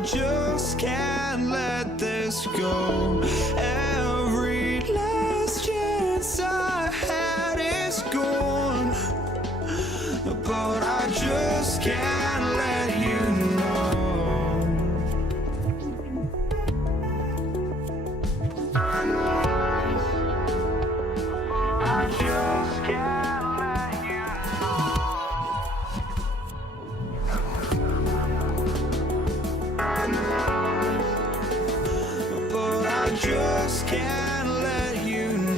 I just can't let this go. Every last chance I had is gone, but I just can't let you know. I just can't let you know. But I just can't let you know.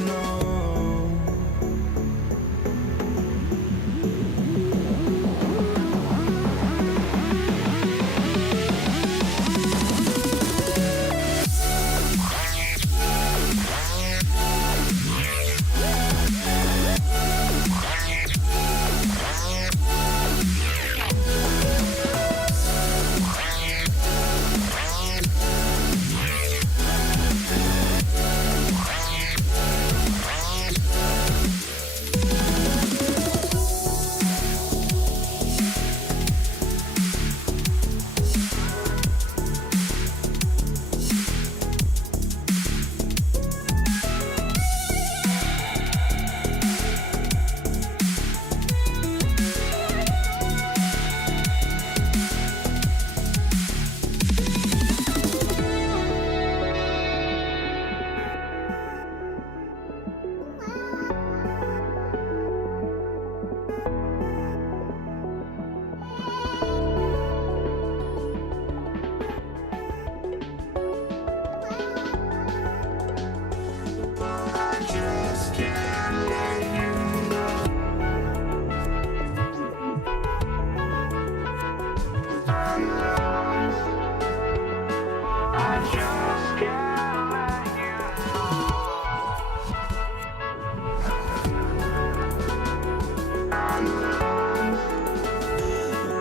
I just can't let you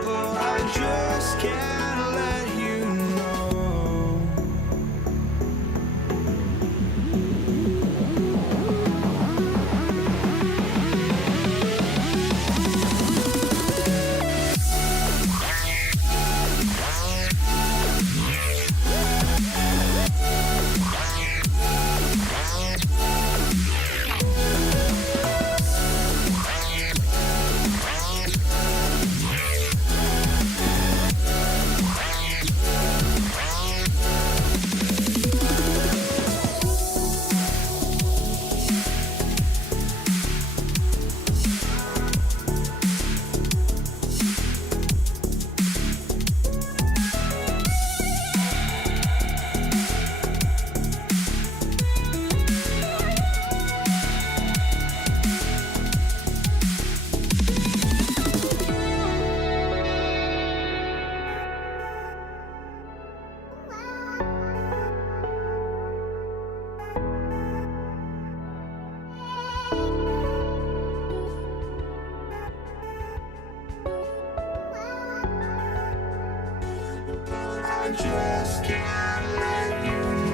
know.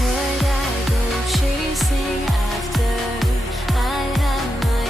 Would I go chasing after I had my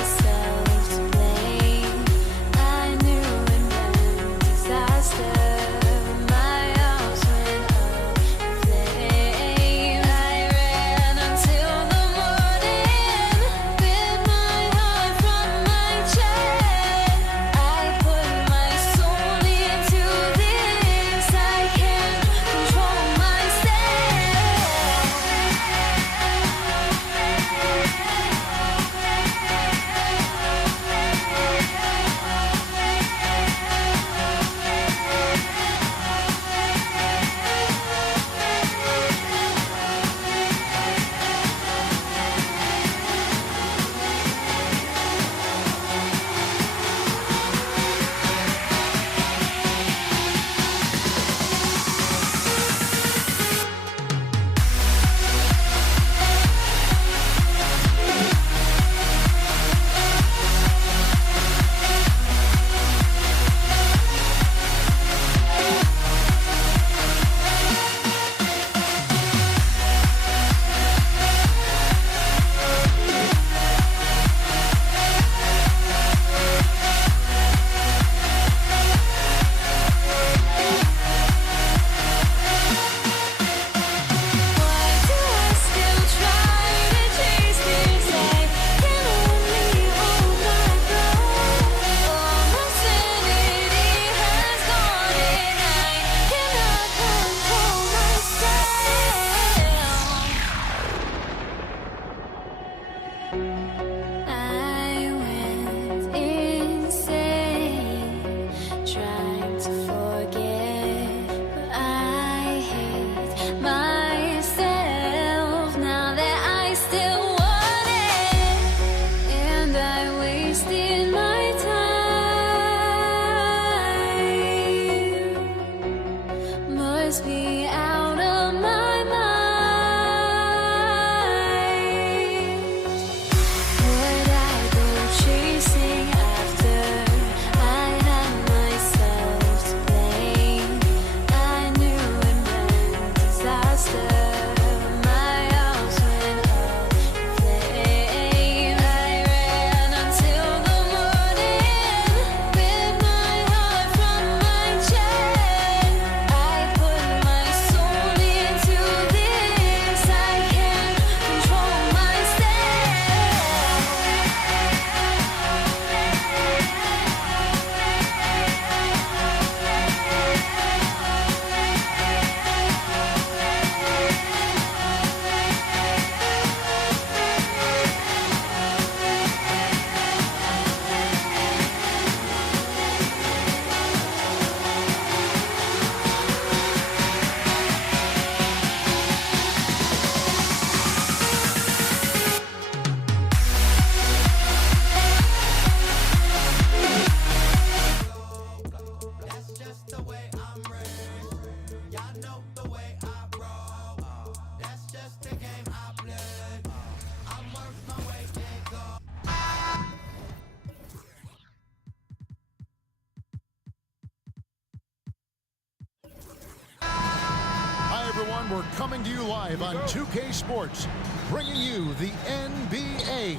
everyone. We're coming to you live on 2K Sports, bringing you the NBA.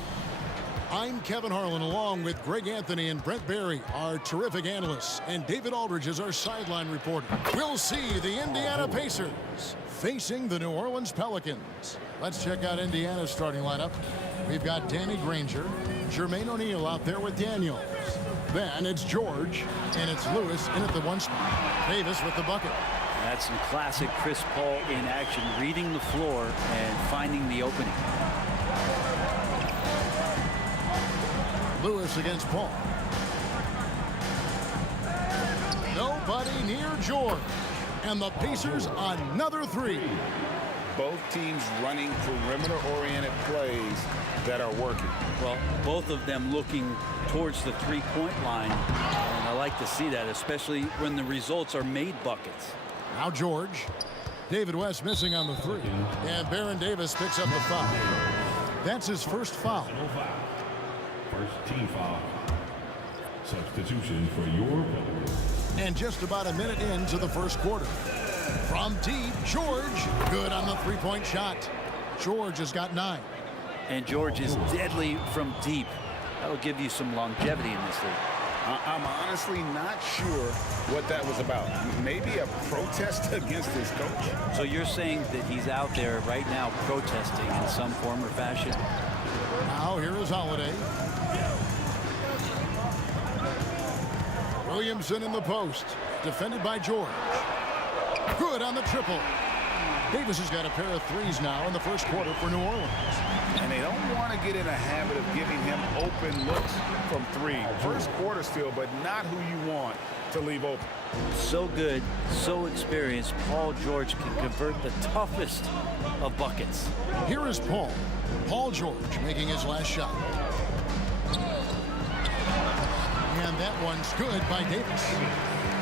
I'm Kevin Harlan, along with Greg Anthony and Brent Barry, our terrific analysts, and David Aldridge is our sideline reporter. We'll see the Indiana Pacers facing the New Orleans Pelicans. Let's check out Indiana's starting lineup. We've got Danny Granger, Jermaine O'Neal out there with Daniels. Then it's George, and it's Lewis in at the one spot. Davis with the bucket. That's some classic Chris Paul in action, reading the floor and finding the opening. Lewis against Paul. Nobody near George. And the Pacers another three. Both teams running perimeter-oriented plays that are working. Well, both of them looking towards the three-point line. And I like to see that, especially when the results are made buckets. Now George. David West missing on the three. And Baron Davis picks up the foul. That's his first foul. First team foul. Substitution for your Pelicans. And just about a minute into the first quarter. From deep, George. Good on the three-point shot. George has got 9. And George is deadly from deep. That'll give you some longevity in this league. I'm honestly not sure what that was about. Maybe a protest against his coach. So you're saying that he's out there right now protesting in some form or fashion? Now here is Holiday. Williamson in the post. Defended by George. Good on the triple. Davis has got a pair of threes now in the first quarter for New Orleans. And they don't want to get in a habit of giving him open looks from three. First quarter still, but not who you want to leave open. So good, so experienced, Paul George can convert the toughest of buckets. Here is Paul. Paul George making his last shot. And that one's good by Davis.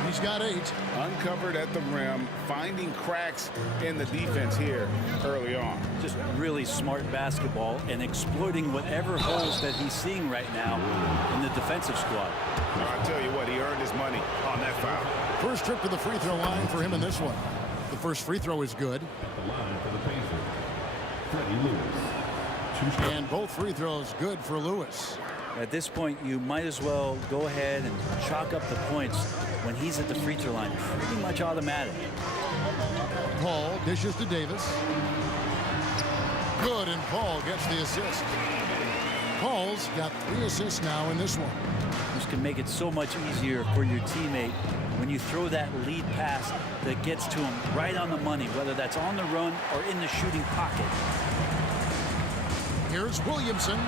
He's got 8. Uncovered at the rim, finding cracks in the defense here early on. Just really smart basketball and exploiting whatever holes that he's seeing right now in the defensive squad. I'll tell you what, he earned his money on that foul. First trip to the free throw line for him in this one. The first free throw is good. At the line for the Pacers, Freddie Lewis. And both free throws good for Lewis. At this point, you might as well go ahead and chalk up the points when he's at the free throw line. Pretty much automatic. Paul dishes to Davis. Good, and Paul gets the assist. Paul's got 3 assists now in this one. This can make it so much easier for your teammate when you throw that lead pass that gets to him right on the money, whether that's on the run or in the shooting pocket. Here's Williamson.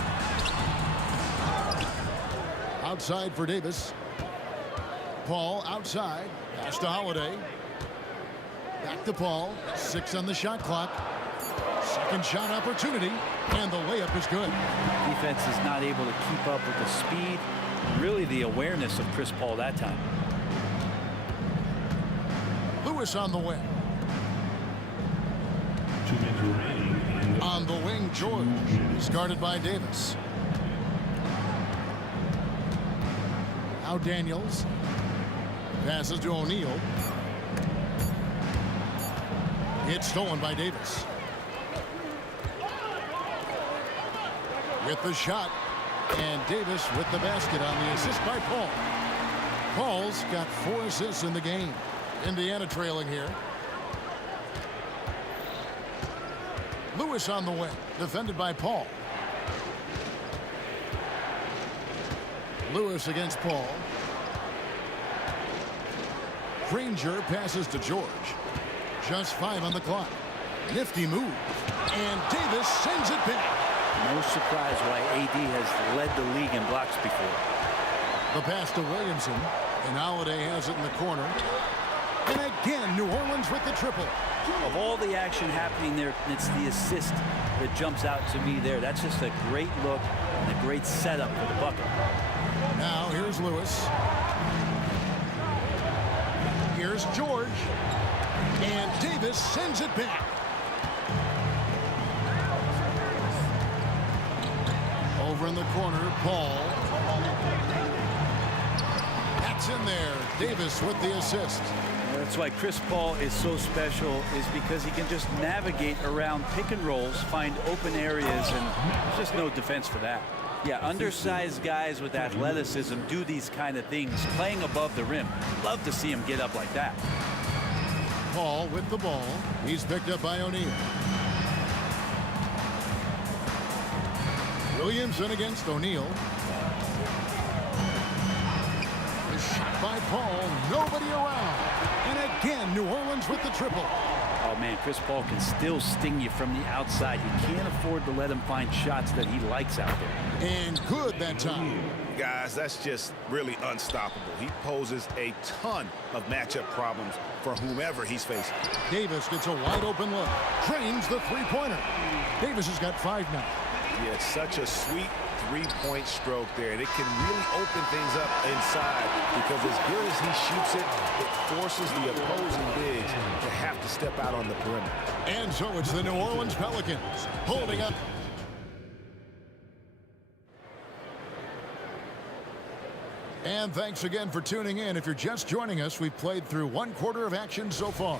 Outside for Davis. Paul outside. Pass to Holiday. Back to Paul. 6 on the shot clock. Second shot opportunity. And the layup is good. Defense is not able to keep up with the speed, really the awareness of Chris Paul that time. Lewis on the wing. 2 minutes remaining. On the wing, George. He's guarded by Davis. Now Daniels. Passes to O'Neal. It's stolen by Davis. With the shot. And Davis with the basket on the assist by Paul. Paul's got 4 assists in the game. Indiana trailing here. Lewis on the wing. Defended by Paul. Lewis against Paul. Granger passes to George. Just 5 on the clock. Nifty move. And Davis sends it back. No surprise why AD has led the league in blocks before. The pass to Williamson. And Holiday has it in the corner. And again, New Orleans with the triple. Of all the action happening there, it's the assist that jumps out to me there. That's just a great look and a great setup for the bucket. Now here's Lewis. Here's George. And Davis sends it back. Over in the corner, Paul. That's in there. Davis with the assist. That's why Chris Paul is so special, is because he can just navigate around pick and rolls, find open areas, and there's just no defense for that. Yeah, undersized guys with athleticism do these kind of things, playing above the rim. Love to see him get up like that. Paul with the ball. He's picked up by O'Neal. Williamson against O'Neal. The shot by Paul. Nobody around. And again, New Orleans with the triple. Oh, man, Chris Paul can still sting you from the outside. You can't afford to let him find shots that he likes out there. And good that time. Guys, that's just really unstoppable. He poses a ton of matchup problems for whomever he's facing. Davis gets a wide open look. Drains the three-pointer. Davis has got 5 now. Yeah, it's such a sweet three-point stroke there, and it can really open things up inside because as good as he shoots it, it forces the opposing bigs to have to step out on the perimeter. And so it's the New Orleans Pelicans holding up. And thanks again for tuning in. If you're just joining us, we've played through 1/4 of action so far.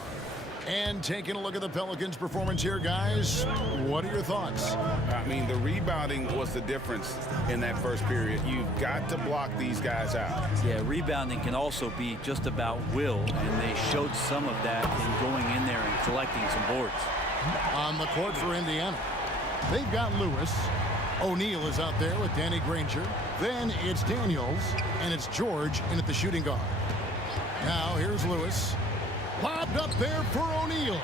And taking a look at the Pelicans' performance here, guys, what are your thoughts? I mean, the rebounding was the difference in that first period. You've got to block these guys out. Yeah, rebounding can also be just about will, and they showed some of that in going in there and collecting some boards. On the court for Indiana, they've got Lewis. O'Neal is out there with Danny Granger. Then it's Daniels, and it's George in at the shooting guard. Now here's Lewis. Lobbed up there for O'Neal.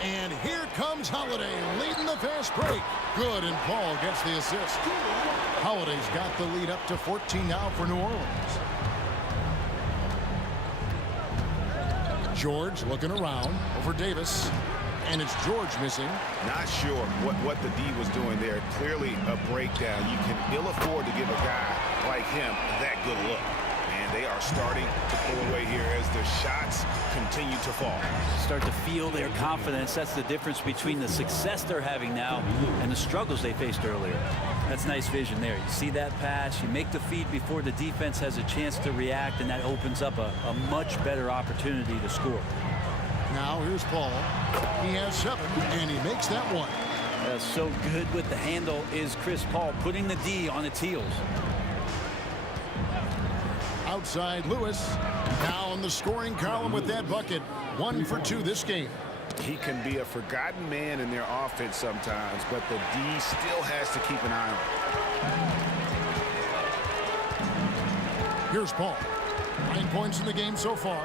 And here comes Holiday leading the fast break. Good, and Paul gets the assist. Holiday's got the lead up to 14 now for New Orleans. George looking around over Davis. And it's George missing. Not sure what the D was doing there. Clearly a breakdown. You can ill afford to give a guy like him that good look. And they are starting to pull away here as the shots continue to fall. Start to feel their confidence. That's the difference between the success they're having now and the struggles they faced earlier. That's nice vision there. You see that pass, you make the feed before the defense has a chance to react, and that opens up a much better opportunity to score. Now here's Paul. He has 7, and he makes that one. So good with the handle is Chris Paul, putting the D on its heels. Outside Lewis. Now in the scoring column with that bucket. 1 for 2 this game. He can be a forgotten man in their offense sometimes, but the D still has to keep an eye on him. Here's Paul. 9 points in the game so far.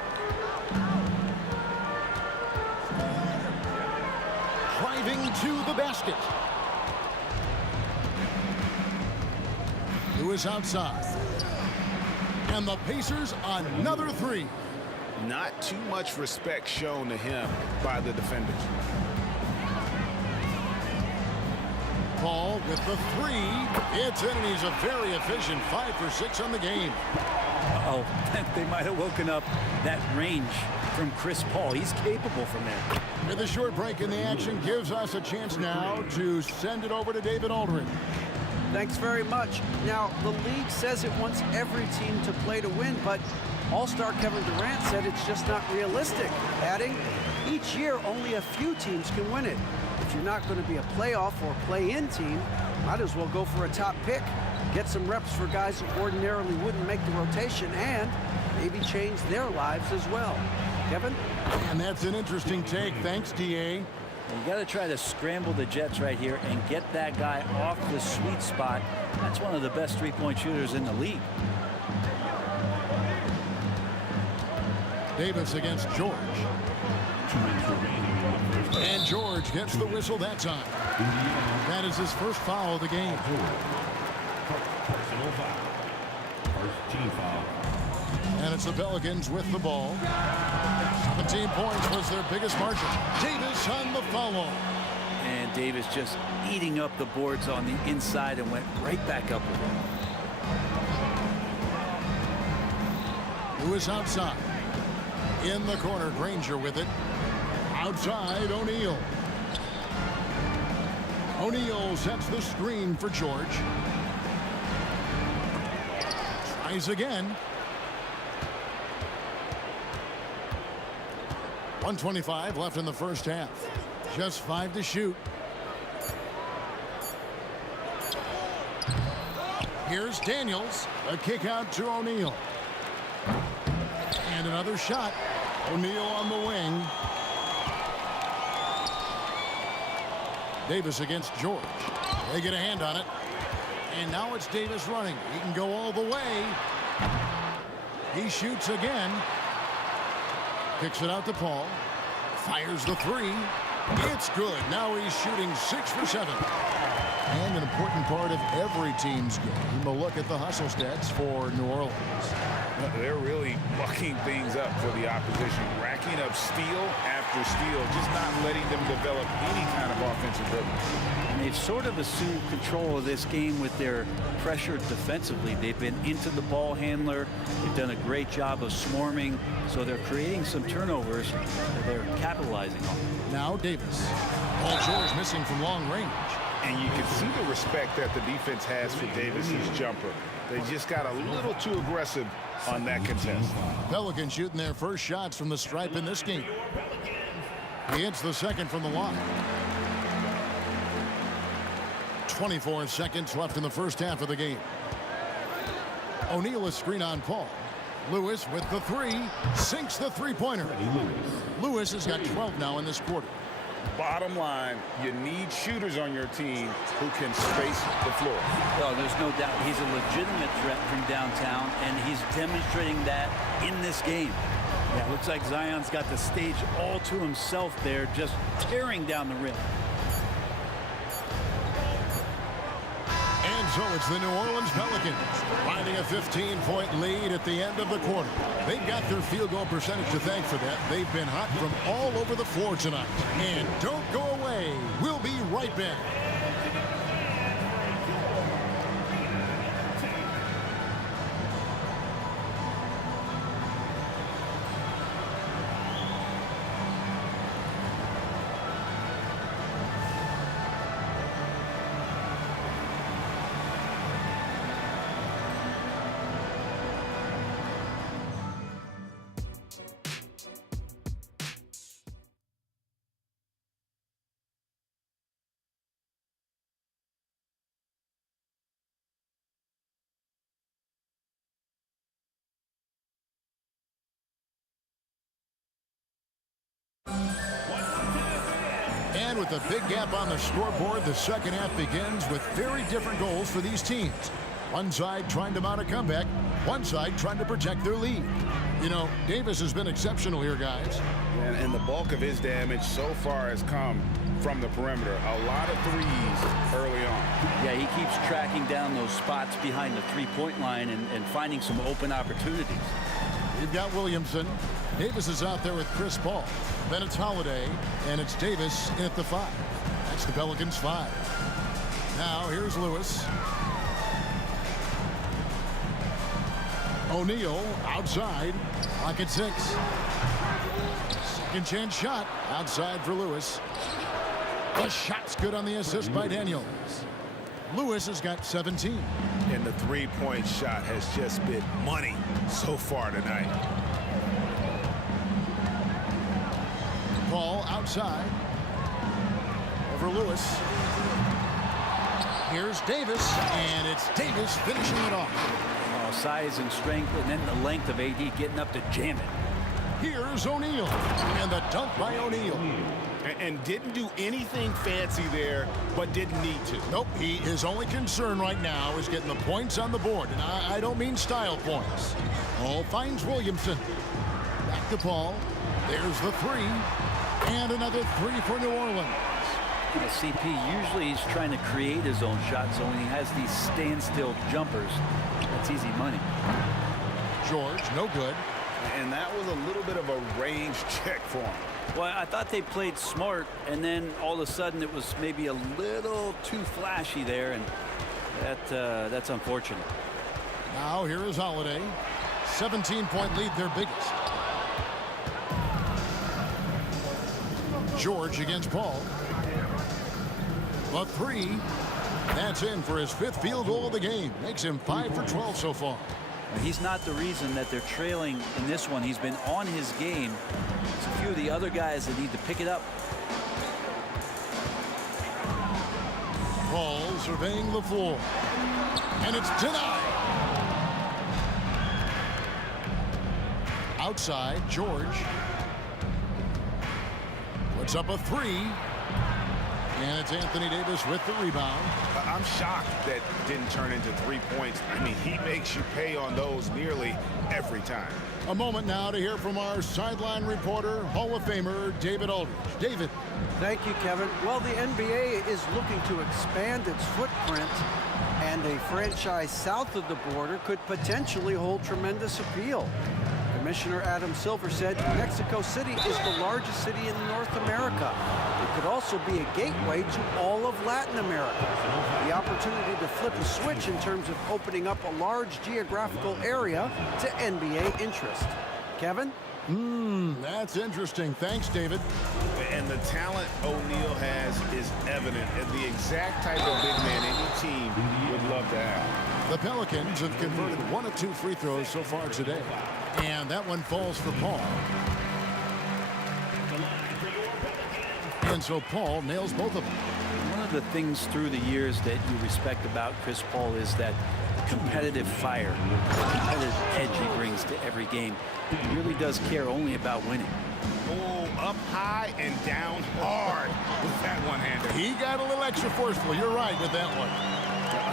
Driving to the basket. Lewis outside. And the Pacers another 3. Not too much respect shown to him by the defenders. Paul with the 3. It's in, and he's a very efficient 5 for 6 on the game. Uh-oh, they might have woken up that range from Chris Paul. He's capable from there. With a short break in the action gives us a chance now to send it over to David Aldridge. Thanks very much. Now, the league says it wants every team to play to win, but All-Star Kevin Durant said it's just not realistic, adding, each year only a few teams can win it. If you're not going to be a playoff or play-in team, might as well go for a top pick, get some reps for guys who ordinarily wouldn't make the rotation, and maybe change their lives as well. Kevin? And that's an interesting take. Thanks, D.A. You got to try to scramble the Jets right here and get that guy off the sweet spot. That's one of the best three-point shooters in the league. Davis against George. 2 minutes remaining in the first half. And George gets the whistle that time. That is his first foul of the game. Personal foul. First team foul. And it's the Pelicans with the ball. 17 points was their biggest margin. Davis on the follow. And Davis just eating up the boards on the inside and went right back up with it. Lewis outside. In the corner, Granger with it. Outside, O'Neal. O'Neal sets the screen for George. Tries again. 1:25 left in the first half. Just 5 to shoot. Here's Daniels. A kick out to O'Neal. And another shot. O'Neal on the wing. Davis against George. They get a hand on it. And now it's Davis running. He can go all the way. He shoots again. Kicks it out to Paul. Fires the three. It's good. Now he's shooting 6 for 7. And an important part of every team's game, a look at the hustle stats for New Orleans. They're really mucking things up for the opposition, racking up steal after steal, just not letting them develop any kind of offensive rhythm. And they've sort of assumed control of this game with their pressure defensively. They've been into the ball handler. They've done a great job of swarming, so they're creating some turnovers that they're capitalizing on. Now Davis. Paul George missing from long range. And you can see the respect that the defense has for Davis's jumper. They just got a little too aggressive on that contest. Pelicans shooting their first shots from the stripe in this game. He hits the second from the line. 24 seconds left in the first half of the game. O'Neal is screen on Paul. Lewis with the three. Sinks the three-pointer. Lewis has got 12 now in this quarter. Bottom line, you need shooters on your team who can space the floor. Well, there's no doubt he's a legitimate threat from downtown, and he's demonstrating that in this game. Yeah, it looks like Zion's got the stage all to himself there, just tearing down the rim. And so it's the New Orleans Pelicans finding a 15-point lead at the end of the quarter. They've got their field goal percentage to thank for that. They've been hot from all over the floor tonight. And don't go away. We'll be right back. And with a big gap on the scoreboard, the second half begins with very different goals for these teams. One side trying to mount a comeback, one side trying to protect their lead. You know, Davis has been exceptional here, guys. And the bulk of his damage so far has come from the perimeter. A lot of threes early on. Yeah, he keeps tracking down those spots behind the three-point line and finding some open opportunities. You've got Williamson. Davis is out there with Chris Paul. Then it's Holiday, and it's Davis in at the 5. That's the Pelicans' 5. Now here's Lewis. O'Neal outside. Clock at 6. Second chance shot outside for Lewis. The shot's good on the assist by Daniels. Lewis has got 17. And the three-point shot has just been money so far tonight. Paul outside. Over Lewis. Here's Davis, and it's Davis finishing it off. Oh, size and strength, and then the length of AD getting up to jam it. Here's O'Neal, and the dunk by O'Neal. And didn't do anything fancy there, but didn't need to. Nope, his only concern right now is getting the points on the board, and I don't mean style points. Paul finds Williamson. Back to Paul. There's the 3, and another 3 for New Orleans. CP, usually he's trying to create his own shot, so when he has these standstill jumpers, that's easy money. George, no good. And that was a little bit of a range check for him. Well, I thought they played smart, and then all of a sudden it was maybe a little too flashy there, and that's unfortunate. Now here is Holiday. 17-point lead, their biggest. George against Paul. The 3. That's in for his 5th field goal of the game. Makes him 5 for 12 so far. He's not the reason that they're trailing in this one. He's been on his game. It's a few of the other guys that need to pick it up. Paul surveying the floor. And it's denied. Outside, George puts up a three. And it's Anthony Davis with the rebound. I'm shocked that didn't turn into 3 points. I mean, he makes you pay on those nearly every time. A moment now to hear from our sideline reporter, Hall of Famer David Aldridge. David. Thank you, Kevin. Well, the NBA is looking to expand its footprint, and a franchise south of the border could potentially hold tremendous appeal. Commissioner Adam Silver said Mexico City is the largest city in North America. It could also be a gateway to all of Latin America. The opportunity to flip a switch in terms of opening up a large geographical area to NBA interest. Kevin? That's interesting. Thanks, David. And the talent O'Neal has is evident, and the exact type of big man any team would love to have. The Pelicans have converted 1 of 2 free throws so far today. And that one falls for Paul. And so Paul nails both of them. One of the things through the years that you respect about Chris Paul is that competitive fire, the competitive edge he brings to every game. He really does care only about winning. Oh, up high and down hard with that one-hander. He got a little extra forceful. You're right with that one.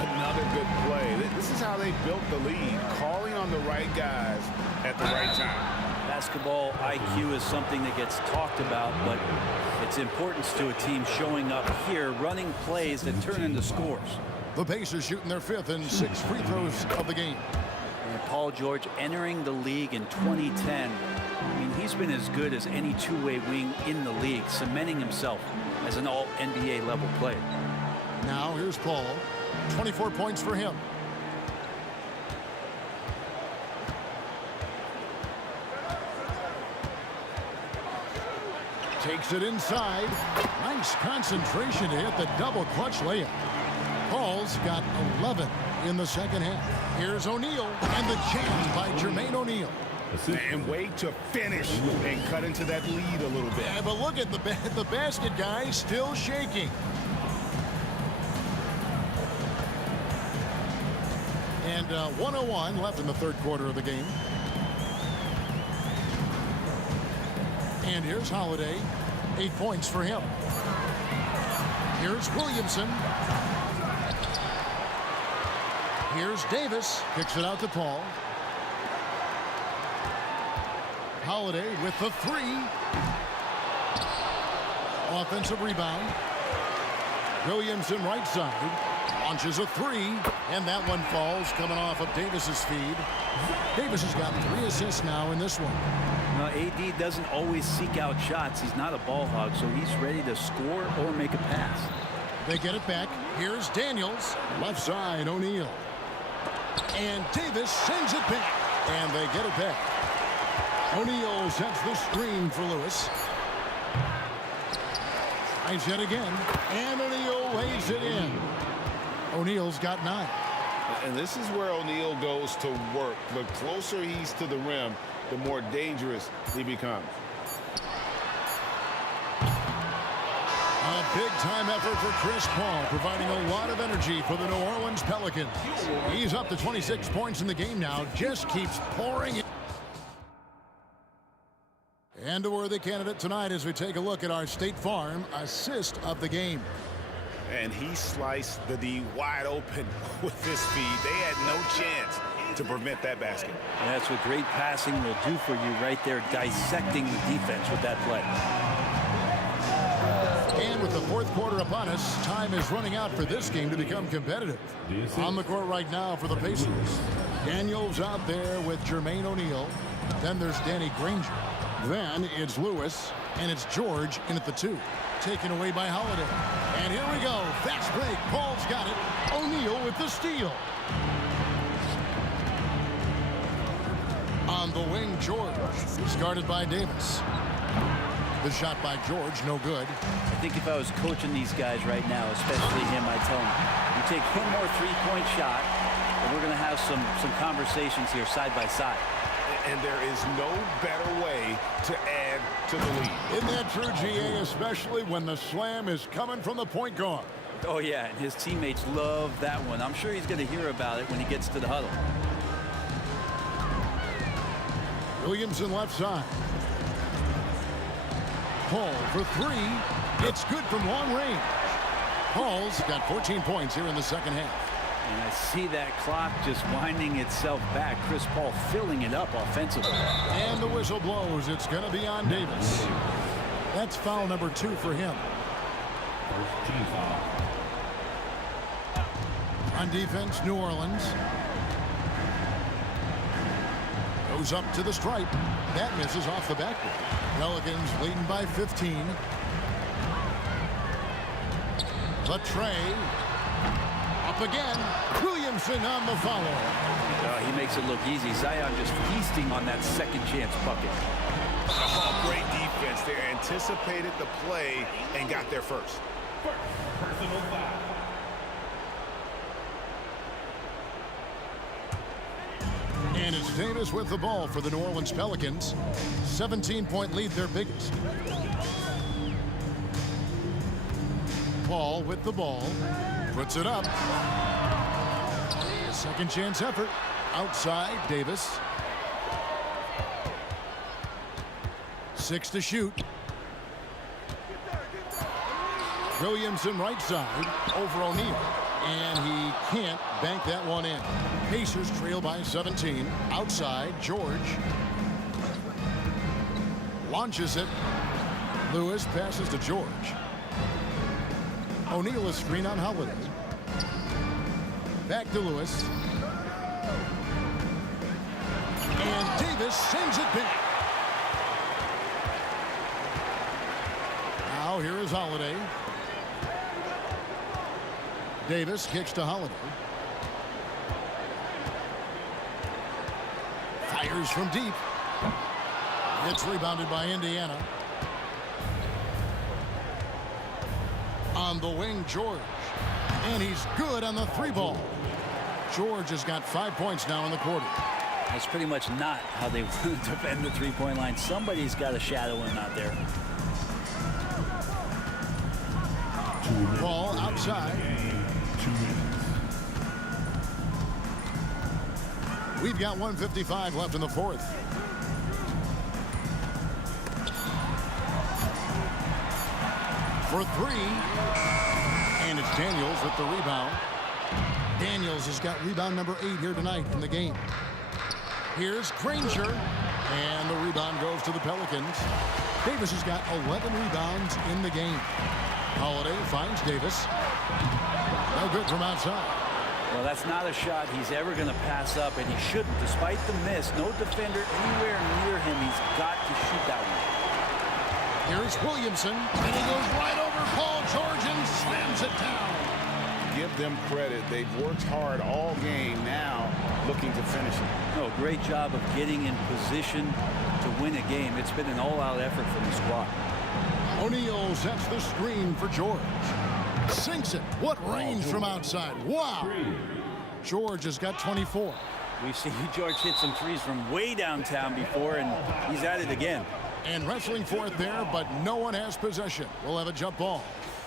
Another good play. This is how they built the lead, calling on the right guys at the right time. Basketball IQ is something that gets talked about, but its importance to a team showing up here, running plays that turn into scores. The Pacers shooting their 5th and 6th free throws of the game. And Paul George entering the league in 2010. I mean, he's been as good as any two-way wing in the league, cementing himself as an all-NBA level player. Now here's Paul. 24 points for him. Takes it inside. Nice concentration to hit the double clutch layup. Paul's got 11 in the second half. Here's O'Neal and the chance by Jermaine O'Neal. And wait to finish and cut into that lead a little bit. Yeah, but look at the basket guy still shaking. And 1:01 left in the third quarter of the game. And here's Holiday. 8 points for him. Here's Williamson. Here's Davis. Kicks it out to Paul. Holiday with the 3. Offensive rebound. Williamson right side. Launches a 3. And that one falls coming off of Davis's feed. Davis has got 3 assists now in this one. Now, AD doesn't always seek out shots. He's not a ball hog, so he's ready to score or make a pass. They get it back. Here's Daniels. Left side, O'Neal. And Davis sends it back. And they get it back. O'Neal sets the screen for Lewis. Tries yet again. And O'Neal lays it in. O'Neal's got 9. And this is where O'Neal goes to work. The closer he's to the rim, the more dangerous he becomes. A big-time effort for Chris Paul, providing a lot of energy for the New Orleans Pelicans. He's up to 26 points in the game now, just keeps pouring it. And a worthy candidate tonight as we take a look at our State Farm assist of the game. And he sliced the D wide open with this feed. They had no chance to prevent that basket. And that's what great passing will do for you right there, dissecting the defense with that play. And with the fourth quarter upon us, time is running out for this game to become competitive. On the court right now for the Pacers. Daniels out there with Jermaine O'Neal. Then there's Danny Granger. Then it's Lewis, and it's George in at the 2. Taken away by Holiday. And here we go. Fast break. Paul's got it. O'Neal with the steal. On the wing, George. Guarded by Davis. The shot by George, no good. I think if I was coaching these guys right now, especially him, I'd tell him, you take one more three-point shot, but we're going to have some conversations here side by side. And there is no better way to add to the lead. Isn't that true, GA, especially when the slam is coming from the point guard? Oh, yeah, and his teammates love that one. I'm sure he's going to hear about it when he gets to the huddle. Williamson left side. Paul for three. It's good from long range. Paul's got 14 points here in the second half. And I see that clock just winding itself back. Chris Paul filling it up offensively. And the whistle blows. It's going to be on Davis. That's foul number 2 for him. First team foul. On defense, New Orleans. Goes up to the stripe. That misses off the backboard. Pelicans leading by 15. The tray. Up again. Williamson on the follow. He makes it look easy. Zion just feasting on that second chance bucket. Oh, great defense there. Anticipated the play and got there first. Personal foul. And it's Davis with the ball for the New Orleans Pelicans. 17-point lead, their biggest. Paul with the ball. Puts it up. A second chance effort. Outside, Davis. 6 to shoot. Williamson right side over O'Neal. And he can't bank that one in. Pacers trail by 17. Outside, George. Launches it. Lewis passes to George. O'Neal a screen on Holiday. Back to Lewis. And Davis sends it back. Now here is Holiday. Davis kicks to Holiday. Fires from deep. It's rebounded by Indiana. On the wing, George. And he's good on the 3-ball. George has got 5 points now in the quarter. That's pretty much not how they want to defend the three-point line. Somebody's got to shadow him out there. Ball outside. 2 minutes. We've got 1:55 left in the fourth. For 3. And it's Daniels with the rebound. Daniels has got rebound number 8 here tonight in the game. Here's Granger. And the rebound goes to the Pelicans. Davis has got 11 rebounds in the game. Holiday finds Davis. No good from outside. Well, that's not a shot he's ever going to pass up, and he shouldn't. Despite the miss, no defender anywhere near him. He's got to shoot that one. Here's Williamson, and he goes right over Paul George and slams it down. Give them credit. They've worked hard all game, now looking to finish it. No, great job of getting in position to win a game. It's been an all-out effort from the squad. O'Neal sets the screen for George. Sinks it. What range from outside. Wow. George has got 24. We've seen George hit some threes from way downtown before, and he's at it again. And wrestling for it there, but no one has possession. We'll have a jump ball.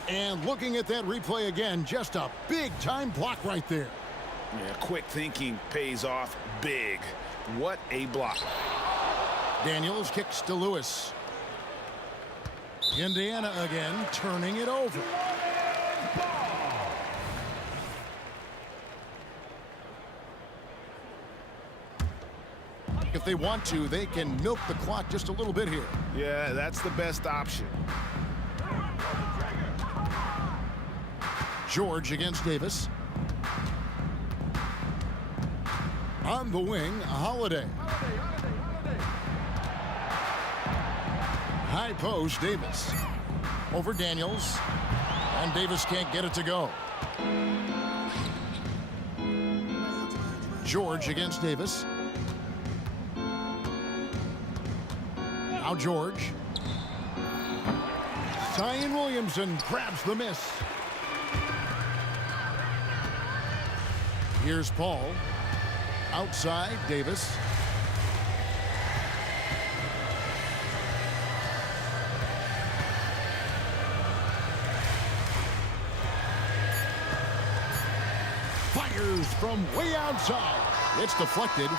And looking at that replay again, just a big-time block right there. Yeah, quick thinking pays off big. What a block. Daniels kicks to Lewis. Indiana again, turning it over. If they want to, they can milk the clock just a little bit here. Yeah, that's the best option. George against Davis. On the wing, Holiday. High post, Davis. Over Daniels. And Davis can't get it to go. George against Davis. Now George. Zion Williamson grabs the miss. Here's Paul. Outside, Davis. Fires from way outside. It's deflected.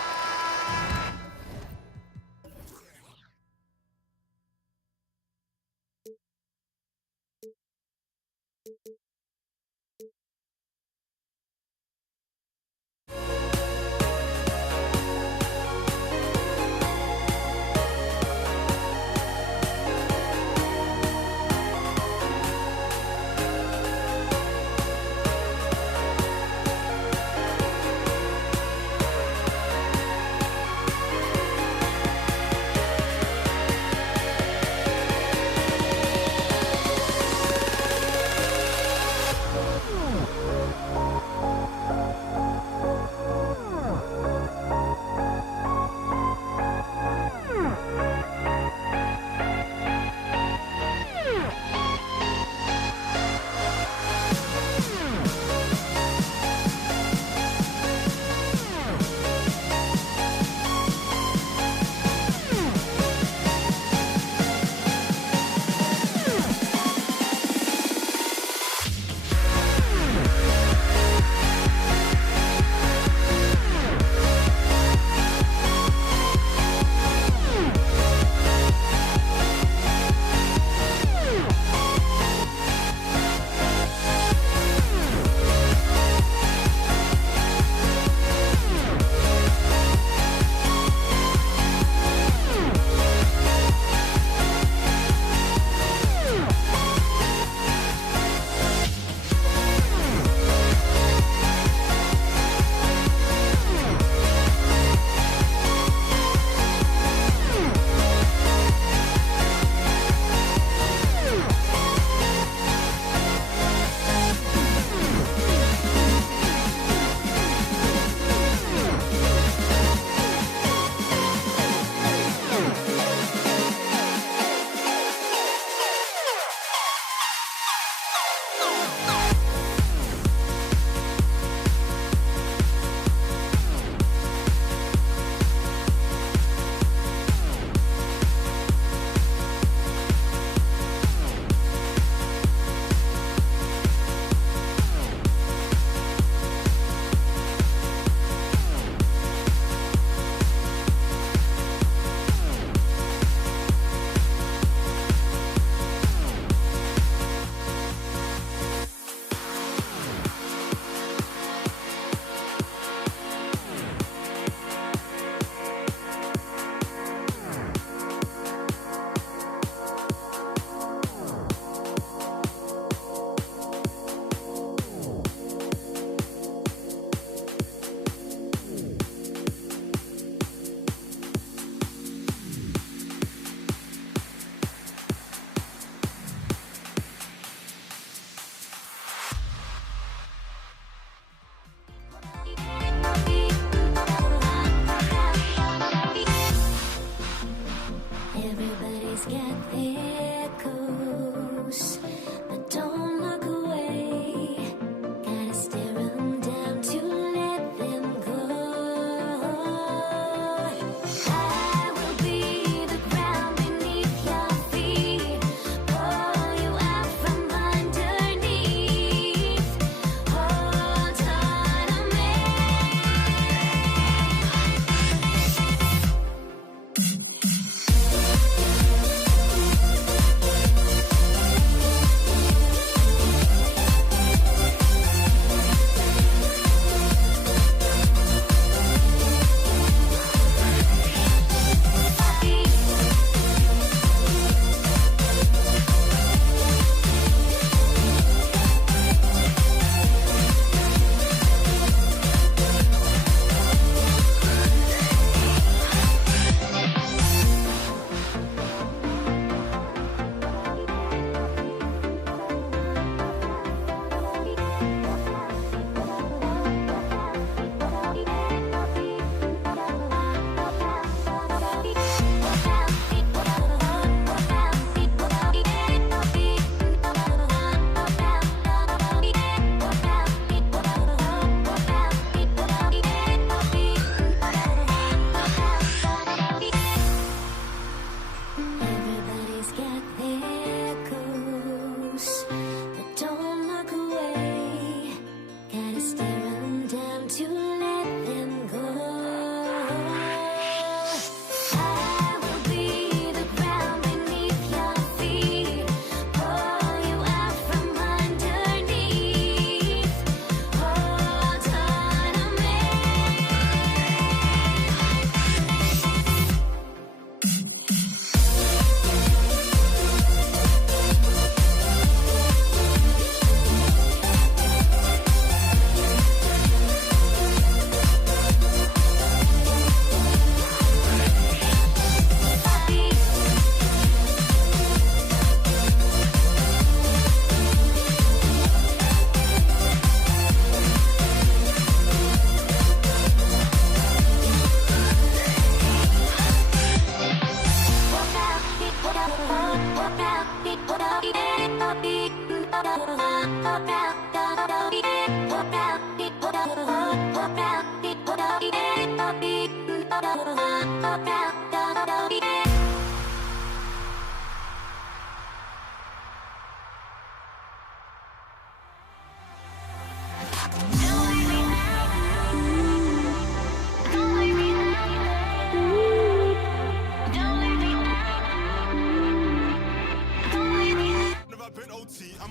I'm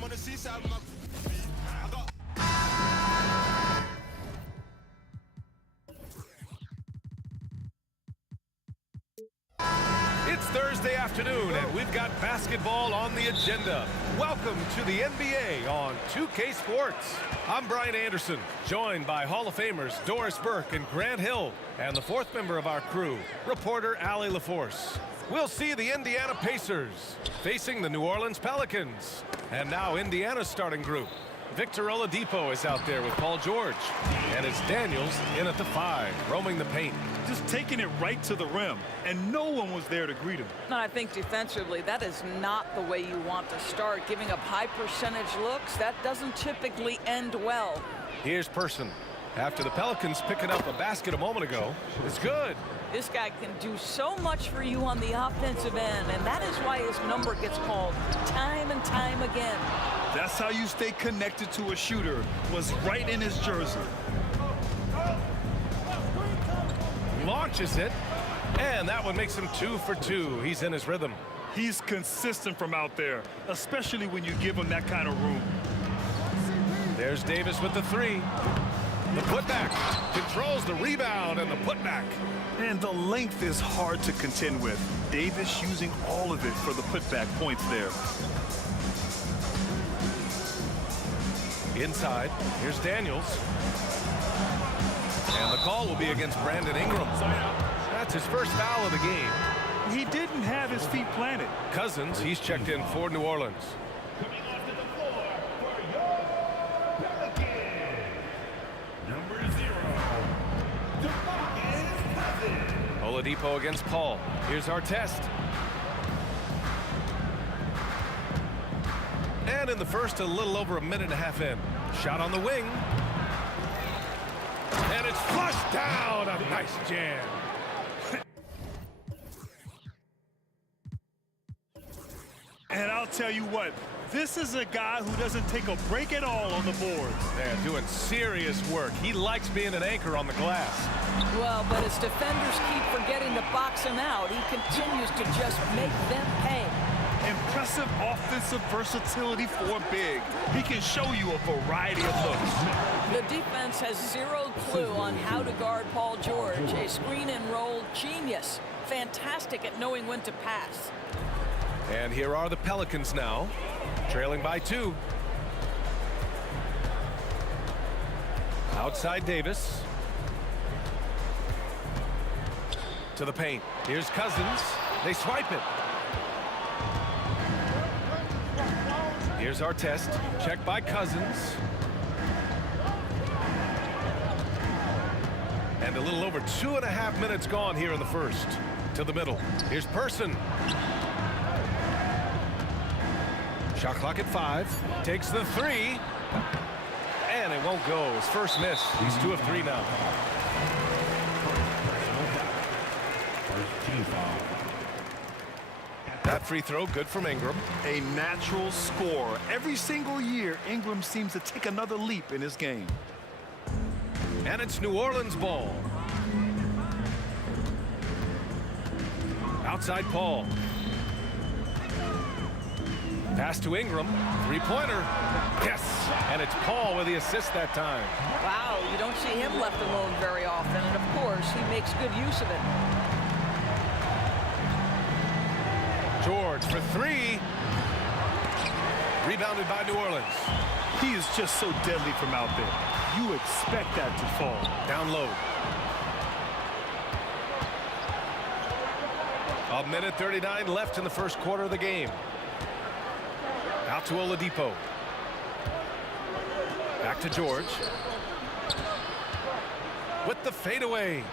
on the seaside with my feet. I got It's Thursday afternoon, and we've got basketball on the agenda. Welcome to the NBA on 2K Sports. I'm Brian Anderson, joined by Hall of Famers Doris Burke and Grant Hill, and the fourth member of our crew, reporter Allie LaForce. We'll see the Indiana Pacers facing the New Orleans Pelicans. And now Indiana's starting group. Victor Oladipo is out there with Paul George. And it's Daniels in at the 5, roaming the paint. Just taking it right to the rim, and no one was there to greet him. And I think defensively, that is not the way you want to start. Giving up high percentage looks, that doesn't typically end well. Here's Person. After the Pelicans picking up a basket a moment ago, it's good. This guy can do so much for you on the offensive end, and that is why his number gets called time and time again. That's how you stay connected to a shooter, was right in his jersey. Launches it, and that one makes him 2 for 2. He's in his rhythm. He's consistent from out there, especially when you give him that kind of room. There's Davis with the 3. The putback controls the rebound and the putback. And the length is hard to contend with. Davis using all of it for the putback points there. Inside, here's Daniels. And the call will be against Brandon Ingram. That's his first foul of the game. He didn't have his feet planted. Cousins, he's checked in for New Orleans. Oladipo against Paul. Here's our test. And in the first, a little over a minute and a half in. Shot on the wing. And it's flushed down. A nice jam. And I'll tell you what, this is a guy who doesn't take a break at all on the boards. They're doing serious work. He likes being an anchor on the glass. Well, but as defenders keep forgetting to box him out, he continues to just make them pay. Impressive offensive versatility for a big. He can show you a variety of looks. The defense has zero clue on how to guard Paul George. A screen and roll genius. Fantastic at knowing when to pass. And here are the Pelicans now, trailing by 2. Outside Davis. To the paint. Here's Cousins. They swipe it. Here's our test. Checked by Cousins. And a little over 2.5 minutes gone here in the first. To the middle. Here's Person. Shot clock at 5. Takes the 3. And it won't go. His first miss. He's 2 of 3 now. First team foul. That free throw good from Ingram. A natural scorer. Every single year, Ingram seems to take another leap in his game. And it's New Orleans ball. Outside Paul. Pass to Ingram. Three-pointer. Yes. And it's Paul with the assist that time. Wow, you don't see him left alone very often, and of course, he makes good use of it. George for 3. Rebounded by New Orleans. He is just so deadly from out there. You expect that to fall. Down low. A minute 39 left in the first quarter of the game. Out to Oladipo. Back to George. With the fadeaway.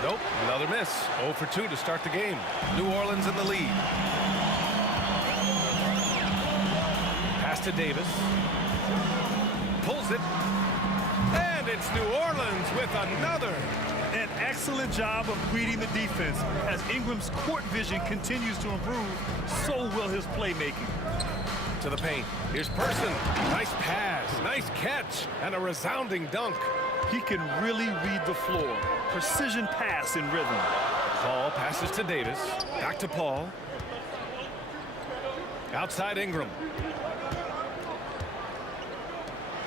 Nope, another miss. 0 for 2 to start the game. New Orleans in the lead. Pass to Davis. Pulls it. And it's New Orleans with another. An excellent job of reading the defense. As Ingram's court vision continues to improve, so will his playmaking. To the paint. Here's Person. Nice pass, nice catch, and a resounding dunk. He can really read the floor. Precision pass in rhythm. Paul passes to Davis. Back to Paul. Outside Ingram.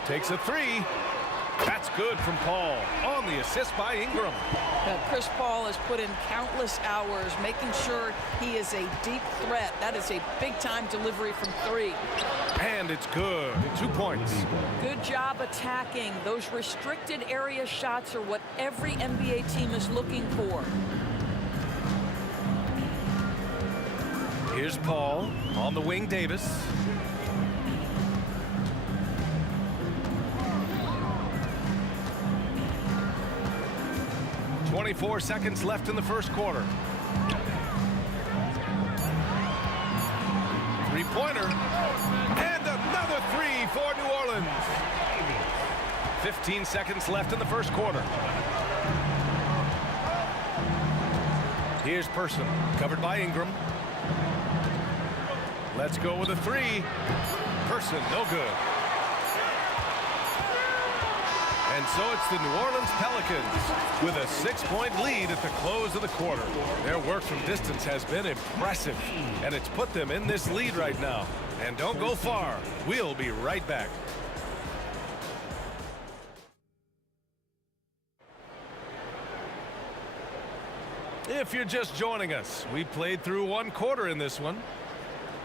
Takes a three. That's good from Paul on the assist by Ingram. Chris Paul has put in countless hours making sure he is a deep threat. That is a big-time delivery from three. And it's good. 2 points. Good job attacking. Those restricted area shots are what every NBA team is looking for. Here's Paul on the wing. Davis. .24 seconds left in the first quarter. Three-pointer. And another three for New Orleans. 15 seconds left in the first quarter. Here's Person, covered by Ingram. Let's go with a three. Person, no good. And so it's the New Orleans Pelicans with a 6-point lead at the close of the quarter. Their work from distance has been impressive, and it's put them in this lead right now. And don't go far. We'll be right back. If you're just joining us, we played through one quarter in this one.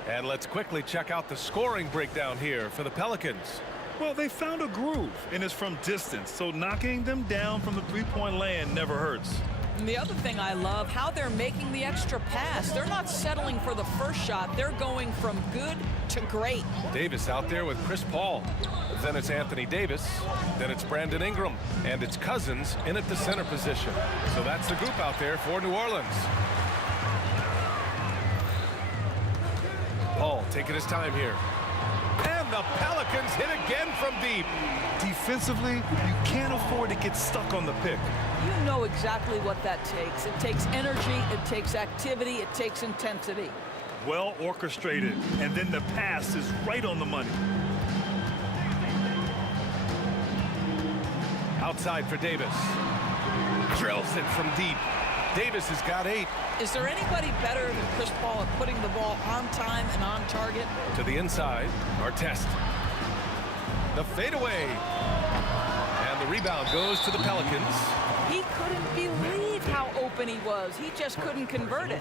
And let's quickly check out the scoring breakdown here for the Pelicans. Well, they found a groove, and it's from distance, so knocking them down from the three-point land never hurts. And the other thing I love, how they're making the extra pass. They're not settling for the first shot. They're going from good to great. Davis out there with Chris Paul. Then it's Anthony Davis. Then it's Brandon Ingram. And it's Cousins in at the center position. So that's the group out there for New Orleans. Paul taking his time here. And the Pelicans hit again from deep. Defensively, you can't afford to get stuck on the pick. You know exactly what that takes. It takes energy, it takes activity, it takes intensity. Well orchestrated, and then the pass is right on the money. Outside for Davis. Drills it from deep. Davis has got 8. Is there anybody better than Chris Paul at putting the ball on time and on target? To the inside, Artest. The fadeaway. And the rebound goes to the Pelicans. He couldn't believe how open he was. He just couldn't convert it.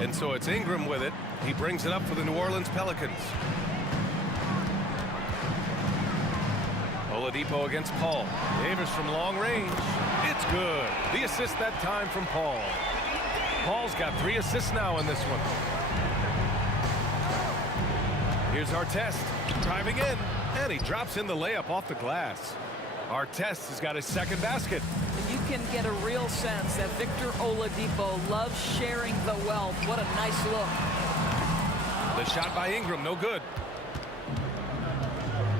And so it's Ingram with it. He brings it up for the New Orleans Pelicans. Oladipo against Paul. Davis from long range. It's good. The assist that time from Paul. Paul's got 3 assists now in this one. Here's Artest driving in, and he drops in the layup off the glass. Artest has got his second basket. You can get a real sense that Victor Oladipo loves sharing the wealth. What a nice look. The shot by Ingram, no good.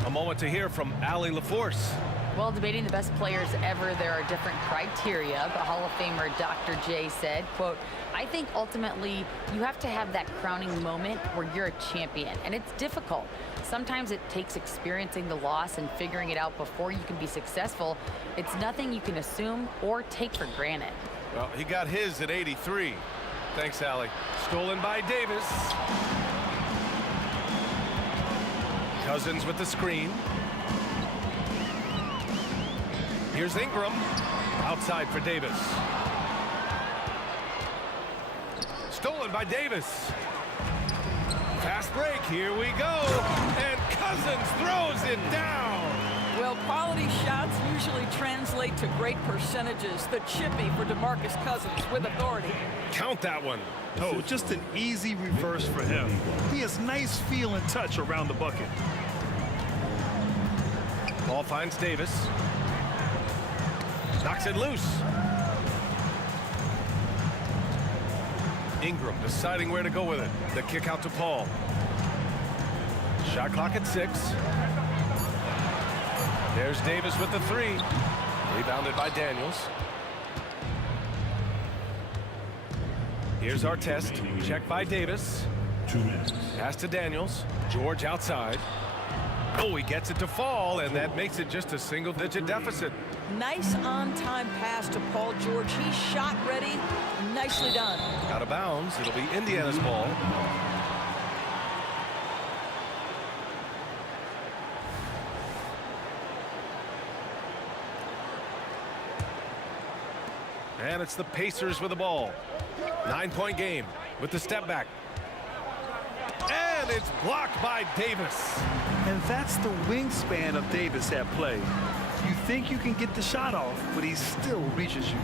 A moment to hear from Allie LaForce. Well, debating the best players ever, there are different criteria, but Hall of Famer Dr. J said, quote, I think ultimately you have to have that crowning moment where you're a champion, and it's difficult. Sometimes it takes experiencing the loss and figuring it out before you can be successful. It's nothing you can assume or take for granted. Well, he got his at 83. Thanks, Allie. Stolen by Davis. Cousins with the screen. Here's Ingram. Outside for Davis. Stolen by Davis. Fast break. Here we go. And Cousins throws it down. Well, quality shots usually translate to great percentages. The chippy for DeMarcus Cousins with authority. Count that one. Oh, just an easy reverse for him. He has nice feel and touch around the bucket. Ball finds Davis. Knocks it loose. Ingram deciding where to go with it. The kick out to Paul. Shot clock at 6. There's Davis with the 3. Rebounded by Daniels. Here's our test. Check by Davis. 2 minutes. Pass to Daniels. George outside. Oh, he gets it to fall, and that makes it just a single-digit deficit. Nice on-time pass to Paul George. He's shot ready. Nicely done. Out of bounds. It'll be Indiana's ball. And it's the Pacers with the ball. 9-point game with the step back. And it's blocked by Davis. And that's the wingspan of Davis at play. You think you can get the shot off, but he still reaches you.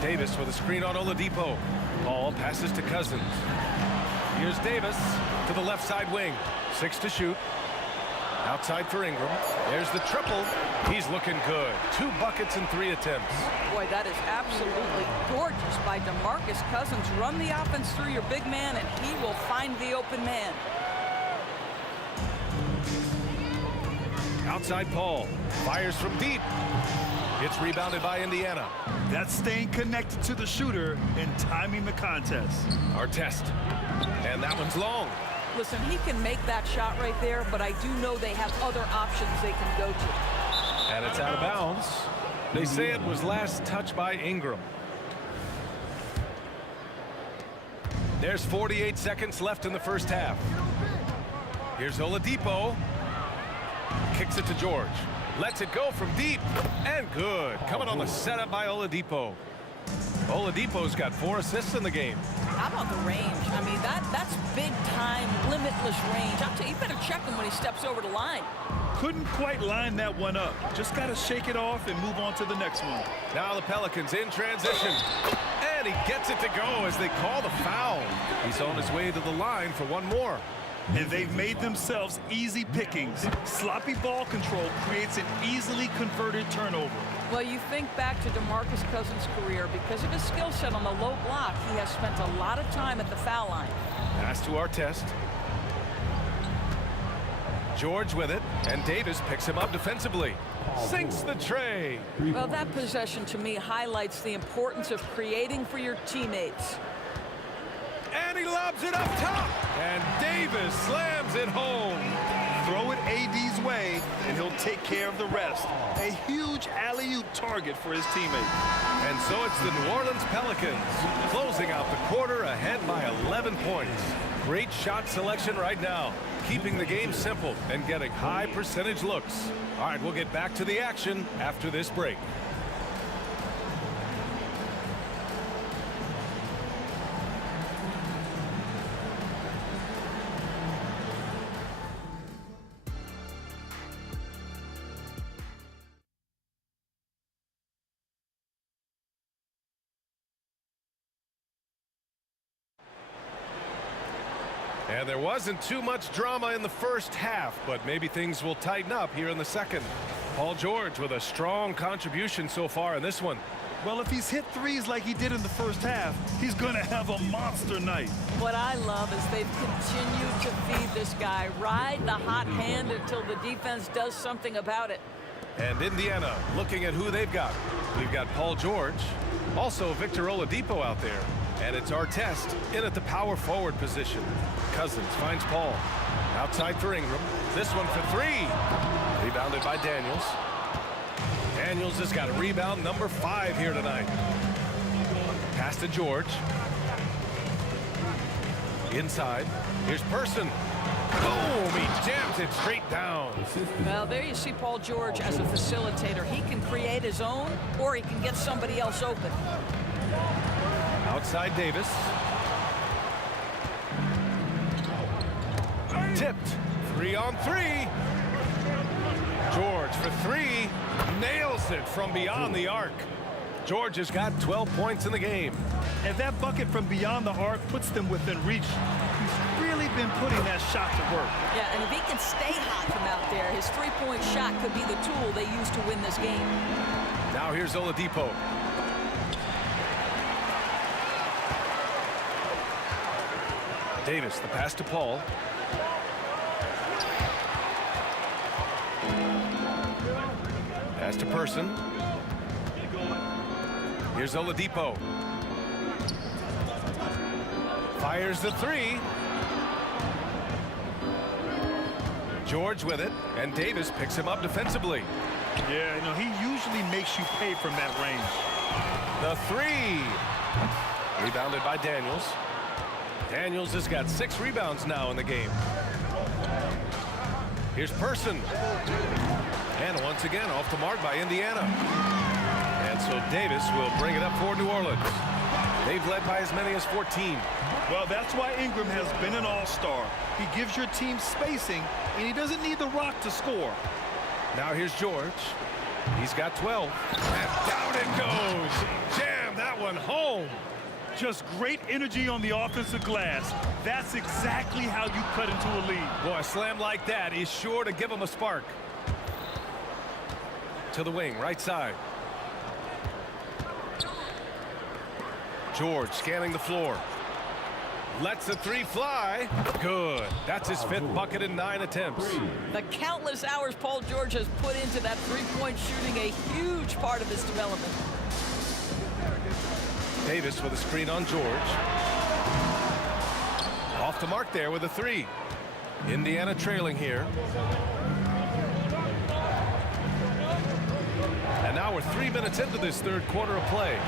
Davis with a screen on Oladipo. Ball passes to Cousins. Here's Davis to the left side wing. 6 to shoot. Outside for Ingram. There's the triple. He's looking good. 2 buckets in 3 attempts. Boy, that is absolutely gorgeous by DeMarcus Cousins. Run the offense through your big man, and he will find the open man. Outside Paul. Fires from deep. It's rebounded by Indiana. That's staying connected to the shooter and timing the contest. Our test. And that one's long. Listen, he can make that shot right there, but I do know they have other options they can go to. And it's out of bounds. They say it was last touched by Ingram. There's 48 seconds left in the first half. Here's Oladipo. Kicks it to George. Lets it go from deep. And good. Coming on the setup by Oladipo. Oladipo's got 4 assists in the game. How about the range? I mean, that's big time, limitless range. I'll tell you, you better check him when he steps over the line. Couldn't quite line that one up. Just got to shake it off and move on to the next one. Now the Pelicans in transition. And he gets it to go as they call the foul. He's on his way to the line for one more. And they've made themselves easy pickings. Sloppy ball control creates an easily converted turnover. Well, you think back to DeMarcus Cousins' career. Because of his skill set on the low block, he has spent a lot of time at the foul line. Pass to our test. George with it, and Davis picks him up defensively. Sinks the tray. Well, that possession to me highlights the importance of creating for your teammates. And he lobs it up top. And Davis slams it home. Throw it AD's way, and he'll take care of the rest. A huge alley-oop target for his teammate. And so it's the New Orleans Pelicans closing out the quarter ahead by 11 points. Great shot selection right now, keeping the game simple and getting high percentage looks. All right, we'll get back to the action after this break. And there wasn't too much drama in the first half, but maybe things will tighten up here in the second. Paul George with a strong contribution so far in this one. Well, if he's hit threes like he did in the first half, he's going to have a monster night. What I love is they've continued to feed this guy. Ride the hot hand until the defense does something about it. And Indiana looking at who they've got. We've got Paul George, also Victor Oladipo out there. And it's our test in at the power forward position. Cousins finds Paul. Outside for Ingram. This one for 3. Rebounded by Daniels. Daniels has got a rebound number 5 here tonight. Pass to George. Inside. Here's Person. Boom! He jams it straight down. Well, there you see Paul George as a facilitator. He can create his own, or he can get somebody else open. Outside Davis. Tipped. 3-on-3. George for 3. Nails it from beyond the arc. George has got 12 points in the game. And that bucket from beyond the arc puts them within reach. He's really been putting that shot to work. Yeah, and if he can stay hot from out there, his three-point shot could be the tool they use to win this game. Now here's Oladipo. Davis, the pass to Paul. Pass to Person. Here's Oladipo. Fires the three. George with it, and Davis picks him up defensively. Yeah, you know, he usually makes you pay from that range. The three. Rebounded by Daniels. Daniels has got 6 rebounds now in the game. Here's Person. And once again off the mark by Indiana. And so Davis will bring it up for New Orleans. They've led by as many as 14. Well, that's why Ingram has been an all-star. He gives your team spacing, and he doesn't need the rock to score. Now here's George. He's got 12. And down it goes. Jam that one home. Just great energy on the offensive glass. That's exactly how you cut into a lead. Boy, a slam like that is sure to give him a spark. To the wing, right side. George scanning the floor. Lets the three fly. Good. That's his 5th bucket in 9 attempts. The countless hours Paul George has put into that three-point shooting, a huge part of his development. Davis with a screen on George. Off the mark there with a 3. Indiana trailing here. And now we're 3 minutes into this 3rd quarter of play.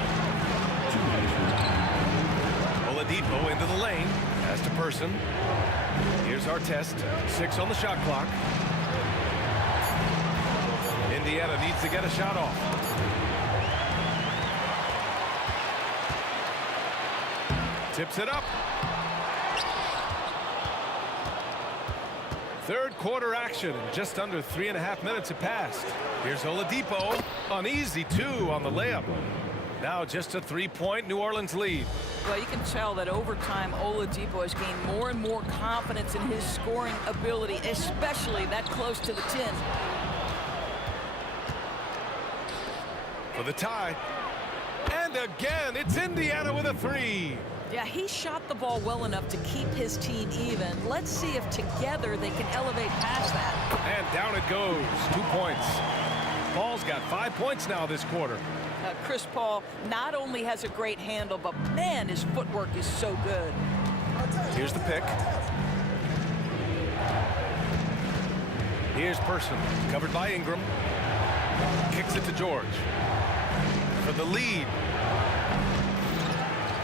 Oladipo into the lane. Pass to Person. Here's our test. 6 on the shot clock. Indiana needs to get a shot off. Tips it up. 3rd quarter action. Just under 3.5 minutes have passed. Here's Oladipo. An easy 2 on the layup. Now just a 3-point New Orleans lead. Well, you can tell that over time, Oladipo has gained more and more confidence in his scoring ability, especially that close to the 10. For the tie. And again, it's Indiana with a 3. Yeah, he shot the ball well enough to keep his team even. Let's see if together they can elevate past that. And down it goes. 2 points. Paul's got 5 points now this quarter. Chris Paul not only has a great handle, but man, his footwork is so good. Here's the pick. Here's Person, covered by Ingram. Kicks it to George. For the lead.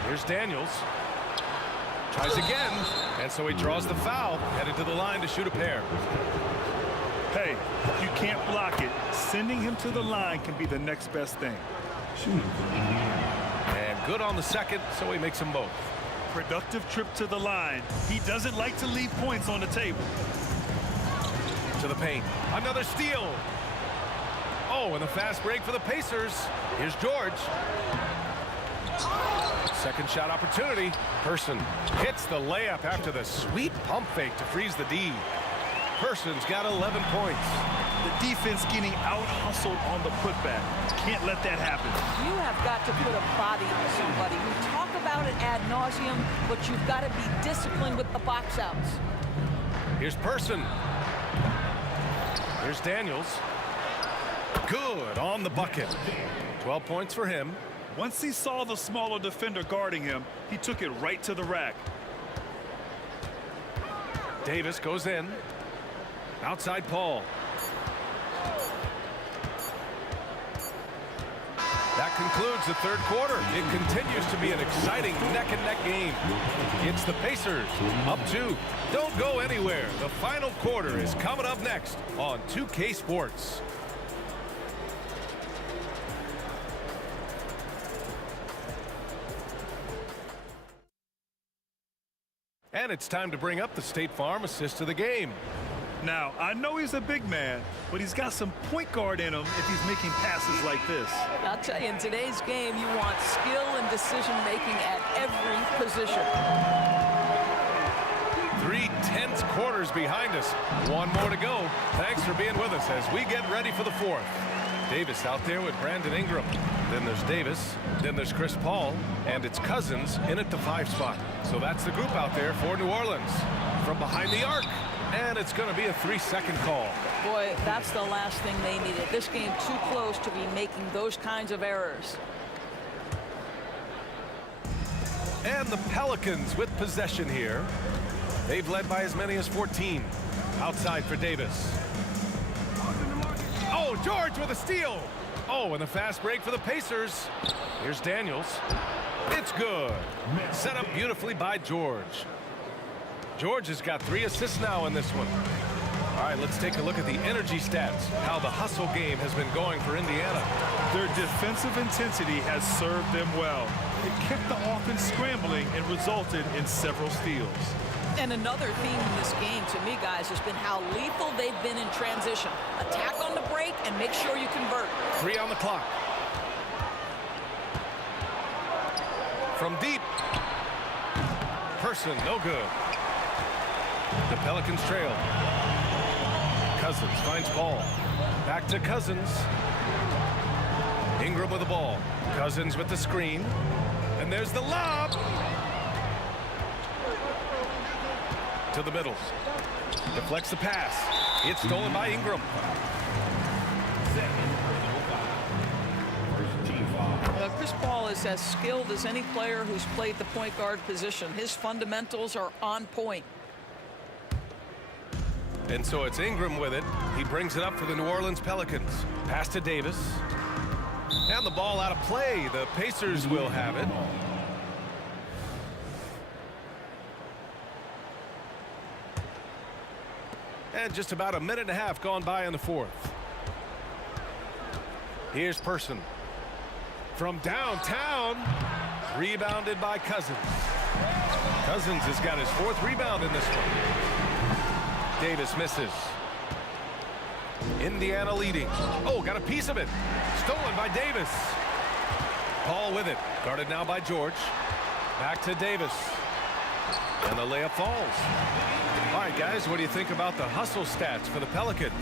Here's Daniels. Tries again, and so he draws the foul, headed to the line to shoot a pair. Hey, if you can't block it, sending him to the line can be the next best thing. And good on the second, so he makes them both. Productive trip to the line. He doesn't like to leave points on the table. To the paint. Another steal. Oh, and the fast break for the Pacers. Here's George. Second shot opportunity. Person hits the layup after the sweet pump fake to freeze the D. Person's got 11 points. The defense getting out-hustled on the putback. Can't let that happen. You have got to put a body on somebody. We talk about it ad nauseum, but you've got to be disciplined with the box outs. Here's Person. Here's Daniels. Good on the bucket. 12 points for him. Once he saw the smaller defender guarding him, he took it right to the rack. Davis goes in. Outside Paul. That concludes the 3rd quarter. It continues to be an exciting neck-and-neck game. It's the Pacers up 2. Don't go anywhere. The final quarter is coming up next on 2K Sports. And it's time to bring up the State Farm assist of the game. Now, I know he's a big man, but he's got some point guard in him if he's making passes like this. I'll tell you, in today's game, you want skill and decision-making at every position. 3 tense quarters behind us. 1 more to go. Thanks for being with us as we get ready for the 4th. Davis out there with Brandon Ingram. Then there's Davis. Then there's Chris Paul. And it's Cousins in at the 5 spot. So that's the group out there for New Orleans. From behind the arc. And it's going to be a 3-second call. Boy, that's the last thing they needed. This game too close to be making those kinds of errors. And the Pelicans with possession here. They've led by as many as 14. Outside for Davis. Oh, George with a steal. Oh, and the fast break for the Pacers. Here's Daniels. It's good. Set up beautifully by George. George has got 3 assists now in this one. All right, let's take a look at the energy stats, how the hustle game has been going for Indiana. Their defensive intensity has served them well. It kept the offense scrambling and resulted in several steals. And another theme in this game, to me, guys, has been how lethal they've been in transition. Attack on the break and make sure you convert. 3 on the clock. From deep. Person, no good. The Pelicans trail. Cousins finds Paul. Back to Cousins. Ingram with the ball. Cousins with the screen. And there's the lob. To the middle. Deflects the pass. It's stolen by Ingram. Chris Paul is as skilled as any player who's played the point guard position. His fundamentals are on point. And so it's Ingram with it. He brings it up for the New Orleans Pelicans. Pass to Davis. And the ball out of play. The Pacers will have it. And just about a minute and a half gone by in the 4th. Here's Person. From downtown. Rebounded by Cousins. Cousins has got his 4th rebound in this one. Davis misses. Indiana leading. Oh, got a piece of it. Stolen by Davis. Paul with it. Guarded now by George. Back to Davis. And the layup falls. All right, guys, what do you think about the hustle stats for the Pelicans?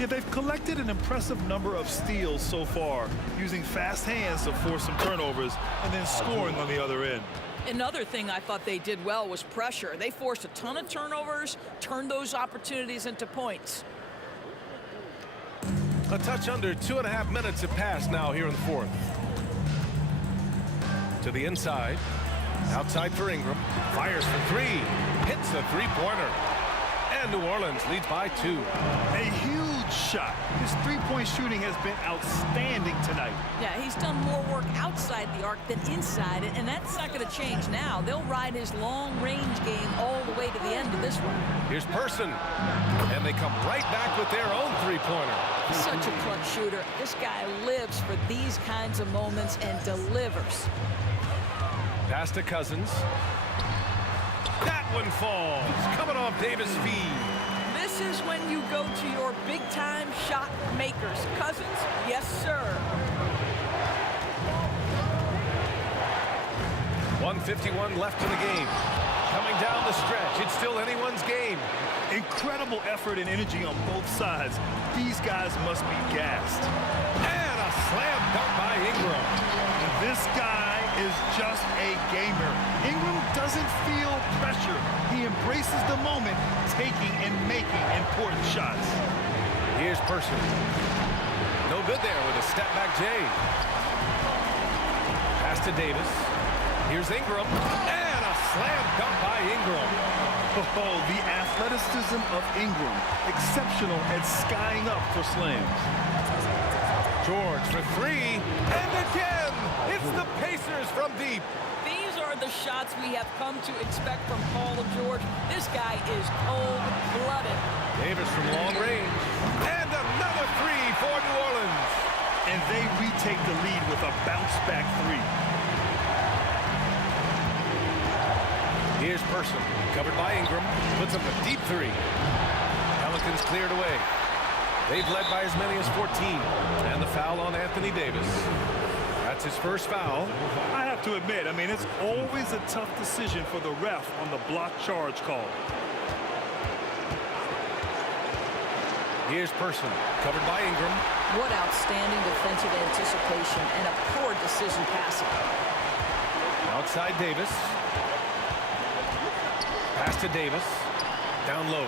Yeah, they've collected an impressive number of steals so far, using fast hands to force some turnovers and then scoring on the other end. Another thing I thought they did well was pressure. They forced a ton of turnovers, turned those opportunities into points. A touch under 2.5 minutes have passed now here in the 4th. To the inside. Outside for Ingram. Fires for 3. Hits a 3-pointer. And New Orleans leads by 2. A huge shot. His 3-point shooting has been outstanding tonight. Yeah, he's done more work outside the arc than inside it, and that's not going to change now. They'll ride his long-range game all the way to the end of this one. Here's Person. And they come right back with their own 3-pointer. Such a clutch shooter. This guy lives for these kinds of moments and delivers. Pass to Cousins. That one falls. Coming off Davis' feed. This is when you go to your big-time shot makers. Cousins, yes, sir. 1:51 left in the game. Coming down the stretch. It's still anyone's game. Incredible effort and energy on both sides. These guys must be gassed. And a slam dunk by Ingram. This guy is just a gamer. Ingram doesn't feel pressure. He embraces the moment, taking and making important shots. Here's Person. No good there with a step-back J. Pass to Davis. Here's Ingram. And a slam dunk by Ingram. Oh, the athleticism of Ingram. Exceptional at skying up for slams. George for 3. And again, it's the Pacers from deep. These are the shots we have come to expect from Paul George. This guy is cold-blooded. Davis from long range. And another 3 for New Orleans. And they retake the lead with a bounce-back 3. Here's Person. Covered by Ingram. Puts up a deep 3. Pelicans cleared away. They've led by as many as 14. And the foul on Anthony Davis. That's his first foul. I have to admit, it's always a tough decision for the ref on the block charge call. Here's Person, covered by Ingram. What outstanding defensive anticipation and a poor decision passing. Outside Davis. Pass to Davis. Down low.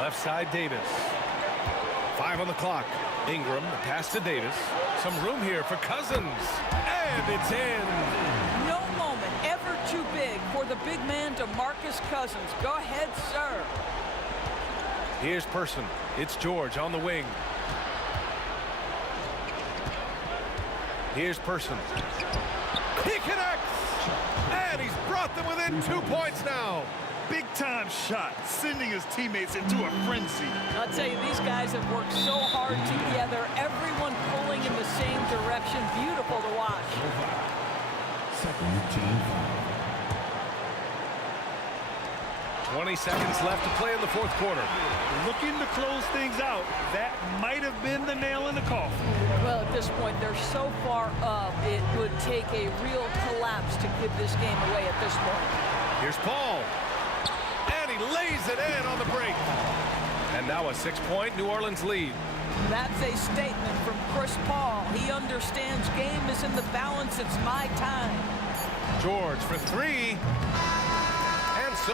Left side Davis. 5 on the clock. Ingram, the pass to Davis. Some room here for Cousins. And it's in. No moment ever too big for the big man DeMarcus Cousins. Go ahead, sir. Here's Person. It's George on the wing. Here's Person. He connects! And he's brought them within 2 points now. Big-time shot, sending his teammates into a frenzy. I'll tell you, these guys have worked so hard together. Everyone pulling in the same direction. Beautiful to watch. Second team foul. 20 seconds left to play in the fourth quarter. Looking to close things out. That might have been the nail in the coffin. Well, at this point, they're so far up, it would take a real collapse to give this game away at this point. Here's Paul. And he lays it in on the break. And now a 6-point New Orleans lead. That's a statement from Chris Paul. He understands game is in the balance. It's my time. George for 3. And so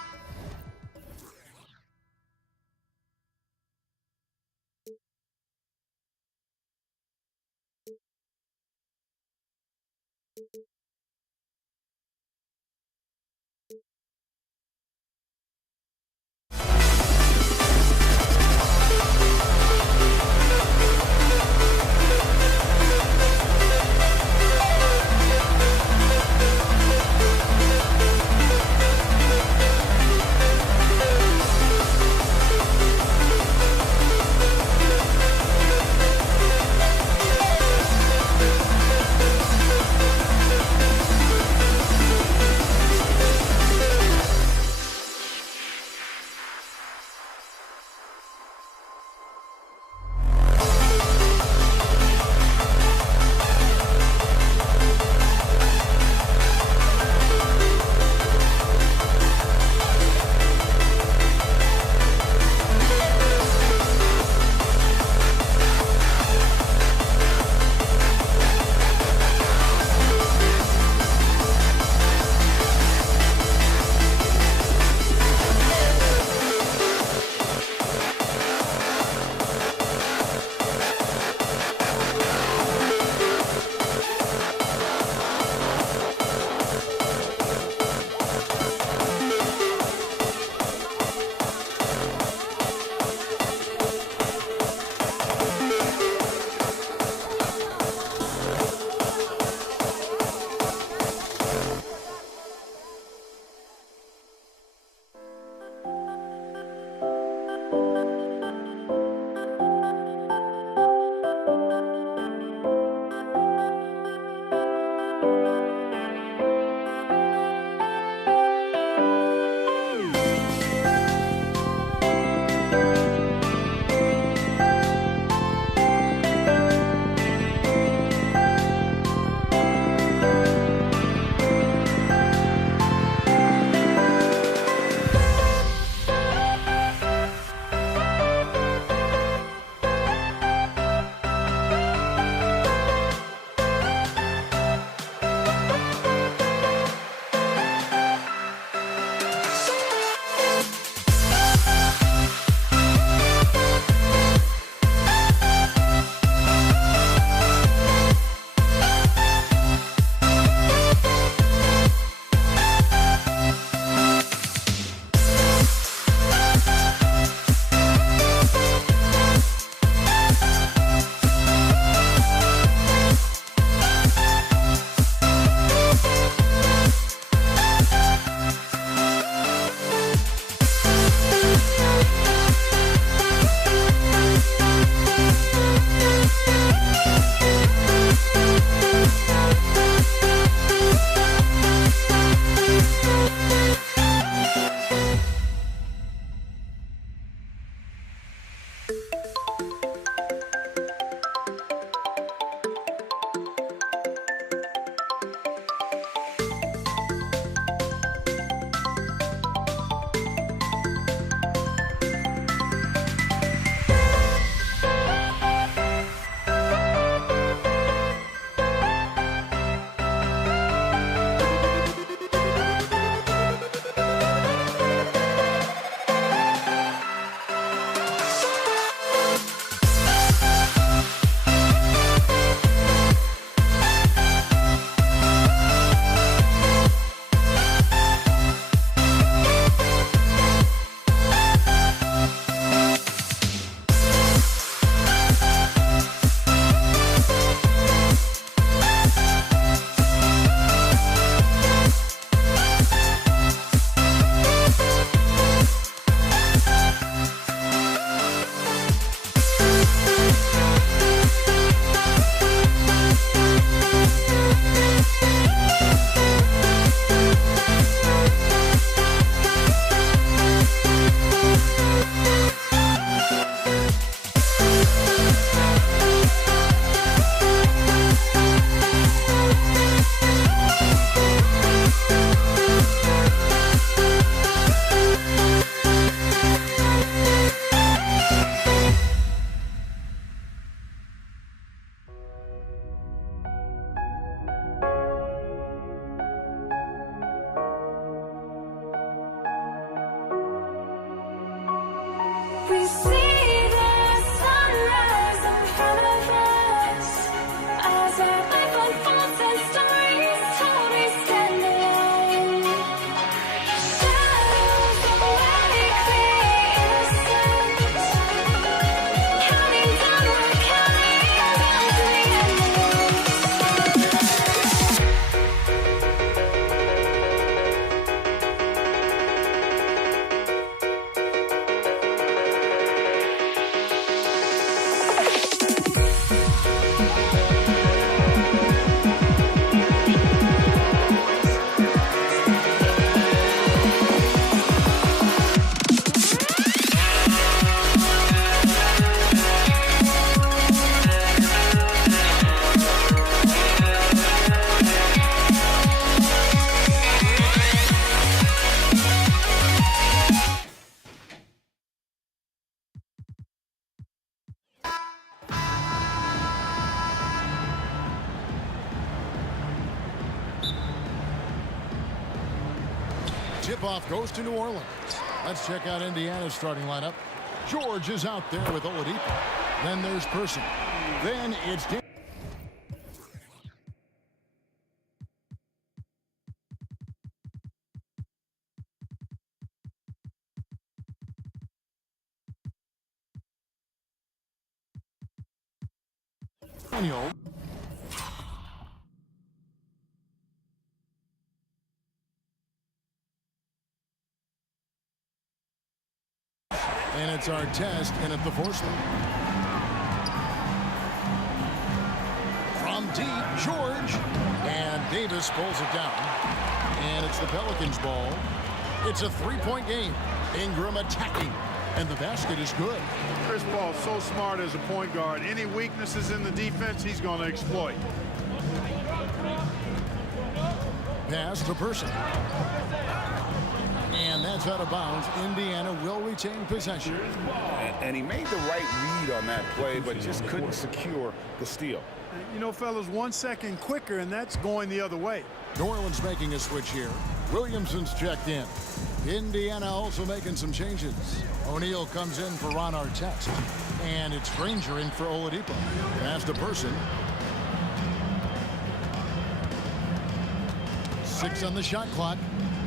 Tip-off goes to New Orleans. Let's check out Indiana's starting lineup. George is out there with Oladipo. Then there's Person. Then it's Daniel. And it's our test in at the fourth spot. From deep, George. And Davis pulls it down. And it's the Pelicans' ball. It's a three-point game. Ingram attacking. And the basket is good. Chris Paul's so smart as a point guard. Any weaknesses in the defense, he's going to exploit. Pass to Person. And that's out of bounds. Indiana will retain possession. And he made the right read on that play, but just couldn't secure the steal. You know, fellas, 1 second quicker, and that's going the other way. New Orleans making a switch here. Williamson's checked in. Indiana also making some changes. O'Neal comes in for Ron Artest. And it's Granger in for Oladipo. Pass to Person. 6 on the shot clock.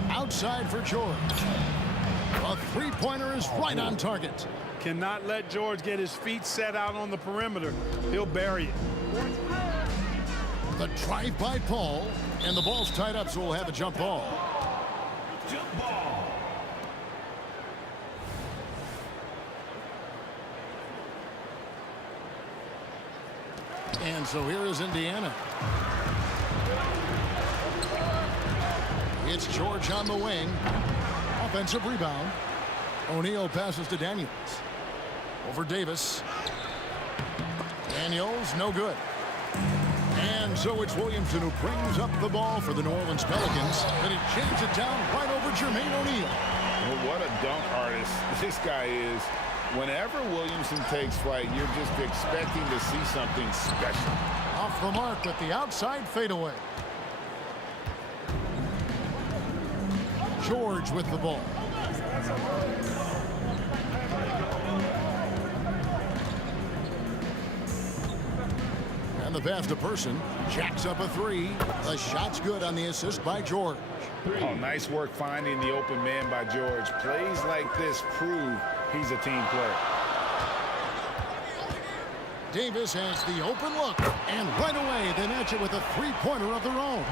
Outside for George. A three-pointer is right on target. Cannot let George get his feet set out on the perimeter. He'll bury it. The drive by Paul. And the ball's tied up, so we'll have a jump ball. Jump ball. And so here is Indiana. It's George on the wing. Offensive rebound. O'Neal passes to Daniels. Over Davis. Daniels, no good. And so it's Williamson who brings up the ball for the New Orleans Pelicans. And he jams it down right over Jermaine O'Neal. Well, what a dunk artist this guy is. Whenever Williamson takes flight, you're just expecting to see something special. Off the mark with the outside fadeaway. George with the ball. And the pass to Person. Jacks up a three. The shot's good on the assist by George. Oh, nice work finding the open man by George. Plays like this prove he's a team player. Davis has the open look. And right away, they match it with a three-pointer of their own.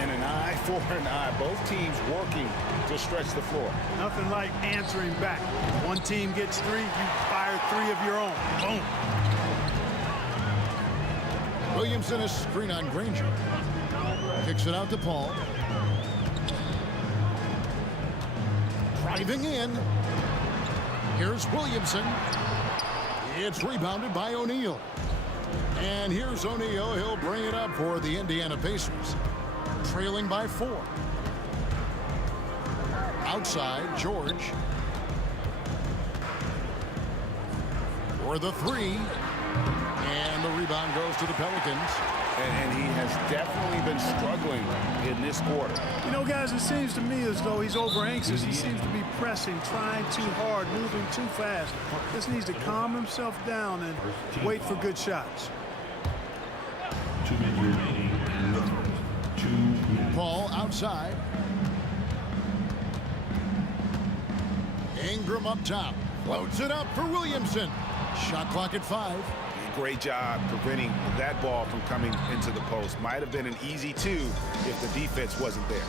And an eye for an eye. Both teams working to stretch the floor. Nothing like answering back. One team gets 3, you fire 3 of your own. Boom. Williamson is screen on Granger. Kicks it out to Paul. Driving in. Here's Williamson. It's rebounded by O'Neal. And here's O'Neal. He'll bring it up for the Indiana Pacers. Trailing by 4. Outside, George. For the 3. And the rebound goes to the Pelicans. And he has definitely been struggling in this quarter. You know, guys, it seems to me as though he's over anxious. He seems to be pressing, trying too hard, moving too fast. Just needs to calm himself down and wait for good shots. 2 minutes remaining. 2 minutes. Paul outside. Ingram up top. Floats it up for Williamson. Shot clock at 5. Great job preventing that ball from coming into the post. Might have been an easy 2 if the defense wasn't there.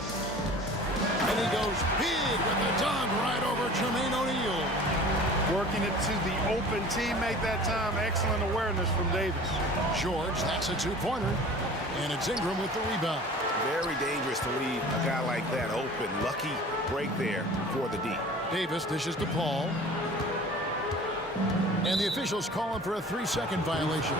And he goes big with a dunk right over Jermaine O'Neal. Working it to the open teammate that time. Excellent awareness from Davis. George, that's a 2-pointer. And it's Ingram with the rebound. Very dangerous to leave a guy like that open. Lucky break there for the D. Davis dishes to Paul. And the officials calling for a 3-second violation.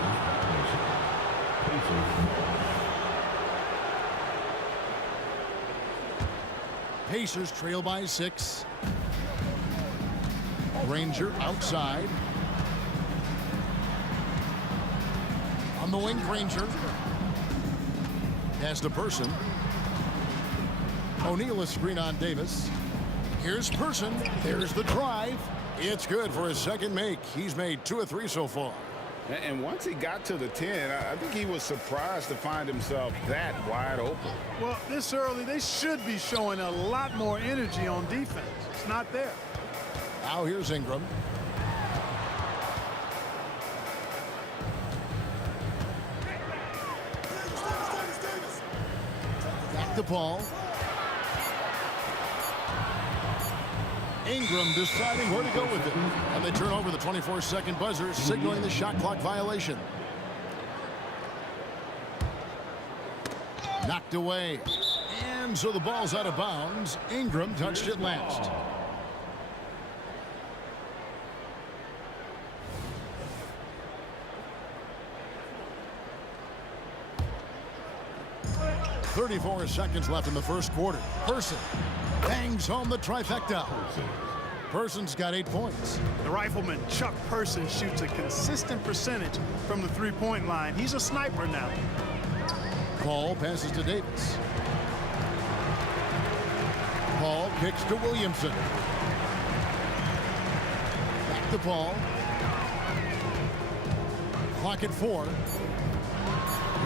Pacers trail by 6. Granger outside. On the wing, Granger. Pass to Person. O'Neal a screen on Davis. Here's Person. There's the drive. It's good for his second make. He's made 2 of 3 so far. And once he got to the 10, I think he was surprised to find himself that wide open. Well, this early, they should be showing a lot more energy on defense. It's not there. Now here's Ingram. Back to Paul. Ingram deciding where to go with it. And they turn over the 24-second buzzer, signaling the shot clock violation. Knocked away. And so the ball's out of bounds. Ingram touched it last. .34 seconds left in the first quarter. Person bangs home the trifecta. Person's got 8 points. The rifleman Chuck Person shoots a consistent percentage from the three-point line. He's a sniper now. Paul passes to Davis. Paul kicks to Williamson. Back to Paul. Clock at 4.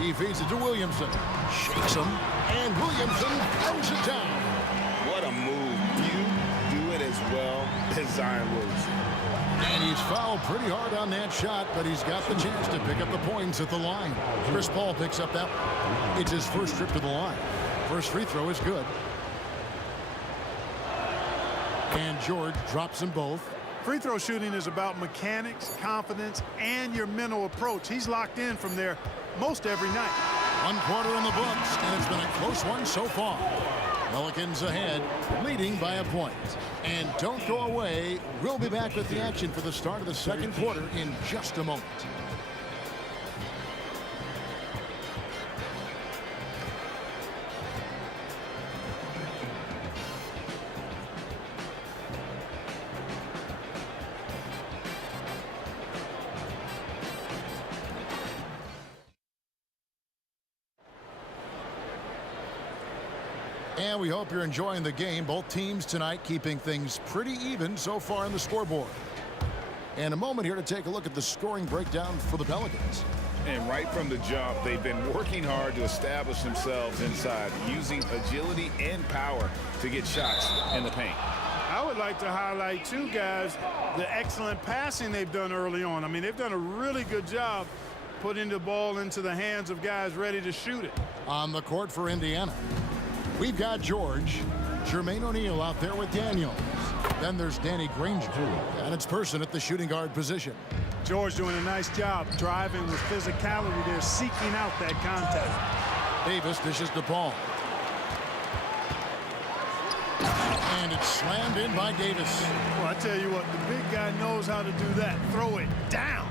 He feeds it to Williamson. Shakes him. And Williamson throws it down. What a move. You do it as well as Zion Williamson. And he's fouled pretty hard on that shot, but he's got the chance to pick up the points at the line. Chris Paul picks up that one. It's his first trip to the line. First free throw is good. And George drops them both. Free throw shooting is about mechanics, confidence, and your mental approach. He's locked in from there most every night. 1 quarter in the books, and it's been a close one so far. Pelicans ahead, leading by a point. And don't go away. We'll be back with the action for the start of the second quarter in just a moment. And we hope you're enjoying the game. Both teams tonight keeping things pretty even so far on the scoreboard. And a moment here to take a look at the scoring breakdown for the Pelicans. And right from the jump, they've been working hard to establish themselves inside, using agility and power to get shots in the paint. I would like to highlight, too, guys, the excellent passing they've done early on. I mean, they've done a really good job putting the ball into the hands of guys ready to shoot it. On the court for Indiana, we've got George, Jermaine O'Neal out there with Daniels. Then there's Danny Granger, and it's Person at the shooting guard position. George doing a nice job driving with physicality there, seeking out that contact. Davis dishes to Paul. And it's slammed in by Davis. Well, I tell you what, the big guy knows how to do that. Throw it down.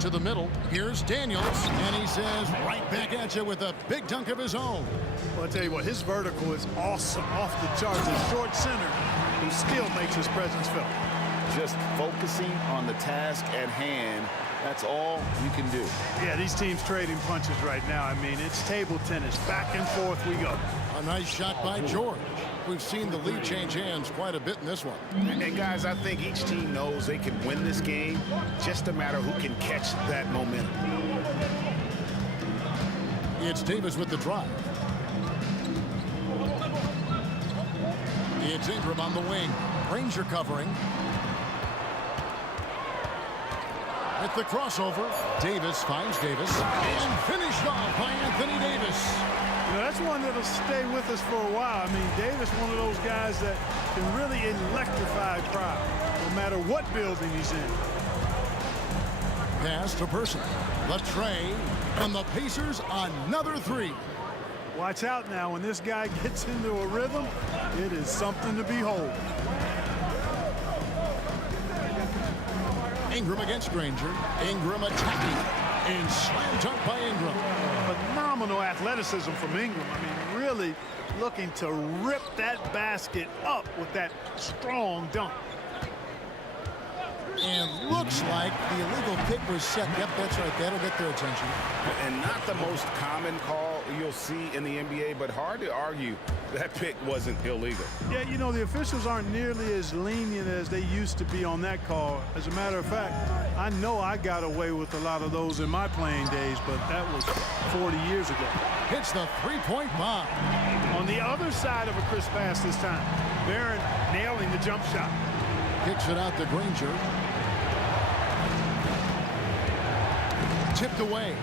To the middle, here's Daniels, and he says right back at you with a big dunk of his own. Well, I tell you what, his vertical is awesome, off the charts. A short center who still makes his presence felt. Just focusing on the task at hand, that's all you can do. Yeah, these teams trading punches right now. I mean, it's table tennis. Back and forth we go. A nice shot by George. We've seen the lead change hands quite a bit in this one. And guys, I think each team knows they can win this game. Just a matter who can catch that momentum. It's Davis with the drive. It's Ingram on the wing. Granger covering. At the crossover, Davis finds Davis. And finished off by Anthony Davis. You know, that's one that'll stay with us for a while. I mean, Davis, one of those guys that can really electrify a crowd, no matter what building he's in. Pass to Person. The tray, and the Pacers another three. Watch out now. When this guy gets into a rhythm, it is something to behold. Ingram against Granger. Ingram attacking. And slam dunk by Ingram. Phenomenal athleticism from Ingram. I mean, really looking to rip that basket up with that strong dunk. And looks like the illegal pick was set. Yep, that's right. That'll get their attention. And not the most common call you'll see in the NBA, but hard to argue that pick wasn't illegal. Yeah, you know, the officials aren't nearly as lenient as they used to be on that call. As a matter of fact, I know I got away with a lot of those in my playing days, but that was 40 years ago. Hits the three-point bomb. On the other side of a crisp pass this time. Barron nailing the jump shot. Kicks it out to Granger. Tipped away.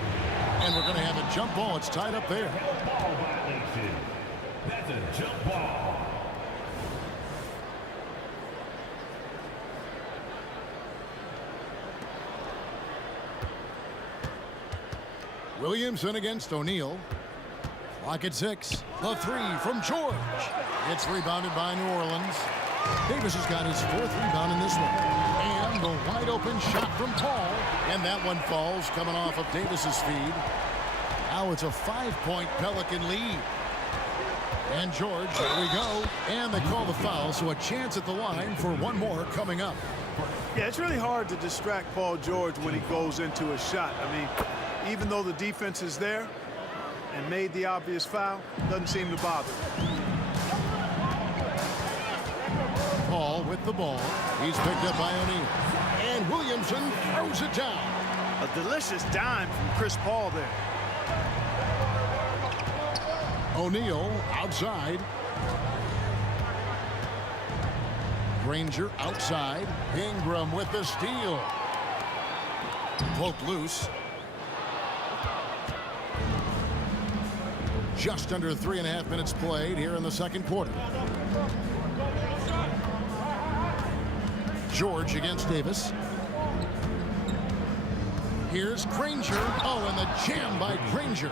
And we're going to have a jump ball. It's tied up there. Ball violation. That's a jump ball. Williamson against O'Neal. Clock at 6. The three from George. It's rebounded by New Orleans. Davis has got his 4th rebound in this one. And the wide open shot from Paul. And that one falls coming off of Davis's feed. Now it's a 5-point Pelican lead. And George, there we go. And they call the foul, so a chance at the line for one more coming up. Yeah, it's really hard to distract Paul George when he goes into a shot. I mean, even though the defense is there and made the obvious foul, doesn't seem to bother. Paul with the ball. He's picked up by O'Neal. And Williamson throws it down. A delicious dime from Chris Paul there. O'Neal outside. Granger outside. Ingram with the steal. Poked loose. Just under 3.5 minutes played here in the second quarter. George against Davis. Here's Granger. Oh, and the jam by Granger.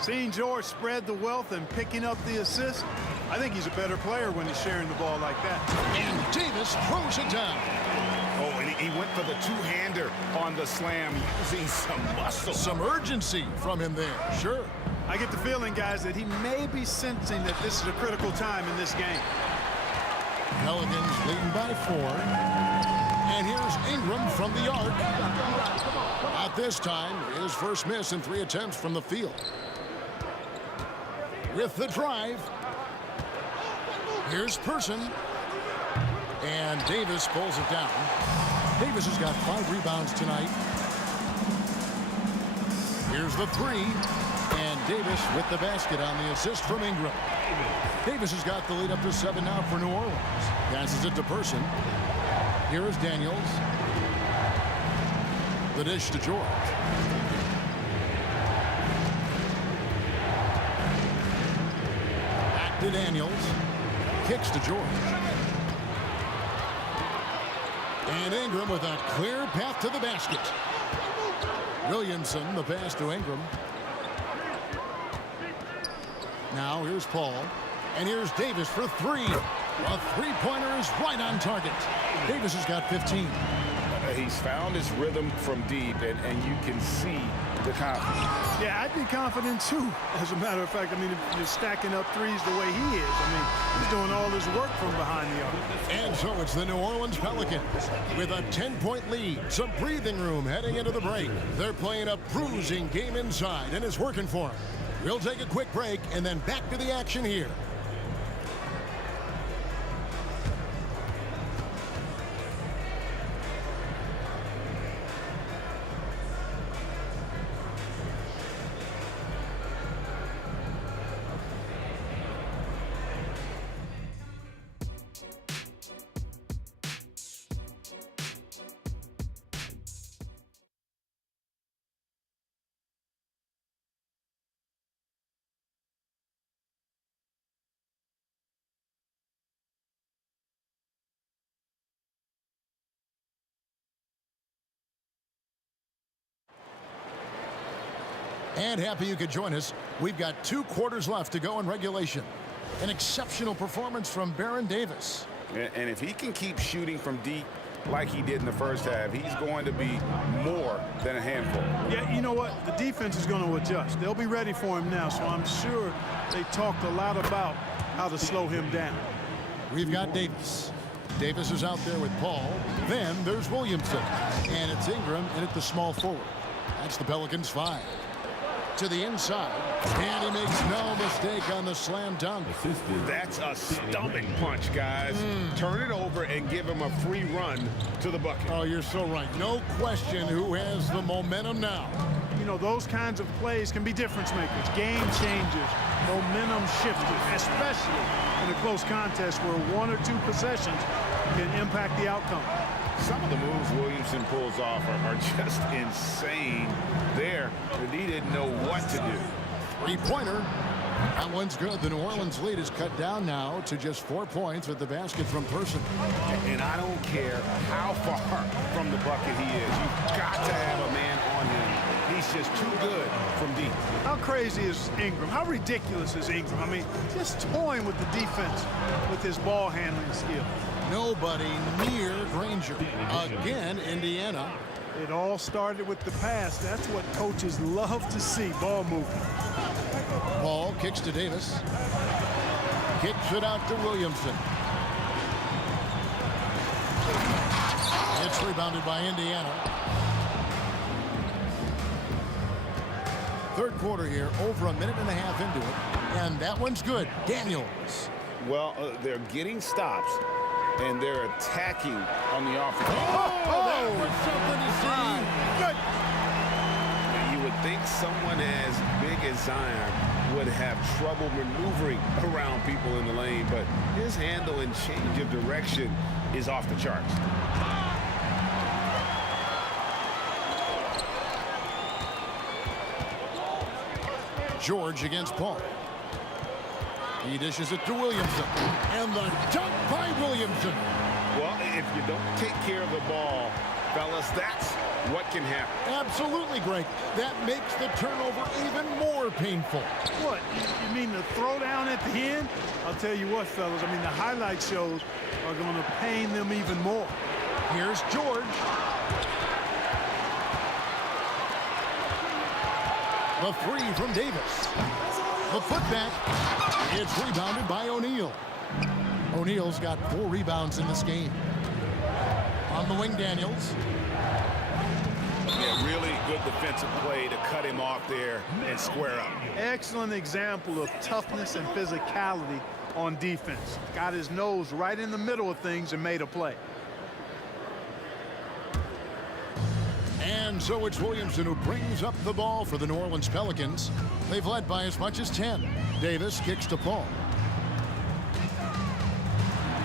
Seeing George spread the wealth and picking up the assist, I think he's a better player when he's sharing the ball like that. And Davis throws it down. Oh, and he went for the two-hander on the slam, using some muscle. Some urgency from him there, sure. I get the feeling, guys, that he may be sensing that this is a critical time in this game. Pelicans leading by 4. And here's Ingram from the arc. At this time, his first miss in 3 attempts from the field. With the drive. Here's Person. And Davis pulls it down. Davis has got 5 rebounds tonight. Here's the 3. And Davis with the basket on the assist from Ingram. Davis has got the lead up to 7 now for New Orleans. Passes it to Person. Here is Daniels. The dish to George. Back to Daniels. Kicks to George. And Ingram with a clear path to the basket. Williamson, the pass to Ingram. Now here's Paul. And here's Davis for 3. A three-pointer is right on target. Davis has got 15. He's found his rhythm from deep, and you can see the confidence. Yeah, I'd be confident too. As a matter of fact, I mean, if you're stacking up threes the way he is, I mean, he's doing all his work from behind the arc. And so it's the New Orleans Pelicans with a 10-point lead. Some breathing room heading into the break. They're playing a bruising game inside, and it's working for them. We'll take a quick break and then back to the action here. And happy you could join us. We've got 2 quarters left to go in regulation. An exceptional performance from Baron Davis. And if he can keep shooting from deep like he did in the first half, he's going to be more than a handful. Yeah, you know what? The defense is going to adjust. They'll be ready for him now, so I'm sure they talked a lot about how to slow him down. We've got Davis. Davis is out there with Paul. Then there's Williamson. And it's Ingram in at the small forward. That's the Pelicans 5. To the inside. And he makes no mistake on the slam dunk. That's a stomach punch, guys. Turn it over and give him a free run to the bucket. Oh, you're so right. No question who has the momentum now. You know, those kinds of plays can be difference makers, game changers, momentum shifters, especially in a close contest where 1 or 2 possessions can impact the outcome. Some of the moves Williamson pulls off are just insane there, and he didn't know what to do. Three-pointer. That one's good. The New Orleans lead is cut down now to just 4 points with the basket from Person. And I don't care how far from the bucket he is. You've got to have a man on him. He's just too good from deep. How crazy is Ingram? How ridiculous is Ingram? I mean, just toying with the defense with his ball handling skill. Nobody near Granger. Again, Indiana. It all started with the pass. That's what coaches love to see, ball movement. Paul kicks to Davis. Kicks it out to Williamson. It's rebounded by Indiana. Third quarter here, over a minute and a half into it. And that one's good. Daniels. Well, they're getting stops, and they're attacking on the offense. That was something to see. Good. You would think someone as big as Zion would have trouble maneuvering around people in the lane, but his handle and change of direction is off the charts. George against Paul. He dishes it to Williamson. And the dunk by Williamson. Well, if you don't take care of the ball, fellas, that's what can happen. Absolutely, Greg. That makes the turnover even more painful. What? You mean the throwdown at the end? I'll tell you what, fellas. I mean, the highlight shows are going to pain them even more. Here's George. The three from Davis. The putback. It's rebounded by O'Neal. O'Neal's got 4 rebounds in this game. On the wing, Daniels. Yeah, really good defensive play to cut him off there and square up. Excellent example of toughness and physicality on defense. Got his nose right in the middle of things and made a play. And so it's Williamson who brings up the ball for the New Orleans Pelicans. They've led by as much as 10. Davis kicks to Paul.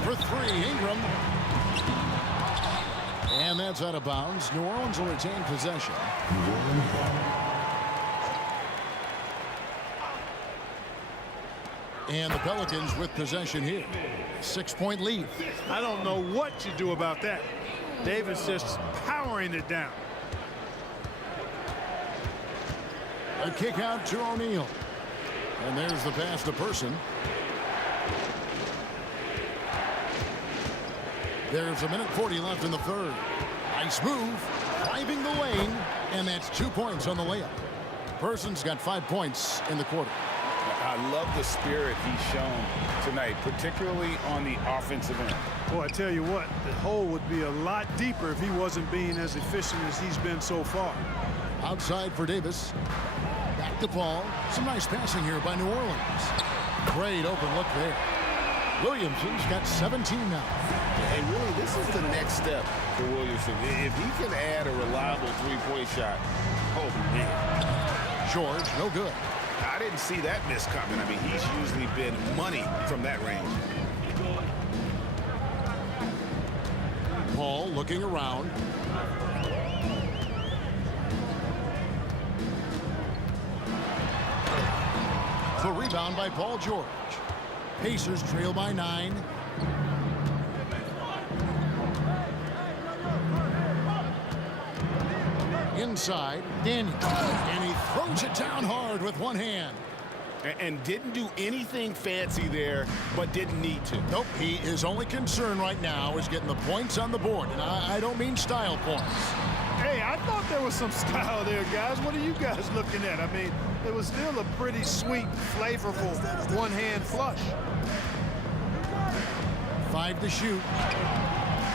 For 3, Ingram. And that's out of bounds. New Orleans will retain possession. And the Pelicans with possession here. 6-point lead. I don't know what you do about that. Davis just powering it down. A kick out to O'Neal. And there's the pass to Person. There's a minute 40 left in the third. Nice move. Driving the lane. And that's 2 points on the layup. Person's got 5 points in the quarter. I love the spirit he's shown tonight, particularly on the offensive end. Boy, I tell you what, the hole would be a lot deeper if he wasn't being as efficient as he's been so far. Outside for Davis. Back to Paul. Some nice passing here by New Orleans. Great open look there. Williamson's got 17 now. And really, this is the next step for Williamson. If he can add a reliable three-point shot, oh, man. George, no good. I didn't see that miss coming. I mean, he's usually been money from that range. Paul looking around. The rebound by Paul George. Pacers trail by 9. Inside, Daniels. And he throws it down hard with one hand. And didn't do anything fancy there, but didn't need to. Nope, his only concern right now is getting the points on the board. And I don't mean style points. Hey, I thought there was some style there, guys. What are you guys looking at? I mean, it was still a pretty sweet, flavorful one-hand flush. 5 to shoot.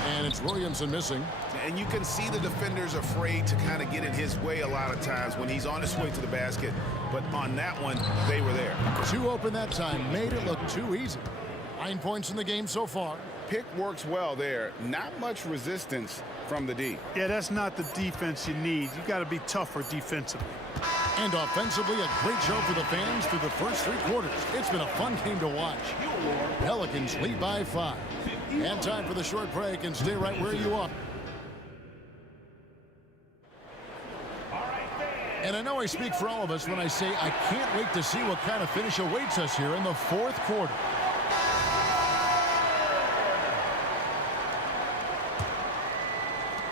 And it's Williamson missing. And you can see the defenders afraid to kind of get in his way a lot of times when he's on his way to the basket. But on that one, they were there. 2 open that time. Made it look too easy. 9 points in the game so far. Pick works well there. Not much resistance from the D. Yeah, that's not the defense you need. You got to be tougher defensively. And offensively, a great show for the fans through the first 3 quarters. It's been a fun game to watch. Pelicans lead by 5. And time for the short break, and stay right where you are. And I know I speak for all of us when I say I can't wait to see what kind of finish awaits us here in the 4th quarter.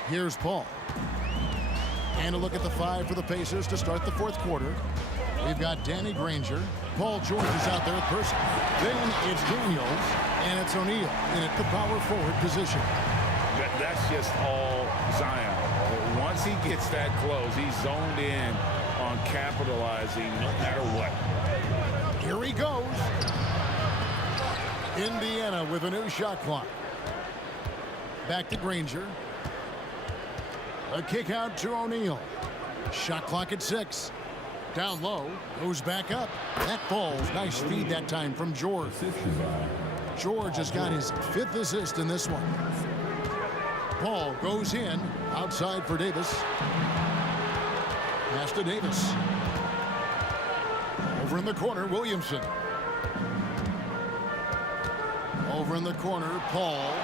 Here's Paul. And a look at the 5 for the Pacers to start the 4th quarter. We've got Danny Granger. Paul George is out there at person. Then it's Daniels, and it's O'Neal in at the power forward position. That's just all Zion. Once he gets that close, he's zoned in on capitalizing no matter what. Here he goes. Indiana with a new shot clock. Back to Granger. A kick out to O'Neal. Shot clock at 6. Down low, goes back up. That falls. Nice feed that time from George. George has got his 5th assist in this one. Paul goes in, outside for Davis. Pass to Davis. Over in the corner, Williamson. Over in the corner, Paul.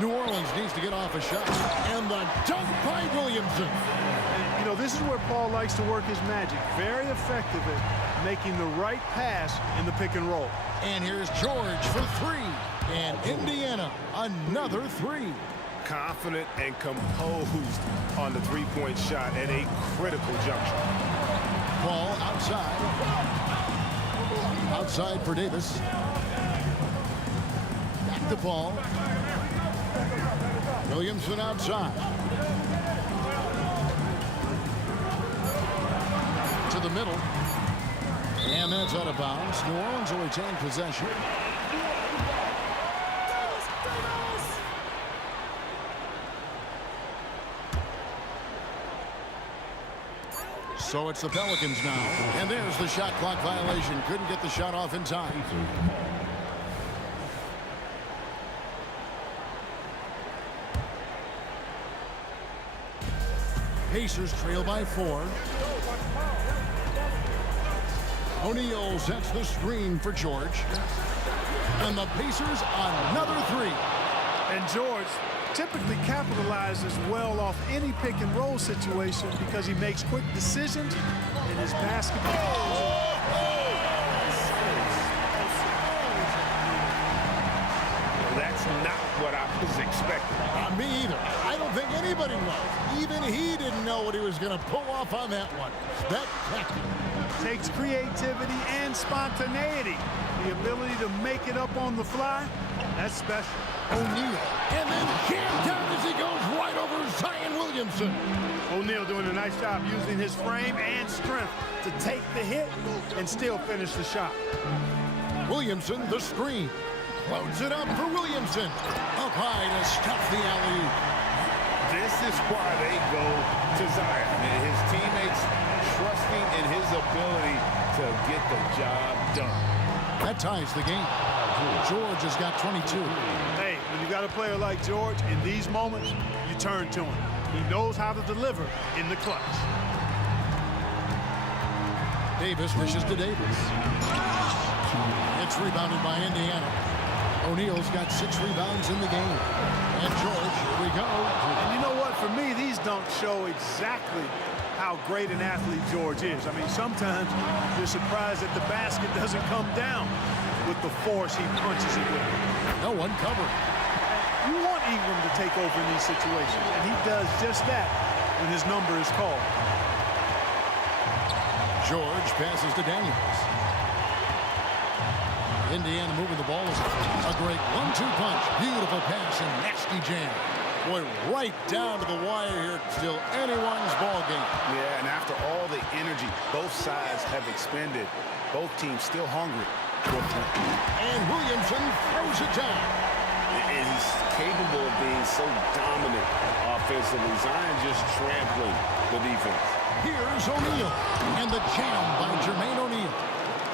New Orleans needs to get off a shot. And the dunk by Williamson. And, you know, this is where Paul likes to work his magic. Very effective at making the right pass in the pick and roll. And here's George for 3. And Indiana, another 3. Confident and composed on the 3-point shot at a critical juncture. Paul outside. Outside for Davis. Back to Paul. Williamson outside. To the middle. And that's out of bounds. New Orleans will retain possession. So it's the Pelicans now. And there's the shot clock violation. Couldn't get the shot off in time. Pacers trail by 4. O'Neal sets the screen for George. And the Pacers another 3. And George typically capitalizes well off any pick and roll situation because he makes quick decisions in his basketball. That's not what I was expecting. Me either. I don't think anybody was. Even he didn't know what he was going to pull off on that one. Spectacular. Takes creativity and spontaneity. The ability to make it up on the fly, that's special. O'Neal. And then jammed down as he goes right over Zion Williamson. O'Neal doing a nice job using his frame and strength to take the hit and still finish the shot. Williamson, the screen. Loads it up for Williamson. Up high to stuff the alley-oop. This is why they go to Zion. And his teammates trusting in his ability to get the job done. That ties the game. George has got 22. Hey, when you got a player like George, in these moments, you turn to him. He knows how to deliver in the clutch. Davis dishes to Davis. It's rebounded by Indiana. O'Neal's got 6 rebounds in the game. And George, here we go. And you know what? For me, these dunks show exactly how great an athlete George is. I mean, sometimes you're surprised that the basket doesn't come down with the force he punches it with. No one covered. You want Ingram to take over in these situations, and he does just that when his number is called. George passes to Daniels. Indiana moving the ball is a great 1-2 punch. Beautiful pass and nasty jam. Boy, right down to the wire here. Still anyone's ball game. Yeah, and after all the energy both sides have expended, both teams still hungry. And Williamson throws it down. And he's capable of being so dominant offensively. Zion just trampling the defense. Here's O'Neal. And the jam by Jermaine O'Neal.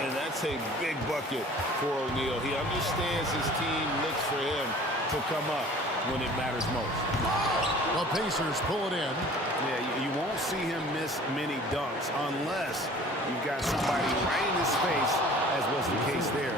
And that's a big bucket for O'Neal. He understands his team looks for him to come up when it matters most. The Pacers pull it in. Yeah, you won't see him miss many dunks unless you've got somebody right in his face, as was the case there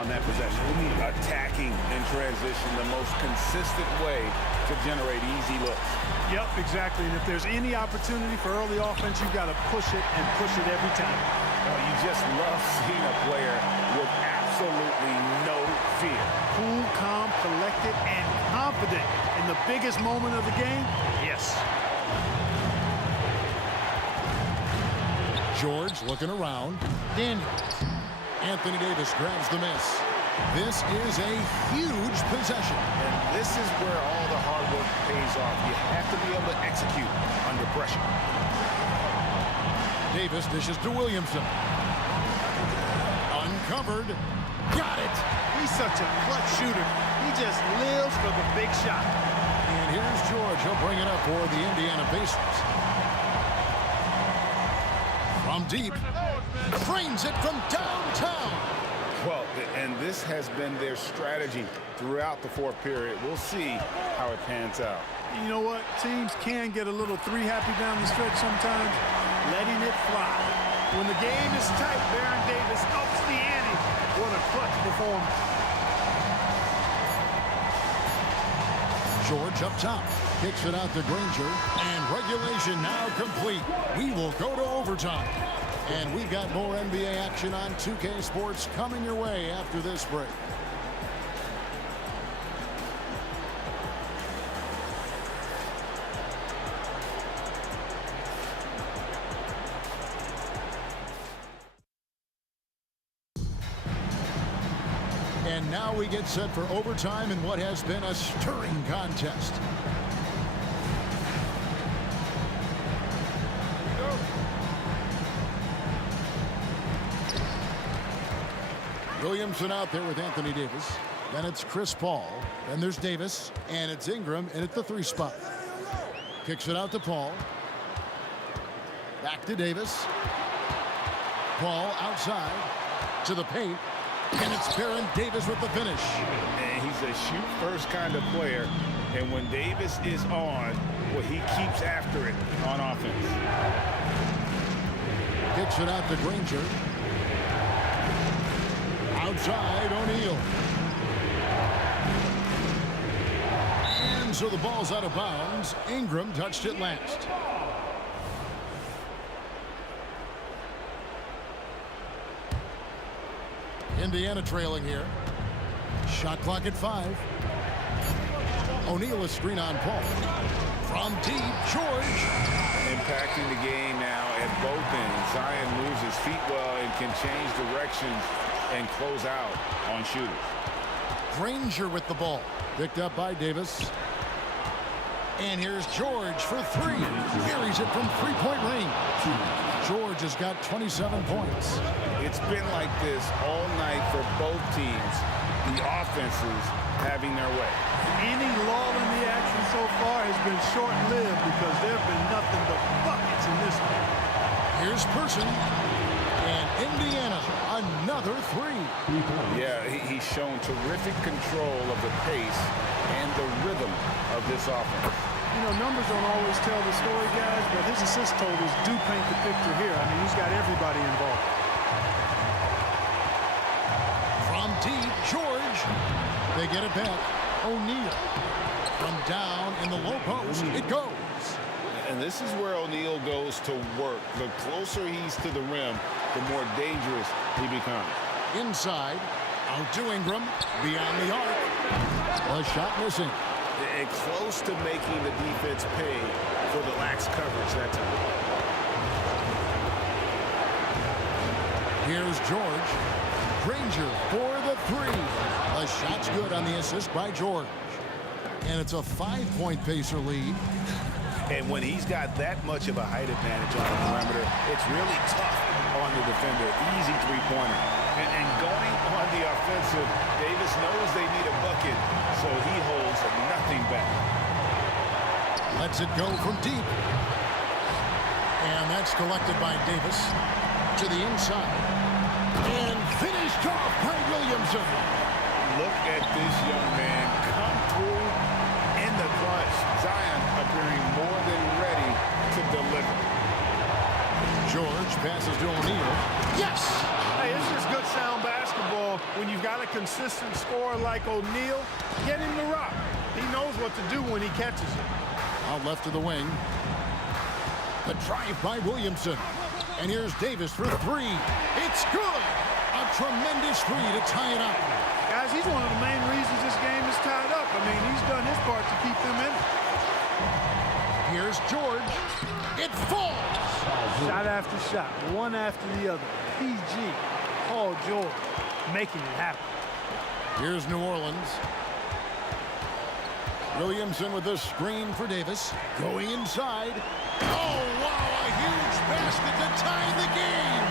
on that possession. Attacking in transition, the most consistent way to generate easy looks. Yep, exactly. And if there's any opportunity for early offense, you've got to push it and push it every time. You just love seeing a player with absolutely no fear. Cool, calm, collected, and confident in the biggest moment of the game. Yes. George looking around. Daniels. Anthony Davis grabs the miss. This is a huge possession. And this is where all the hard work pays off. You have to be able to execute under pressure. Davis dishes to Williamson. Uncovered. Got it. He's such a clutch shooter. He just lives for the big shot. And here's George. He'll bring it up for the Indiana Pacers. From deep. Frames it from downtown. Well, and this has been their strategy throughout the fourth period. We'll see how it pans out. You know what? Teams can get a little three-happy down the stretch sometimes, letting it fly. When the game is tight, Baron Davis ups the ante. What a clutch performance. George up top. Kicks it out to Granger. And regulation now complete. We will go to overtime. And we've got more NBA action on 2K Sports coming your way after this break. And now we get set for overtime in what has been a stirring contest. Williamson out there with Anthony Davis. Then it's Chris Paul. Then there's Davis. And it's Ingram in at the 3 spot. Kicks it out to Paul. Back to Davis. Paul outside to the paint. And it's Baron Davis with the finish. And he's a shoot-first kind of player. And when Davis is on, well, he keeps after it on offense. Kicks it out to Granger. Outside, O'Neal. And so the ball's out of bounds. Ingram touched it last. Indiana trailing here. Shot clock at 5. O'Neal is screen on Paul. From deep, George. Impacting the game now at both ends. Zion moves his feet well and can change directions and close out on shooters. Granger with the ball. Picked up by Davis. And here's George for 3. Buries it from 3-point range. George has got 27 points. It's been like this all night for both teams. The offenses having their way. Any lull in the action so far has been short-lived because there have been nothing but buckets in this one. Here's Person. And Indiana, another 3. Yeah, he's shown terrific control of the pace and the rhythm of this offense. You know, numbers don't always tell the story, guys, but his assist totals do paint the picture here. I mean, he's got everybody involved. From deep, George. They get it back. O'Neal. From down in the low post, it goes. And this is where O'Neal goes to work. The closer he's to the rim, the more dangerous he becomes. Inside, out to Ingram, beyond the arc. A shot missing. And close to making the defense pay for the lax coverage that time. Here's George. Granger for the 3. A shot's good on the assist by George. And it's a 5-point Pacer lead. And when he's got that much of a height advantage on the perimeter, it's really tough on the defender. Easy three-pointer. And going on the offensive, Davis knows they need a bucket, so he holds nothing back. Lets it go from deep. And that's collected by Davis to the inside. And finished off by Williamson. Look at this young man come through in the clutch. Zion appearing more than ready to deliver. George passes to O'Neal. Yes! Hey, it's just good sound basketball when you've got a consistent scorer like O'Neal. Get him the rock. He knows what to do when he catches it. Out left to the wing. The drive by Williamson. And here's Davis for three. It's good! A tremendous three to tie it up. Guys, he's one of the main reasons this game is tied up. I mean, he's done his part to keep them in it. Here's George. It falls! Shot after shot, one after the other. PG, Paul George, making it happen. Here's New Orleans. Williamson with the screen for Davis. Going inside. Oh, wow, a huge basket to tie the game.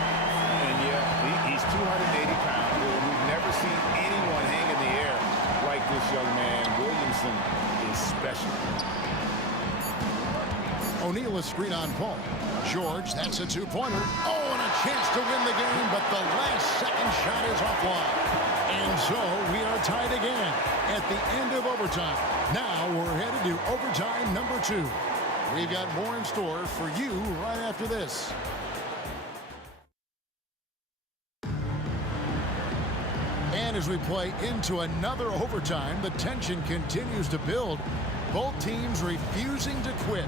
And yeah, he's 280 pounds. We've never seen anyone hang in the air like this young man. Williamson is special. O'Neal is screen on Paul. George, that's a two-pointer. Oh, and a chance to win the game, but the last second shot is offline. And so we are tied again at the end of overtime. Now we're headed to overtime number 2. We've got more in store for you right after this. And as we play into another overtime, the tension continues to build. Both teams refusing to quit.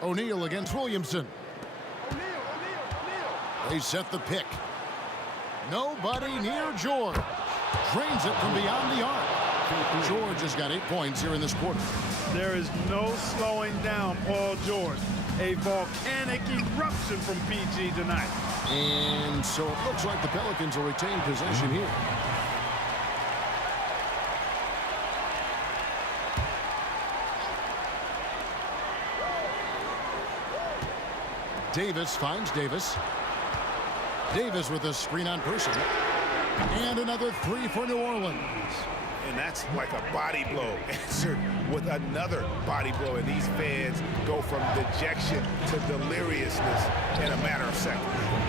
O'Neal against Williamson. They set the pick. Nobody near George. Drains it from beyond the arc. George has got 8 points here in this quarter. There is no slowing down Paul George. A volcanic eruption from PG tonight. And so it looks like the Pelicans will retain possession here. Davis finds Davis. Davis with a screen on Person. And another three for New Orleans. And that's like a body blow answered with another body blow. And these fans go from dejection to deliriousness in a matter of seconds.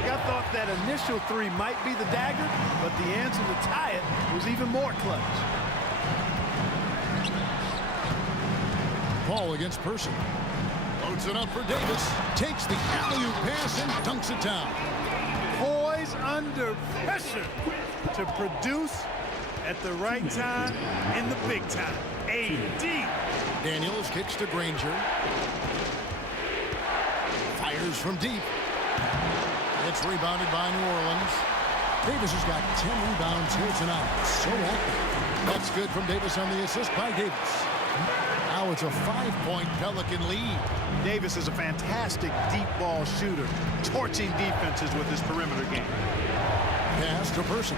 I thought that initial three might be the dagger, but the answer to tie it was even more clutch. Paul against Person. Loads it up for Davis. Takes the alley-oop pass and dunks it down. Poise under pressure to produce at the right time in the big time. AD. Daniels kicks to Granger. Fires from deep. It's rebounded by New Orleans. Davis has got 10 rebounds here tonight. So active. That's good from Davis on the assist by Davis. Now it's a 5-point Pelican lead. Davis is a fantastic deep ball shooter, torching defenses with his perimeter game. Pass to Person.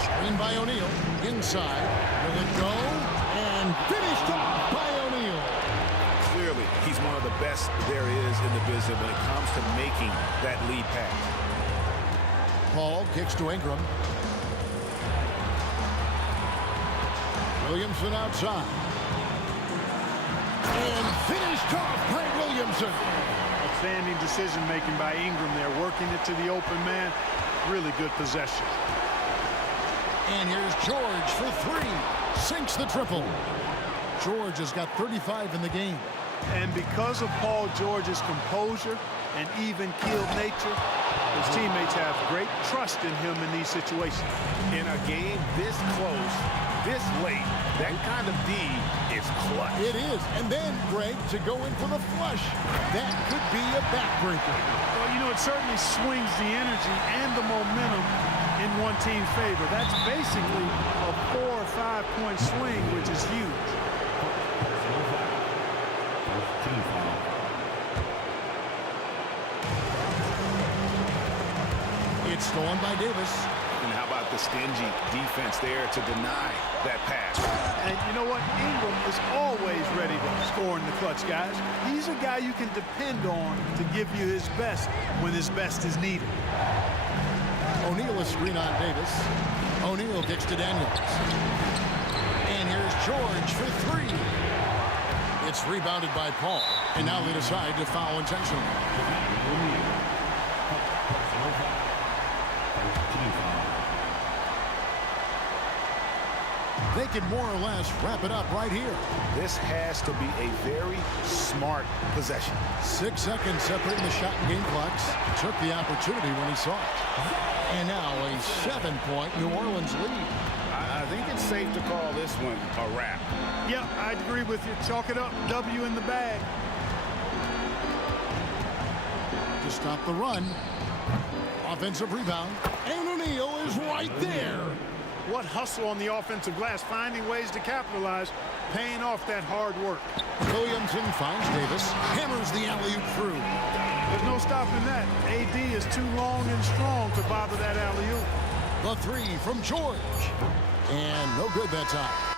Screen by O'Neal. Inside. Will it go? And finished off by O'Neal. Clearly, he's one of the best there is in the business when it comes to making that lead pass. Paul kicks to Ingram. Williamson outside. And finished off by Williamson. Outstanding decision-making by Ingram there, working it to the open man. Really good possession. And here's George for three. Sinks the triple. George has got 35 in the game. And because of Paul George's composure and even-keeled nature, his teammates have great trust in him in these situations. In a game this close, this late, that kind of D is clutch. It is. And then, Greg, to go in for the flush. That could be a backbreaker. Well, you know, it certainly swings the energy and the momentum in one team's favor. That's basically a 4 or 5 point swing, which is huge. It's stolen by Davis. And how about the stingy defense there to deny that pass. And you know what? Ingram is always ready to score in the clutch, guys. He's a guy you can depend on to give you his best when his best is needed. O'Neal is screen on Davis. O'Neal kicks to Daniels. And here's George for three. It's rebounded by Paul. And now they decide to foul intentionally. They can more or less wrap it up right here. This has to be a very smart possession. 6 seconds separating the shot and game clocks. Took the opportunity when he saw it. And now a 7-point New Orleans lead. I think it's safe to call this one a wrap. Yep, I'd agree with you. Chalk it up. W in the bag. To stop the run. Offensive rebound. And O'Neal is right there. What hustle on the offensive glass, finding ways to capitalize, paying off that hard work. Williamson finds Davis, hammers the alley-oop through. There's no stopping that. AD is too long and strong to bother that alley-oop. The three from George. And no good that time.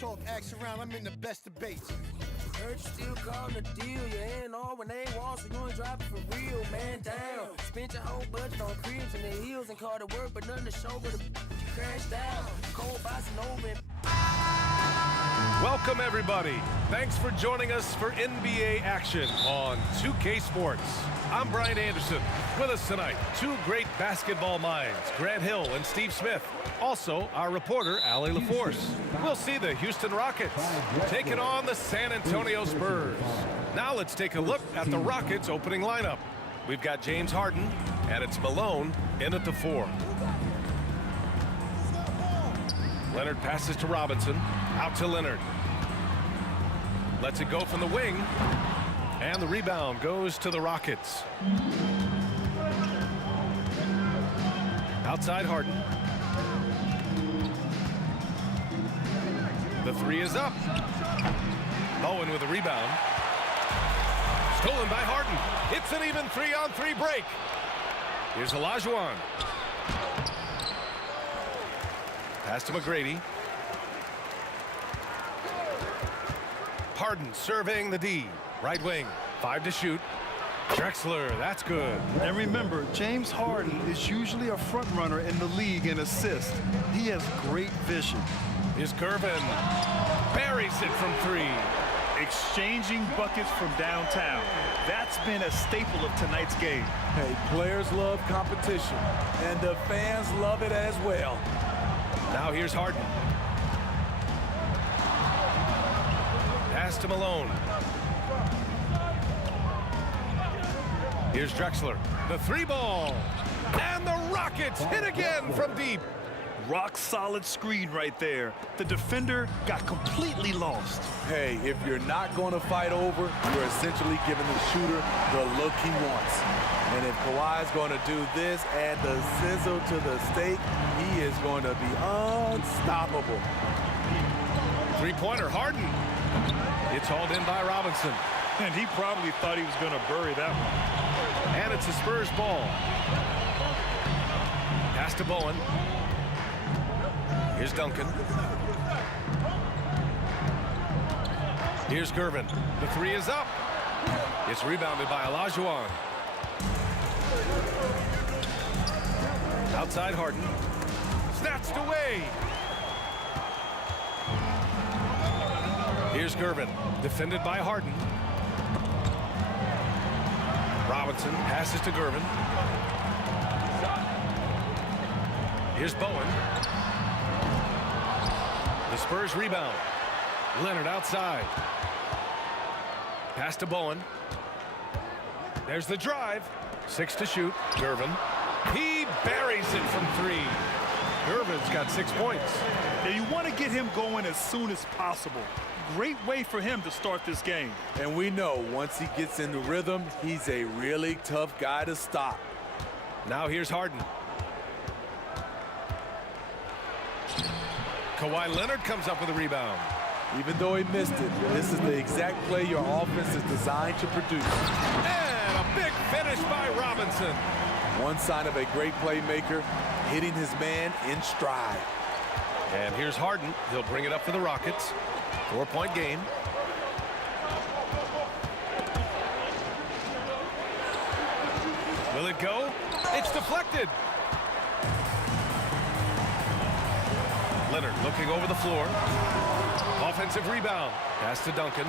Talk, ask around, I'm in the best debates. Heard you still calling a deal, you ain't all when they ain't wall, so you ain't dropping for real, man down. Spent your whole budget on cribs and the heels and called it work, but nothing to show but you crashed out. Cold bossing over and Welcome, everybody. Thanks for joining us for NBA action on 2K Sports. I'm Brian Anderson. With us tonight, two great basketball minds, Grant Hill and Steve Smith. Also, our reporter, Allie LaForce. We'll see the Houston Rockets taking on the San Antonio Spurs. Now let's take a look at the Rockets' opening lineup. We've got James Harden, and it's Malone in at the 4. Leonard passes to Robinson, out to Leonard. Lets it go from the wing, and the rebound goes to the Rockets. Outside Harden. The 3 is up. Bowen with a rebound. Stolen by Harden. It's an even 3-on-3 break. Here's Olajuwon. Pass to McGrady. Harden surveying the D. Right wing. 5 to shoot. Drexler, that's good. And remember, James Harden is usually a front runner in the league in assists. He has great vision. Here's Gervin. Buries it from 3. Exchanging buckets from downtown. That's been a staple of tonight's game. Hey, players love competition, and the fans love it as well. Now here's Harden. Pass to Malone. Here's Drexler. The 3 ball. And the Rockets hit again from deep. Rock solid screen right there. The defender got completely lost. Hey, if you're not going to fight over, you're essentially giving the shooter the look he wants. And if Kawhi's going to do this, add the sizzle to the steak, he is going to be unstoppable. 3-pointer, Harden. It's hauled in by Robinson. And he probably thought he was going to bury that one. And it's a Spurs ball. Pass to Bowen. Here's Duncan. Here's Gervin. The 3 is up. It's rebounded by Olajuwon. Outside Harden. Snatched away. Here's Gervin, defended by Harden. Robinson passes to Gervin. Here's Bowen. The Spurs rebound. Leonard outside. Pass to Bowen. There's the drive. 6 to shoot. Gervin. He buries it from 3. Gervin's got 6 points. Now you want to get him going as soon as possible. Great way for him to start this game. And we know once he gets in the rhythm, he's a really tough guy to stop. Now here's Harden. Kawhi Leonard comes up with a rebound. Even though he missed it, this is the exact play your offense is designed to produce. And a big finish by Robinson. One sign of a great playmaker, hitting his man in stride. And here's Harden. He'll bring it up for the Rockets. 4-point game. Will it go? It's deflected. Leonard looking over the floor. Offensive rebound. Pass to Duncan.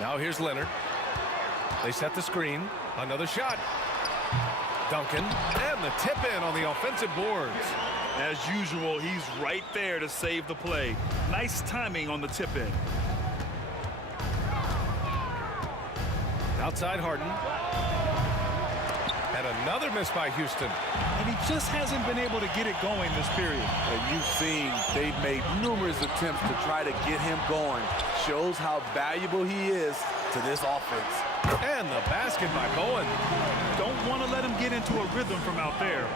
Now here's Leonard. They set the screen. Another shot. Duncan. And the tip in on the offensive boards. As usual, he's right there to save the play. Nice timing on the tip in. Outside Harden. And another miss by Houston. And he just hasn't been able to get it going this period. And you've seen they've made numerous attempts to try to get him going. Shows how valuable he is to this offense. And the basket by Bowen. Don't want to let him get into a rhythm from out there.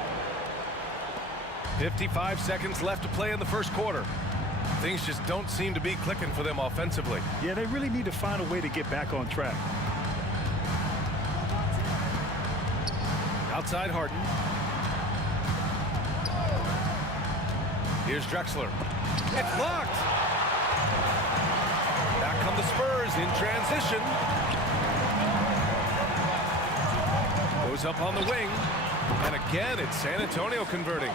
55 seconds left to play in the first quarter. Things just don't seem to be clicking for them offensively. Yeah, they really need to find a way to get back on track. Outside Harden. Here's Drexler. It's blocked. Back come the Spurs in transition. Goes up on the wing. And again, it's San Antonio converting.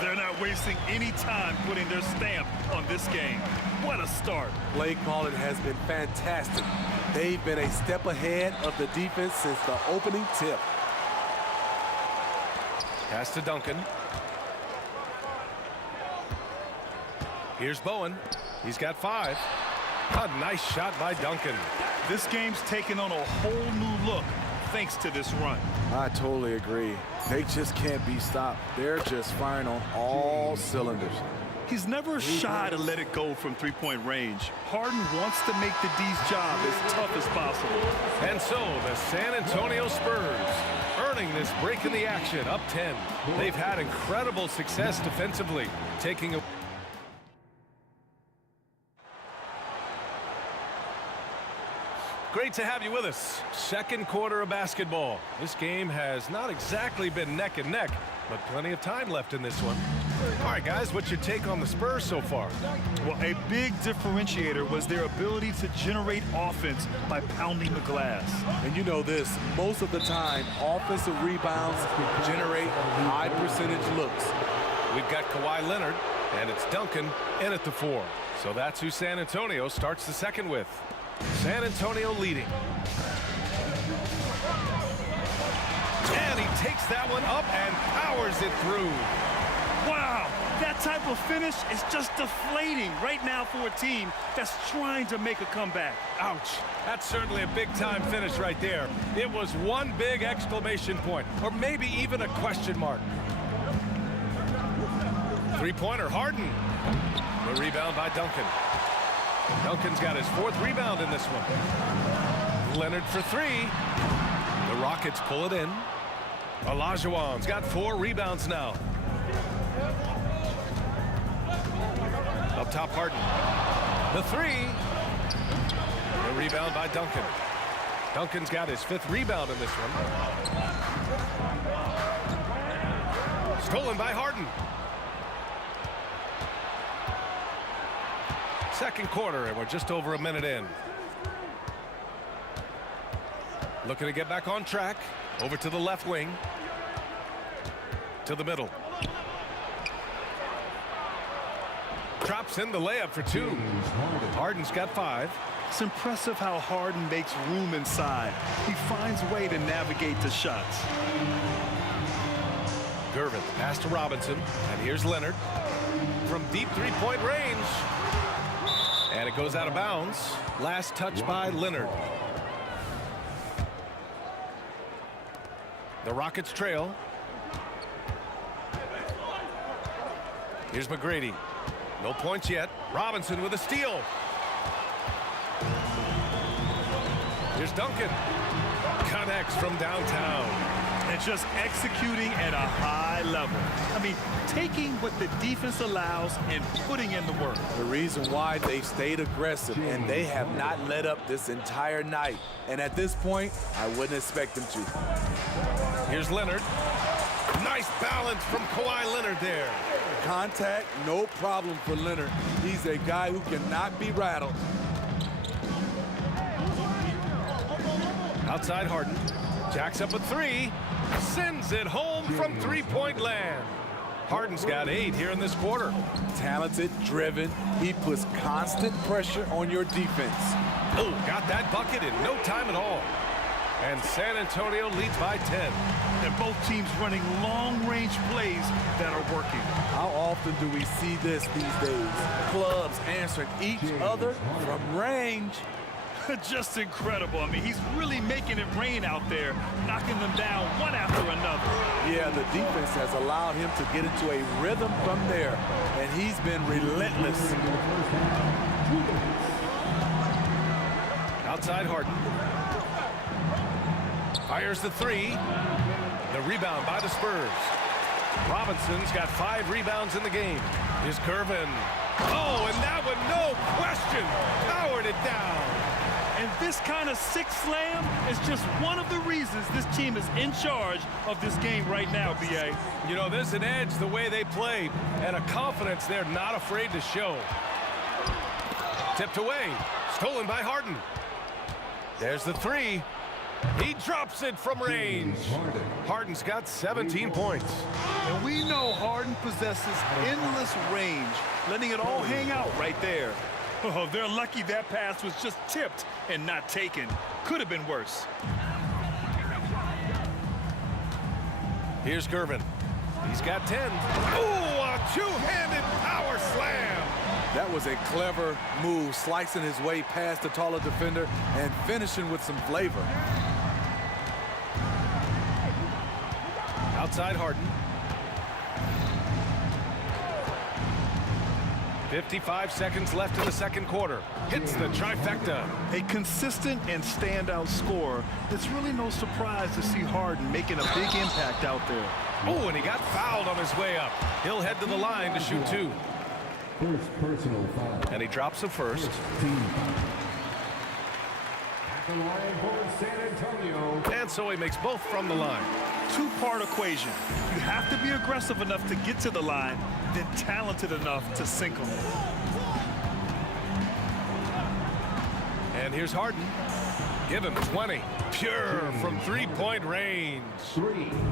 They're not wasting any time putting their stamp on this game. What a start. Play calling has been fantastic. They've been a step ahead of the defense since the opening tip. Pass to Duncan. Here's Bowen. He's got 5. A nice shot by Duncan. This game's taken on a whole new look thanks to this run. I totally agree. They just can't be stopped. They're just firing on all cylinders. He's never shy to let it go from three-point range. Harden wants to make the D's job as tough as possible. And so the San Antonio Spurs earning this break in the action, up 10. They've had incredible success defensively, taking a Great to have you with us. Second quarter of basketball. This game has not exactly been neck and neck, but plenty of time left in this one. All right, guys, what's your take on the Spurs so far? Well, a big differentiator was their ability to generate offense by pounding the glass. And you know this, most of the time, offensive rebounds generate high percentage looks. We've got Kawhi Leonard, and it's Duncan in at the 4. So that's who San Antonio starts the second with. San Antonio leading. And he takes that one up and powers it through. Wow, that type of finish is just deflating right now for a team that's trying to make a comeback. Ouch. That's certainly a big-time finish right there. It was one big exclamation point, or maybe even a question mark. Three-pointer, Harden. The rebound by Duncan. Duncan's got his 4th rebound in this one. Leonard for 3. The Rockets pull it in. Olajuwon's got 4 rebounds now. Up top, Harden. The 3. The rebound by Duncan. Duncan's got his 5th rebound in this one. Stolen by Harden. Second quarter, and we're just over a minute in. Looking to get back on track. Over to the left wing. to the middle. Drops in the layup for 2. Harden's got 5. It's impressive how Harden makes room inside. He finds a way to navigate the shots. Gervin, pass to Robinson, and here's Leonard from deep three-point range. And it goes out of bounds. Last touch by Leonard. The Rockets trail. Here's McGrady. No points yet. Robinson with a steal. Here's Duncan. Connects from downtown. And just executing at a high level. I mean, taking what the defense allows and putting in the work. The reason why they stayed aggressive, and they have not let up this entire night. And at this point, I wouldn't expect them to. Here's Leonard. Nice balance from Kawhi Leonard there. Contact, no problem for Leonard. He's a guy who cannot be rattled. Outside Harden. Jacks up a 3. Sends it home from three-point land. Harden's got 8 here in this quarter. Talented, driven. He puts constant pressure on your defense. Oh, got that bucket in no time at all. And San Antonio leads by 10. And both teams running long-range plays that are working. How often do we see this these days? Clubs answering each other from range. Just incredible. I mean, he's really making it rain out there, knocking them down one after another. Yeah, the defense has allowed him to get into a rhythm from there, and he's been relentless. Outside Harden. Fires the 3. The rebound by the Spurs. Robinson's got 5 rebounds in the game. Here's Gervin. Oh, and that one, no question, powered it down. And this kind of six slam is just one of the reasons this team is in charge of this game right now, B.A. You know, there's an edge the way they play and a confidence they're not afraid to show. Tipped away. Stolen by Harden. There's the 3. He drops it from range. Harden's got 17 points. And we know Harden possesses endless range, letting it all hang out right there. Oh, they're lucky that pass was just tipped and not taken. Could have been worse. Here's Gervin. He's got 10. Ooh, a two-handed power slam. That was a clever move, slicing his way past the taller defender and finishing with some flavor. Outside Harden. 55 seconds left in the second quarter. Hits the trifecta. A consistent and standout scorer. It's really no surprise to see Harden making a big impact out there. Oh, and he got fouled on his way up. He'll head to the line to shoot 2. First personal foul. And he drops the first. At the line for San Antonio. And so he makes both from the line. Two-part equation. You have to be aggressive enough to get to the line, then talented enough to sink them. And here's Harden. Give him 20. Pure from three-point range.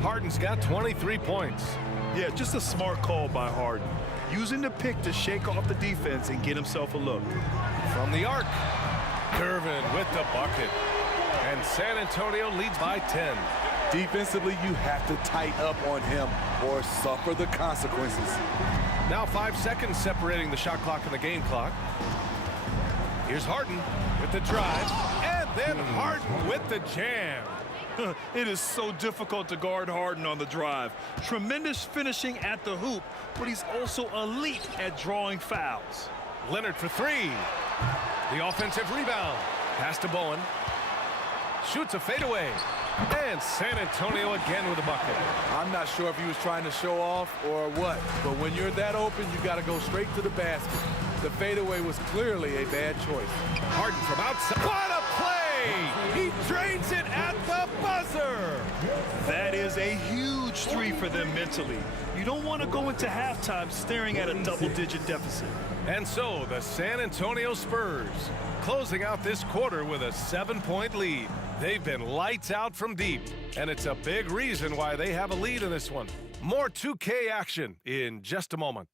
Harden's got 23 points. Yeah, just a smart call by Harden. Using the pick to shake off the defense and get himself a look. From the arc. Gervin with the bucket. And San Antonio leads by 10. Defensively, you have to tighten up on him or suffer the consequences. Now 5 seconds separating the shot clock and the game clock. Here's Harden with the drive, and then Harden with the jam. It is so difficult to guard Harden on the drive. Tremendous finishing at the hoop, but he's also elite at drawing fouls. Leonard for 3. The offensive rebound. Pass to Bowen. Shoots a fadeaway. And San Antonio again with a bucket. I'm not sure if he was trying to show off or what, but when you're that open, you got to go straight to the basket. The fadeaway was clearly a bad choice. Harden from outside. What a play! He drains it at the buzzer. That is a huge 3 for them mentally. You don't want to go into halftime staring at a double-digit deficit. And so the San Antonio Spurs closing out this quarter with a 7-point lead. They've been lights out from deep, and it's a big reason why they have a lead in this one. More 2K action in just a moment.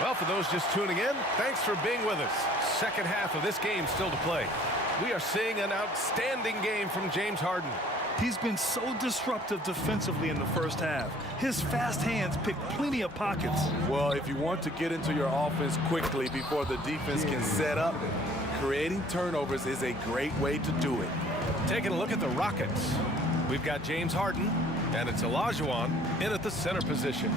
Well, for those just tuning in, thanks for being with us. Second half of this game still to play. We are seeing an outstanding game from James Harden. He's been so disruptive defensively in the first half. His fast hands pick plenty of pockets. Well, if you want to get into your offense quickly before the defense can set up, creating turnovers is a great way to do it. Taking a look at the Rockets. We've got James Harden, and it's Olajuwon in at the center position.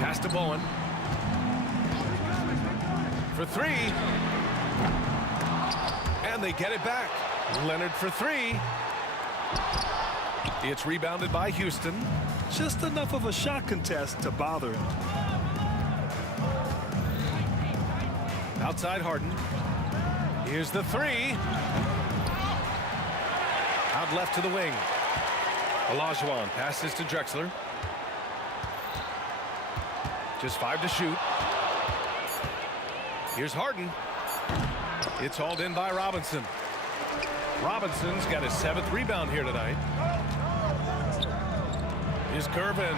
Pass to Bowen. For three. And they get it back. Leonard for three. It's rebounded by Houston. Just enough of a shot contest to bother him. Outside Harden. Here's the three. Out left to the wing. Olajuwon passes to Drexler. Just 5 to shoot. Here's Harden. It's hauled in by Robinson. Robinson's got his 7th rebound here tonight. Here's Gervin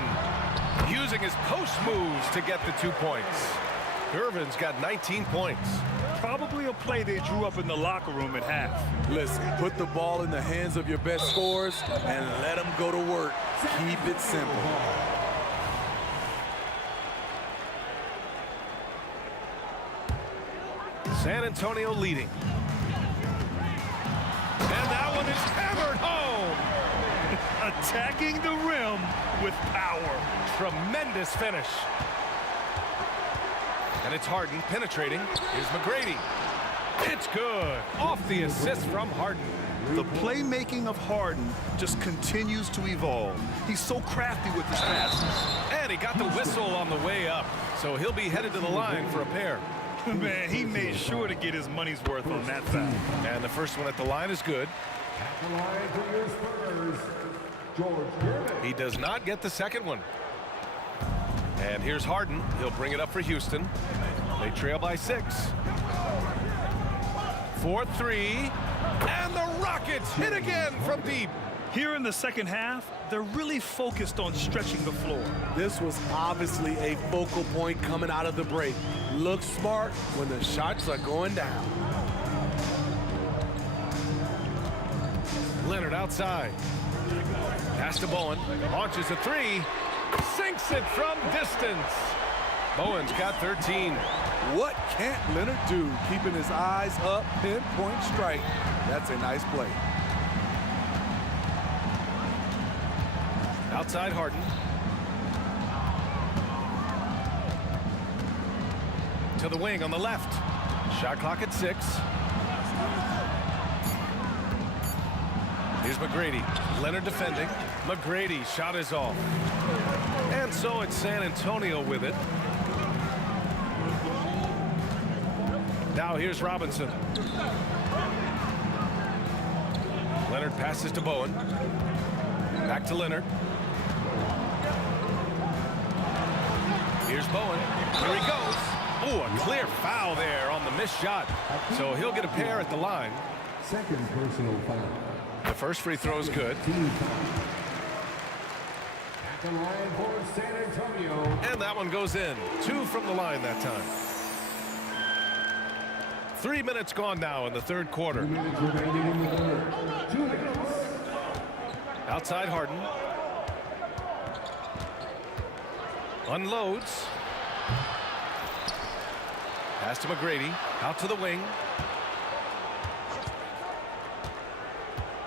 using his post moves to get the 2 points. Gervin's got 19 points. Probably a play they drew up in the locker room at half. Listen, put the ball in the hands of your best scorers and let them go to work. Keep it simple. San Antonio leading. And that one is hammered home. Attacking the rim with power. Tremendous finish. And it's Harden penetrating. Here's McGrady. It's good. Off the assist from Harden. The playmaking of Harden just continues to evolve. He's so crafty with his passes. And he got the whistle on the way up. So he'll be headed to the line for a pair. Man, he made sure to get his money's worth on that foul. And the first one at the line is good. At the line for your Spurs, George Gervin. He does not get the second one. And here's Harden. He'll bring it up for Houston. They trail by 6. 4-3. And the Rockets hit again from deep. Here in the second half, they're really focused on stretching the floor. This was obviously a focal point coming out of the break. Look smart when the shots are going down. Leonard outside. Pass to Bowen. Launches a 3. Sinks it from distance. Bowen's got 13. What can't Leonard do? Keeping his eyes up, pinpoint strike. That's a nice play. Outside Harden. To the wing on the left. Shot clock at 6. Here's McGrady. Leonard defending. McGrady's shot is off. And so it's San Antonio with it. Now here's Robinson. Leonard passes to Bowen. Back to Leonard. Here's Bowen. Here he goes. Oh, a clear foul there on the missed shot. So he'll get a pair at the line. Second personal foul. The first free throw is good. At the line for San Antonio. And that one goes in. 2 from the line that time. 3 minutes gone now in the third quarter. 2 minutes remaining in the third. 2 minutes. Outside Harden. Unloads. Pass to McGrady. Out to the wing.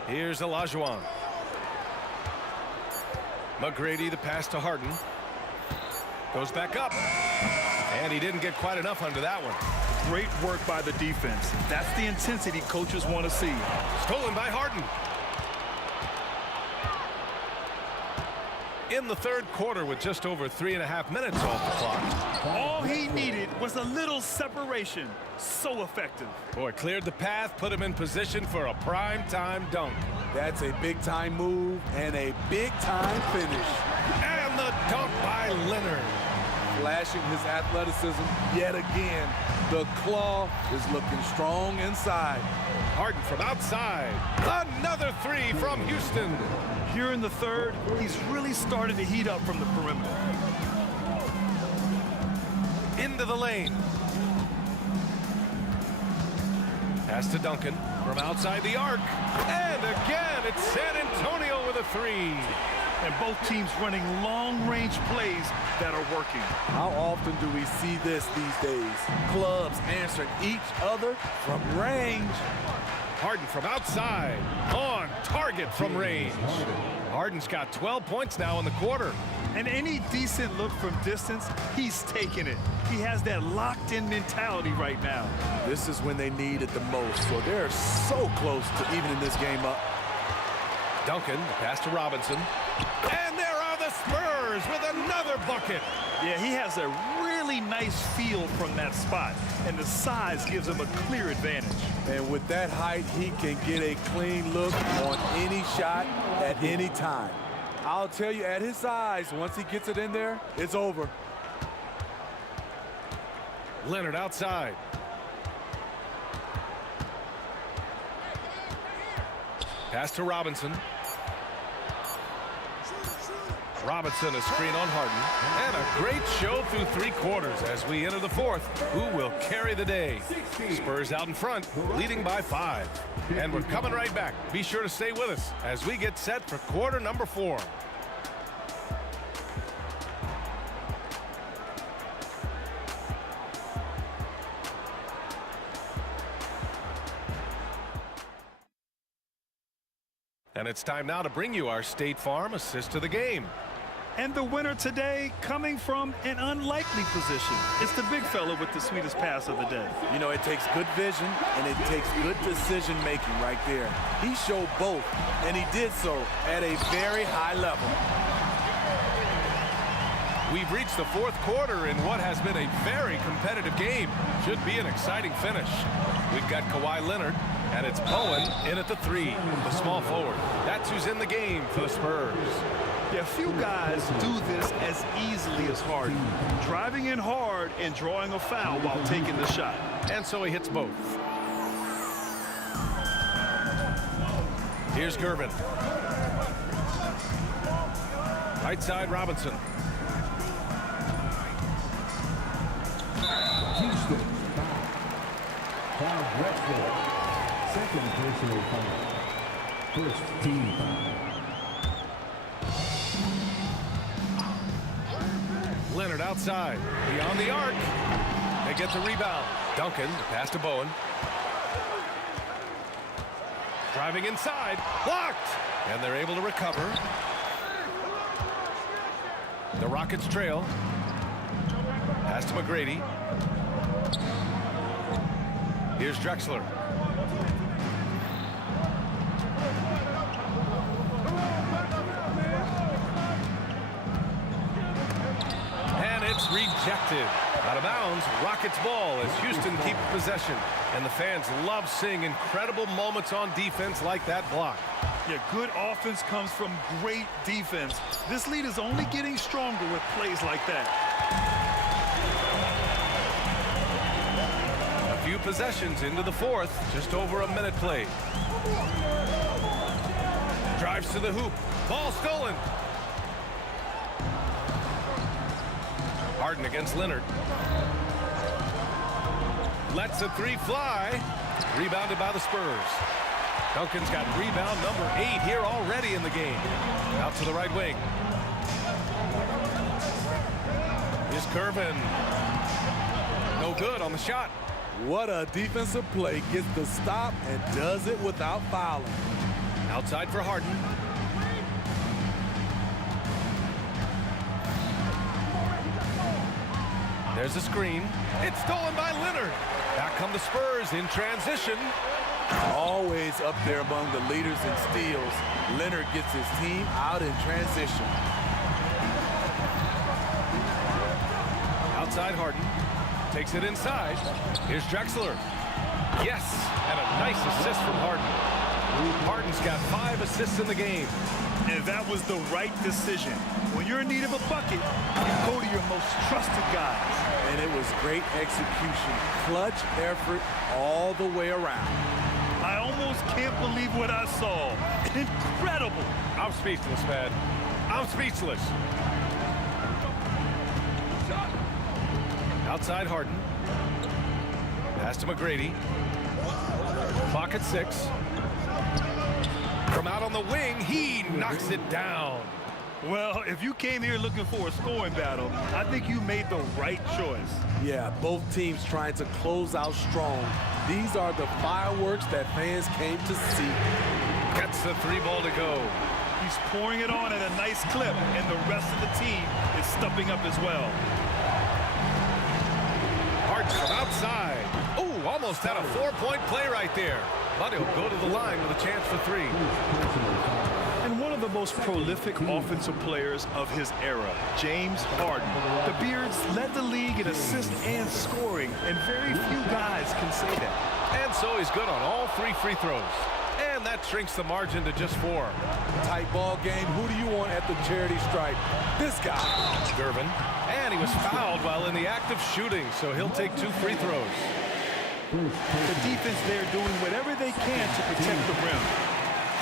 Here's Olajuwon. McGrady, the pass to Harden. Goes back up. And he didn't get quite enough under that one. Great work by the defense. That's the intensity coaches want to see. Stolen by Harden. In the third quarter with just over 3.5 minutes off the clock. All he needed was a little separation. So effective. Boy, cleared the path, put him in position for a prime-time dunk. That's a big-time move and a big-time finish. And the dunk by Leonard. flashing his athleticism yet again. The claw is looking strong inside. Harden from outside. Another three from Houston. Here in the third, he's really started to heat up from the perimeter. Into the lane. Pass to Duncan from outside the arc. And again, it's San Antonio with a three. And both teams running long-range plays that are working. How often do we see this these days? Clubs answering each other from range. Harden from outside. On target from range. Harden's got 12 points now in the quarter. And any decent look from distance, he's taking it. He has that locked-in mentality right now. This is when they need it the most, so they're so close to evening this game up. Duncan, pass to Robinson. And there are the Spurs with another bucket. Yeah, he has a really nice feel from that spot, and the size gives him a clear advantage. And with that height, he can get a clean look on any shot at any time. I'll tell you, at his size, once he gets it in there, it's over. Leonard outside. Pass to Robinson. Robinson, a screen on Harden. And a great show through three quarters as we enter the fourth. Who will carry the day? Spurs out in front, leading by 5. And we're coming right back. Be sure to stay with us as we get set for quarter number 4. And it's time now to bring you our State Farm assist to the game. And the winner today coming from an unlikely position. It's the big fella with the sweetest pass of the day. You know, it takes good vision and it takes good decision making right there. He showed both, and he did so at a very high level. We've reached the fourth quarter in what has been a very competitive game. Should be an exciting finish. We've got Kawhi Leonard, and it's Bowen in at the 3, the small forward. That's who's in the game for the Spurs. Yeah, few guys do this as easily as Harden. Driving in hard and drawing a foul while taking the shot. And so he hits both. Here's Gervin. Right side, Robinson. Houston, foul. Second personal foul. First team foul. Leonard outside, beyond the arc. They get the rebound. Duncan, pass to Bowen. Driving inside, blocked, and they're able to recover. The Rockets trail. Pass to McGrady. Here's Drexler. It's rejected. Out of bounds, Rockets ball as Houston keeps possession. And the fans love seeing incredible moments on defense like that block. Yeah, good offense comes from great defense. This lead is only getting stronger with plays like that. A few possessions into the fourth, just over a minute played. Drives to the hoop. Ball stolen. Harden against Leonard. Lets a 3 fly. Rebounded by the Spurs. Duncan's got rebound number 8 here already in the game. Out to the right wing. Here's Gervin. No good on the shot. What a defensive play. Gets the stop and does it without fouling. Outside for Harden. There's a screen. It's stolen by Leonard. Back come the Spurs in transition. Always up there among the leaders in steals. Leonard gets his team out in transition. Outside Harden. Takes it inside. Here's Drexler. Yes, and a nice assist from Harden. Harden's got 5 assists in the game. And that was the right decision. When you're in need of a bucket, you go to your most trusted guys. And it was great execution. Clutch effort all the way around. I almost can't believe what I saw. Incredible. I'm speechless, man. I'm speechless. Outside Harden. Pass to McGrady. Clock at 6. From out on the wing, he knocks it down. Well, if you came here looking for a scoring battle, I think you made the right choice. Yeah, both teams trying to close out strong. These are the fireworks that fans came to see. Gets the 3 ball to go. He's pouring it on at a nice clip, and the rest of the team is stepping up as well. Harden from outside. Oh, almost had a 4-point play right there. But he'll go to the line with a chance for 3. And one of the most prolific offensive players of his era, James Harden. The Beards led the league in assists and scoring, and very few guys can say that. And so he's good on all 3 free throws. And that shrinks the margin to just 4. Tight ball game. Who do you want at the charity stripe? This guy. Gervin. And he was fouled while in the act of shooting, so he'll take 2 free throws. The defense there doing whatever they can to protect the rim.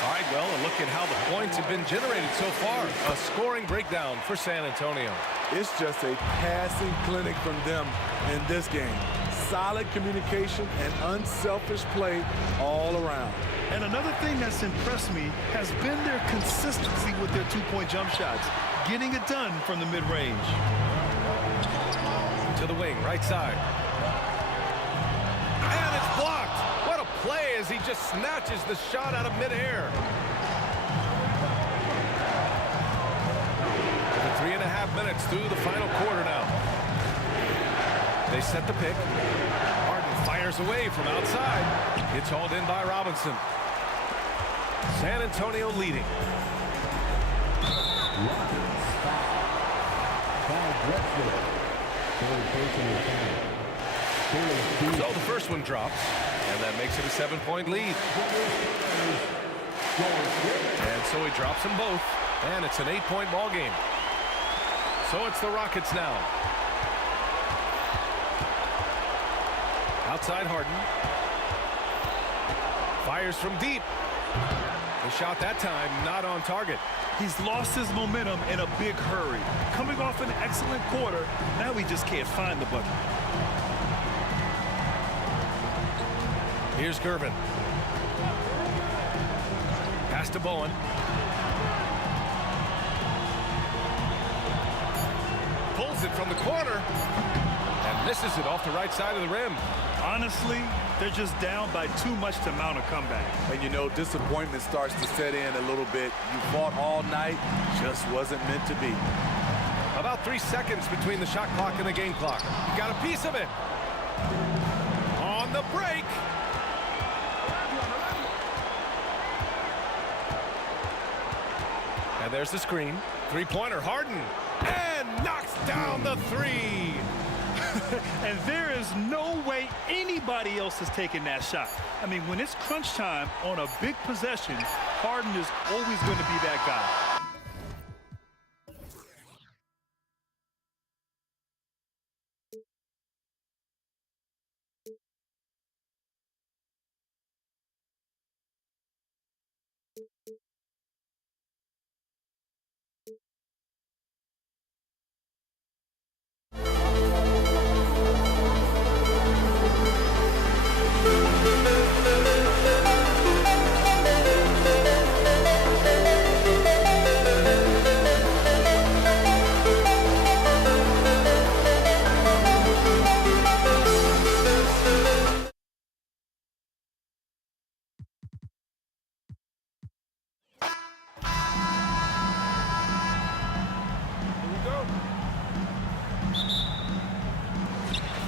All right, well, a look at how the points have been generated so far. A scoring breakdown for San Antonio. It's just a passing clinic from them in this game. Solid communication and unselfish play all around. And another thing that's impressed me has been their consistency with their 2-point jump shots, getting it done from the mid-range. To the wing, right side. And it's blocked. What a play as he just snatches the shot out of midair. 3.5 minutes through the final quarter now. They set the pick. Harden fires away from outside. It's hauled in by Robinson. San Antonio leading. So the first one drops, and that makes it a 7-point lead. And so he drops them both, and it's an 8-point ball game. So it's the Rockets now. Outside Harden. Fires from deep. The shot that time not on target. He's lost his momentum in a big hurry. Coming off an excellent quarter, now he just can't find the bucket. Here's Gervin. Pass to Bowen. Pulls it from the corner and misses it off the right side of the rim. Honestly, they're just down by too much to mount a comeback. And you know, disappointment starts to set in a little bit. You fought all night, just wasn't meant to be. About 3 seconds between the shot clock and the game clock. Got a piece of it. On the break. And there's the screen. 3-pointer, Harden. And knocks down the 3. And there is no way anybody else is taking that shot. I mean, when it's crunch time on a big possession, Harden is always going to be that guy.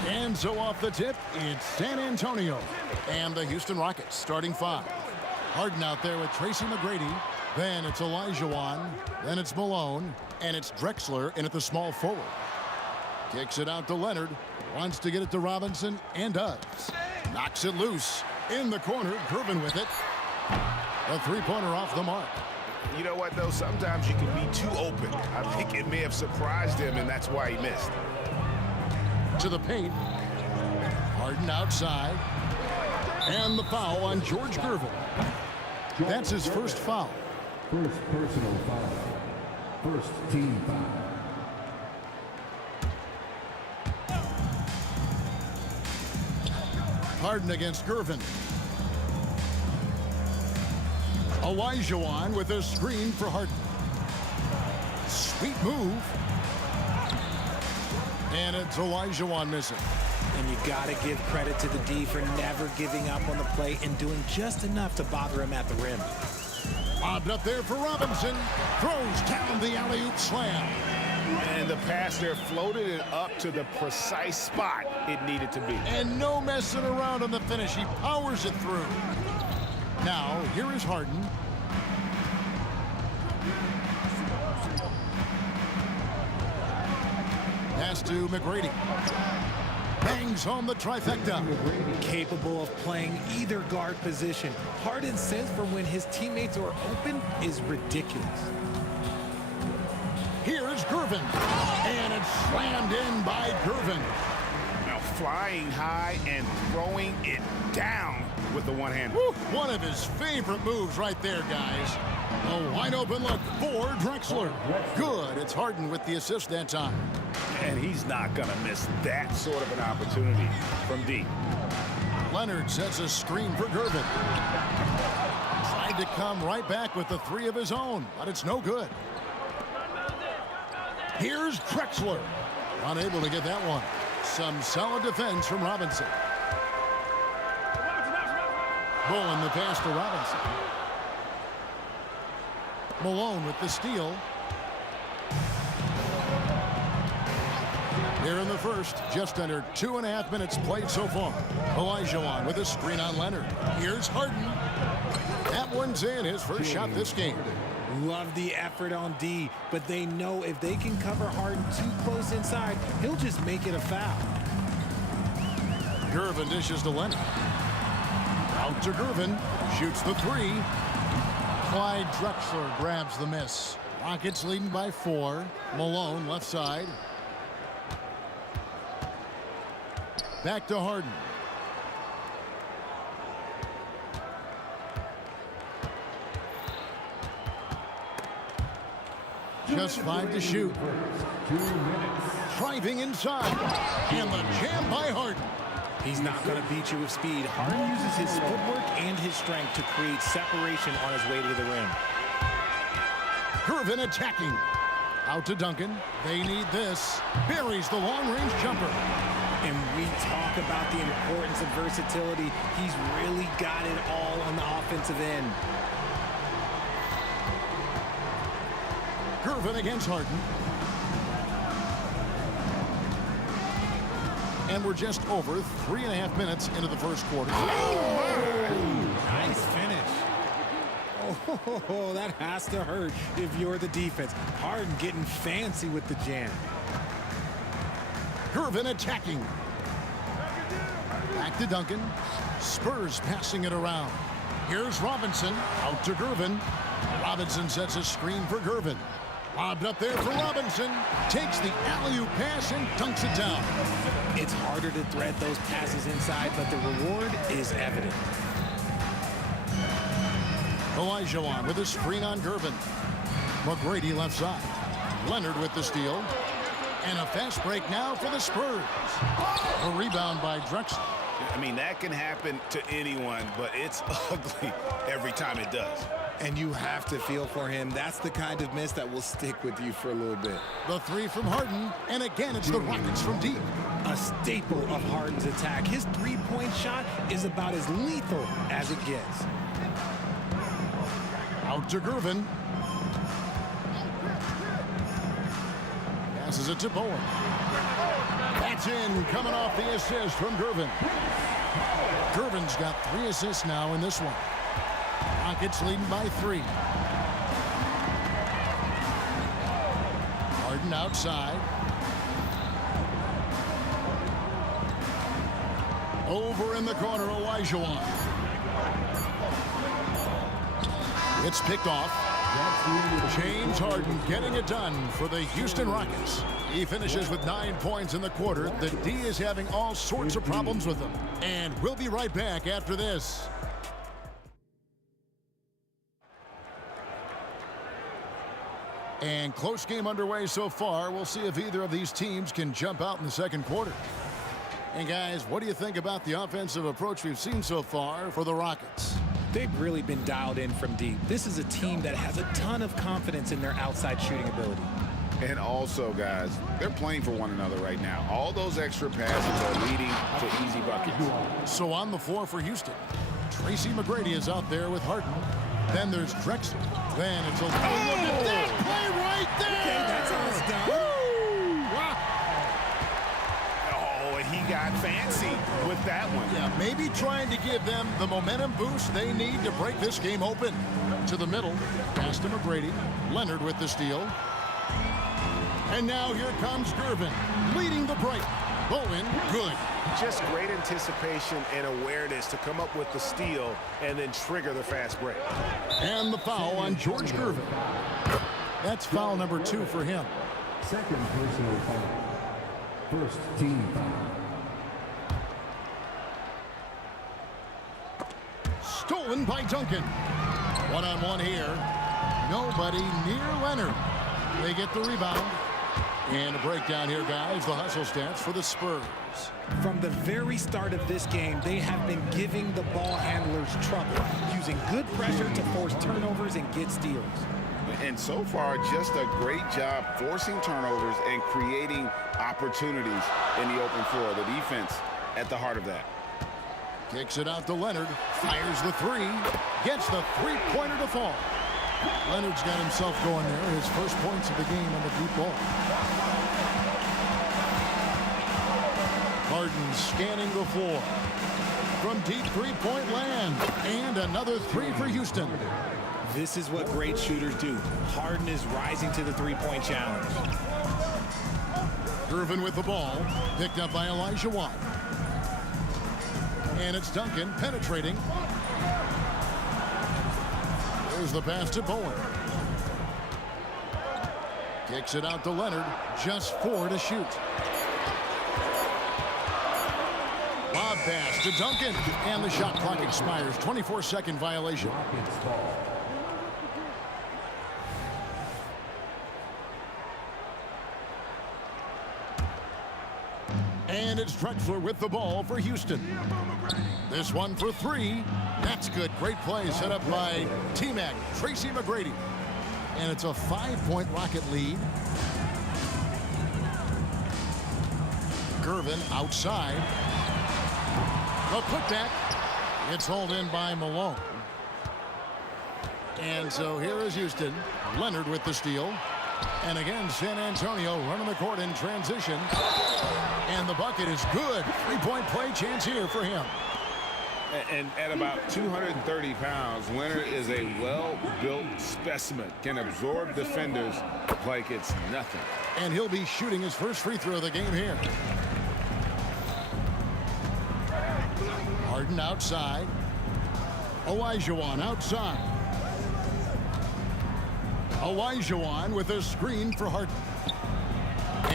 And so off the tip, it's San Antonio and the Houston Rockets starting 5. Harden out there with Tracy McGrady. Then it's Olajuwon. Then it's Malone. And it's Drexler in at the small forward. Kicks it out to Leonard. Wants to get it to Robinson and does. Knocks it loose. In the corner, Gervin with it. A three-pointer off the mark. You know what, though? Sometimes you can be too open. I think it may have surprised him, and that's why he missed. To the paint. Harden outside. And the foul on George Gervin. That's his first foul. First personal foul. First team foul. Harden against Gervin. Olajuwon with a screen for Harden. Sweet move. And it's Olajuwon missing. And you got to give credit to the D for never giving up on the play and doing just enough to bother him at the rim. Lobbed up there for Robinson. Throws down the alley-oop slam. And the pass there floated it up to the precise spot it needed to be. And no messing around on the finish. He powers it through. Now, here is Harden. Pass to McGrady. Bangs home the trifecta. Capable of playing either guard position. Harden's sense for when his teammates are open is ridiculous. Here's Gervin. And it's slammed in by Gervin. Now flying high and throwing it down with the one hand. One of his favorite moves right there, guys. A wide open look for Drexler. Good. It's Harden with the assist that time. And he's not going to miss that sort of an opportunity from deep. Leonard sets a screen for Gervin. Tried to come right back with the three of his own, but it's no good. Here's Drexler. Unable to get that one. Some solid defense from Robinson. Bullen the pass to Robinson. Malone with the steal. Here in the first, just under 2.5 minutes played so far. Olajuwon with a screen on Leonard. Here's Harden. That one's in, his first shot this game. Love the effort on D, but they know if they can cover Harden too close inside, he'll just make it a foul. Gervin dishes to Leonard. Out to Gervin. Shoots the three. Clyde Drexler grabs the miss. Rockets leading by 4. Malone left side. Back to Harden. Just 5 to shoot. 2 minutes. Driving inside. And the jam by Harden. He's not going to beat you with speed. Harden uses his footwork and his strength to create separation on his way to the rim. Gervin attacking. Out to Duncan. They need this. Buries the long-range jumper. And we talk about the importance of versatility. He's really got it all on the offensive end. Gervin against Harden. And we're just over 3.5 minutes into the first quarter. Nice finish. Oh, that has to hurt if you're the defense. Harden getting fancy with the jam. Gervin attacking. Back to Duncan. Spurs passing it around. Here's Robinson. Out to Gervin. Robinson sets a screen for Gervin. Lobbed up there for Robinson. Takes the alley-oop pass and dunks it down. It's harder to thread those passes inside, but the reward is evident. Olajuwon with a screen on Gervin. McGrady left side. Leonard with the steal. And a fast break now for the Spurs. A rebound by Drexler. I mean, that can happen to anyone, but it's ugly every time it does. And you have to feel for him. That's the kind of miss that will stick with you for a little bit. The three from Harden, and again it's the Rockets from deep. A staple of Harden's attack. His three-point shot is about as lethal as it gets. Out to Gervin. Passes it to Bowen. That's in, coming off the assist from Gervin. Gervin's got 3 assists now in this one. Rockets leading by 3. Harden outside. Over in the corner, Olajuwon. It's picked off. James Harden getting it done for the Houston Rockets. He finishes with 9 points in the quarter. The D is having all sorts of problems with him. And we'll be right back after this. And close game underway so far. We'll see if either of these teams can jump out in the second quarter. And guys, what do you think about the offensive approach we've seen so far for the Rockets? They've really been dialed in from deep. This is a team that has a ton of confidence in their outside shooting ability. And also, guys, they're playing for one another right now. All those extra passes are leading to easy buckets. So on the floor for Houston, Tracy McGrady is out there with Harden. Then there's Drexler. Then it's a look at that play right there. Okay, that's how it's done. Woo! Wow. Oh, and he got fancy with that one. Yeah, maybe trying to give them the momentum boost they need to break this game open. To the middle, pass to McGrady. Leonard with the steal. And now here comes Gervin, leading the break. Bowen, good. Just great anticipation and awareness to come up with the steal and then trigger the fast break. And the foul on George Gervin. That's foul number 2 for him. Second personal foul. First team foul. Stolen by Duncan. One-on-one here. Nobody near Leonard. They get the rebound. And a breakdown here, guys. The hustle stats for the Spurs. From the very start of this game, they have been giving the ball handlers trouble, using good pressure to force turnovers and get steals. And so far, just a great job forcing turnovers and creating opportunities in the open floor. The defense at the heart of that. Kicks it out to Leonard. Fires the 3. Gets the three-pointer to fall. Leonard's got himself going there. His first points of the game on the deep ball. Harden scanning the floor. From deep three-point land. And another 3 for Houston. This is what great shooters do. Harden is rising to the three-point challenge. Gervin with the ball. Picked up by Elijah Watt. And it's Duncan penetrating. There's the pass to Bowen. Kicks it out to Leonard. Just 4 to shoot. Lob pass to Duncan. And the shot clock expires. 24-second violation. And it's Drexler with the ball for Houston. This one for 3. That's good. Great play set up by T-Mac, Tracy McGrady. And it's a 5-point Rocket lead. Gervin outside. The putback. It's hauled in by Malone. And so here is Houston. Leonard with the steal. And again, San Antonio running the court in transition. And the bucket is good. 3-point play chance here for him. And at about 230 pounds, Leonard is a well-built specimen. Can absorb defenders like it's nothing. And he'll be shooting his first free throw of the game here. Harden outside. Olajuwon outside. Olajuwon with a screen for Harden.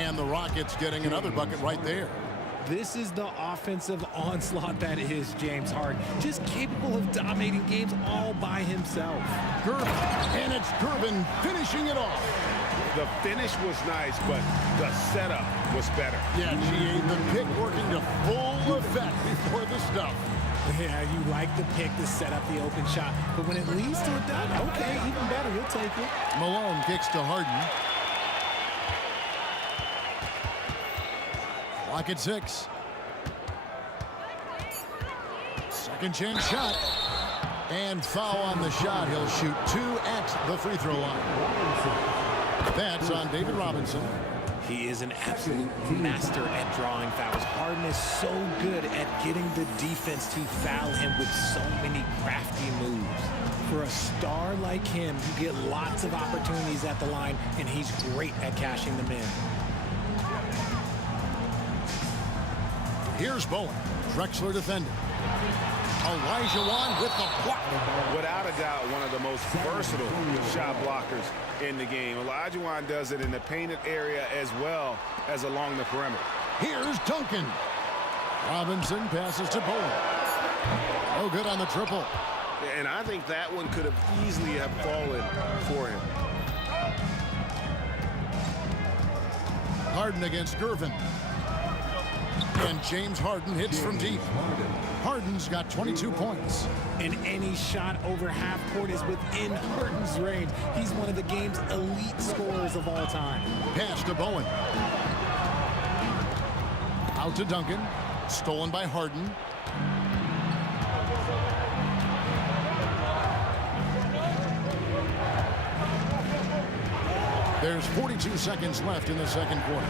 And the Rockets getting another bucket right there. This is the offensive onslaught that is James Harden. Just capable of dominating games all by himself. Gervin, and it's Gervin finishing it off. The finish was nice, but the setup was better. Yeah, GA, the pick working to full effect before the stuff. Yeah, you like the pick to set up the open shot, but when it leads to a dunk, okay, even better, you'll take it. Malone kicks to Harden. Clock at 6. Second chance shot. And foul on the shot. He'll shoot 2 at the free throw line. That's on David Robinson. He is an absolute master at drawing fouls. Harden is so good at getting the defense to foul him with so many crafty moves. For a star like him, you get lots of opportunities at the line, and he's great at cashing them in. Here's Bowen. Drexler defending. Olajuwon with the block. Without a doubt, one of the most most versatile shot blockers in the game. Olajuwon does it in the painted area as well as along the perimeter. Here's Duncan. Robinson passes to Bowen. No good on the triple. And I think that one could have easily have fallen for him. Harden against Gervin. And James Harden hits from deep. Harden's got 22 points. And any shot over half court is within Harden's range. He's one of the game's elite scorers of all time. Pass to Bowen. Out to Duncan. Stolen by Harden. There's 42 seconds left in the second quarter.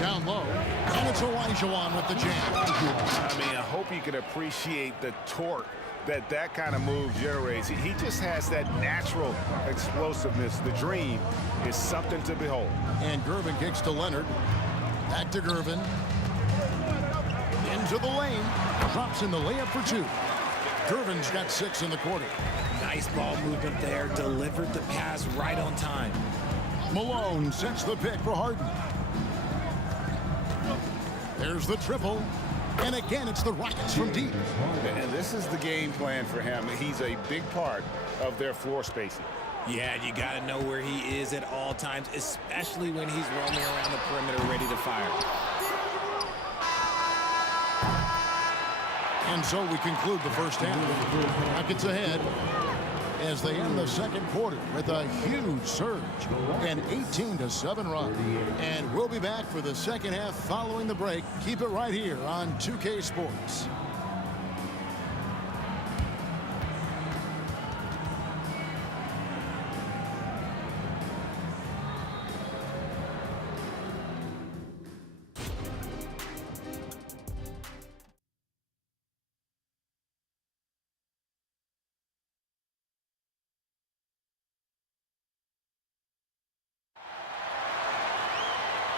Down low, and it's Olajuwon with the jam. I mean, I hope you can appreciate the torque that kind of move generates. He just has that natural explosiveness. The dream is something to behold. And Gervin kicks to Leonard. Back to Gervin. Into the lane. Drops in the layup for two. Gervin's got 6 in the quarter. Nice ball movement there. Delivered the pass right on time. Malone sets the pick for Harden. There's the triple. And again, it's the Rockets from deep. And this is the game plan for him. He's a big part of their floor spacing. Yeah, you got to know where he is at all times, especially when he's roaming around the perimeter ready to fire. And so we conclude the first half. Rockets ahead as they end the second quarter with a huge surge, an 18-7 run. And we'll be back for the second half following the break. Keep it right here on 2K Sports.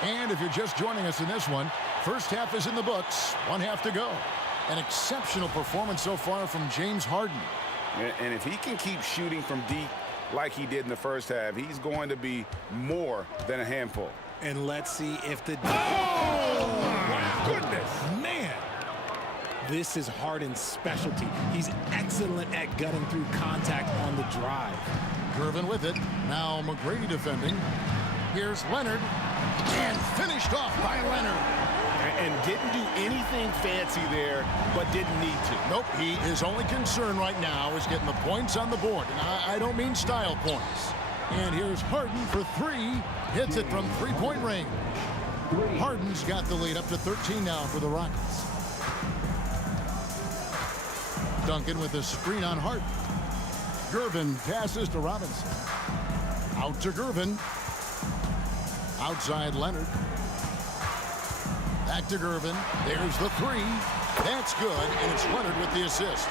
And if you're just joining us in this one, first half is in the books, 1 half to go. An exceptional performance so far from James Harden. And if he can keep shooting from deep like he did in the first half, he's going to be more than a handful. And let's see if the... Oh, my goodness. Man, this is Harden's specialty. He's excellent at gutting through contact on the drive. Gervin with it. Now McGrady defending. Here's Leonard. And finished off by Leonard. And didn't do anything fancy there, but didn't need to. Nope, his only concern right now is getting the points on the board. And I don't mean style points. And here's Harden for 3. Hits it from three-point range. Harden's got the lead up to 13 now for the Rockets. Duncan with a screen on Harden. Gervin passes to Robinson. Out to Gervin. Outside Leonard. Back to Gervin. There's the 3. That's good, and it's Leonard with the assist.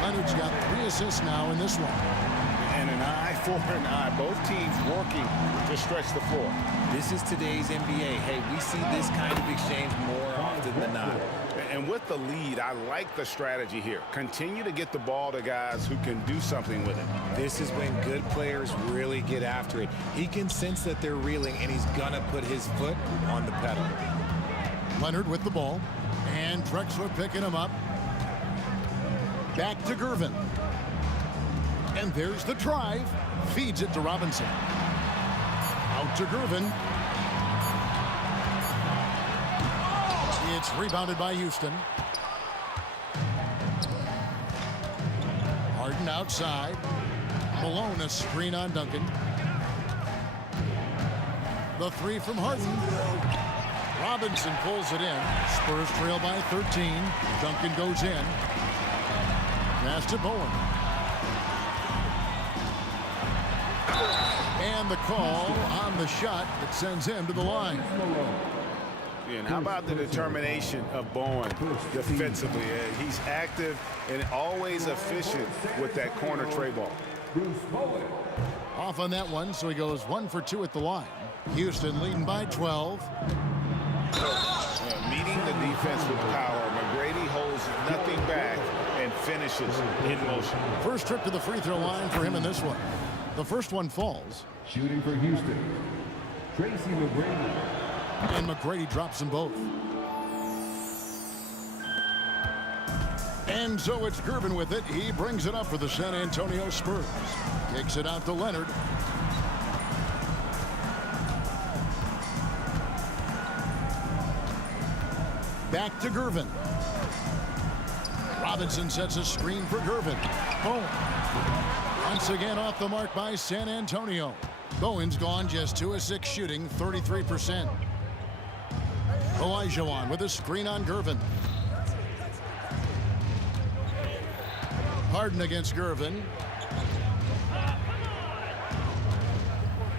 Leonard's got 3 assists now in this one. And an eye for an eye. Both teams working to stretch the floor. This is today's NBA. Hey, we see this kind of exchange more often than not. And with the lead, I like the strategy here. Continue to get the ball to guys who can do something with it. This is when good players really get after it. He can sense that they're reeling, and he's going to put his foot on the pedal. Leonard with the ball. And Drexler picking him up. Back to Gervin. And there's the drive. Feeds it to Robinson. Out to Gervin. It's rebounded by Houston. Harden outside. Malone a screen on Duncan. The 3 from Harden. Robinson pulls it in. Spurs trail by 13. Duncan goes in. Pass to Bowen. And the call on the shot that sends him to the line. And how about the determination of Bowen defensively? He's active and always efficient with that corner tray ball. Off on that one, so he goes 1 for 2 at the line. Houston leading by 12. Meeting the defense with power. McGrady holds nothing finishes in motion. First trip to the free throw line for him in this one. The first one falls. Shooting for Houston, Tracy McGrady. And McGrady drops them both. And so it's Gervin with it. He brings it up for the San Antonio Spurs. Takes it out to Leonard. Back to Gervin. Robinson sets a screen for Gervin. Bowen. Once again off the mark by San Antonio. Bowen's gone just 2 of 6 shooting, 33%. Olajuwon with a screen on Gervin. Harden against Gervin.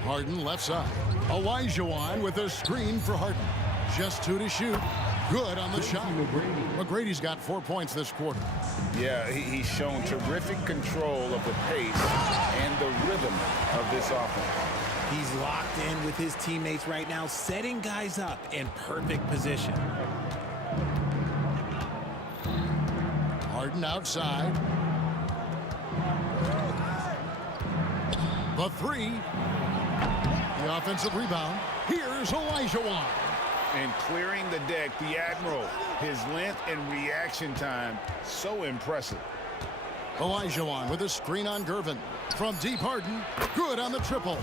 Harden left side. Olajuwon with a screen for Harden. Just 2 to shoot. Good on the shot. McGrady's got 4 points this quarter. Yeah, he's shown terrific control of the pace and the rhythm of this offense. He's locked in with his teammates right now, setting guys up in perfect position. Harden outside. The three. The offensive rebound. Here's Olajuwon. And clearing the deck, the Admiral. His length and reaction time, so impressive. Olajuwon with a screen on Gervin. From deep, Harden. Good on the triple.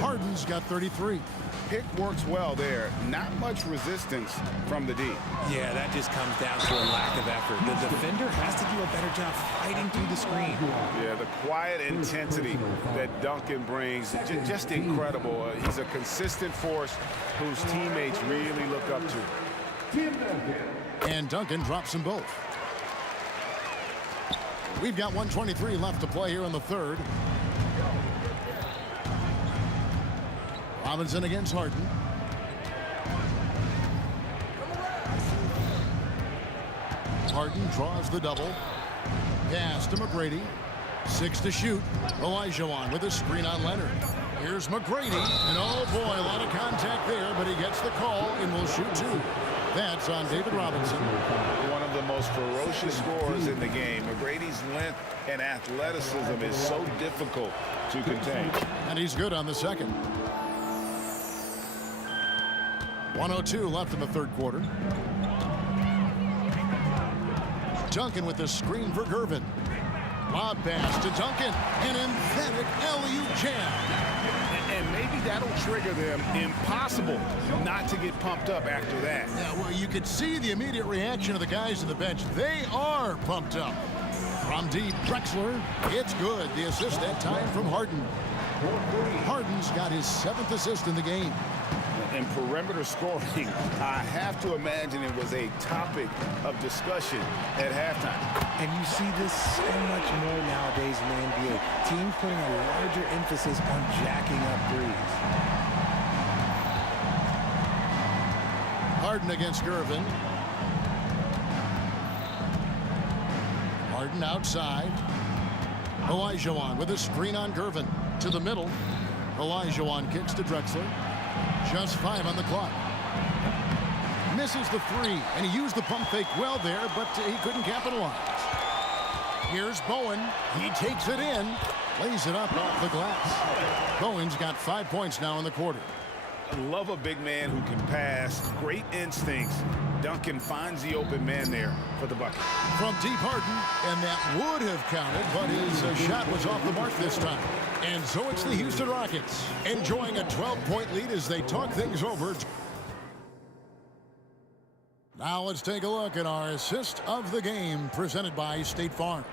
Harden's got 33. Pick works well there. Not much resistance from the D. Yeah, that just comes down to a lack of effort. The defender has to do a better job fighting through the screen. Yeah, the quiet intensity that Duncan brings, just incredible. He's a consistent force whose teammates really look up to. And Duncan drops them both. We've got 1:23 left to play here in the third. Robinson against Harden. Harden draws the double. Pass to McGrady. 6 to shoot. Olajuwon with a screen on Leonard. Here's McGrady. And oh boy, a lot of contact there, but he gets the call and will shoot 2. That's on David Robinson. One of the most ferocious scorers in the game. McGrady's length and athleticism is so difficult to contain. And he's good on the second. 1:02 left in the third quarter. Duncan with the screen for Gervin. Lob pass to Duncan. An emphatic alley-oop jam. And maybe that'll trigger them. Impossible not to get pumped up after that. Yeah, well, you could see the immediate reaction of the guys on the bench. They are pumped up. From deep, Drexler. It's good. The assist that time from Harden. Harden's got his 7th assist in the game. And perimeter scoring, I have to imagine it was a topic of discussion at halftime. And you see this so much more nowadays in the NBA. Teams putting a larger emphasis on jacking up threes. Harden against Gervin. Harden outside. Olajuwon with a screen on Gervin. To the middle. Olajuwon kicks to Drexler. Just 5 on the clock. Misses the 3, and he used the pump fake well there, but he couldn't capitalize. Here's Bowen. He takes it in, lays it up off the glass. Bowen's got 5 points now in the quarter. I love a big man who can pass. Great instincts. Duncan finds the open man there for the bucket. From deep, Harden, and that would have counted, but his shot was off the mark this time. And so it's the Houston Rockets enjoying a 12-point lead as they talk things over. Now let's take a look at our assist of the game presented by State Farm.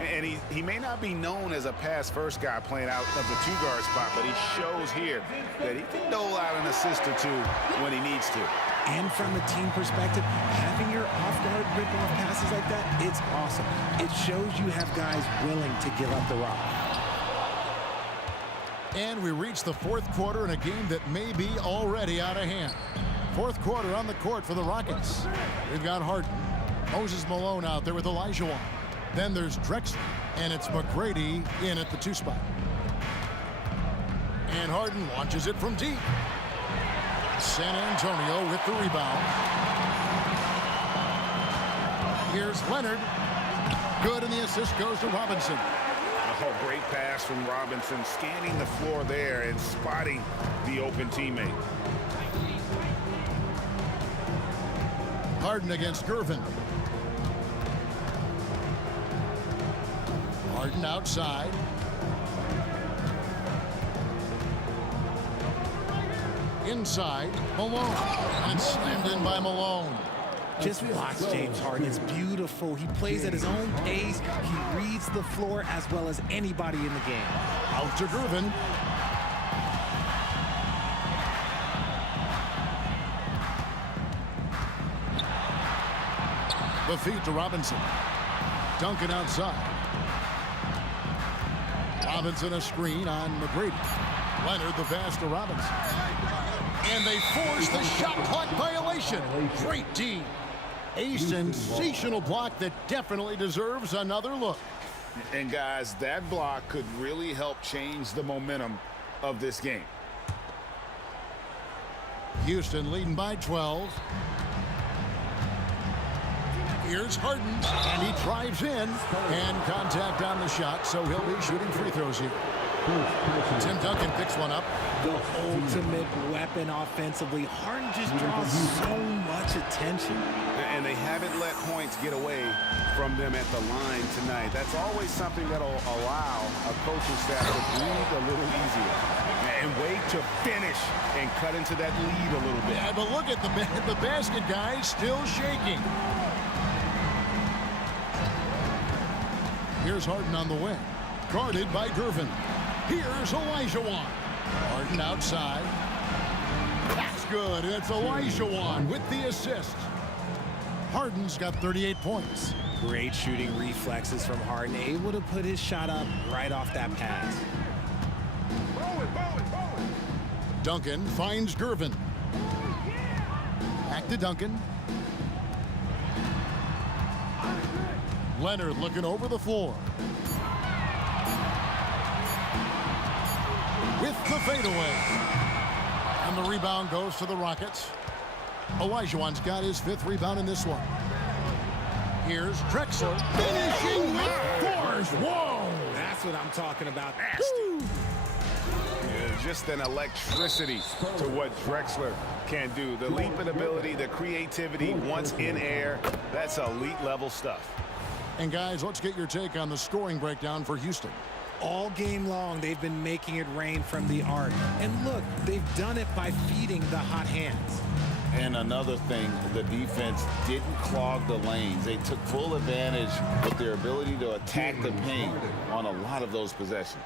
And he may not be known as a pass-first guy playing out of the two-guard spot, but he shows here that he can dole out an assist or 2 when he needs to. And from a team perspective, having your off-guard rip-off passes like that, it's awesome. It shows you have guys willing to give up the rock. And we reach the fourth quarter in a game that may be already out of hand. Fourth quarter on the court for the Rockets. We've got Harden. Moses Malone out there with Olajuwon. Then there's Drexler, and it's McGrady in at the 2 spot. And Harden launches it from deep. San Antonio with the rebound. Here's Leonard. Good, and the assist goes to Robinson. Oh, great pass from Robinson, scanning the floor there and spotting the open teammate. Harden against Gervin. Harden outside. Inside, Malone. And slammed in by Malone. Just watch James Harden. It's beautiful. He plays at his own pace. He reads the floor as well as anybody in the game. Out to Gervin. The feed to Robinson. Duncan outside. Robinson a screen on McGrady. Leonard the pass to Robinson. And they force the shot clock violation. Great D. A sensational block that definitely deserves another look. And guys, that block could really help change the momentum of this game. Houston leading by 12. Here's Harden, and he drives in, and contact on the shot, so he'll be shooting free throws here. Tim Duncan picks one up. The ultimate weapon offensively. Harden just draws so much attention. And they haven't let points get away from them at the line tonight. That's always something that'll allow a coaching staff to breathe a little easier and wait to finish and cut into that lead a little bit. Yeah, but look at the basket, guys, still shaking. Here's Harden on the wing, guarded by Gervin. Here's Olajuwon. Harden outside. That's good. It's Olajuwon with the assist. Harden's got 38 points. Great shooting reflexes from Harden, able to put his shot up right off that pass. Duncan finds Gervin. Back to Duncan. Leonard looking over the floor. With the fadeaway. And the rebound goes to the Rockets. Olajuwon's got his 5th rebound in this one. Here's Drexler finishing with force. Whoa! That's what I'm talking about. Just an electricity to what Drexler can do. The leaping ability, the creativity once in air, that's elite level stuff. And guys, let's get your take on the scoring breakdown for Houston. All game long, they've been making it rain from the arc. And look, they've done it by feeding the hot hands. And another thing, the defense didn't clog the lanes. They took full advantage of their ability to attack the paint on a lot of those possessions.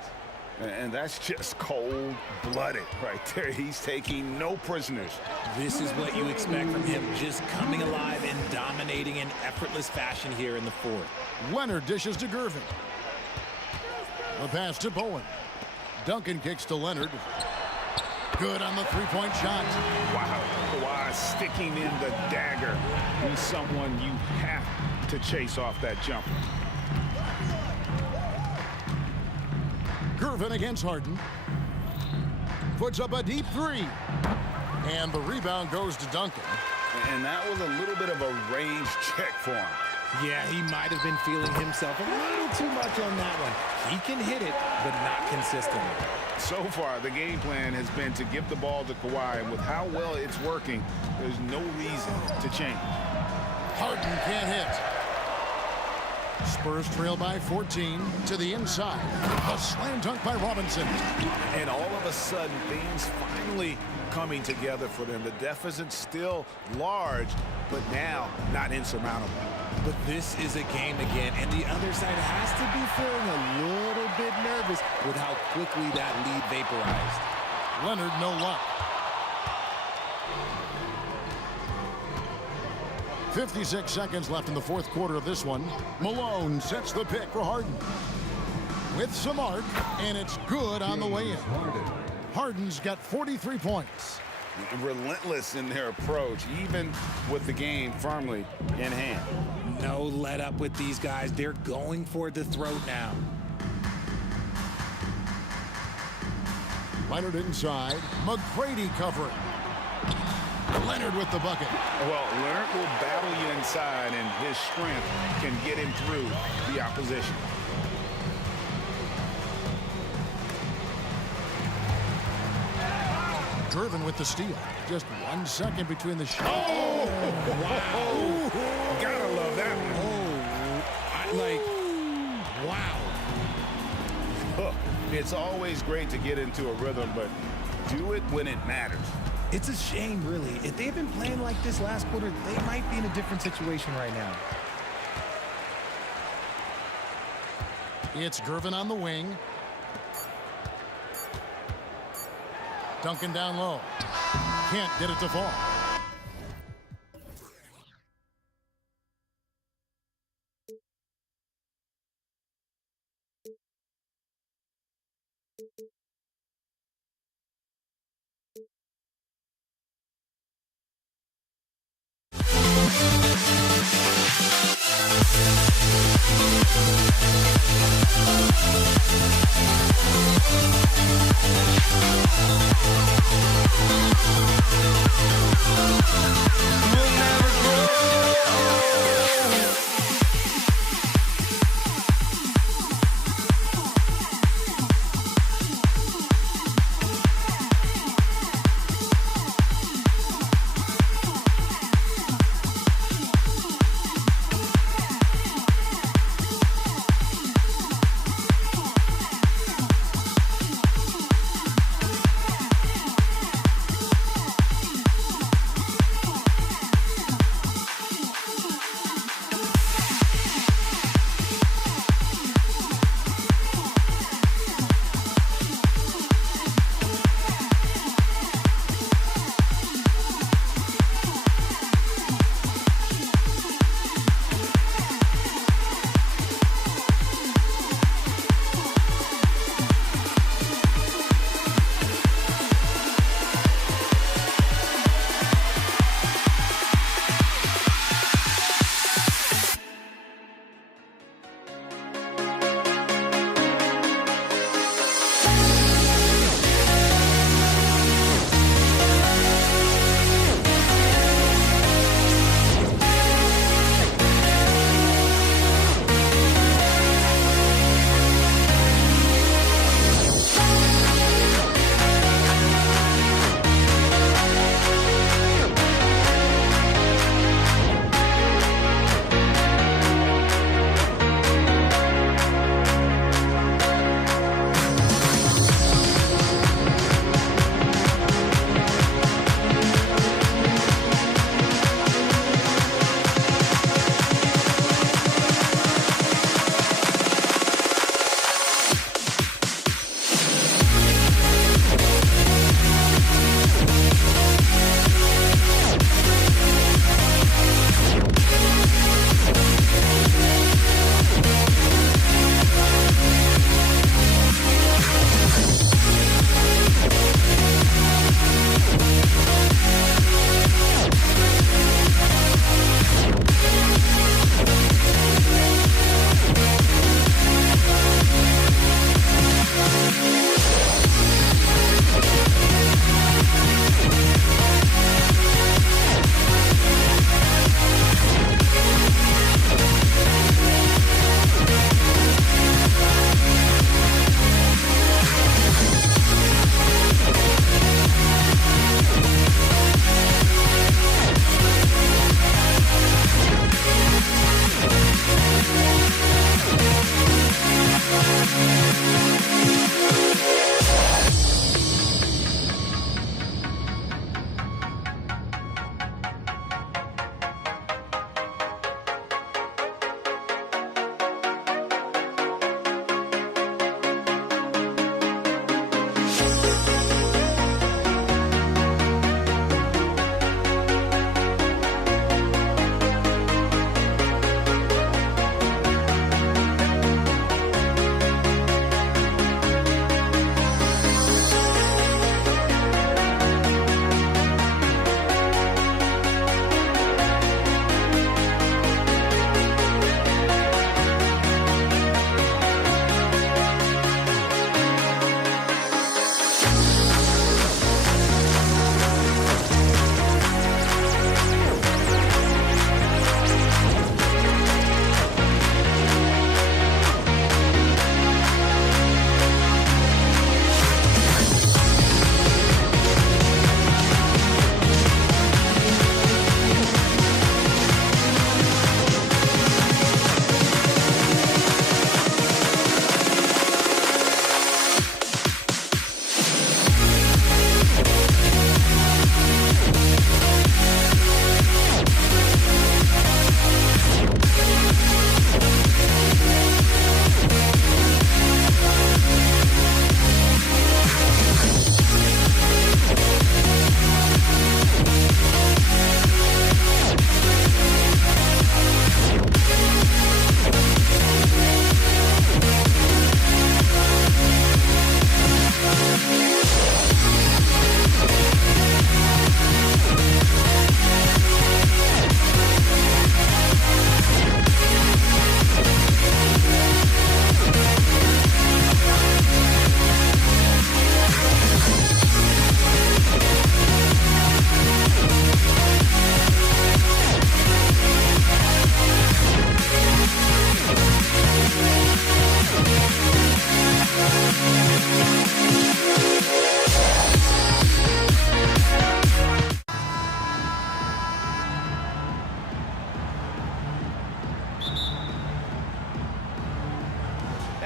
And that's just cold-blooded right there. He's taking no prisoners. This is what you expect from him, just coming alive and dominating in effortless fashion here in the fourth. Leonard dishes to Gervin. The pass to Bowen. Duncan kicks to Leonard. Good on the three-point shot. Wow, Kawhi sticking in the dagger. He's someone you have to chase off that jumper. Gervin against Harden. Puts up a deep three. And the rebound goes to Duncan. And that was a little bit of a range check for him. Yeah, he might have been feeling himself a little too much on that one. He can hit it, but not consistently. So far, the game plan has been to give the ball to Kawhi, and with how well it's working, there's no reason to change. Harden can't hit. Spurs trail by 14 to the inside. A slam dunk by Robinson. And all of a sudden, things finally coming together for them. The deficit's still large, but now not insurmountable. But this is a game again, and the other side has to be feeling a little bit nervous with how quickly that lead vaporized. Leonard, no luck. 56 seconds left in the fourth quarter of this one. Malone sets the pick for Harden. With some arc, and it's good on the way in. Harden's got 43 points. Relentless in their approach, even with the game firmly in hand. No let up with these guys. They're going for the throat now. Leonard inside. McGrady covering. Leonard with the bucket. Well, Leonard will battle you inside, and his strength can get him through the opposition. Gervin with the steal. Just 1 second between the shot. Oh, wow. Gotta love that one. Wow. Look, it's always great to get into a rhythm, but do it when it matters. It's a shame, really. If they've been playing like this last quarter, they might be in a different situation right now. It's Gervin on the wing. Duncan down low. Can't get it to fall.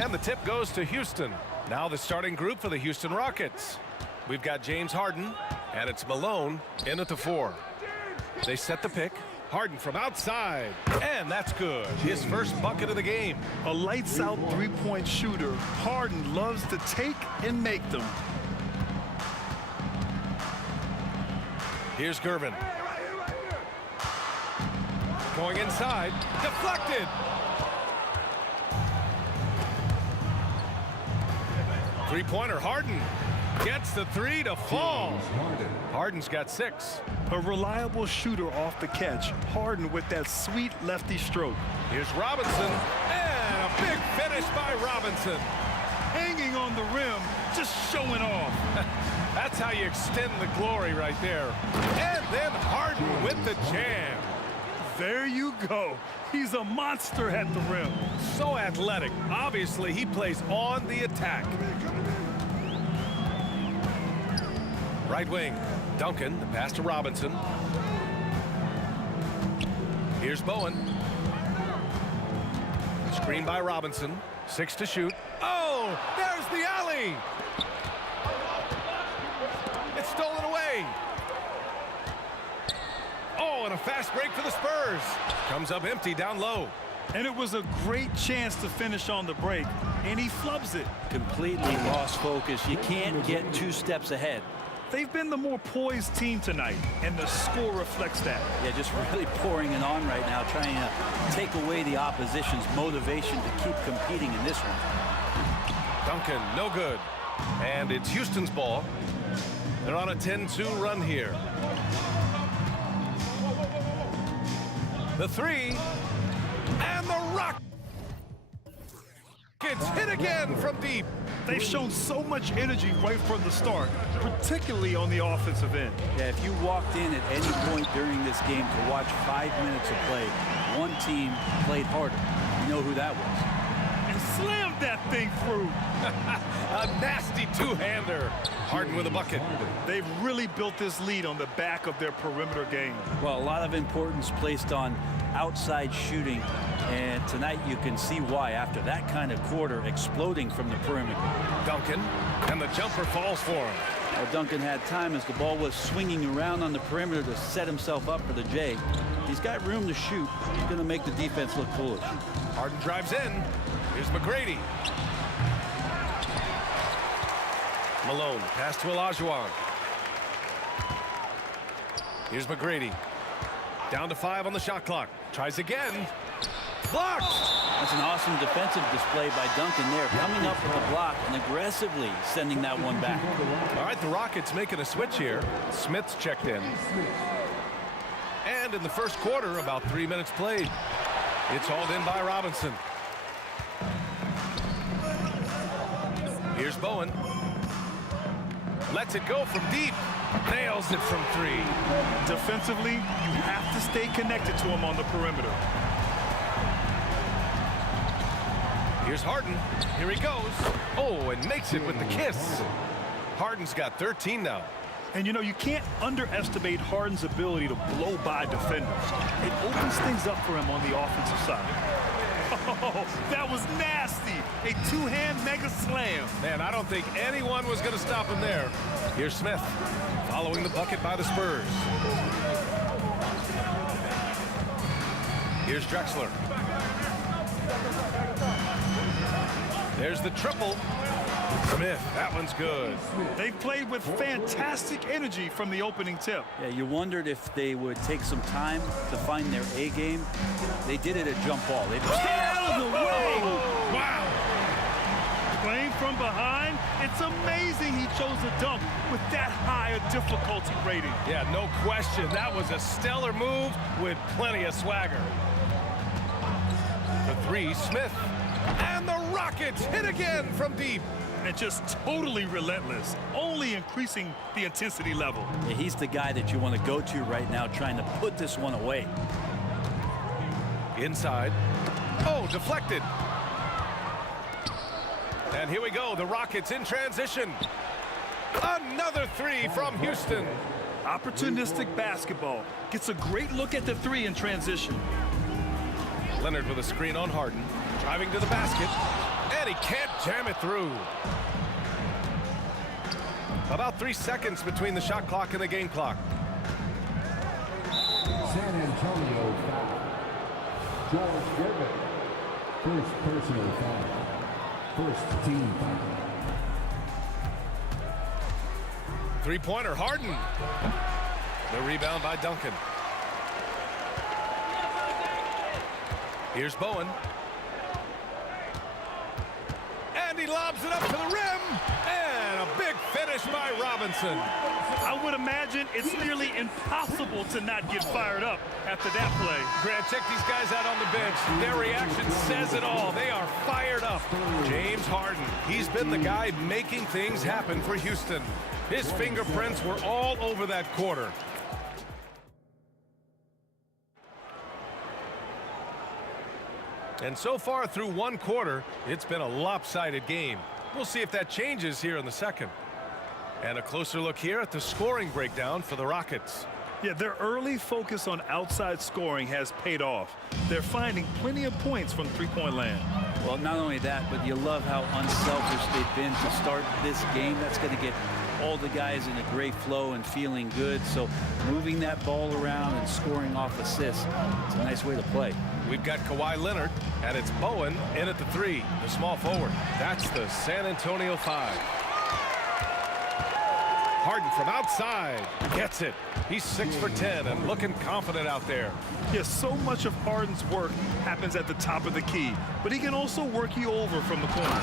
And the tip goes to Houston. Now the starting group for the Houston Rockets. We've got James Harden, and it's Malone in at the 4. They set the pick. Harden from outside, and that's good. His first bucket of the game. A lights-out three-point shooter. Harden loves to take and make them. Here's Gervin. Going inside, deflected. Three-pointer, Harden gets the 3 to fall. Harden's got 6. A reliable shooter off the catch. Harden with that sweet lefty stroke. Here's Robinson, and a big finish by Robinson. Hanging on the rim, just showing off. That's how you extend the glory right there. And then Harden with the jam. There you go. He's a monster at the rim. So athletic. Obviously, he plays on the attack. Right wing, Duncan, the pass to Robinson. Here's Bowen. Screen by Robinson. 6 to shoot. Oh, there's the alley. It's stolen away. Oh, and a fast break for the Spurs. Comes up empty down low. And it was a great chance to finish on the break, and he flubs it. Completely lost focus. You can't get 2 steps ahead. They've been the more poised team tonight, and the score reflects that. Yeah, just really pouring it on right now, trying to take away the opposition's motivation to keep competing in this one. Duncan, no good. And it's Houston's ball. They're on a 10-2 run here. The 3, and the Rockets hit again from deep. They've shown so much energy right from the start, particularly on the offensive end. Yeah, if you walked in at any point during this game to watch 5 minutes of play, one team played harder. You know who that was. And slammed that thing through. A nasty two-hander. Harden with a bucket. They've really built this lead on the back of their perimeter game. Well, a lot of importance placed on outside shooting, and tonight you can see why after that kind of quarter exploding from the perimeter. Duncan, and the jumper falls for him. Well, Duncan had time as the ball was swinging around on the perimeter to set himself up for the J. He's got room to shoot. He's going to make the defense look foolish. Harden drives in. Here's McGrady. Malone, pass to Olajuwon. Here's McGrady. Down to 5 on the shot clock. Tries again. Blocked! That's an awesome defensive display by Duncan there, coming up with a block and aggressively sending that one back. All right, the Rockets making a switch here. Smith's checked in. And in the first quarter, about 3 minutes played. It's hauled in by Robinson. Here's Bowen. Lets it go from deep. Nails it from 3. Defensively, you have to stay connected to him on the perimeter. Here's Harden. Here he goes. Oh, and makes it with the kiss. Harden's got 13 now. And you know, you can't underestimate Harden's ability to blow by defenders. It opens things up for him on the offensive side. Oh, that was nasty. A two-hand mega slam. Man, I don't think anyone was going to stop him there. Here's Smith, following the bucket by the Spurs. Here's Drexler. There's the triple. Smith, that one's good. They've played with fantastic energy from the opening tip. Yeah, you wondered if they would take some time to find their A game. They did it at jump ball. They just stayed out of the way. Wow. Playing from behind, it's amazing he chose a dunk with that high a difficulty rating. Yeah, no question. That was a stellar move with plenty of swagger. The 3, Smith. And the Rockets hit again from deep. And just totally relentless, only increasing the intensity level. Yeah, he's the guy that you want to go to right now, trying to put this one away. Inside. Oh, deflected. And here we go, the Rockets in transition. Another 3 from Houston. Opportunistic basketball. Gets a great look at the 3 in transition. Leonard with a screen on Harden. Driving to the basket, and he can't jam it through. About 3 seconds between the shot clock and the game clock. San Antonio foul. George Gervin. First personal foul. First team foul. Three-pointer, Harden. The rebound by Duncan. Here's Bowen. And he lobs it up to the rim. And a big finish by Robinson. I would imagine it's nearly impossible to not get fired up after that play. Grant, check these guys out on the bench. Their reaction says it all. They are fired up. James Harden, he's been the guy making things happen for Houston. His fingerprints were all over that quarter. And so far through one quarter, it's been a lopsided game. We'll see if that changes here in the second. And a closer look here at the scoring breakdown for the Rockets. Yeah, their early focus on outside scoring has paid off. They're finding plenty of points from three-point land. Well, not only that, but you love how unselfish they've been to start this game. That's going to get all the guys in a great flow and feeling good. So moving that ball around and scoring off assists, it's a nice way to play. We've got Kawhi Leonard, and it's Bowen in at the three, the small forward. That's the San Antonio 5. Harden from outside gets it. He's 6 for 10 and looking confident out there. Yes, so much of Harden's work happens at the top of the key, but he can also work you over from the corner.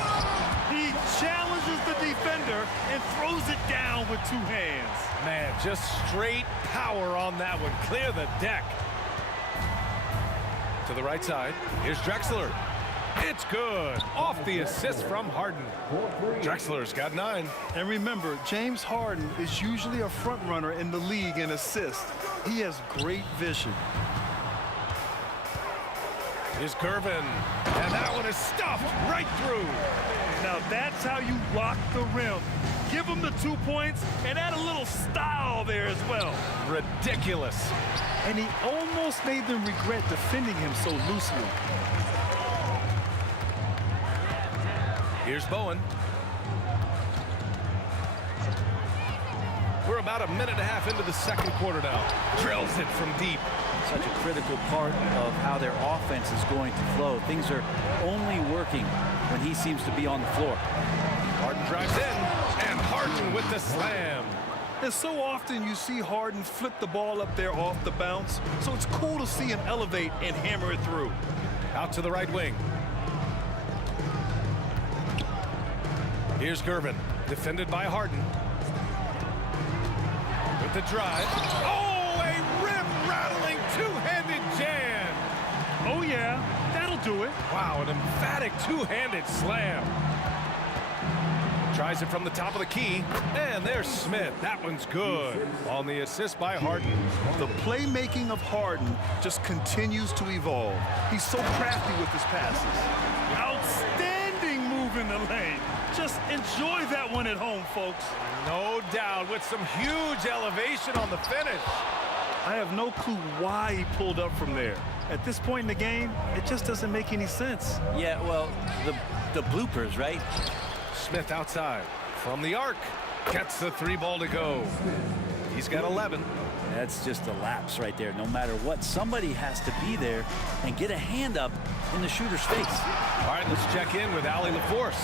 He challenges the defender and throws it down with two hands. Man, just straight power on that one. Clear the deck. To the right side, here's Drexler. It's good. Off the assist from Harden. Drexler's got 9. And remember, James Harden is usually a front runner in the league in assists. He has great vision. Here's Gervin. And that one is stuffed right through. Now that's how you rock the rim. Give him the 2 points and add a little style there as well. Ridiculous. And he almost made them regret defending him so loosely. Here's Bowen. We're about a minute and a half into the second quarter now. Drills it from deep. Such a critical part of how their offense is going to flow. Things are only working when he seems to be on the floor. Harden drives in, and Harden with the slam. And so often you see Harden flip the ball up there off the bounce, so it's cool to see him elevate and hammer it through. Out to the right wing. Here's Gervin, defended by Harden. With the drive. Oh, a rim-rattling two-handed jam. Oh, yeah, that'll do it. Wow, an emphatic two-handed slam. Tries it from the top of the key, and there's Smith. That one's good on the assist by Harden. The playmaking of Harden just continues to evolve. He's so crafty with his passes. Outstanding move in the lane. Just enjoy that one at home, folks. No doubt, with some huge elevation on the finish. I have no clue why he pulled up from there. At this point in the game, it just doesn't make any sense. Yeah, well, the bloopers, right? Smith outside from the arc. Gets the 3 ball to go. He's got 11. That's just a lapse right there. No matter what, somebody has to be there and get a hand up in the shooter's face. All right, let's check in with Allie LaForce.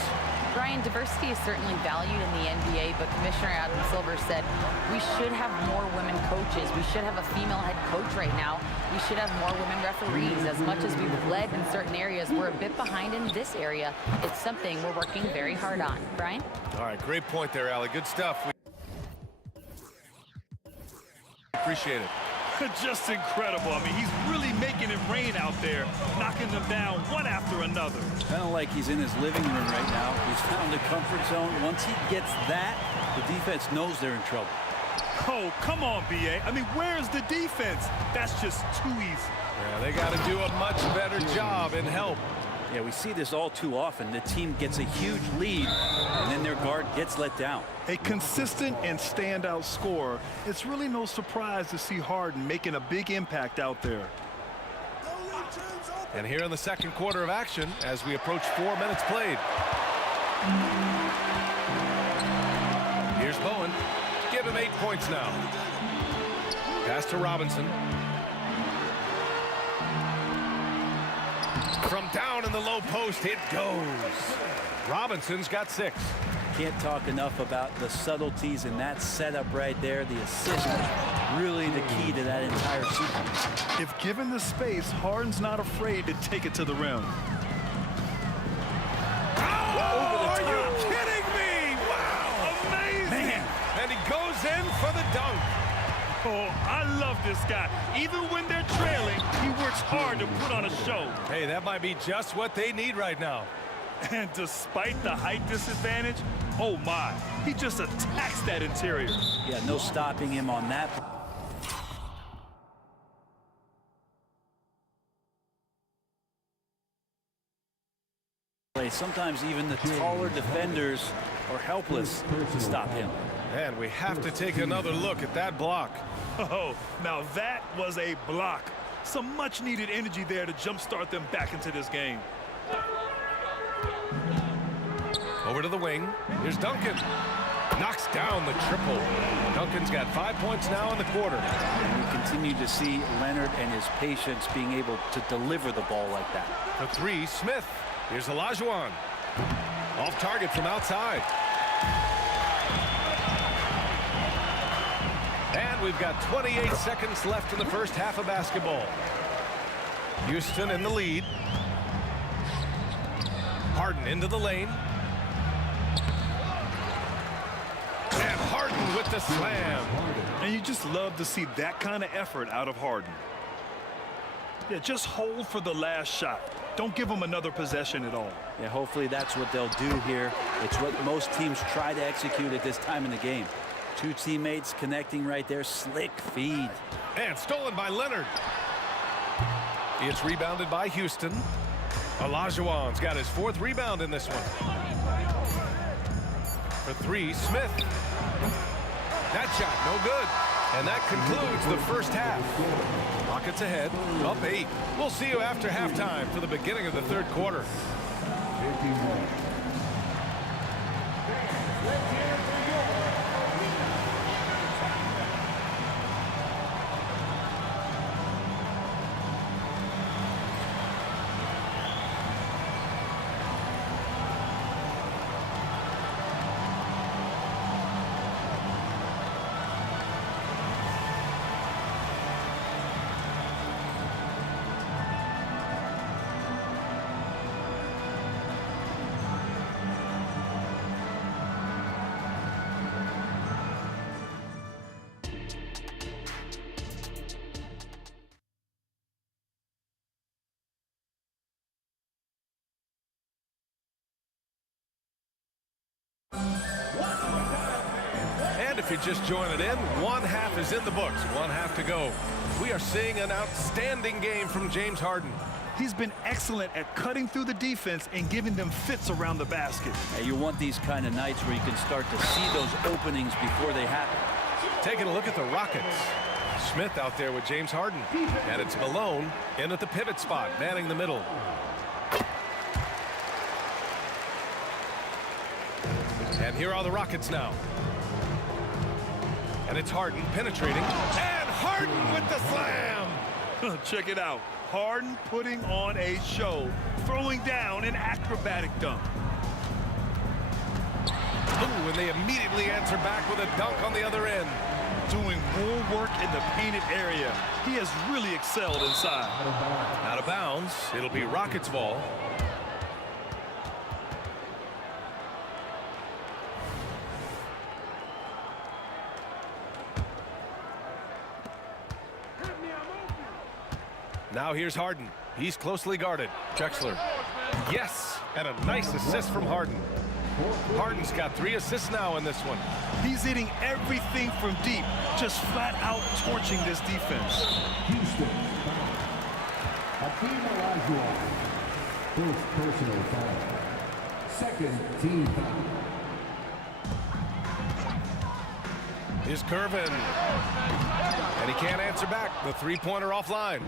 Brian, diversity is certainly valued in the NBA, but Commissioner Adam Silver said we should have more women coaches. We should have a female head coach right now. We should have more women referees. As much as we've led in certain areas, we're a bit behind in this area. It's something we're working very hard on. Brian? All right, great point there, Allie. Good stuff. We appreciate it. Just incredible. I mean, he's really making it rain out there, knocking them down one after another. Kind of like he's in his living room right now. He's found a comfort zone. Once he gets that, the defense knows they're in trouble. Oh, come on, B.A. I mean, where's the defense? That's just too easy. Yeah, they got to do a much better job in help. Yeah, we see this all too often. The team gets a huge lead, and then their guard gets let down. A consistent and standout scorer. It's really no surprise to see Harden making a big impact out there. The lead team's And here in the second quarter of action, as we approach 4 minutes played. Here's Bowen. Give him 8 points now. Pass to Robinson. From down in the low post, it goes. Robinson's got 6. Can't talk enough about the subtleties in that setup right there. The assist, really the key to that entire sequence. If given the space, Harden's not afraid to take it to the rim. Are you kidding me? Wow! Amazing! Man. And he goes in for the dunk. Oh, I love this guy. Even when they're trailing, he works hard to put on a show. Hey, that might be just what they need right now. And despite the height disadvantage, oh my, he just attacks that interior. Yeah, no stopping him on that. Sometimes even the taller defenders are helpless to stop him. And we have to take another look at that block. Oh, now that was a block. Some much needed energy there to jumpstart them back into this game. Over to the wing. Here's Duncan. Knocks down the triple. Duncan's got 5 points now in the quarter. And we continue to see Leonard and his patience being able to deliver the ball like that. For 3, Smith. Here's Olajuwon. Off target from outside. And we've got 28 seconds left in the first half of basketball. Houston in the lead. Harden into the lane. And Harden with the slam. And you just love to see that kind of effort out of Harden. Yeah, just hold for the last shot. Don't give them another possession at all. Yeah, hopefully that's what they'll do here. It's what most teams try to execute at this time in the game. 2 teammates connecting right there. Slick feed. And stolen by Leonard. It's rebounded by Houston. Olajuwon's got his 4th rebound in this one. For 3, Smith. That shot, no good. And that concludes the first half. Rockets ahead, up 8. We'll see you after halftime for the beginning of the third quarter. And if you're just joining in, 1 half is in the books. 1 half to go. We are seeing an outstanding game from James Harden. He's been excellent at cutting through the defense and giving them fits around the basket. Yeah, you want these kind of nights where you can start to see those openings before they happen. Taking a look at the Rockets. Smith out there with James Harden. And it's Malone in at the pivot spot, manning the middle. And here are the Rockets now. And it's Harden penetrating. And Harden with the slam! Check it out. Harden putting on a show, throwing down an acrobatic dunk. Ooh, and they immediately answer back with a dunk on the other end. Doing more work in the painted area. He has really excelled inside. Out of bounds. It'll be Rockets ball. Now here's Harden. He's closely guarded. Drexler. Yes, and a nice assist from Harden. Harden's got 3 assists now in this one. He's hitting everything from deep, just flat out torching this defense. Houston. Hakeem Olajuwon. First personal foul. Second team foul. Here's Curvin. And he can't answer back. The 3-pointer offline.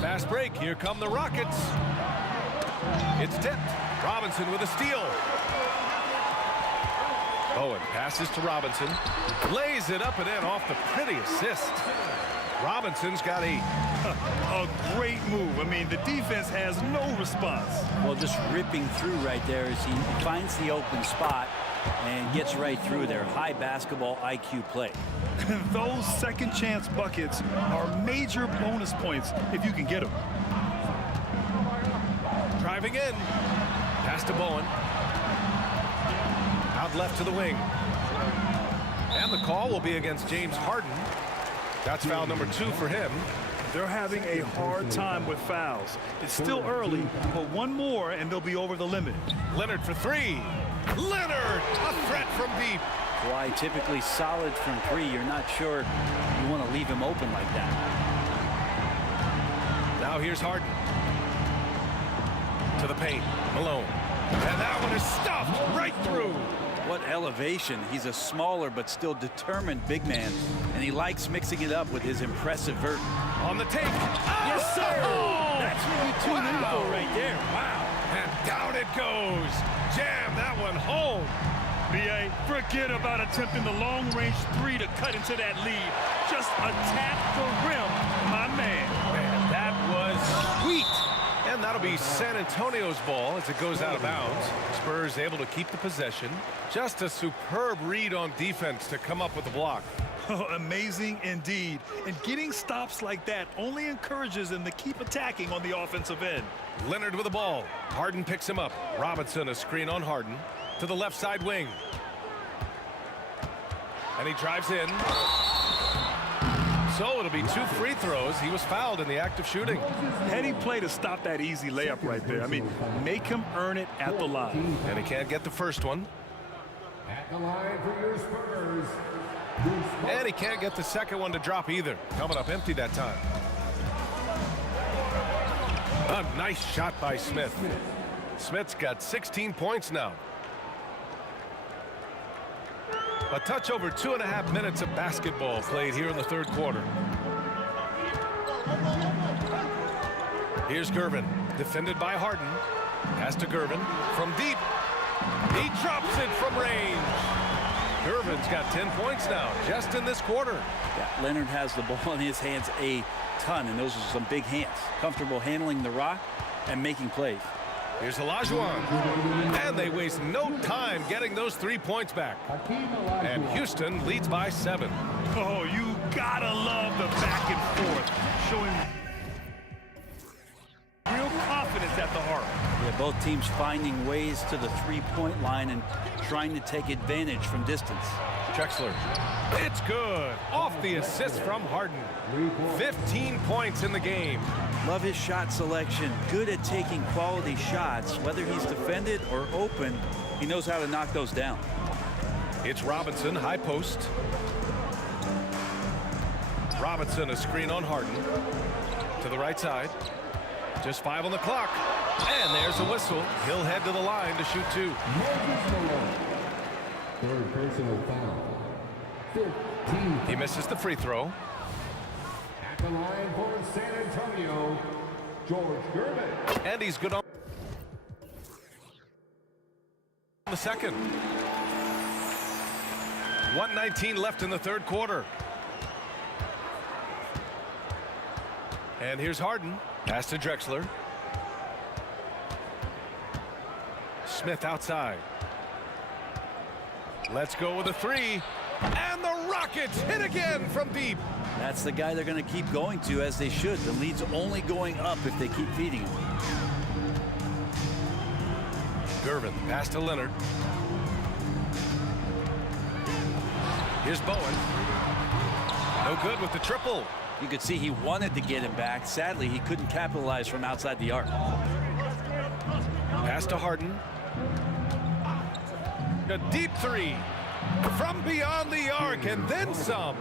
Fast break. Here come the Rockets. It's tipped. Robinson with a steal. Bowen passes to Robinson. Lays it up and in off the pretty assist. Robinson's got a great move. I mean, the defense has no response. Well, just ripping through right there as he finds the open spot and gets right through there. High basketball IQ play. Those second chance buckets are major bonus points if you can get them. Driving in. Pass to Bowen. Out left to the wing. And the call will be against James Harden. That's foul number 2 for him. They're having a hard time with fouls. It's still early, but one more and they'll be over the limit. Leonard for 3. Leonard, a threat from deep. Why typically solid from 3. You're not sure you want to leave him open like that. Now here's Harden. To the paint. Malone. And that one is stuffed right through. What elevation. He's a smaller but still determined big man, and he likes mixing it up with his impressive vert. On the take. Yes, sir. Oh! That's what you tune in for right there. Wow. And down it goes. Jam that one home. B.A., forget about attempting the long-range 3 to cut into that lead. Just attack the rim, my man. And that was sweet. And that'll be San Antonio's ball as it goes out of bounds. Spurs able to keep the possession. Just a superb read on defense to come up with the block. Oh, amazing indeed. And getting stops like that only encourages them to keep attacking on the offensive end. Leonard with the ball. Harden picks him up. Robinson a screen on Harden. To the left side wing. And he drives in. So it'll be 2 free throws. He was fouled in the act of shooting. Heady play to stop that easy layup right there. I mean, make him earn it at the line. And he can't get the first one. At the line for your Spurs. And he can't get the second one to drop either. Coming up empty that time. A nice shot by Smith. Smith's got 16 points now. A touch over 2.5 minutes of basketball played here in the third quarter. Here's Gervin, defended by Harden. Pass to Gervin from deep. He drops it from range. Gervin's got 10 points now, just in this quarter. Yeah, Leonard has the ball in his hands a ton, and those are some big hands. Comfortable handling the rock and making plays. Here's Olajuwon. And they waste no time getting those 3 points back. And Houston leads by 7. Oh, you gotta love the back and forth. Showing real confidence at the arc. Yeah, both teams finding ways to the 3-point line and trying to take advantage from distance. Drexler. It's good. Off the assist from Harden. 15 points in the game. Love his shot selection. Good at taking quality shots. Whether he's defended or open, he knows how to knock those down. It's Robinson, high post. Robinson, a screen on Harden. To the right side. Just 5 on the clock. And there's a whistle. He'll head to the line to shoot 2. Third personal foul. 15. He misses the free throw. At the line for San Antonio, George Gervin. And he's good on the second. 1:19 left in the third quarter. And here's Harden. Pass to Drexler. Smith outside. Let's go with a 3. And the Rockets hit again from deep. That's the guy they're going to keep going to, as they should. The lead's only going up if they keep feeding him. Gervin, pass to Leonard. Here's Bowen. No good with the triple. You could see he wanted to get him back. Sadly, he couldn't capitalize from outside the arc. Pass to Harden. A deep 3 from beyond the arc and then some.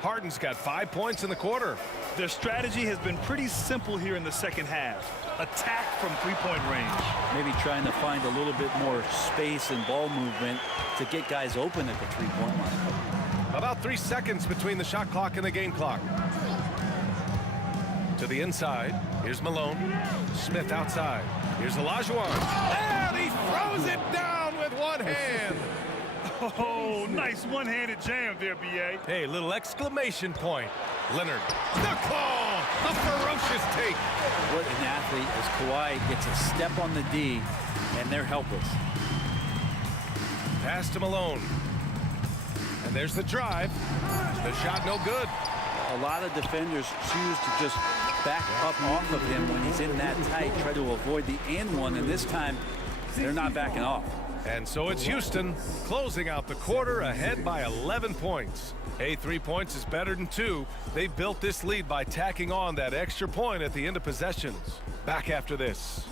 Harden's got 5 points in the quarter. Their strategy has been pretty simple here in the second half. Attack from 3-point range. Maybe trying to find a little bit more space and ball movement to get guys open at the 3-point line. About 3 seconds between the shot clock and the game clock. To the inside. Here's Malone. Smith outside. Here's Olajuwon. And he throws it down with one hand. Oh, nice one-handed jam there, B.A. Hey, little exclamation point. Leonard. The call. A ferocious take. What an athlete as Kawhi gets a step on the D, and they're helpless. Pass to Malone. And there's the drive. The shot no good. A lot of defenders choose to just back up off of him when he's in that tight, try to avoid the and one, and this time they're not backing off. And so it's Houston closing out the quarter ahead by 11 points. Hey, 3 points is better than 2. They built this lead by tacking on that extra point at the end of possessions. Back after this.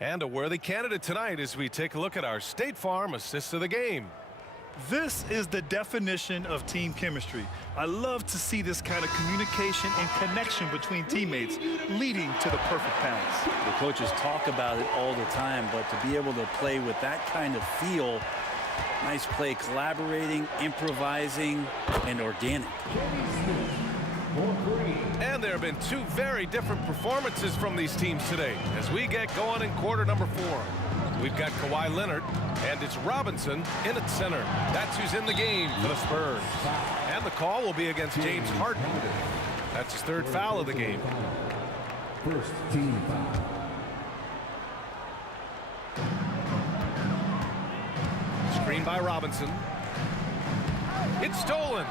And a worthy candidate tonight as we take a look at our State Farm assist of the game. This is the definition of team chemistry. I love to see this kind of communication and connection between teammates leading to the perfect pass. The coaches talk about it all the time, but to be able to play with that kind of feel, nice play, collaborating, improvising, and organic. And there have been 2 very different performances from these teams today as we get going in quarter number 4. We've got Kawhi Leonard, and it's Robinson in at center. That's who's in the game for the Spurs. And the call will be against James Harden. That's his 3rd foul of the game. First team foul. Screen by Robinson. It's stolen.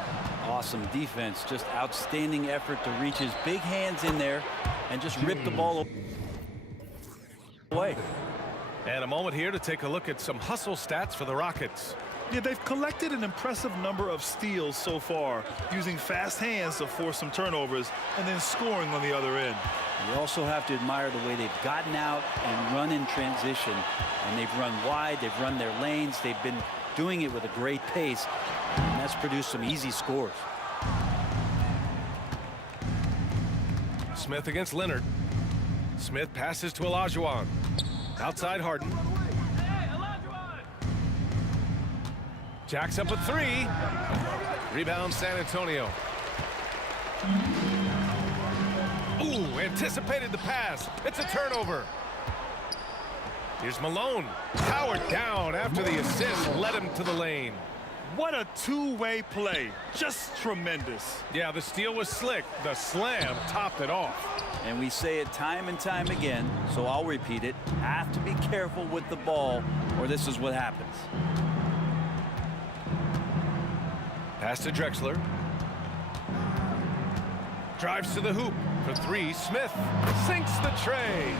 Awesome defense, just outstanding effort to reach his big hands in there and just rip the ball away. And a moment here to take a look at some hustle stats for the Rockets. Yeah, they've collected an impressive number of steals so far, using fast hands to force some turnovers and then scoring on the other end. You also have to admire the way they've gotten out and run in transition. And they've run wide, they've run their lanes, they've been doing it with a great pace, and that's produced some easy scores. Smith against Leonard. Smith passes to Olajuwon. Outside Harden. Jacks up a 3. Rebound San Antonio. Ooh, anticipated the pass. It's a turnover. Here's Malone. Powered down after the assist led him to the lane. What a two-way play. Just tremendous. Yeah, the steal was slick. The slam topped it off. And we say it time and time again, so I'll repeat it. Have to be careful with the ball, or this is what happens. Pass to Drexler. Drives to the hoop for 3. Smith sinks the tray.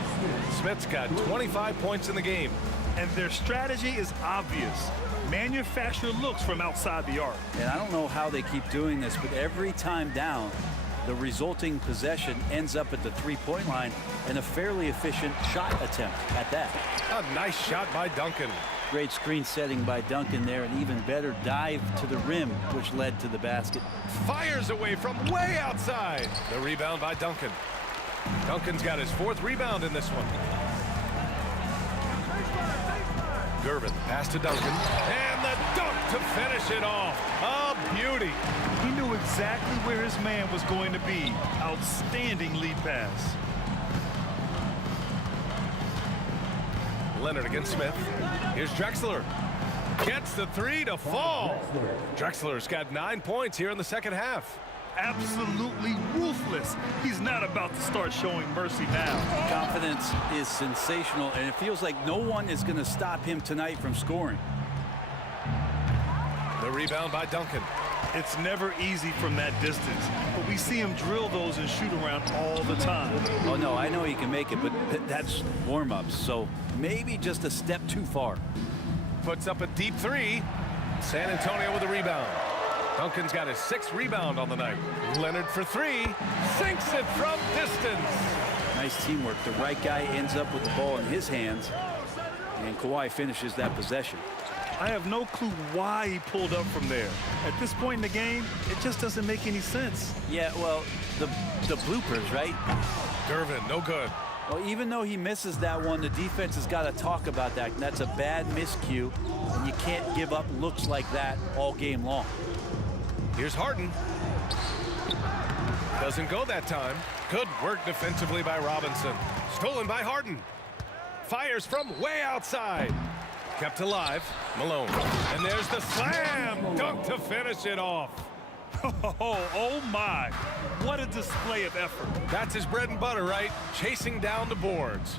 Smith's got 25 points in the game. And their strategy is obvious. Manufacture looks from outside the arc. And I don't know how they keep doing this, but every time down, the resulting possession ends up at the three-point line and a fairly efficient shot attempt at that. A nice shot by Duncan. Great screen setting by Duncan there, and even better dive to the rim, which led to the basket. Fires away from way outside. The rebound by Duncan. Duncan's got his 4th rebound in this one. Gervin, pass to Duncan, and the dunk to finish it off. A beauty. He knew exactly where his man was going to be. Outstanding lead pass. Leonard against Smith. Here's Drexler. Gets the 3 to fall. Drexler's got 9 points here in the second half. Absolutely ruthless. He's not about to start showing mercy now. Confidence is sensational, and it feels like no one is going to stop him tonight from scoring. The rebound by Duncan. It's never easy from that distance, but we see him drill those and shoot around all the time. Oh, no, I know he can make it, but that's warm-ups, so maybe just a step too far. Puts up a deep 3. San Antonio with a rebound. Duncan's got his 6th rebound on the night. Leonard for 3. Sinks it from distance. Nice teamwork. The right guy ends up with the ball in his hands, and Kawhi finishes that possession. I have no clue why he pulled up from there. At this point in the game, it just doesn't make any sense. Yeah, well, the bloopers, right? Gervin, no good. Well, even though he misses that one, the defense has got to talk about that. That's a bad miscue, and you can't give up looks like that all game long. Here's Harden. Doesn't go that time. Good work defensively by Robinson. Stolen by Harden. Fires from way outside. Kept alive. Malone. And there's the slam. Dunk to finish it off. Oh my. What a display of effort. That's his bread and butter, right? Chasing down the boards.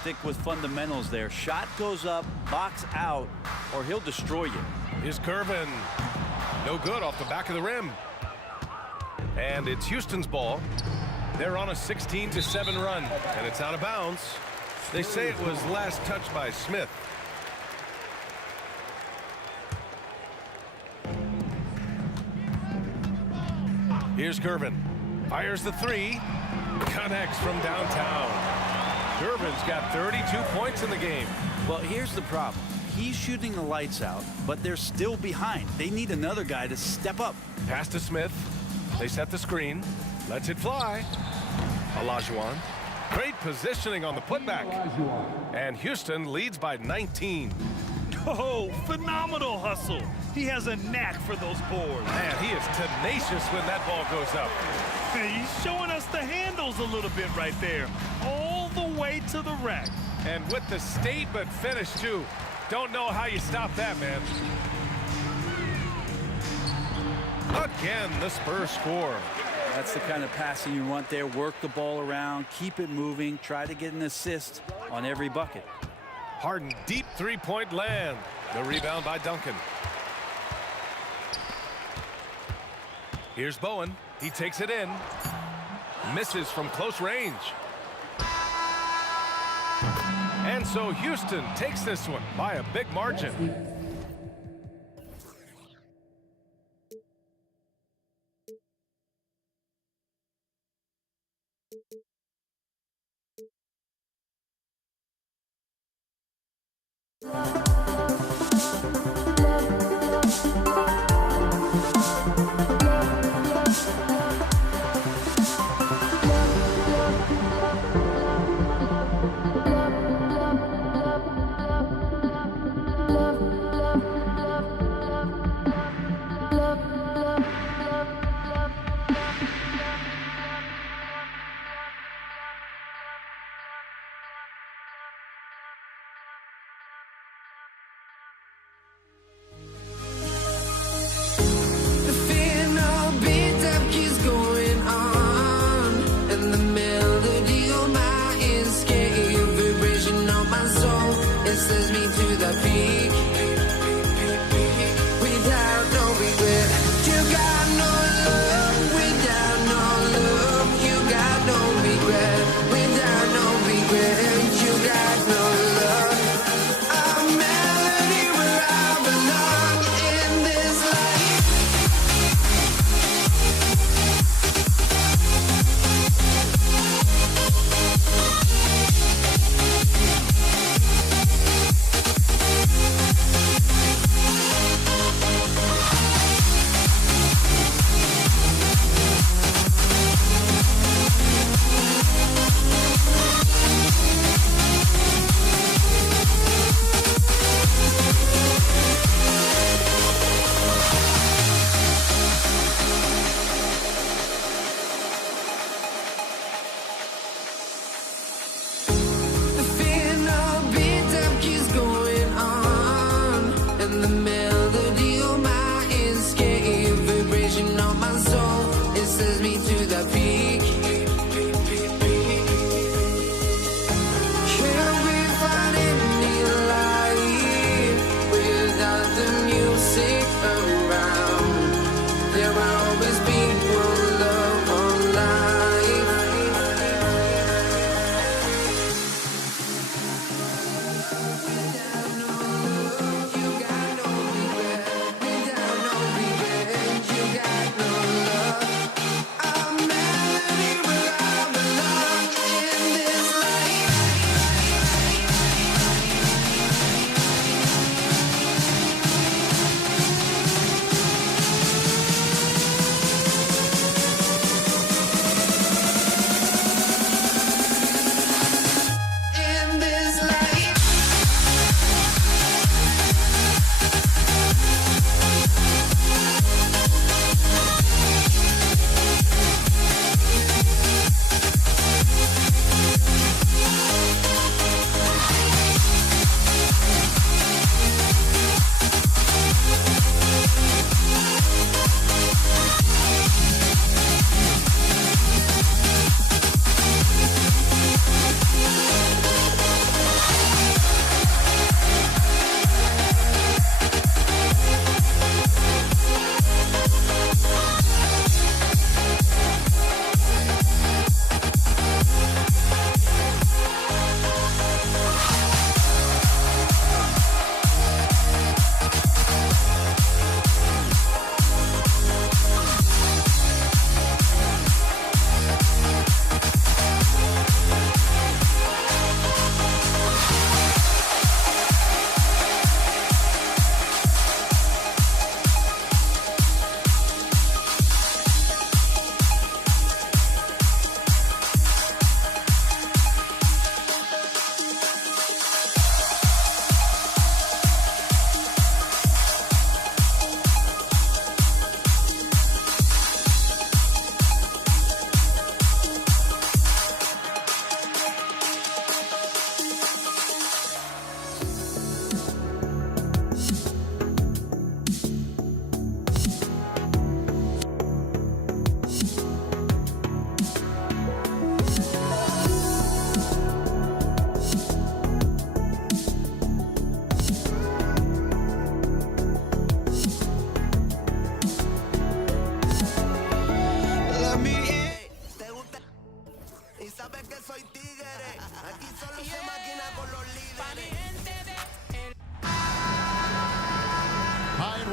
Stick with fundamentals there. Shot goes up, box out, or he'll destroy you. Here's Gervin. No good off the back of the rim. And it's Houston's ball. They're on a 16-7 run, and it's out of bounds. They say it was last touched by Smith. Here's Gervin. Fires the three. Connects from downtown. Gervin's got 32 points in the game. Well, here's the problem. He's shooting the lights out, but they're still behind. They need another guy to step up. Pass to Smith. They set the screen. Lets it fly. Olajuwon. Great positioning on the putback. And Houston leads by 19. Oh, phenomenal hustle. He has a knack for those boards. Man, he is tenacious when that ball goes up. He's showing us the handles a little bit right there. All the way to the rack. And with the statement finish, too. Don't know how you stop that, man. Again, the Spurs score. That's the kind of passing you want there. Work the ball around, keep it moving, try to get an assist on every bucket. Harden, deep three-point land. The rebound by Duncan. Here's Bowen. He takes it in. Misses from close range. And so Houston takes this one by a big margin.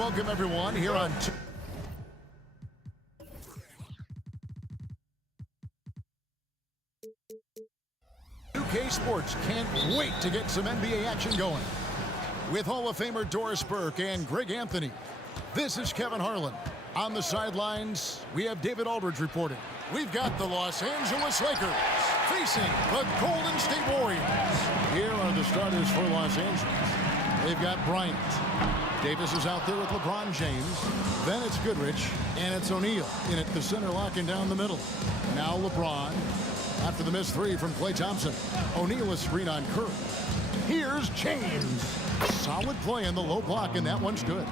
welcome everyone here on 2K Sports. Can't wait to get some NBA action going. With Hall of Famer Doris Burke and Greg Anthony, this is Kevin Harlan. On the sidelines, we have David Aldridge reporting. We've got the Los Angeles Lakers facing the Golden State Warriors. Here are the starters for Los Angeles. They've got Bryant. Davis is out there with LeBron James. Then it's Goodrich, and it's O'Neal in at the center, locking down the middle. Now LeBron. After the missed three from Klay Thompson. O'Neal is screen on Curry. Here's James. Solid play in the low block, and that one's good.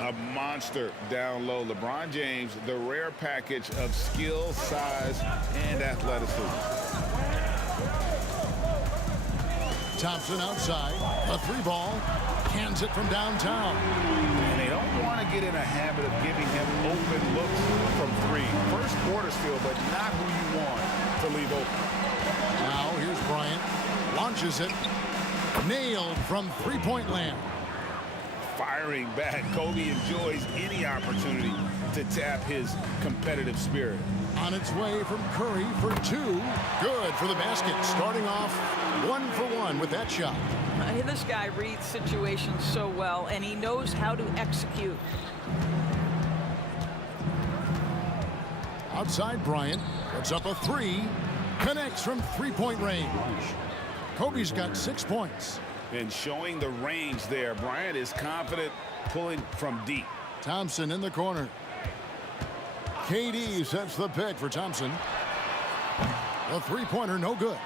A monster down low. LeBron James, the rare package of skill, size, and athleticism. Thompson outside. A three ball. Cans it from downtown. And they don't want to get in a habit of giving him open looks from three. First quarter still, but not who you want to leave open. Now here's Bryant. Launches it. Nailed from three-point land. Firing back. Kobe enjoys any opportunity to tap his competitive spirit. On its way from Curry for two. Good for the basket. Starting off 1 for 1 with that shot. This guy reads situations so well, and he knows how to execute. Outside Bryant. Puts up a three. Connects from three-point range. Kobe's got 6 points. And showing the range there. Bryant is confident pulling from deep. Thompson in the corner. KD sets the pick for Thompson. The three-pointer no good.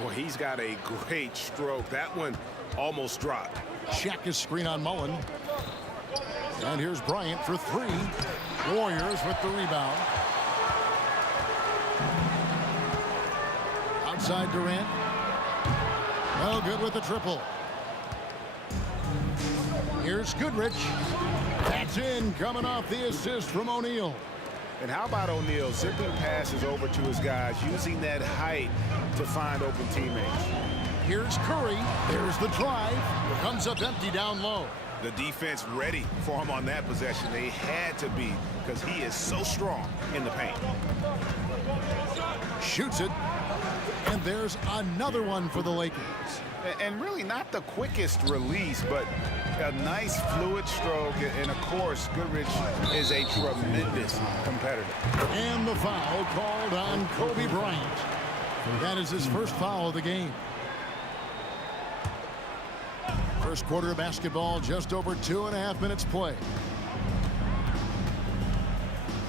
Boy, he's got a great stroke. That one almost dropped. Check his screen on Mullen. And here's Bryant for three. Warriors with the rebound. Outside Durant. Well, good with the triple. Here's Goodrich. That's in, coming off the assist from O'Neal. And how about O'Neal zipping passes over to his guys, using that height to find open teammates. Here's Curry. There's the drive. Comes up empty down low. The defense ready for him on that possession. They had to be, because he is so strong in the paint. Shoots it. And there's another one for the Lakers. And really not the quickest release, but a nice fluid stroke. And of course, Goodrich is a tremendous competitor. And the foul called on Kobe Bryant. That is his first foul of the game. First quarter of basketball, just over 2.5 minutes play.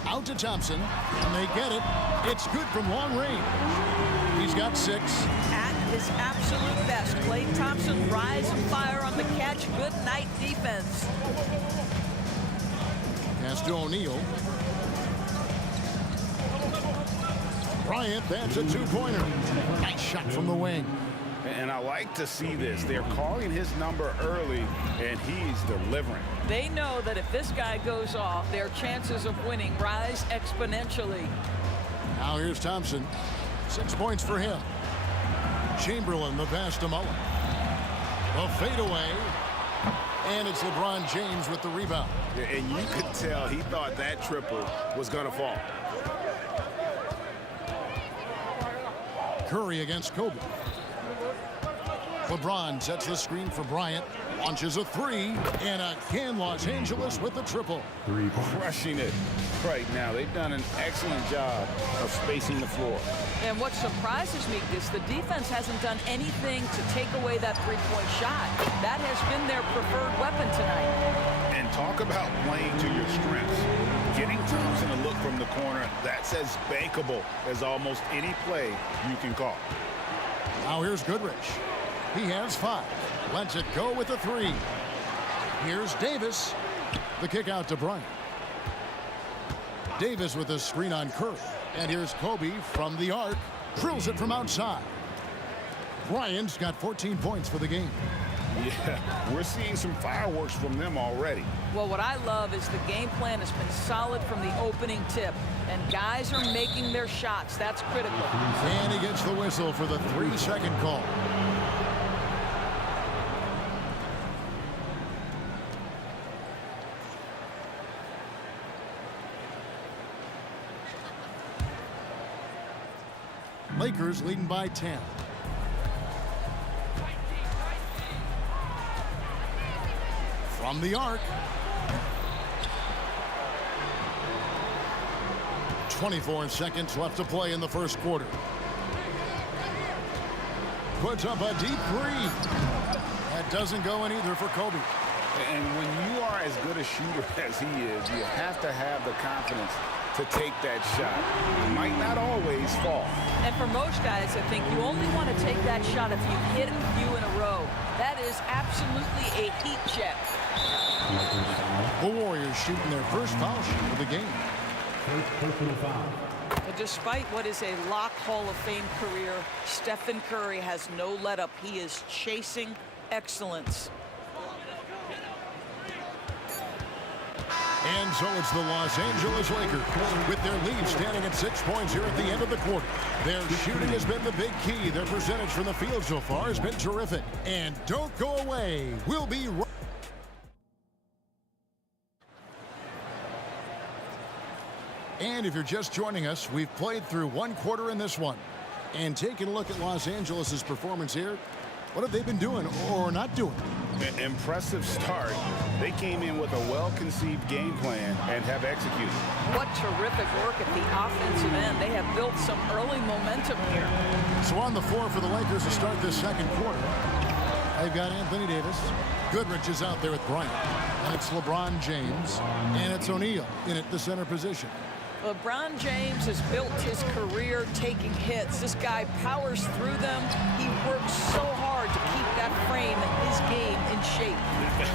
Out to Thompson, and they get it. It's good from long range. He's got 6. At his absolute best, Klay Thompson rise and fire on the catch. Good night defense. Pass to O'Neal. Bryant, that's a two-pointer. Nice shot from the wing. And I like to see this. They're calling his number early, and he's delivering. They know that if this guy goes off, their chances of winning rise exponentially. Now here's Thompson. 6 points for him. Chamberlain, the pass to Mullen. The fadeaway. And it's LeBron James with the rebound. And you could tell he thought that triple was going to fall. Curry against Kobe. LeBron sets the screen for Bryant. Launches a three. And again, Los Angeles with the triple. Crushing it right now. They've done an excellent job of spacing the floor. And what surprises me is the defense hasn't done anything to take away that three-point shot. That has been their preferred weapon tonight. And talk about playing to your strengths. Getting Thompson a look from the corner, that's as bankable as almost any play you can call. Now here's Goodrich. He has 5. Lets it go with a 3. Here's Davis. The kick out to Bryant. Davis with a screen on Curry. And here's Kobe from the arc. Drills it from outside. Bryant's got 14 points for the game. Yeah, we're seeing some fireworks from them already. Well, what I love is the game plan has been solid from the opening tip. And guys are making their shots. That's critical. And he gets the whistle for the 3-second call. Lakers leading by 10. From the arc. 24 seconds left to play in the first quarter. Puts up a deep three. That doesn't go in either for Kobe. And when you are as good a shooter as he is, you have to have the confidence to take that shot. It might not always fall. And for most guys, I think you only want to take that shot if you've hit a few in a row. That is absolutely a heat check. The Warriors shooting their first foul shoot of the game. But despite what is a lock Hall of Fame career, Stephen Curry has no let up. He is chasing excellence. And so it's the Los Angeles Lakers with their lead standing at 6 points here at the end of the quarter. Their shooting has been the big key. Their percentage from the field so far has been terrific. And don't go away. We'll be right. And if you're just joining us, we've played through one quarter in this one. And taking a look at Los Angeles' performance here, what have they been doing or not doing? An impressive start. They came in with a well-conceived game plan and have executed. What terrific work at the offensive end. They have built some early momentum here. So on the floor for the Lakers to start this second quarter, they've got Anthony Davis. Goodrich is out there with Bryant. And it's LeBron James. And it's O'Neal in at the center position. LeBron James has built his career taking hits. This guy powers through them. He works so hard to keep that frame and his game in shape.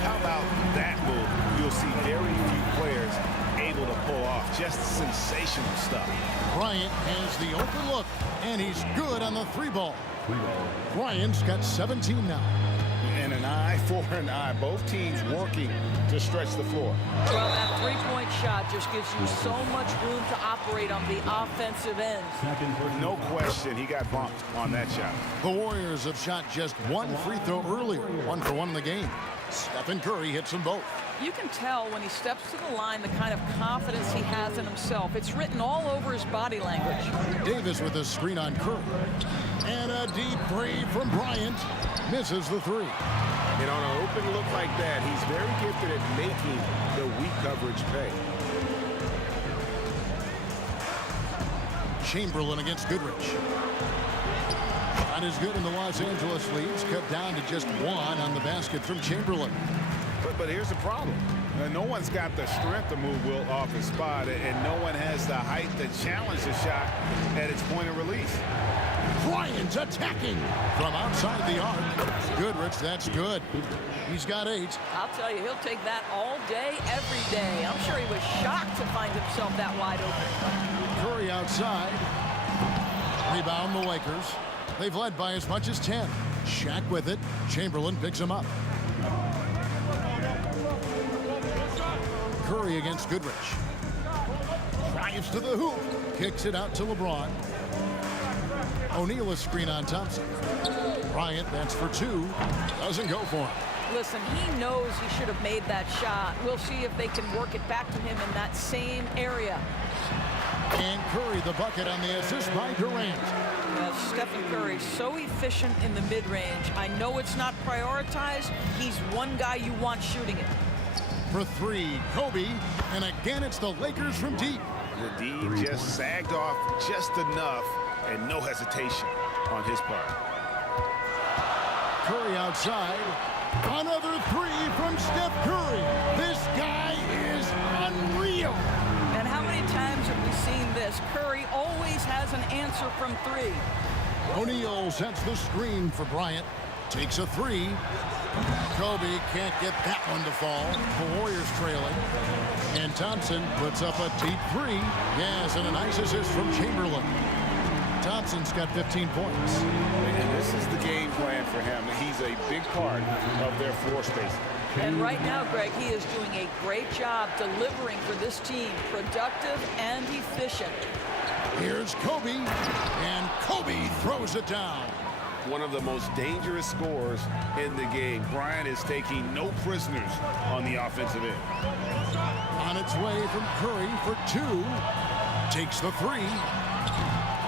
How about that move? You'll see very few players able to pull off just sensational stuff. Bryant has the open look, and he's good on the three ball. Bryant's got 17 now. And an eye for an eye. Both teams working to stretch the floor. Well, that three-point shot just gives you so much room to operate on the offensive end. No question, he got bumped on that shot. The Warriors have shot just one free throw earlier, 1 for 1 in the game. Stephen Curry hits them both. You can tell when he steps to the line the kind of confidence he has in himself. It's written all over his body language. Davis with a screen on Curry. And a deep three from Bryant. Misses the three. And on an open look like that, he's very gifted at making the weak coverage pay. Chamberlain against Goodrich. Shot is good in the Los Angeles leads. Cut down to just 1 on the basket from Chamberlain. But here's the problem. No one's got the strength to move Wilt off his spot, and no one has the height to challenge the shot at its point of release. Bryant attacking from outside the arc. Goodrich, that's good. He's got 8. I'll tell you, he'll take that all day, every day. I'm sure he was shocked to find himself that wide open. Curry outside. Rebound the Lakers. They've led by as much as 10. Shaq with it. Chamberlain picks him up. Curry against Goodrich. Drives to the hoop. Kicks it out to LeBron. O'Neal a screen on Thompson. Bryant, that's for 2. Doesn't go for him. Listen, he knows he should have made that shot. We'll see if they can work it back to him in that same area. And Curry the bucket on the assist by Durant. Well, Stephen Curry, so efficient in the mid-range. I know it's not prioritized. He's one guy you want shooting it. For 3, Kobe. And again, it's the Lakers from deep. The D just sagged off just enough, and no hesitation on his part. Curry outside. Another 3 from Steph Curry. This guy is unreal. And how many times have we seen this? Curry always has an answer from 3. O'Neal sets the screen for Bryant. Takes a 3. Kobe can't get that one to fall. The Warriors trailing. And Thompson puts up a deep 3. Yes, and a nice assist from Chamberlain. Thompson's got 15 points. And this is the game plan for him. He's a big part of their floor spacing. And right now, Greg, he is doing a great job delivering for this team. Productive and efficient. Here's Kobe. And Kobe throws it down. One of the most dangerous scorers in the game. Bryant is taking no prisoners on the offensive end. On its way from Curry for 2. Takes the 3.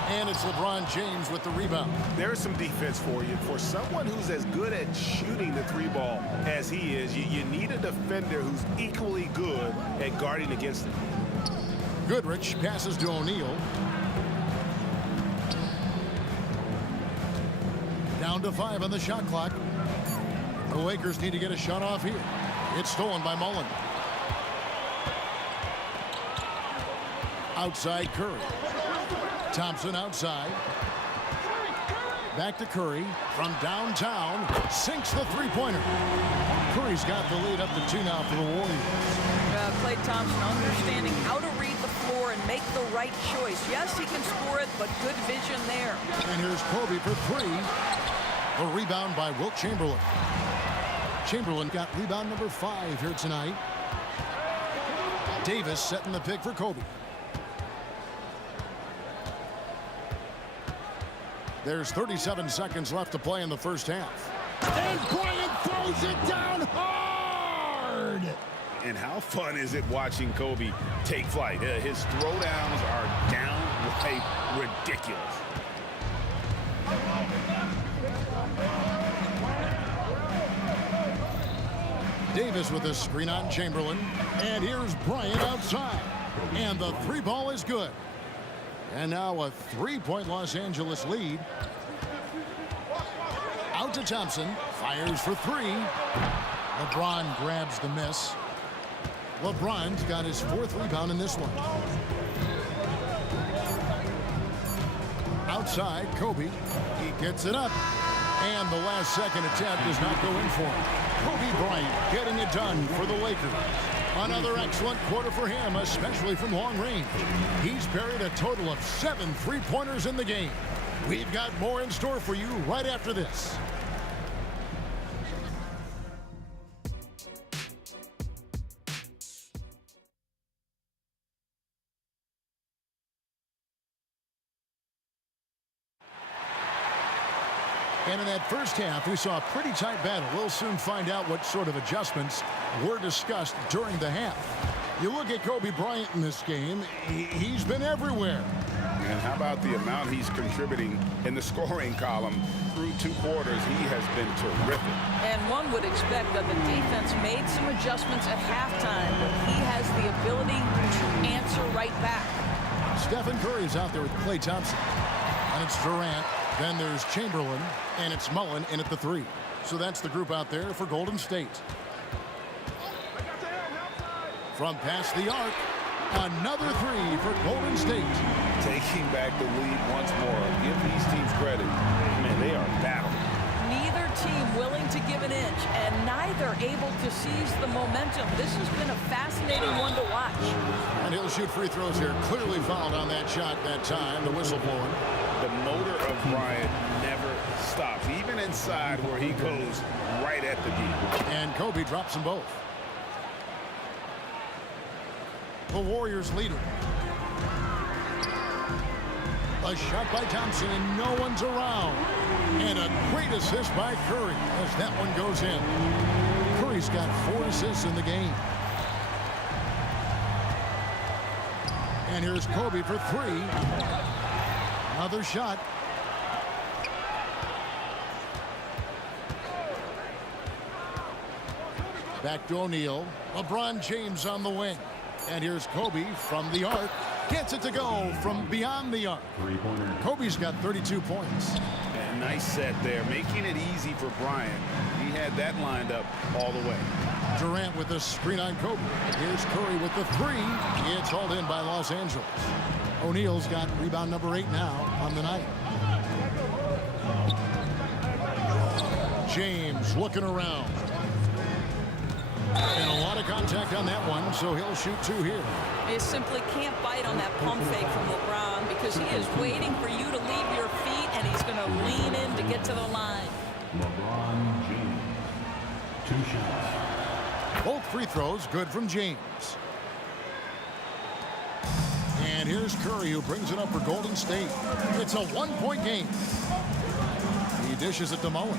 And it's LeBron James with the rebound. There's some defense for you. For someone who's as good at shooting the three ball as he is, you need a defender who's equally good at guarding against it. Goodrich passes to O'Neal. Down to 5 on the shot clock. The Lakers need to get a shot off here. It's stolen by Mullen. Outside Curry. Thompson outside. Back to Curry from downtown. Sinks the three-pointer. Curry's got the lead up to 2 now for the Warriors. Klay Thompson understanding how to read the floor and make the right choice. Yes, he can score it, but good vision there. And here's Kobe for 3. A rebound by Wilt Chamberlain. Chamberlain got rebound number 5 here tonight. Davis setting the pick for Kobe. There's 37 seconds left to play in the first half. And Bryant throws it down hard. And how fun is it watching Kobe take flight? His throwdowns are downright ridiculous. Davis with a screen on Chamberlain. And here's Bryant outside. And the 3 ball is good. And now a 3-point Los Angeles lead. Out to Thompson. Fires for 3. LeBron grabs the miss. LeBron's got his 4th rebound in this one. Outside, Kobe. He gets it up. And the last second attempt does not go in for him. Kobe Bryant getting it done for the Lakers. Another excellent quarter for him, especially from long range. He's buried a total of 7 3-pointers in the game. We've got more in store for you right after this. And in that first half, we saw a pretty tight battle. We'll soon find out what sort of adjustments were discussed during the half. You look at Kobe Bryant in this game, he's been everywhere. And how about the amount he's contributing in the scoring column? Through 2 quarters, he has been terrific. And one would expect that the defense made some adjustments at halftime, but he has the ability to answer right back. Stephen Curry's out there with Klay Thompson. And it's Durant. Then there's Chamberlain, and it's Mullen in at the 3. So that's the group out there for Golden State. From past the arc, another 3 for Golden State. Taking back the lead once more. Give these teams credit. Man, they are battling. Neither team willing to give an inch, and neither able to seize the momentum. This has been a fascinating one to watch. And he'll shoot free throws here. Clearly fouled on that shot that time. The whistle blowing. The motor of Bryant never stops, even inside where he goes right at the D. And Kobe drops them both. The Warriors leader. A shot by Thompson, and no one's around. And a great assist by Curry as that one goes in. Curry's got 4 assists in the game. And here's Kobe for 3. Another shot. Back to O'Neal. LeBron James on the wing. And here's Kobe from the arc. Gets it to go from beyond the arc. Kobe's got 32 points. And nice set there, making it easy for Bryant. He had that lined up all the way. Durant with the screen on Kobe. Here's Curry with the 3. It's hauled in by Los Angeles. O'Neal's got rebound number 8 now on the night. James looking around. And a lot of contact on that one, so he'll shoot 2 here. You simply can't bite on that pump fake from LeBron because he is waiting for you to leave your feet, and he's going to lean in to get to the line. LeBron James. 2 shots. Both free throws good from James. And here's Curry, who brings it up for Golden State. It's a 1-point game. He dishes it to Mullen.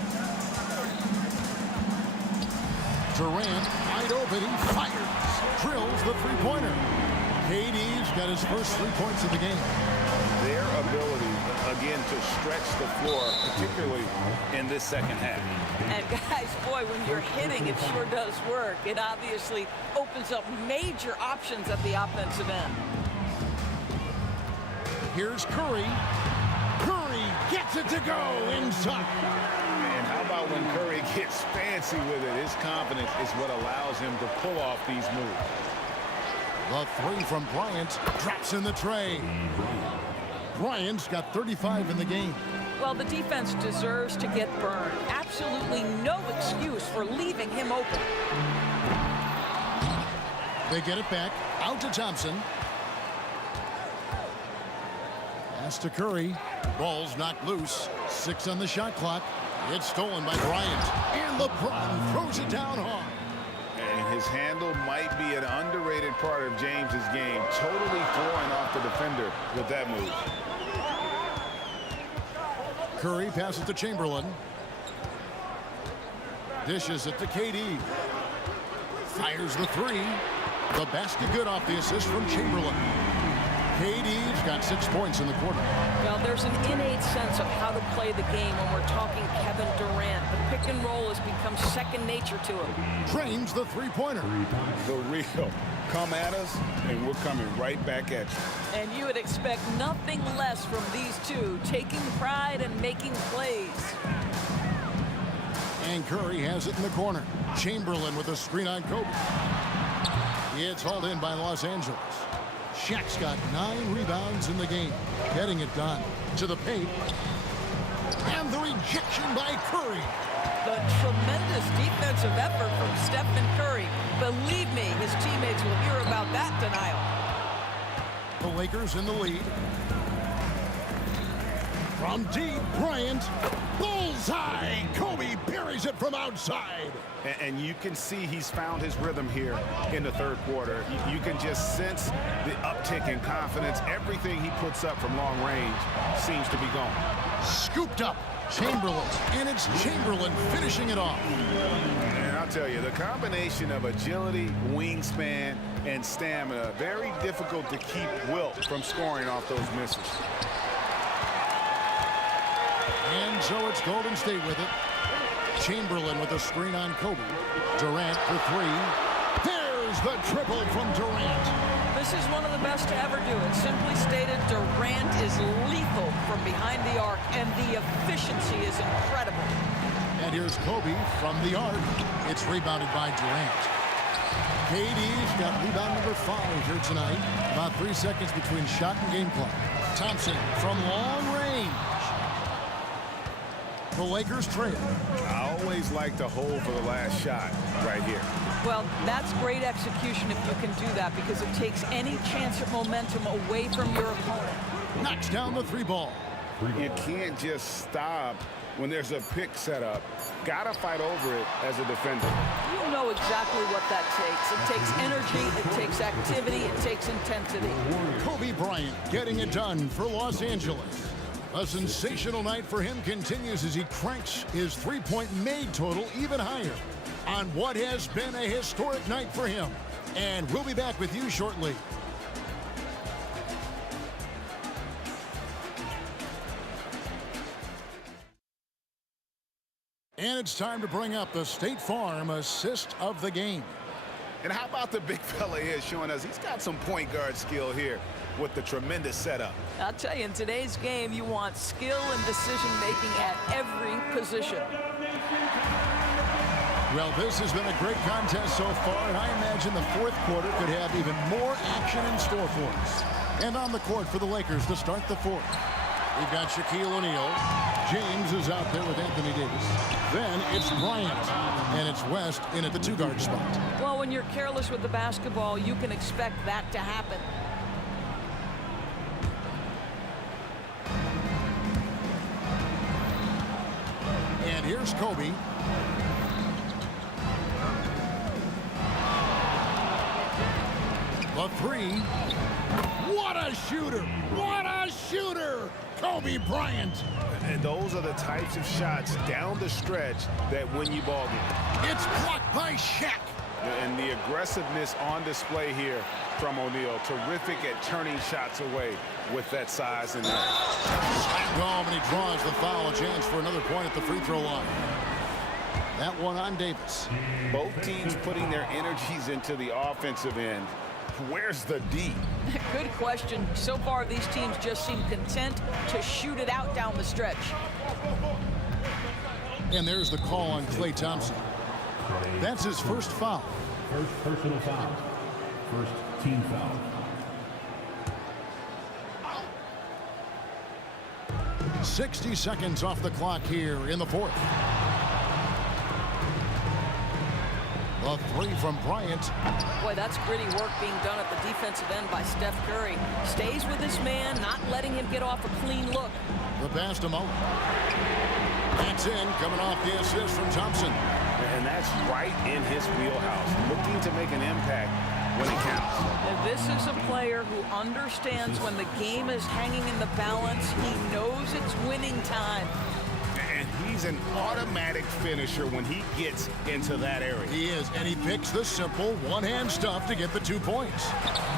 Durant, wide open, he fires. Drills the three-pointer. KD's got his first 3 points of the game. Their ability again, to stretch the floor, particularly in this second half. And guys, boy, when you're hitting, it sure does work. It obviously opens up major options at the offensive end. Here's Curry. Curry gets it to go inside. And how about when Curry gets fancy with it? His confidence is what allows him to pull off these moves. The three from Bryant drops in the tray. Bryant's got 35 in the game. Well, the defense deserves to get burned. Absolutely no excuse for leaving him open. They get it back. Out to Thompson. Pass to Curry. Ball's knocked loose. 6 on the shot clock. It's stolen by Bryant. And LeBron throws it down hard. And his handle might be an underrated part of James's game. Totally throwing off the defender with that move. Curry passes to Chamberlain. Dishes it to KD. Fires the three. The basket good off the assist from Chamberlain. KD's got 6 points in the quarter. Well, there's an innate sense of how to play the game when we're talking Kevin Durant. The pick and roll has become second nature to him. Drains the three-pointer. The real. Come at us, and we're coming right back at you. And you would expect nothing less from these two, taking pride and making plays. And Curry has it in the corner. Chamberlain with a screen on Kobe. It's hauled in by Los Angeles. Shaq's got 9 rebounds in the game. Getting it done. To the paint. And the rejection by Curry. The tremendous defensive effort from Stephen Curry. Believe me, his teammates will hear about that denial. The Lakers in the lead. From deep, Bryant. Bullseye! Kobe buries it from outside. And you can see he's found his rhythm here in the third quarter. You can just sense the uptick in confidence. Everything he puts up from long range seems to be gone. Scooped up. Chamberlain. And it's Chamberlain finishing it off. And I'll tell you, the combination of agility, wingspan, and stamina, very difficult to keep Wilt from scoring off those misses. And so it's Golden State with it. Chamberlain with a screen on Kobe. Durant for 3. There's the triple from Durant. This is one of the best to ever do it. Simply stated, Durant is lethal from behind the arc, and the efficiency is incredible. And here's Kobe from the arc. It's rebounded by Durant. KD's got rebound number 5 here tonight. About 3 seconds between shot and game clock. Thompson from long range. The Lakers trail. I always like to hold for the last shot right here. Well, that's great execution if you can do that, because it takes any chance at momentum away from your opponent. Knocks down the 3 ball. You can't just stop when there's a pick set up. Gotta fight over it as a defender. You know exactly what that takes. It takes energy, it takes activity, it takes intensity. Kobe Bryant getting it done for Los Angeles. A sensational night for him continues as he cranks his 3-point made total even higher on what has been a historic night for him. And we'll be back with you shortly. And it's time to bring up the State Farm assist of the game. And how about the big fella here showing us he's got some point guard skill here with the tremendous setup. I'll tell you, in today's game, you want skill and decision-making at every position. Well, this has been a great contest so far, and I imagine the fourth quarter could have even more action in store for us. And on the court for the Lakers to start the fourth. We've got Shaquille O'Neal. James is out there with Anthony Davis. Then it's Bryant, and it's West in at the 2-guard spot. Well, when you're careless with the basketball, you can expect that to happen. And here's Kobe. The 3. What a shooter! What a shooter! Kobe Bryant. And those are the types of shots down the stretch that win you ball games. It's blocked by Shaq. And the aggressiveness on display here from O'Neal. Terrific at turning shots away with that size and Slammed home, and he draws the foul. A chance for another point at the free throw line. That one on Davis. Both teams putting their energies into the offensive end. Where's the D? Good question. So far, these teams just seem content to shoot it out down the stretch. And there's the call on Klay Thompson. That's his first foul. First personal foul. First team foul. 60 seconds off the clock here in the fourth. The three from Bryant. Boy, that's gritty work being done at the defensive end by Steph Curry. Stays with his man, not letting him get off a clean look. The pass to Mullen. That's in, coming off the assist from Thompson. And that's right in his wheelhouse. Looking to make an impact when it counts. Now, this is a player who understands when the game is hanging in the balance. He knows it's winning time. And he's an automatic finisher when he gets into that area. He is, and he picks the simple one-hand stuff to get the 2 points.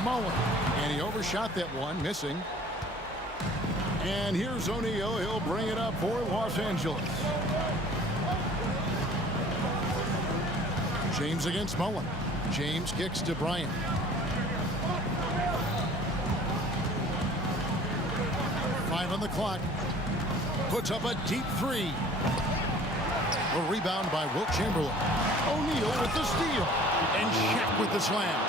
Mullen, and he overshot that one, missing. And here's O'Neal. He'll bring it up for Los Angeles. James against Mullen. James kicks to Bryant. Five on the clock. Puts up a deep three. A rebound by Wilt Chamberlain. O'Neal with the steal. And Shaq with the slam.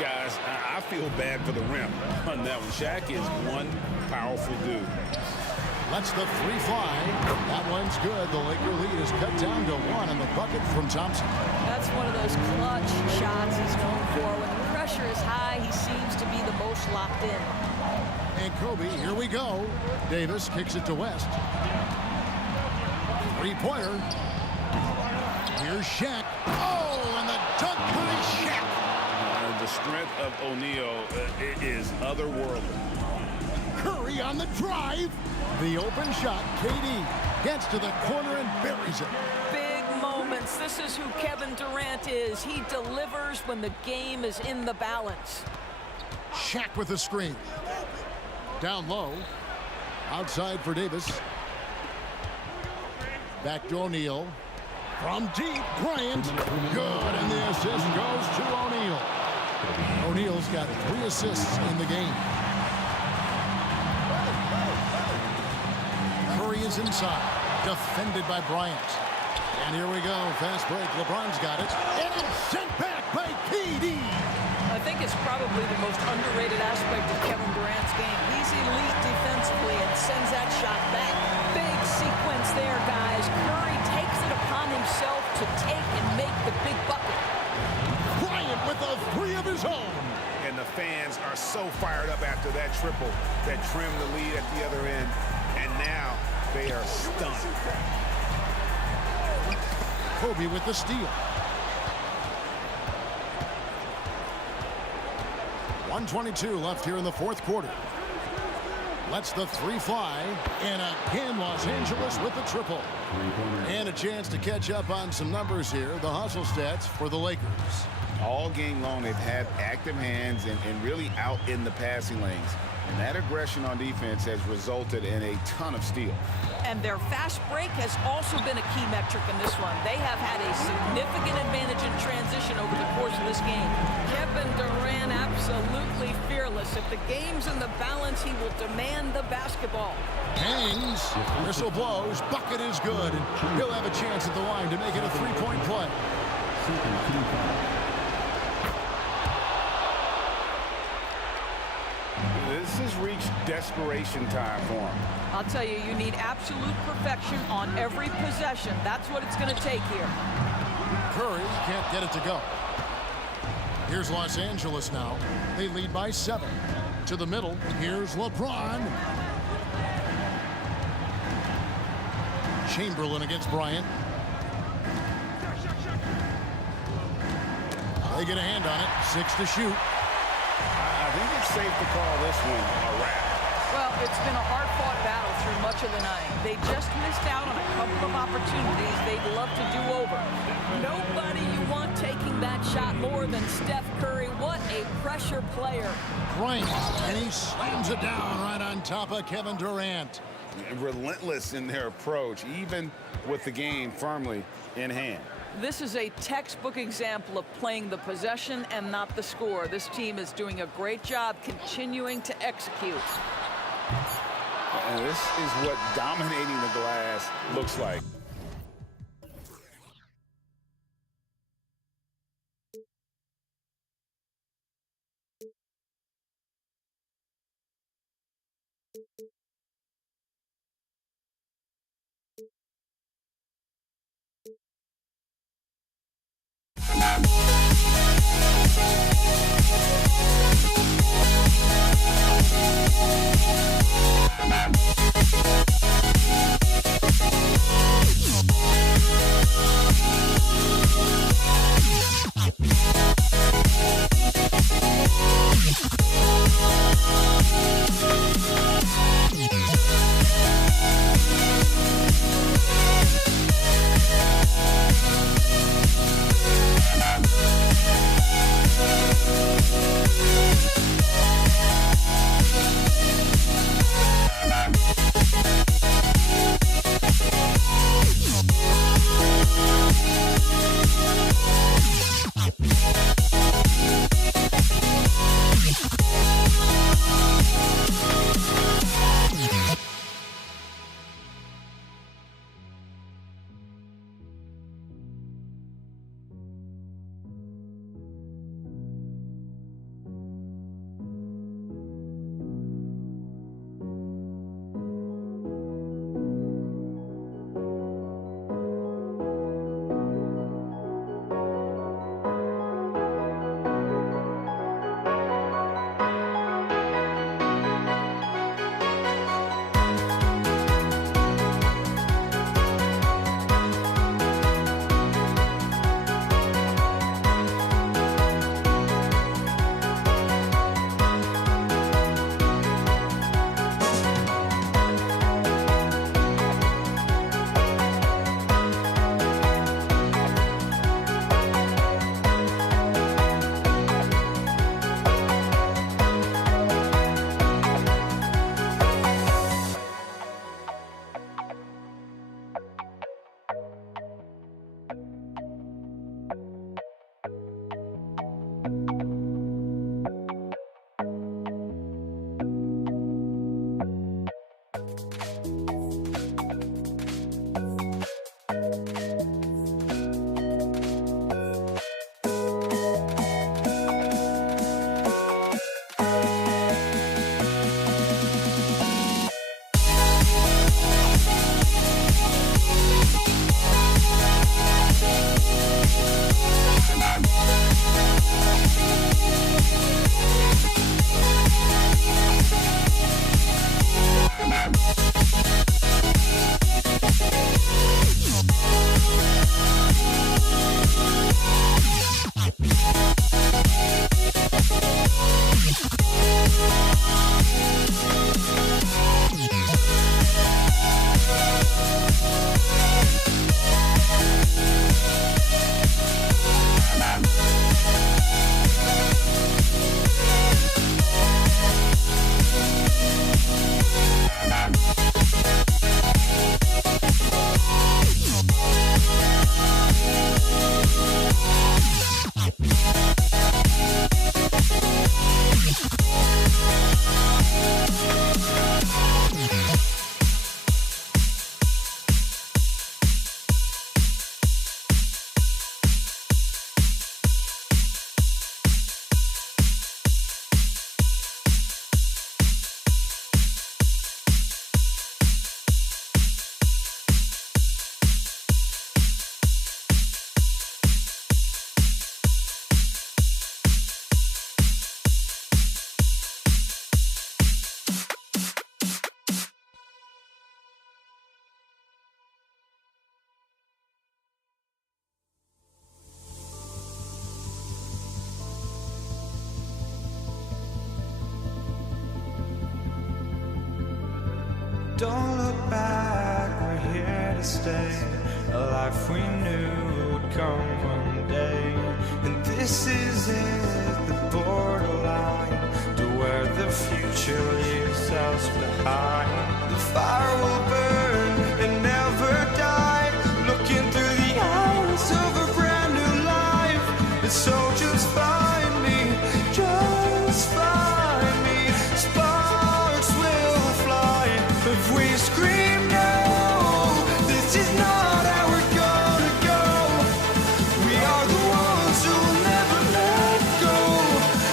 Guys, I feel bad for the rim on that one. Shaq is one powerful dude. Lets the three fly. That one's good. The Laker lead is cut down to one on the bucket from Thompson. That's one of those clutch shots he's known for. When the pressure is high, he seems to be the most locked in. And Kobe, here we go. Davis kicks it to West. Three-pointer. Here's Shaq. Oh, and the dunk by Shaq. The strength of O'Neal is otherworldly. Curry on the drive. The open shot. KD gets to the corner and buries it. Big moments. This is who Kevin Durant is. He delivers when the game is in the balance. Shaq with the screen. Down low. Outside for Davis. Back to O'Neal. From deep, Bryant. Good, and the assist goes to O'Neal. O'Neal's got 3 assists in the game. Curry is inside. Defended by Bryant. And here we go. Fast break. LeBron's got it. And it's sent back by KD. I think it's probably the most underrated aspect of Kevin Durant's game. He's elite defensively and sends that shot back. Big sequence there, guys. Curry takes it upon himself to take and make the big bucket. Bryant with a 3 of his own. And the fans are so fired up after that triple that trimmed the lead at the other end. And now they are stunned. Kobe with the steal. 1:22 left here in the fourth quarter. Lets the three fly. And again, Los Angeles with the triple. And a chance to catch up on some numbers here. The hustle stats for the Lakers. All game long, they've had active hands and really out in the passing lanes. And that aggression on defense has resulted in a ton of steals. And their fast break has also been a key metric in this one. They have had a significant advantage in transition over the course of this game. Kevin Durant absolutely fearless. If the game's in the balance, he will demand the basketball. Hangs, whistle blows, bucket is good, and he'll have a chance at the line to make it a three-point play. This has reached desperation time for him. I'll tell you, you need absolute perfection on every possession. That's what it's going to take here. Curry can't get it to go. Here's Los Angeles now. They lead by 7. To the middle, here's LeBron. Chamberlain against Bryant. They get a hand on it. 6 to shoot. I think it's safe to call this one a wrap. Well, it's been a hard-fought battle through much of the night. They just missed out on a couple of opportunities they'd love to do over. Nobody you want taking that shot. more than Steph Curry. What a pressure player. Bryant, and he slams it down right on top of Kevin Durant. Relentless in their approach, even with the game firmly in hand. This is a textbook example of playing the possession and not the score. This team is doing a great job continuing to execute. And this is what dominating the glass looks like. Don't look back, we're here to stay. A life we knew would come one day. And this future leaves us behind. The fire will burn and never die, looking through the eyes of a brand new life. And so just find me, just find me. Sparks will fly if we scream no. This is not how we're gonna go. We are the ones who will never let go.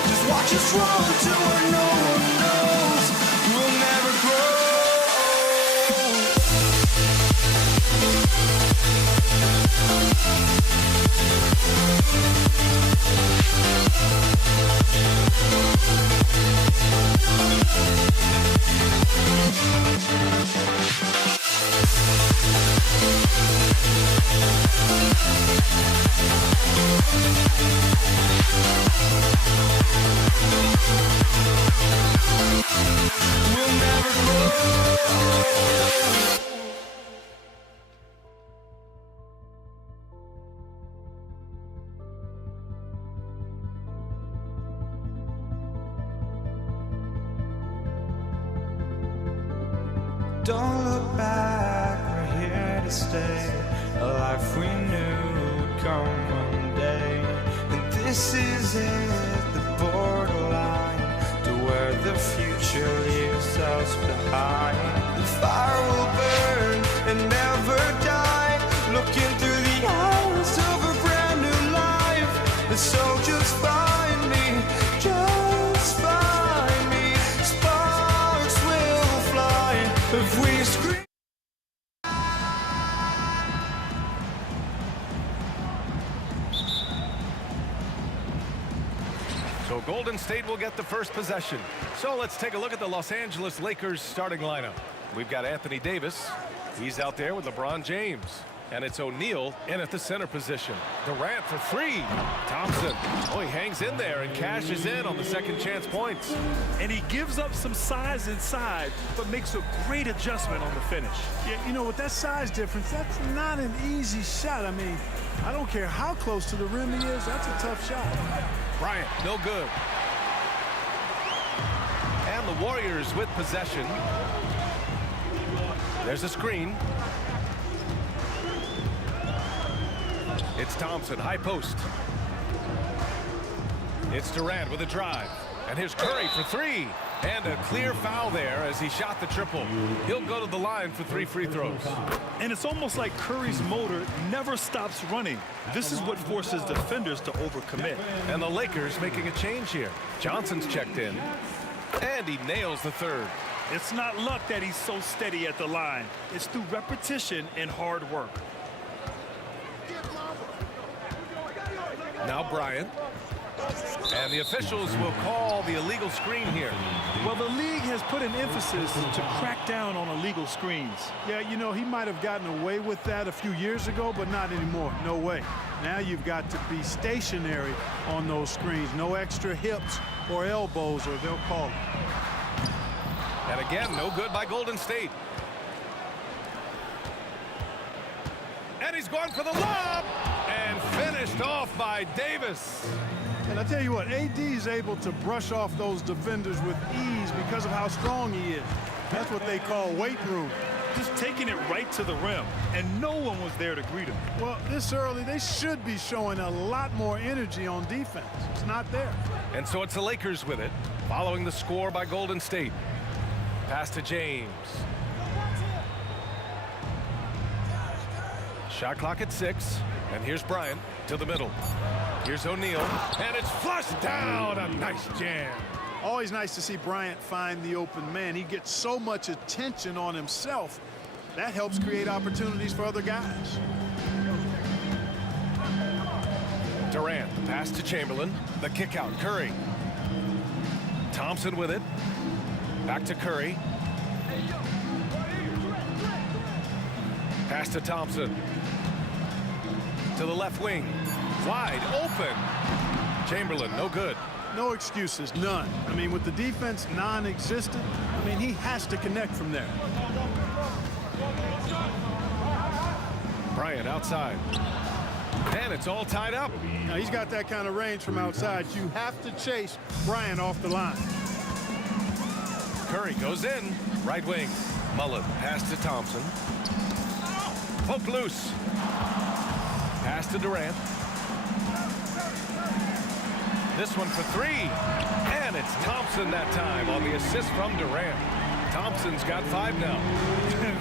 Just watch us run to where no one knows. We'll never grow. We'll never grow. Don't look back, we're here to stay. A life we knew would come one day. And this is it, the borderline to where the future leaves us behind. The fire will burn and never die, looking through the eyes of a brand new life. And so just find me, just find me. Sparks will fly if we scream. So Golden State will get the first possession. So let's take a look at the Los Angeles Lakers starting lineup. We've got Anthony Davis. He's out there with LeBron James. And it's O'Neal in at the center position. Durant for three. Thompson. Oh, he hangs in there and cashes in on the second chance points. And he gives up some size inside, but makes a great adjustment on the finish. Yeah, you know, with that size difference, that's not an easy shot. I mean, I don't care how close to the rim he is, that's a tough shot. Bryant, no good. And the Warriors with possession. There's a screen. It's Thompson, high post. It's Durant with a drive. And here's Curry for three. And a clear foul there as he shot the triple. He'll go to the line for 3 free throws. And it's almost like Curry's motor never stops running. This is what forces defenders to overcommit. And the Lakers making a change here. Johnson's checked in. And he nails the third. It's not luck that he's so steady at the line. It's through repetition and hard work. Now Bryant. And the officials will call the illegal screen here. Well, the league has put an emphasis to crack down on illegal screens. Yeah, you know, he might have gotten away with that a few years ago, but not anymore. No way. Now you've got to be stationary on those screens. No extra hips or elbows, or they'll call it. And again, no good by Golden State. And he's going for the lob. And finished off by Davis. And I tell you what, AD is able to brush off those defenders with ease because of how strong he is. That's what they call weight room. Just taking it right to the rim, and no one was there to greet him. Well, this early, they should be showing a lot more energy on defense. It's not there. And so it's the Lakers with it, following the score by Golden State. Pass to James. Shot clock at 6. And here's Bryant to the middle. Here's O'Neal. And it's flushed down. A nice jam. Always nice to see Bryant find the open man. He gets so much attention on himself. That helps create opportunities for other guys. Durant, the pass to Chamberlain. The kick out, Curry. Thompson with it. Back to Curry. Pass to Thompson. To the left wing. Wide open. Chamberlain, no good. No excuses, none. I mean, with the defense non-existent, I mean, he has to connect from there. Bryant outside. And it's all tied up. Now, he's got that kind of range from outside. You have to chase Bryant off the line. Curry goes in. Right wing. Mullen. Pass to Thompson. Poked loose. Pass to Durant. This one for three. And it's Thompson that time on the assist from Durant. Thompson's got 5 now.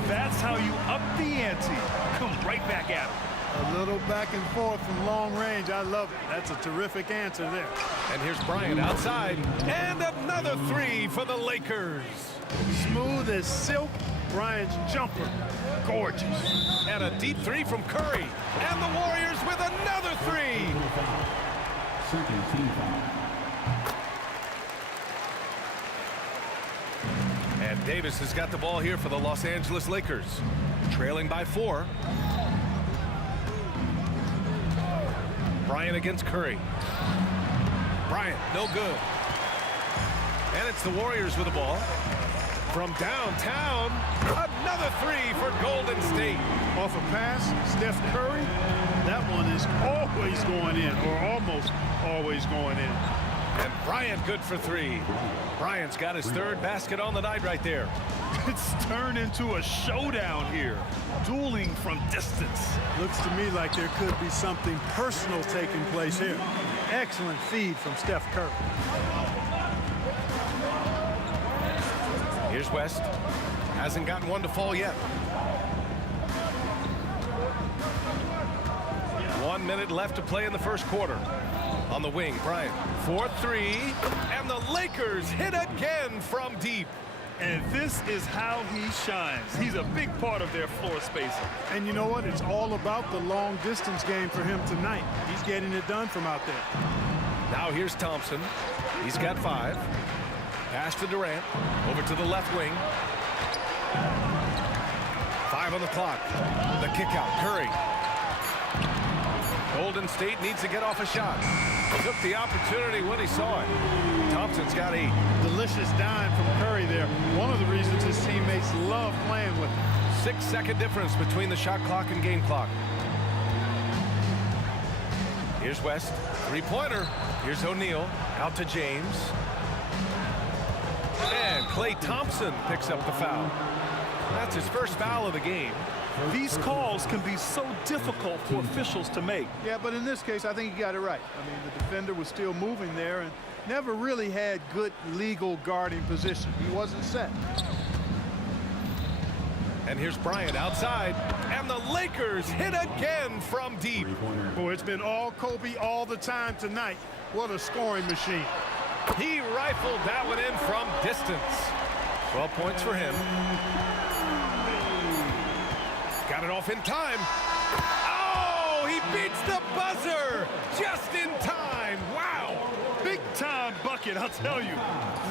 That's how you up the ante. Come right back at him. A little back and forth from long range. I love it. That's a terrific answer there. And here's Bryant outside. And another 3 for the Lakers. Smooth as silk. Bryant's jumper. Gorgeous. And a deep 3 from Curry. And the Warriors with another 3. Second team foul. And Davis has got the ball here for the Los Angeles Lakers. Trailing by 4. Bryant against Curry. Bryant, no good. And it's the Warriors with the ball. From downtown, another 3 for Golden State. Off a pass, Steph Curry. That one is always going in, or almost always going in. And Bryant good for 3. Bryant's got his 3rd basket on the night right there. It's turned into a showdown here. Dueling from distance. Looks to me like there could be something personal taking place here. Excellent feed from Steph Curry. Here's West. Hasn't gotten one to fall yet. 1 minute left to play in the first quarter. On the wing, Bryant. 4-3. And the Lakers hit again from deep. And this is how he shines. He's a big part of their floor spacing. And you know what? It's all about the long distance game for him tonight. He's getting it done from out there. Now here's Thompson. He's got 5. Pass to Durant. Over to the left wing. 5 on the clock. The kick out. Curry. Golden State needs to get off a shot. Took the opportunity when he saw it. Thompson's got 8. Delicious dime from Curry there. One of the reasons his teammates love playing with him. 6-second difference between the shot clock and game clock. Here's West. 3-pointer. Here's O'Neal. Out to James. And Klay Thompson picks up the foul. That's his first foul of the game. These calls can be so difficult for officials to make. Yeah, but in this case, I think he got it right. I mean, the defender was still moving there and never really had good legal guarding position. He wasn't set. And here's Bryant outside. And the Lakers hit again from deep. Boy, it's been all Kobe all the time tonight. What a scoring machine. He rifled that one in from distance. 12 points for him. Got it off in time. Oh, he beats the buzzer just in time. Wow. Big time bucket, I'll tell you.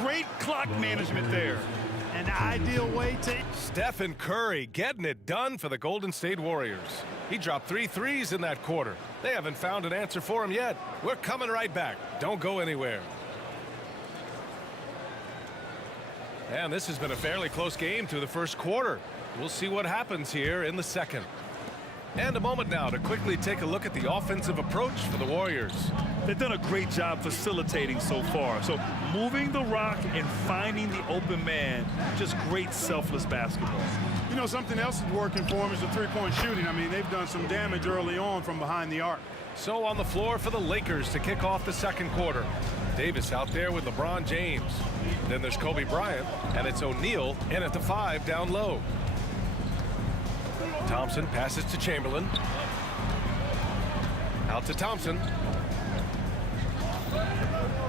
Great clock management there. An ideal way to... Stephen Curry getting it done for the Golden State Warriors. He dropped 3 threes in that quarter. They haven't found an answer for him yet. We're coming right back. Don't go anywhere. And this has been a fairly close game through the first quarter. We'll see what happens here in the second. And a moment now to quickly take a look at the offensive approach for the Warriors. They've done a great job facilitating so far. So moving the rock and finding the open man, just great selfless basketball. You know, something else that's working for them is the three-point shooting. I mean, they've done some damage early on from behind the arc. So on the floor for the Lakers to kick off the second quarter. Davis out there with LeBron James. Then there's Kobe Bryant, and it's O'Neal in at the 5 down low. Thompson passes to Chamberlain. Out to Thompson.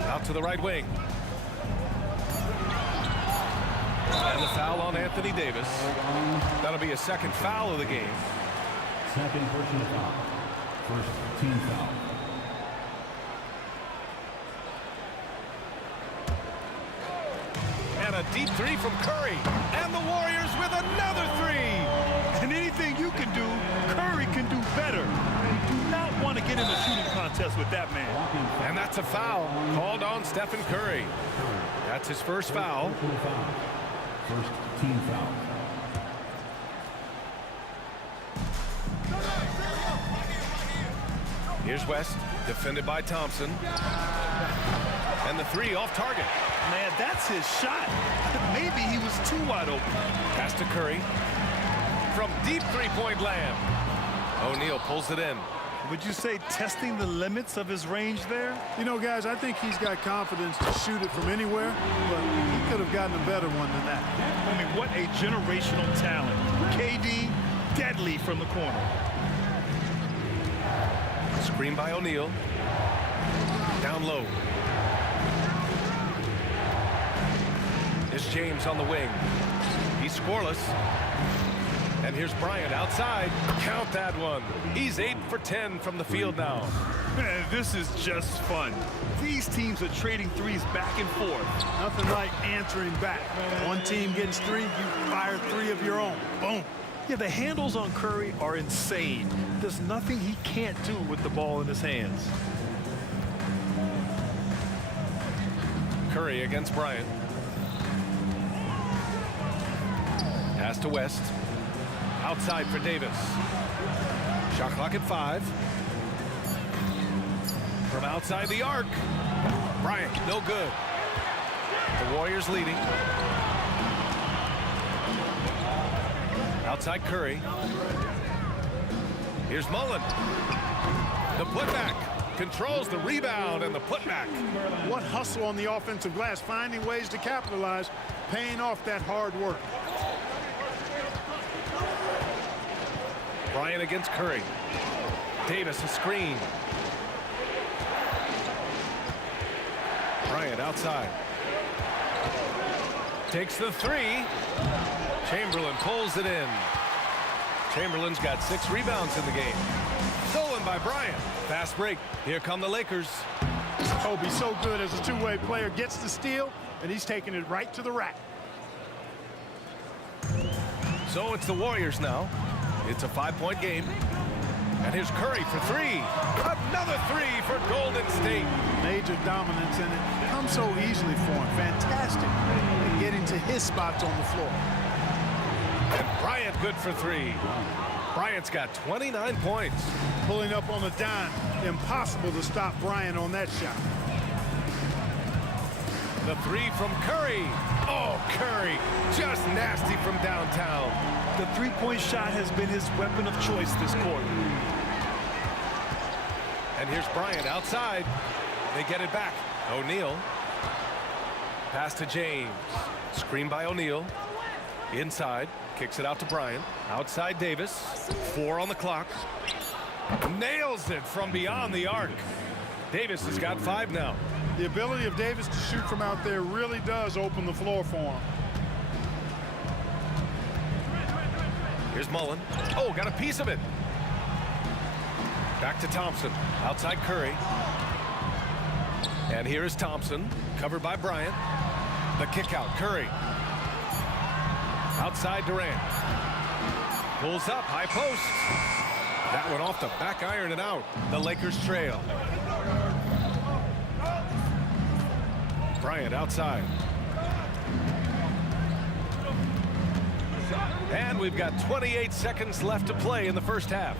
Out to the right wing. And the foul on Anthony Davis. That'll be a second foul of the game. Second personal foul. First team foul. And a deep 3 from Curry. And the Warriors with another 3. And anything you can do, Curry can do better. You do not want to get in a shooting contest with that man. And that's a foul called on Stephen Curry. That's his first foul. First team foul. Here's West, defended by Thompson. And the three off target. Man, that's his shot. Maybe he was too wide open. Pass to Curry. From deep three-point land. O'Neal pulls it in. Would you say testing the limits of his range there? You know, guys, I think he's got confidence to shoot it from anywhere, but he could have gotten a better one than that. I mean, what a generational talent. KD, deadly from the corner. Screen by O'Neal. Down low. It's James on the wing. He's scoreless. And here's Bryant outside. Count that one. He's 8 for 10 from the field now. Man, this is just fun. These teams are trading threes back and forth. Nothing like answering back. One team gets three, you fire three of your own. Boom. Yeah, the handles on Curry are insane. There's nothing he can't do with the ball in his hands. Curry against Bryant. Pass to West. Outside for Davis. Shot clock at 5. From outside the arc. Bryant, no good. The Warriors leading. Outside Curry. Here's Mullen. The putback. Controls the rebound and the putback. What hustle on the offensive glass, finding ways to capitalize, paying off that hard work. Bryant against Curry. Davis a screen. Bryant outside. Takes the three. Chamberlain pulls it in. Chamberlain's got 6 rebounds in the game. Stolen by Bryant. Fast break. Here come the Lakers. Kobe so good as a two-way player, gets the steal, and he's taking it right to the rack. So it's the Warriors now. It's a 5-point game. And here's Curry for 3. Another 3 for Golden State. Major dominance, and it comes so easily for him. Fantastic at getting to his spots on the floor. And Bryant good for 3. Bryant's got 29 points. Pulling up on a dime. Impossible to stop Bryant on that shot. The 3 from Curry. Oh, Curry, just nasty from downtown. The three-point shot has been his weapon of choice this quarter. And here's Bryant outside. They get it back. O'Neal. Pass to James. Screen by O'Neal. Inside. Kicks it out to Bryant. Outside Davis. 4 on the clock. Nails it from beyond the arc. Davis has got 5 now. The ability of Davis to shoot from out there really does open the floor for him. Here's Mullen. Oh, got a piece of it. Back to Thompson. Outside Curry. And here is Thompson. Covered by Bryant. The kick out. Curry. Outside Durant. Pulls up. High post. That one off the back iron and out. The Lakers trail. Bryant outside. And we've got 28 seconds left to play in the first half.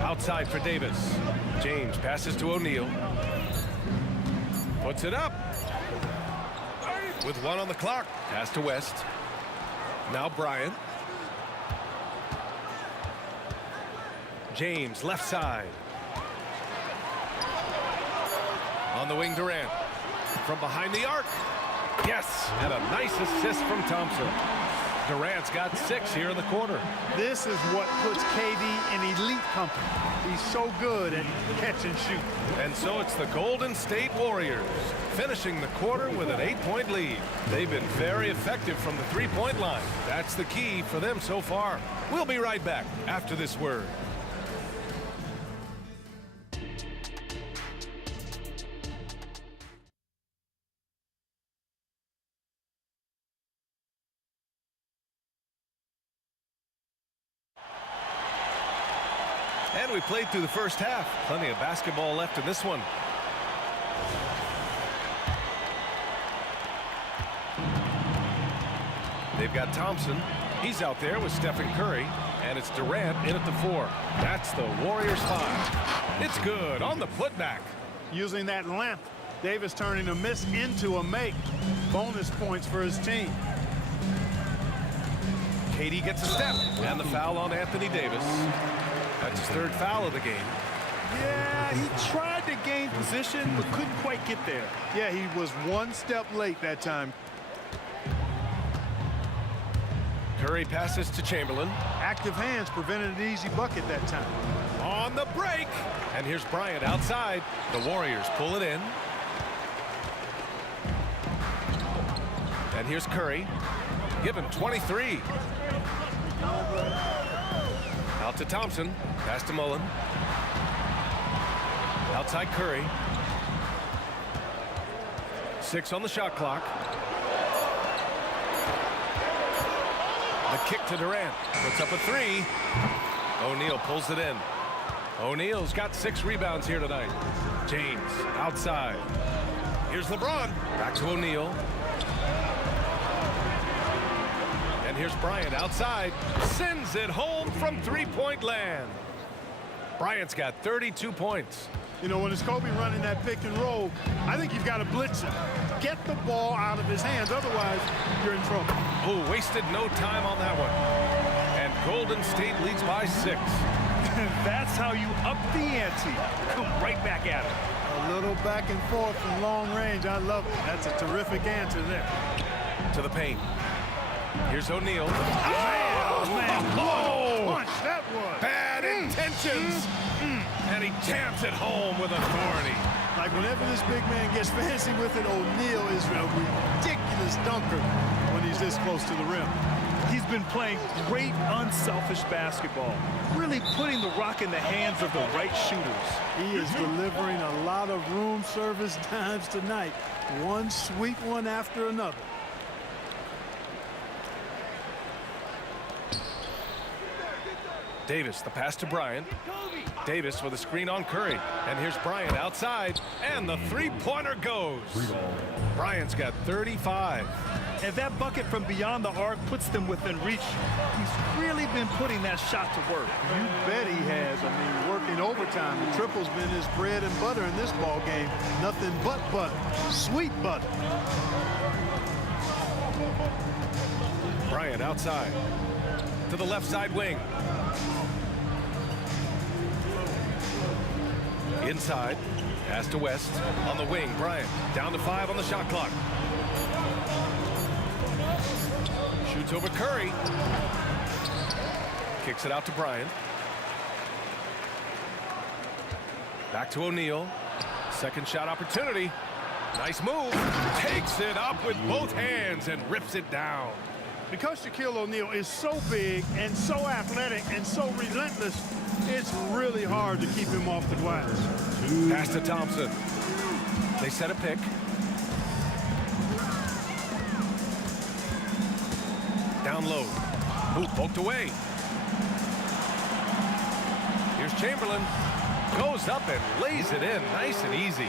Outside for Davis. James passes to O'Neal. Puts it up. With 1 on the clock. Pass to West. Now Bryant. James left side. On the wing, Durant. From behind the arc. Yes, and a nice assist from Thompson. Durant's got 6 here in the quarter. This is what puts KD in elite company. He's so good at catch and shoot. And so it's the Golden State Warriors finishing the quarter with an 8-point lead. They've been very effective from the three-point line. That's the key for them so far. We'll be right back after this word. And we played through the first half. Plenty of basketball left in this one. They've got Thompson. He's out there with Stephen Curry. And it's Durant in at the 4. That's the Warriors 5. It's good on the putback. using that length. Davis turning a miss into a make. Bonus points for his team. Katie gets a step, and the foul on Anthony Davis. That's his third foul of the game. Yeah, he tried to gain position, but couldn't quite get there. Yeah, he was one step late that time. Curry passes to Chamberlain. Active hands prevented an easy bucket that time. On the break, and here's Bryant outside. The Warriors pull it in. And here's Curry, given 23. Out to Thompson, pass to Mullen. Outside Curry. 6 on the shot clock. The kick to Durant, puts up a 3. O'Neal pulls it in. O'Neal's got 6 rebounds here tonight. James outside. Here's LeBron, back to O'Neal. And here's Bryant outside, sends it home from three-point land. Bryant's got 32 points. You know, when it's Kobe running that pick and roll, I think you've got to blitz him. Get the ball out of his hands, otherwise you're in trouble. Oh, wasted no time on that one. And Golden State leads by 6. That's how you up the ante. Come right back at it. A little back and forth from long range. I love it. That's a terrific answer there. To the paint. Here's O'Neal. Oh, man. Oh, punch that was. Bad intentions. And he jams it home with authority. Like whenever this big man gets fancy with it, O'Neal is a ridiculous dunker when he's this close to the rim. He's been playing great unselfish basketball, really putting the rock in the hands of the right shooters. He is delivering a lot of room service dimes tonight. One sweet one after another. Davis, the pass to Bryant. Davis with a screen on Curry. And here's Bryant outside. And the three-pointer goes. Bryant's got 35. And that bucket from beyond the arc puts them within reach. He's really been putting that shot to work. You bet he has. I mean, working overtime. The triple's been his bread and butter in this ball game. Nothing but butter. Sweet butter. Bryant outside. To the left side wing. Inside. Pass to West. On the wing, Bryant. Down to 5 on the shot clock. Shoots over Curry. Kicks it out to Bryant. Back to O'Neal. Second shot opportunity. Nice move. Takes it up with both hands and rips it down. Because Shaquille O'Neal is so big and so athletic and so relentless, it's really hard to keep him off the glass. Pass to Thompson. They set a pick. Down low. Ooh, poked away. Here's Chamberlain. Goes up and lays it in nice and easy.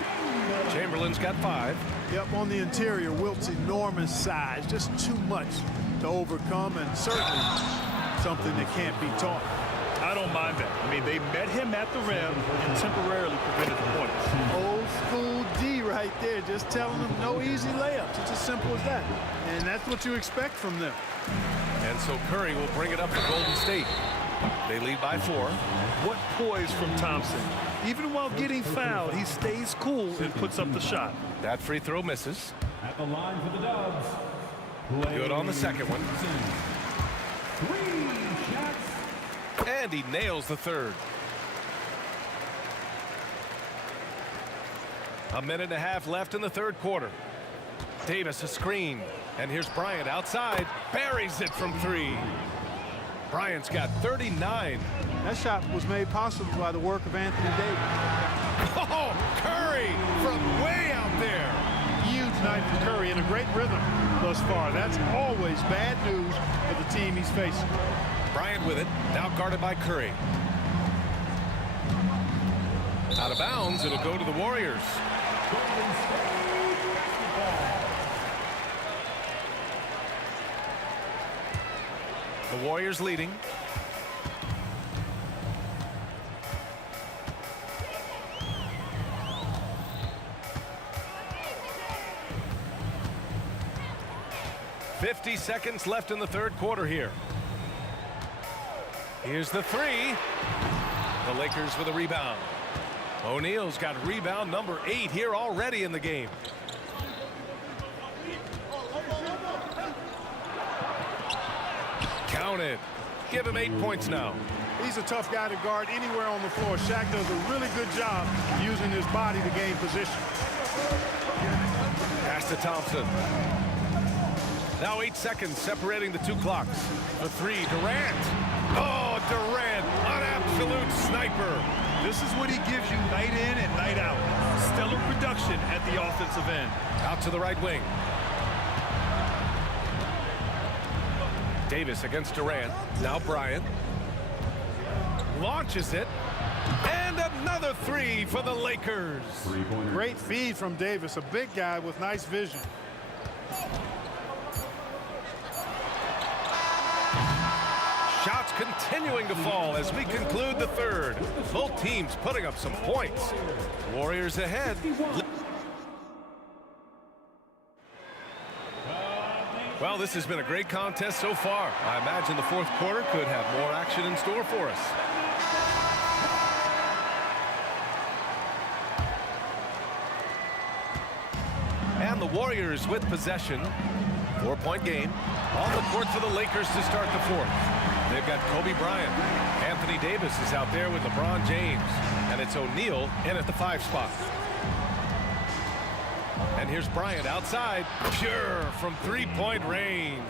Chamberlain's got 5. Yep, on the interior, Wilt's enormous size. Just too much to overcome, and certainly something that can't be taught. I don't mind that. I mean, they met him at the rim and temporarily prevented the points. Old school D right there, just telling them no easy layups. It's as simple as that. And that's what you expect from them. And so Curry will bring it up to Golden State. They lead by 4. What poise from Thompson. Even while getting fouled, he stays cool and puts up the shot. That free throw misses. At the line for the Dubs. Good on the second one. 3 shots. And he nails the third. A minute and a half left in the third quarter. Davis a screen. And here's Bryant outside. Buries it from 3. Bryant's got 39. That shot was made possible by the work of Anthony Davis. Oh, Curry from way out there. Huge night for Curry in a great rhythm thus far. That's always bad news for the team he's facing. Bryant with it, now guarded by Curry. Out of bounds, it'll go to the Warriors. The Warriors leading. 50 seconds left in the third quarter here. Here's the three. The Lakers with a rebound. O'Neal's got rebound number 8 here already in the game. Counted. Give him 8 points now. He's a tough guy to guard anywhere on the floor. Shaq does a really good job using his body to gain position. Pass to Thompson. Now 8 seconds separating the two clocks. The three, Durant. Oh, Durant, an absolute sniper. This is what he gives you night in and night out. Stellar production at the offensive end. Out to the right wing. Davis against Durant. Now Bryant. Launches it. And another three for the Lakers. Great feed from Davis, a big guy with nice vision. Shots continuing to fall as we conclude the third. Both teams putting up some points. Warriors ahead. Well, this has been a great contest so far. I imagine the fourth quarter could have more action in store for us. And the Warriors with possession. 4-point game. On the court for the Lakers to start the fourth. They've got Kobe Bryant. Anthony Davis is out there with LeBron James. And it's O'Neal in at the 5 spot. And here's Bryant outside. Pure from 3-point range.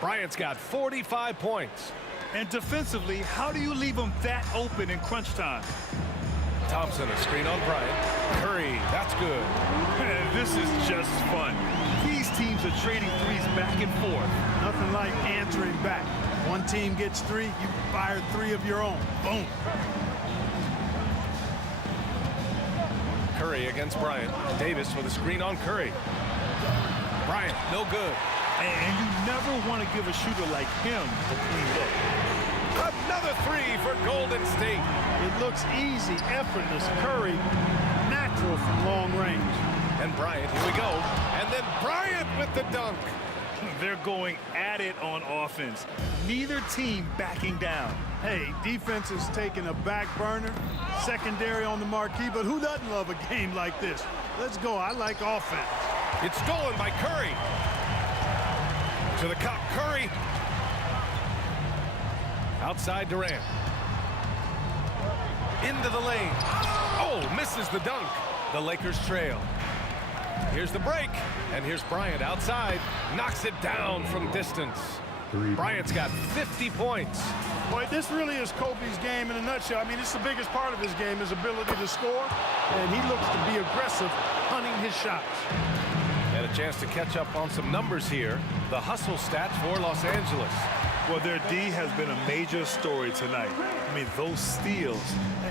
Bryant's got 45 points. And defensively, how do you leave him that open in crunch time? Thompson, a screen on Bryant. Curry, that's good. Man, this is just fun. These teams are trading threes back and forth. Nothing like answering back. One team gets 3, you fire 3 of your own. Boom. Curry against Bryant. Davis with a screen on Curry. Bryant, no good. And you never want to give a shooter like him a clean look. Another three for Golden State. It looks easy, effortless. Curry, natural from long range. And Bryant, here we go. And then Bryant with the dunk. They're going at it on offense. Neither team backing down. Hey, defense is taking a back burner, secondary on the marquee, but who doesn't love a game like this? Let's go. I like offense. It's stolen by Curry. To the cup, Curry. Outside Durant. Into the lane. Oh, misses the dunk. The Lakers trail. Here's the break. And here's Bryant outside. Knocks it down from distance. Bryant's got 50 points. Boy, this really is Kobe's game in a nutshell. I mean, it's the biggest part of his game, his ability to score. And he looks to be aggressive, hunting his shots. Had a chance to catch up on some numbers here. The hustle stats for Los Angeles. Well, their D has been a major story tonight. I mean, those steals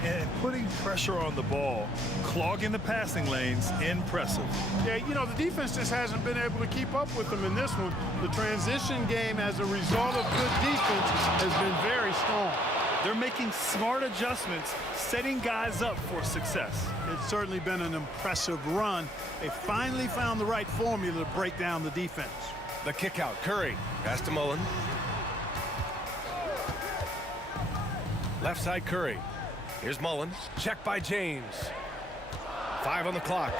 and putting pressure on the ball, clogging the passing lanes, impressive. Yeah, you know, the defense just hasn't been able to keep up with them in this one. The transition game, as a result of good defense, has been very strong. They're making smart adjustments, setting guys up for success. It's certainly been an impressive run. They finally found the right formula to break down the defense. The kick out, Curry. Pass to Mullen. Left side, Curry. Here's Mullen. Check by James. 5 on the clock.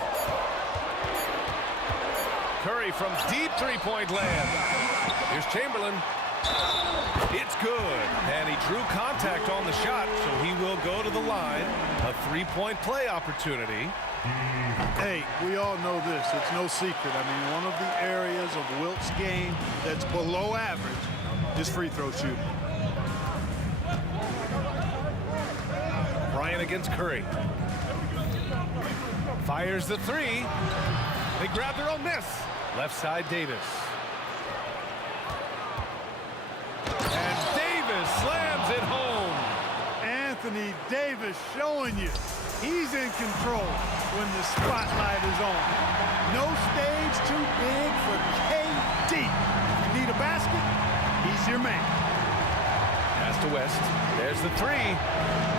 Curry from deep three-point land. Here's Chamberlain. It's good. And he drew contact on the shot, so he will go to the line. A 3-point play opportunity. Hey, we all know this. It's no secret. I mean, one of the areas of Wilt's game that's below average is free throw shooting. Bryant against Curry. Fires the three. They grab their own miss. Left side, Davis. And Davis slams it home. Anthony Davis showing you he's in control when the spotlight is on. No stage too big for KD. You need a basket, he's your man. Pass to West. There's the three.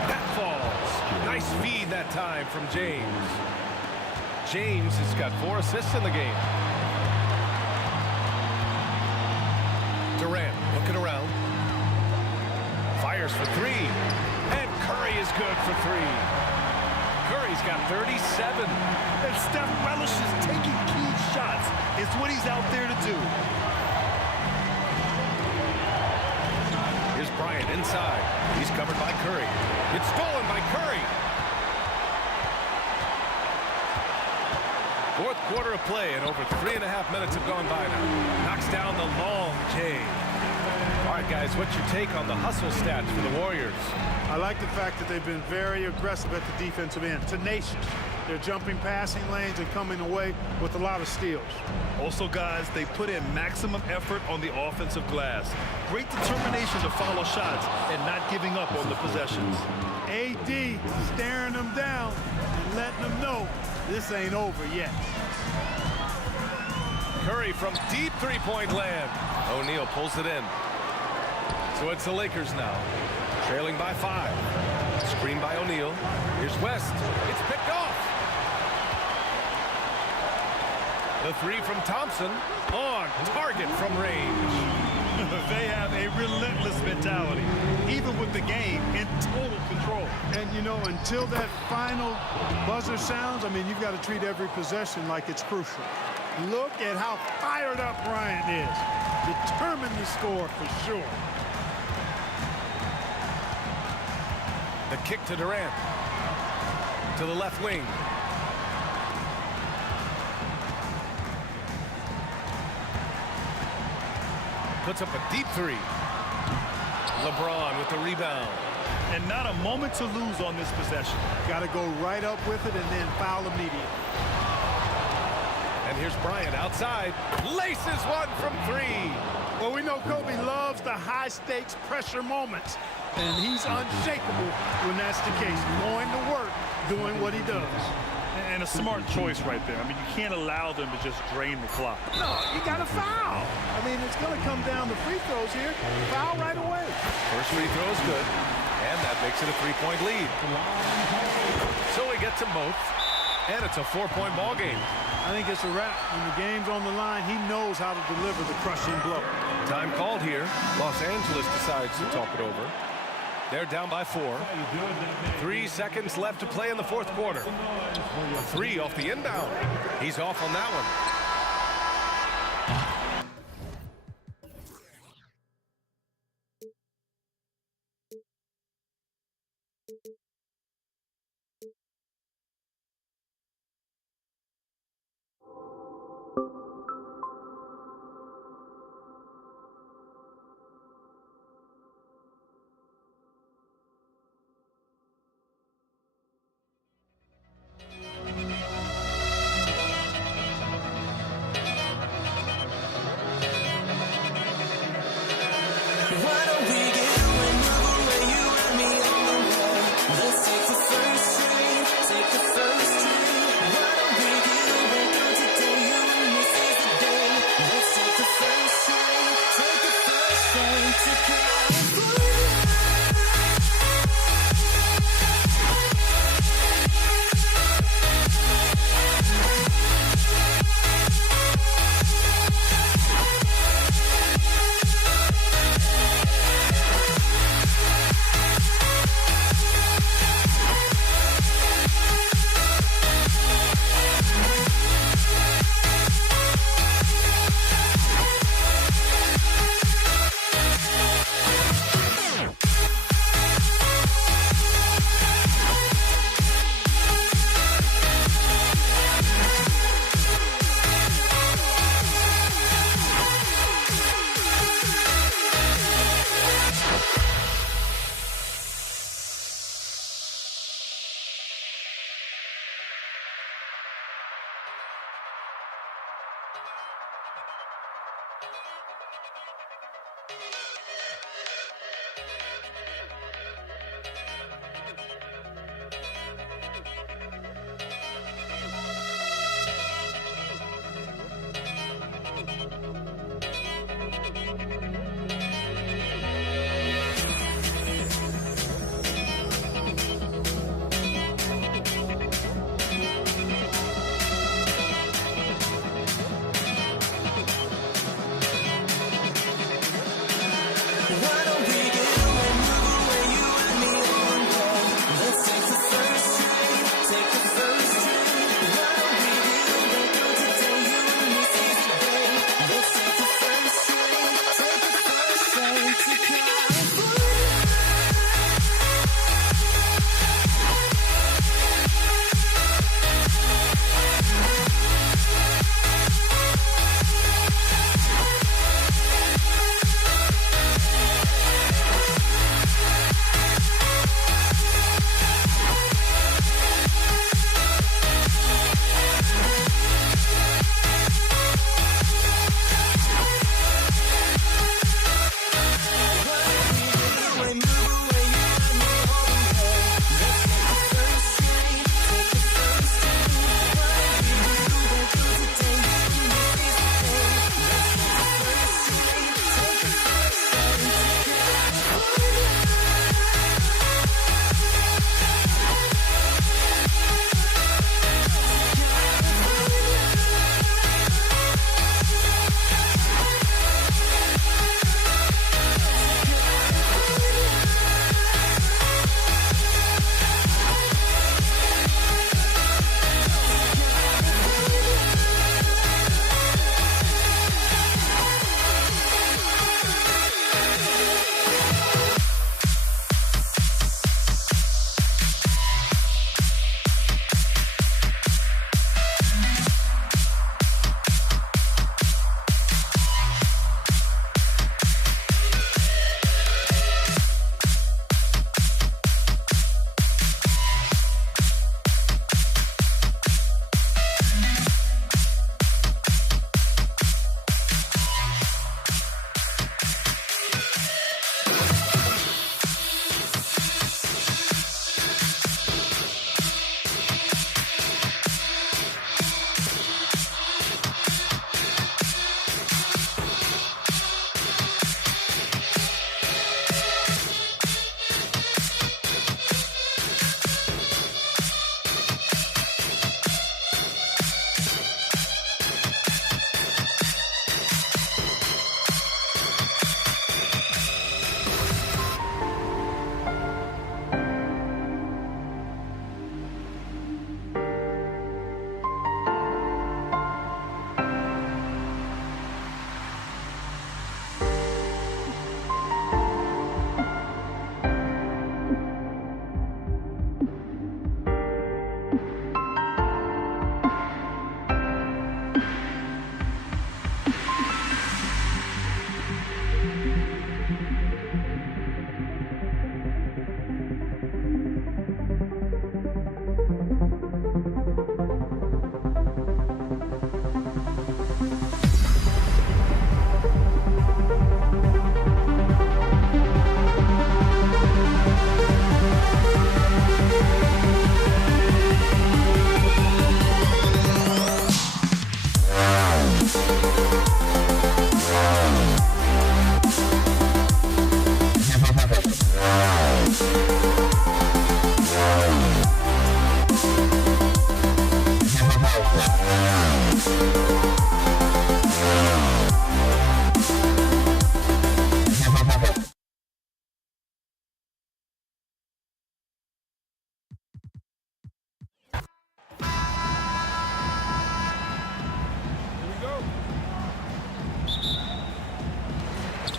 That falls. Nice feed that time from James. James has got 4 assists in the game. fires for three. And Curry is good for three. Curry's got 37. And Steph relishes taking key shots. It's what he's out there to do. Here's Bryant inside. He's covered by Curry. It's stolen by Curry. Fourth quarter of play, and over 3.5 minutes have gone by now. Knocks down the long J. All right, guys, what's your take on the hustle stats for the Warriors? I like the fact that they've been very aggressive at the defensive end, tenacious. They're jumping passing lanes and coming away with a lot of steals. Also, guys, they put in maximum effort on the offensive glass. Great determination to follow shots and not giving up on the possessions. AD staring them down and letting them know this ain't over yet. Curry from deep three-point land. O'Neal pulls it in. So it's the Lakers now, trailing by 5. Screen by O'Neal. Here's West. It's picked off. The three from Thompson on target from range. They have a relentless mentality, even with the game in total control. And, you know, until that final buzzer sounds, I mean, you've got to treat every possession like it's crucial. Look at how fired up Bryant is. Determined to score for sure. The kick to Durant. To the left wing. Puts up a deep three. LeBron with the rebound. And not a moment to lose on this possession. Got to go right up with it and then foul immediately. And here's Bryant outside. Laces one from 3. Well, we know Kobe loves the high-stakes pressure moments. And he's unshakable when that's the case. Going to work, doing what he does. And a smart choice right there. I mean, you can't allow them to just drain the clock. No, you got to foul. I mean, it's going to come down to free throws here. Foul right away. First free throw is good. And that makes it a 3-point lead. So he gets them both. And it's a 4-point ball game. I think it's a wrap. When the game's on the line, he knows how to deliver the crushing blow. Time called here. Los Angeles decides to talk it over. They're down by 4. 3 seconds left to play in the fourth quarter. A 3 off the inbound. He's off on that one.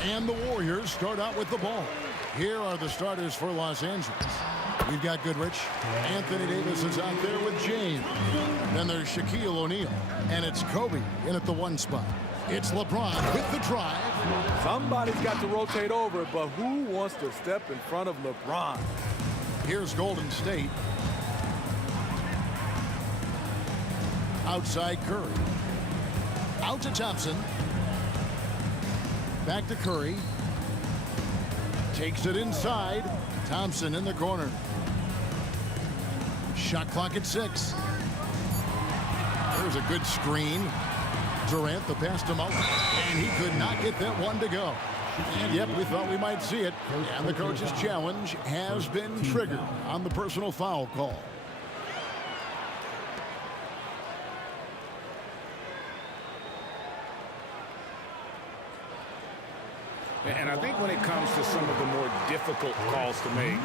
And the Warriors start out with the ball. Here are the starters for Los Angeles. We've got Goodrich. Anthony Davis is out there with James. Then there's Shaquille O'Neal. And it's Kobe in at the 1 spot. It's LeBron with the drive. Somebody's got to rotate over, but who wants to step in front of LeBron? Here's Golden State. Outside Curry. Out to Thompson. Back to Curry. Takes it inside. Thompson in the corner. Shot clock at 6. There's a good screen. Durant, the pass to Mullen. And he could not get that one to go. And yet we thought we might see it. And the coach's challenge has been triggered on the personal foul call. And I think when it comes to some of the more difficult calls to make,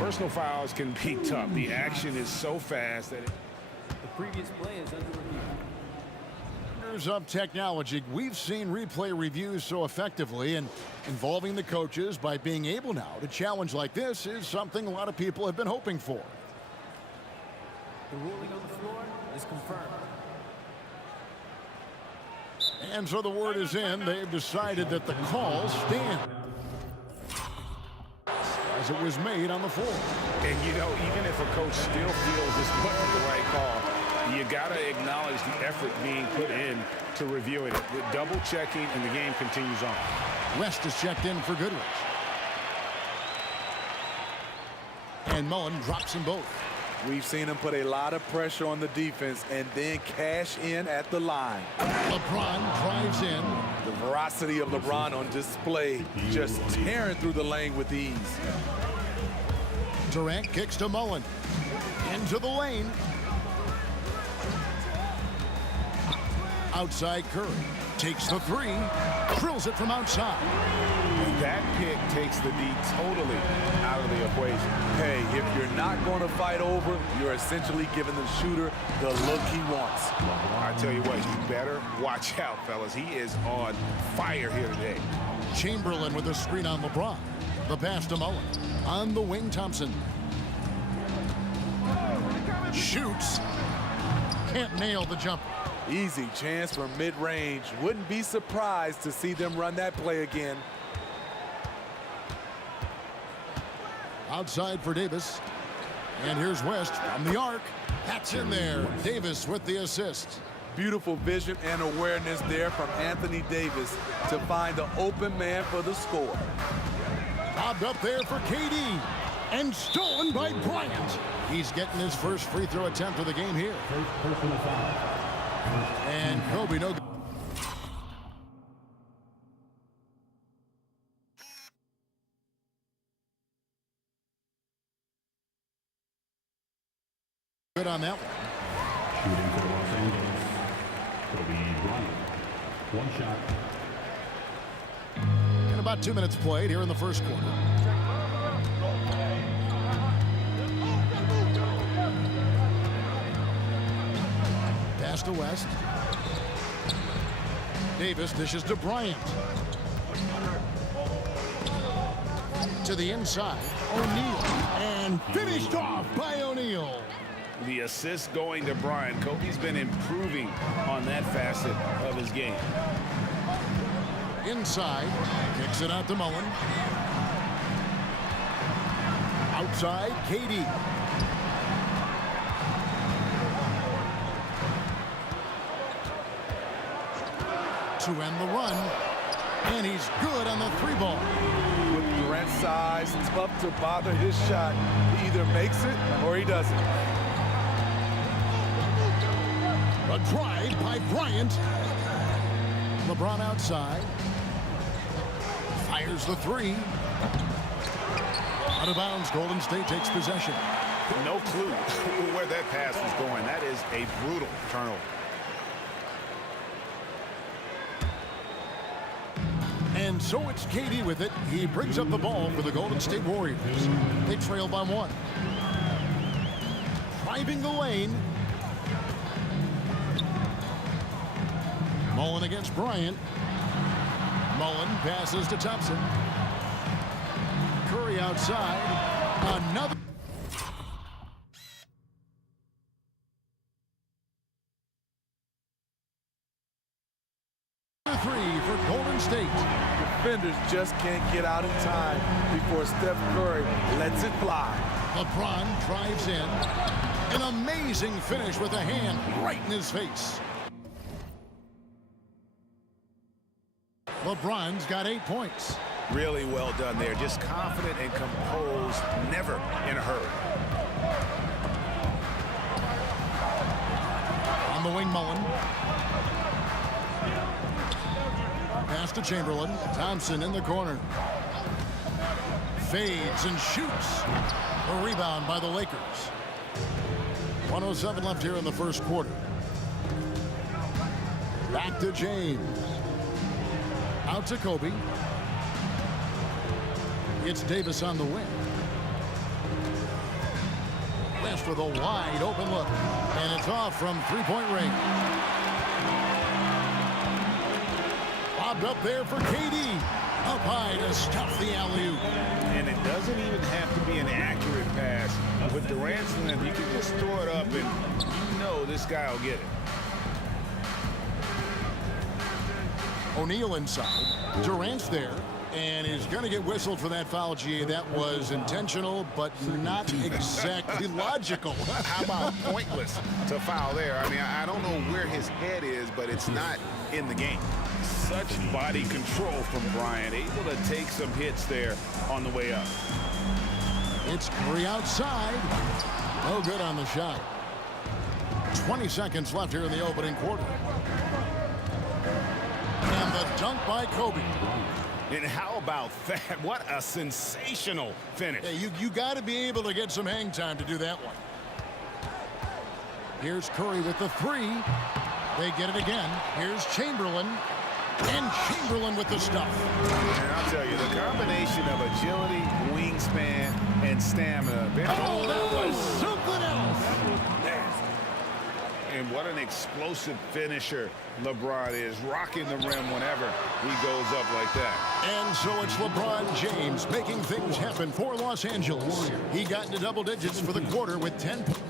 personal fouls can be tough. The action is so fast that The previous play is under review. Wonders of technology. We've seen replay reviews so effectively, and involving the coaches by being able now to challenge like this is something a lot of people have been hoping for. The ruling on the floor is confirmed. And so the word is in. They've decided that the call stands as it was made on the floor. And, you know, even if a coach still feels this wasn't the right call, you got to acknowledge the effort being put in to reviewing it. The double checking, and the game continues on. West is checked in for Goodrich. And Mullen drops them both. We've seen him put a lot of pressure on the defense and then cash in at the line. LeBron drives in. The veracity of LeBron on display, just tearing through the lane with ease. Durant kicks to Mullen. Into the lane. Outside Curry. Takes the 3. Drills it from outside. That pick takes the D totally out of the equation. Hey, if you're not going to fight over, you're essentially giving the shooter the look he wants. I tell you what, you better watch out, fellas. He is on fire here today. Chamberlain with a screen on LeBron. The pass to Mullen. On the wing, Thompson. Shoots. Can't nail the jumper. Easy chance for mid-range. Wouldn't be surprised to see them run that play again. Outside for Davis. And here's West from the arc. That's in there. Davis with the assist. Beautiful vision and awareness there from Anthony Davis to find the open man for the score. Bobbed up there for KD. And stolen by Bryant. He's getting his first free throw attempt of the game here. And Kobe no good. Good on that one. Shooting for Los Angeles, Kobe Bryant. 1 shot. And about 2 minutes played here in the first quarter. Pass to West. Davis dishes to Bryant. To the inside, O'Neal. And finished off by O'Neal. The assist going to Bryant. Kobe's been improving on that facet of his game. Inside, kicks it out to Mullen. Outside, KD. To end the run, and he's good on the 3 ball. With Durant's size, tough to bother his shot. He either makes it or he doesn't. A drive by Bryant. LeBron outside. Fires the 3. Out of bounds, Golden State takes possession. No clue where that pass was going. That is a brutal turnover. And so it's KD with it. He brings up the ball for the Golden State Warriors. They trail by 1. Driving the lane. Mullen against Bryant. Mullen passes to Thompson. Curry outside. Another. Three for Golden State. Defenders just can't get out in time before Steph Curry lets it fly. LeBron drives in. An amazing finish with a hand right in his face. LeBron's got 8 points. Really well done there. Just confident and composed, never in a hurry. On the wing, Mullen. Pass to Chamberlain. Thompson in the corner. Fades and shoots. A rebound by the Lakers. 1:07 left here in the first quarter. Back to James. Out to Kobe. It's Davis on the wing. West with a wide open look. And it's off from three-point range. Bobbed up there for KD. Up high to stuff the alley-oop. And it doesn't even have to be an accurate pass. With Durant's length, you can just throw it up and you know this guy will get it. O'Neal inside. Durant's there. And he's going to get whistled for that foul, GA. That was intentional, but not exactly logical. How about pointless to foul there? I mean, I don't know where his head is, but it's not in the game. Such body control from Bryant, able to take some hits there on the way up. It's Curry outside. No good on the shot. 20 seconds left here in the opening quarter. And the dunk by Kobe. And how about that? What a sensational finish. Yeah, you got to be able to get some hang time to do that one. Here's Curry with the three. They get it again. Here's Chamberlain. And Chamberlain with the stuff. And I'll tell you, the combination of agility, wingspan, and stamina. Oh, that was something else. And what an explosive finisher LeBron is, rocking the rim whenever he goes up like that. And so it's LeBron James making things happen for Los Angeles. He got into double digits for the quarter with 10 points.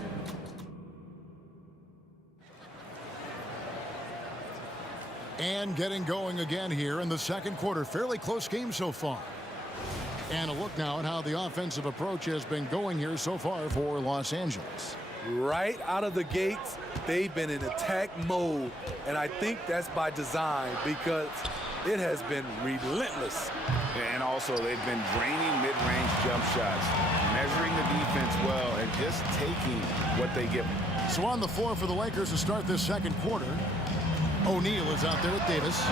And getting going again here in the second quarter. Fairly close game so far. And a look now at how the offensive approach has been going here so far for Los Angeles. Right out of the gates, they've been in attack mode. And I think that's by design because it has been relentless. And also, they've been draining mid-range jump shots, measuring the defense well, and just taking what they give them. So on the floor for the Lakers to start this second quarter, O'Neal is out there with Davis.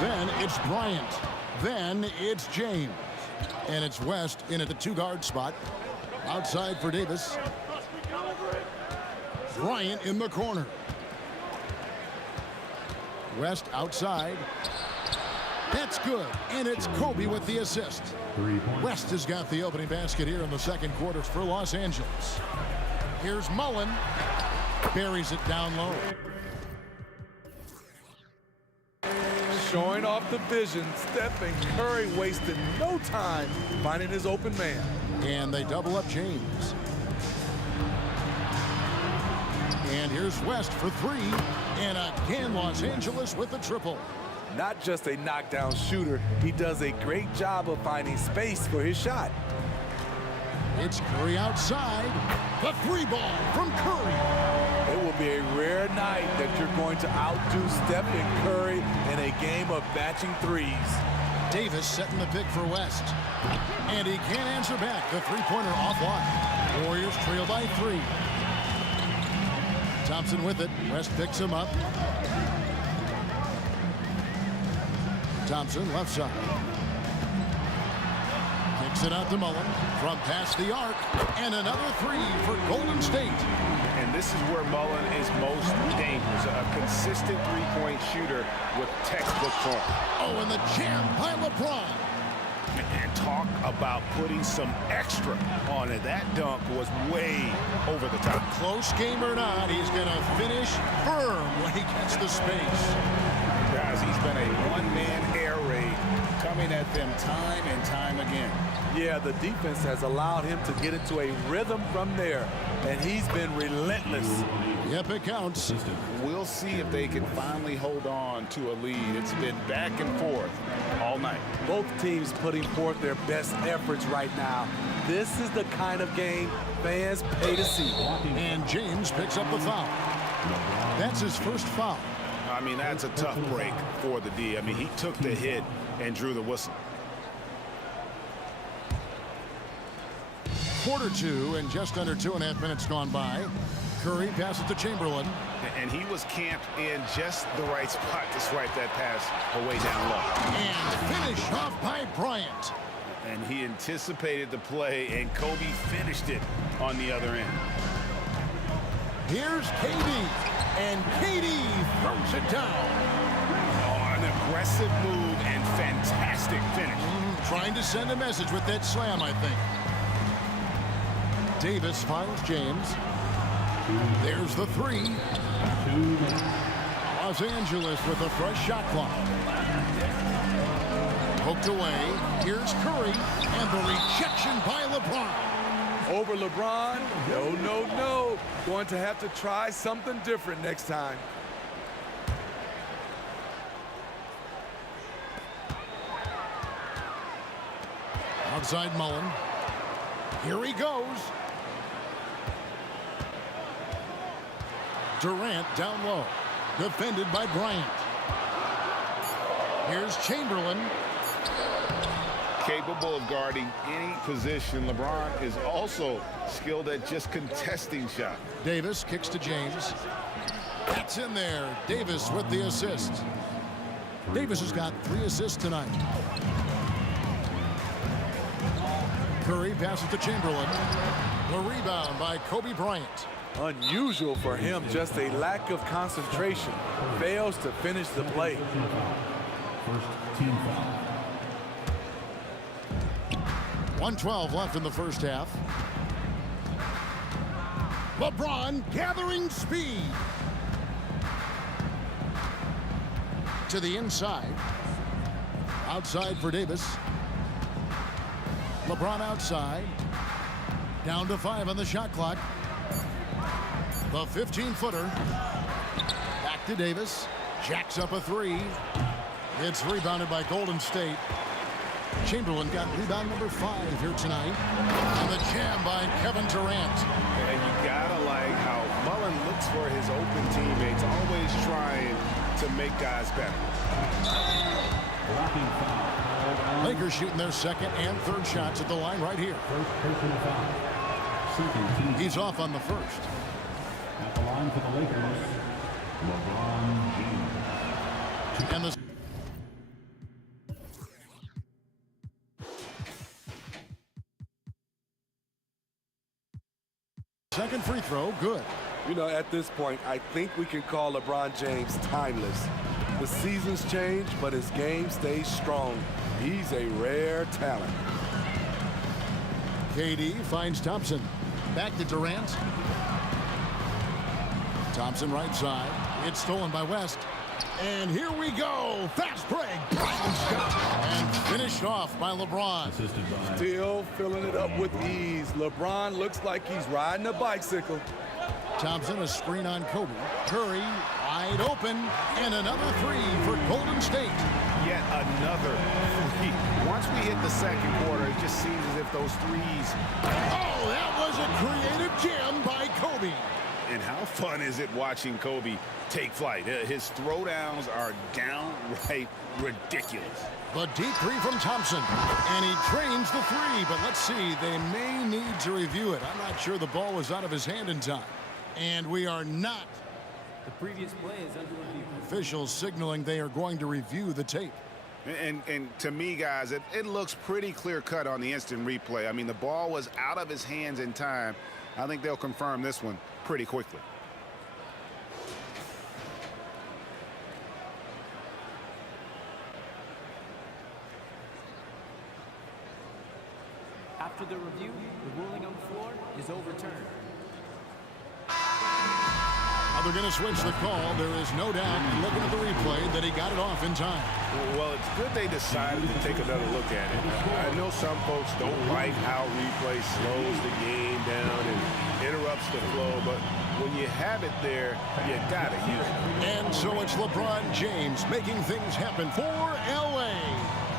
Then it's Bryant. Then it's James. And it's West in at the two-guard spot. Outside for Davis. Bryant in the corner. West outside. That's good. And it's Kobe with the assist. West has got the opening basket here in the second quarter for Los Angeles. Here's Mullen. Buries it down low. Showing off the vision, Stephen Curry wasted no time finding his open man. And they double up James. And here's West for three. And again, Los Angeles with the triple. Not just a knockdown shooter, he does a great job of finding space for his shot. It's Curry outside. The three ball from Curry. It will be a rare night that you're going to outdo Stephen Curry in a game of batching threes. Davis setting the pick for West. And he can't answer back. The three-pointer offline. Warriors trail by 3. Thompson with it. West picks him up. Thompson left side. Kicks it out to Mullen from past the arc. And another three for Golden State. And this is where Mullen is most dangerous. A consistent three-point shooter with textbook form. Oh, and the jam by LeBron. And talk about putting some extra on it. That dunk was way over the top. Close game or not, he's going to finish firm when he gets the space. Guys, he's been a one-man air raid coming at them time and time again. Yeah, the defense has allowed him to get into a rhythm from there, and he's been relentless. Yep, it counts. We'll see if they can finally hold on to a lead. It's been back and forth all night. Both teams putting forth their best efforts right now. This is the kind of game fans pay to see. And James picks up the foul. That's his first foul. I mean, that's a tough break for the D. I mean, he took the hit and drew the whistle. Quarter two and just under 2.5 minutes gone by. Curry passes to Chamberlain. And he was camped in just the right spot to swipe that pass away down low. And finished off by Bryant. And he anticipated the play, and Kobe finished it on the other end. Here's KD. And KD throws it down. Oh, an aggressive move and fantastic finish. Trying to send a message with that slam, I think. Davis finds James. There's the three. Los Angeles with a fresh shot clock. Poked away. Here's Curry. And the rejection by LeBron. Over LeBron? No, no, no. Going to have to try something different next time. Outside Mullen. Here he goes. Durant down low. Defended by Bryant. Here's Chamberlain. Capable of guarding any position. LeBron is also skilled at just contesting shots. Davis kicks to James. That's in there. Davis with the assist. Davis has got 3 assists tonight. Curry passes to Chamberlain. The rebound by Kobe Bryant. Unusual for him, just a lack of concentration. Fails to finish the play. First team foul. 1:12 left in the first half. LeBron gathering speed. To the inside. Outside for Davis. LeBron outside. Down to 5 on the shot clock. The 15-footer. Back to Davis. Jacks up a 3. It's rebounded by Golden State. Chamberlain got rebound number 5 here tonight. And the jam by Kevin Durant. And you gotta like how Mullen looks for his open teammates, always trying to make guys better. Lakers shooting their second and third shots at the line right here. First personal foul. He's off on the first. At the line for the Lakers, LeBron James. And the second free throw, good. You know, at this point, I think we can call LeBron James timeless. The seasons change, but his game stays strong. He's a rare talent. KD finds Thompson. Back to Durant. Thompson right side. It's stolen by West. And here we go. Fast break. And finished off by LeBron. Still filling it up with ease. LeBron looks like he's riding a bicycle. Thompson, a screen on Kobe. Curry wide open. And another 3 for Golden State. Yet another 3. Once we hit the second quarter, it just seems as if those threes. Oh, that was a creative jam by Kobe. And how fun is it watching Kobe take flight? His throwdowns are downright ridiculous. The deep 3 from Thompson. And he trains the 3, but let's see. They may need to review it. I'm not sure the ball was out of his hand in time. And we are not. The previous play is under review. Officials signaling they are going to review the tape. And to me, guys, it looks pretty clear-cut on the instant replay. I mean, the ball was out of his hands in time. I think they'll confirm this one pretty quickly. After the review, the ruling on the floor is overturned. they're going to switch the call. There is no doubt, looking at the replay, that he got it off in time. Well, it's good they decided to take another look at it. I know some folks don't like how replay slows the game down and interrupts the flow, but when you have it there, you got to use it. And so it's LeBron James making things happen for L.A.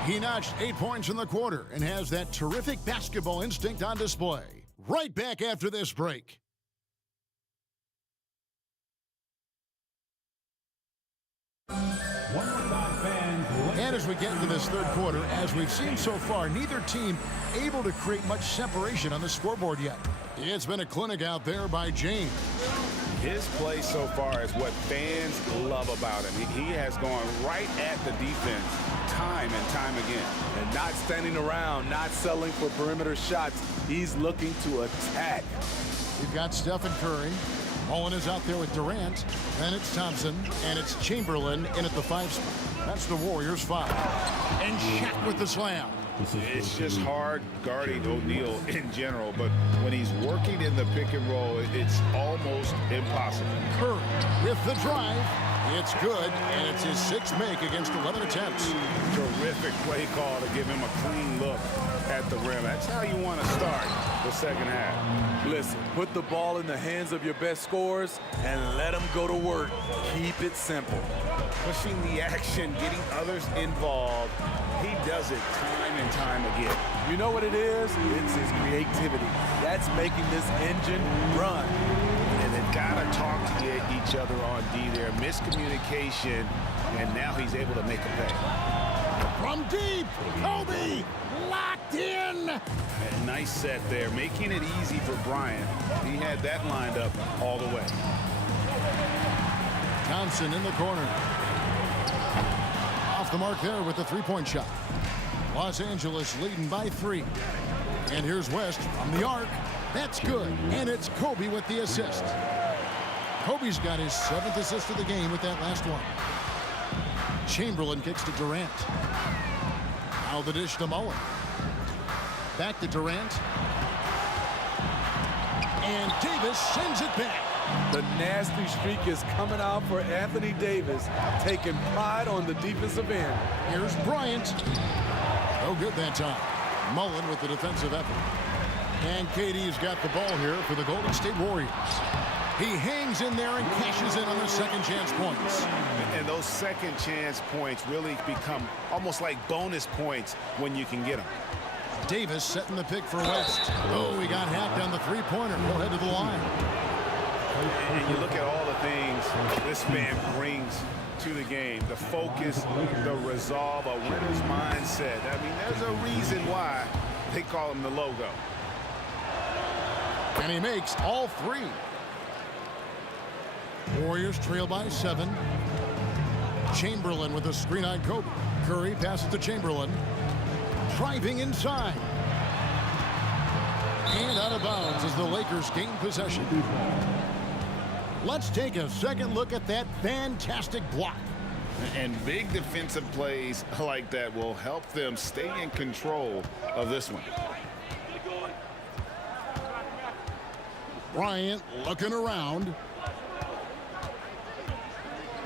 He notched 8 points in the quarter and has that terrific basketball instinct on display. Right back after this break. And as we get into this third quarter, as we've seen so far, neither team able to create much separation on the scoreboard yet. It's been a clinic out there by James. His play so far is what fans love about him. He has gone right at the defense time and time again. And not standing around, not settling for perimeter shots. He's looking to attack. We've got Stephen Curry. Mullen is out there with Durant. Then it's Thompson. And it's Chamberlain in at the 5 spot. That's the Warriors' 5. And Shaq with the slam. It's just hard guarding O'Neal in general, but when he's working in the pick and roll, it's almost impossible. Curry with the drive. It's good, and it's his 6th make against 11 attempts. Terrific play call to give him a clean look at the rim. That's how you want to start the second half. Listen, put the ball in the hands of your best scorers and let them go to work. Keep it simple. Pushing the action, getting others involved. He does it time and time again. You know what it is? It's his creativity. That's making this engine run. And they've got to talk to each other on D there. Miscommunication, and now he's able to make a play. From deep, Kobe locked in. A nice set there, making it easy for Bryant. He had that lined up all the way. Thompson in the corner. Off the mark there with the three-point shot. Los Angeles leading by 3. And here's West from the arc. That's good. And it's Kobe with the assist. Kobe's got his 7th assist of the game with that last one. Chamberlain kicks to Durant. Now the dish to Mullen. Back to Durant. And Davis sends it back. The nasty streak is coming out for Anthony Davis, taking pride on the defensive end. Here's Bryant. No good that time. Mullen with the defensive effort. And KD's got the ball here for the Golden State Warriors. He hangs in there and cashes in on the second chance points. And those second chance points really become almost like bonus points when you can get them. Davis setting the pick for West. Oh, he got hacked on the three-pointer. He'll head to the line. And you look at all the things this man brings to the game. The focus, the resolve, a winner's mindset. I mean, there's a reason why they call him the logo. And he makes all 3. Warriors trail by 7. Chamberlain with a screen on Kobe. Curry passes to Chamberlain. Driving inside. And out of bounds as the Lakers gain possession. Let's take a second look at that fantastic block. And big defensive plays like that will help them stay in control of this one. Bryant looking around.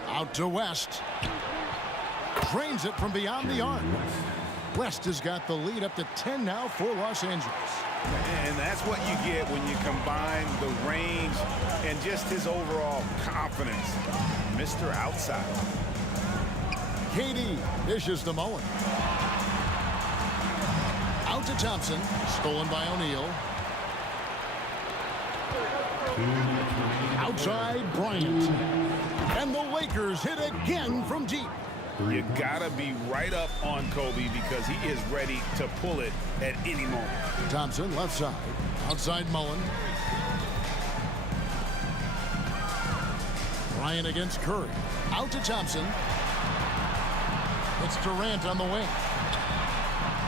Out to West. Drains it from beyond the arc. West has got the lead up to 10 now for Los Angeles. And that's what you get when you combine the range and just his overall confidence. Mr. Outside. KD dishes to Mullen. Out to Thompson. Stolen by O'Neal. Outside Bryant. And the Lakers hit again from deep. You gotta be right up on Kobe because he is ready to pull it at any moment. Thompson left side. Outside Mullen. Bryant against Curry. Out to Thompson. It's Durant on the wing.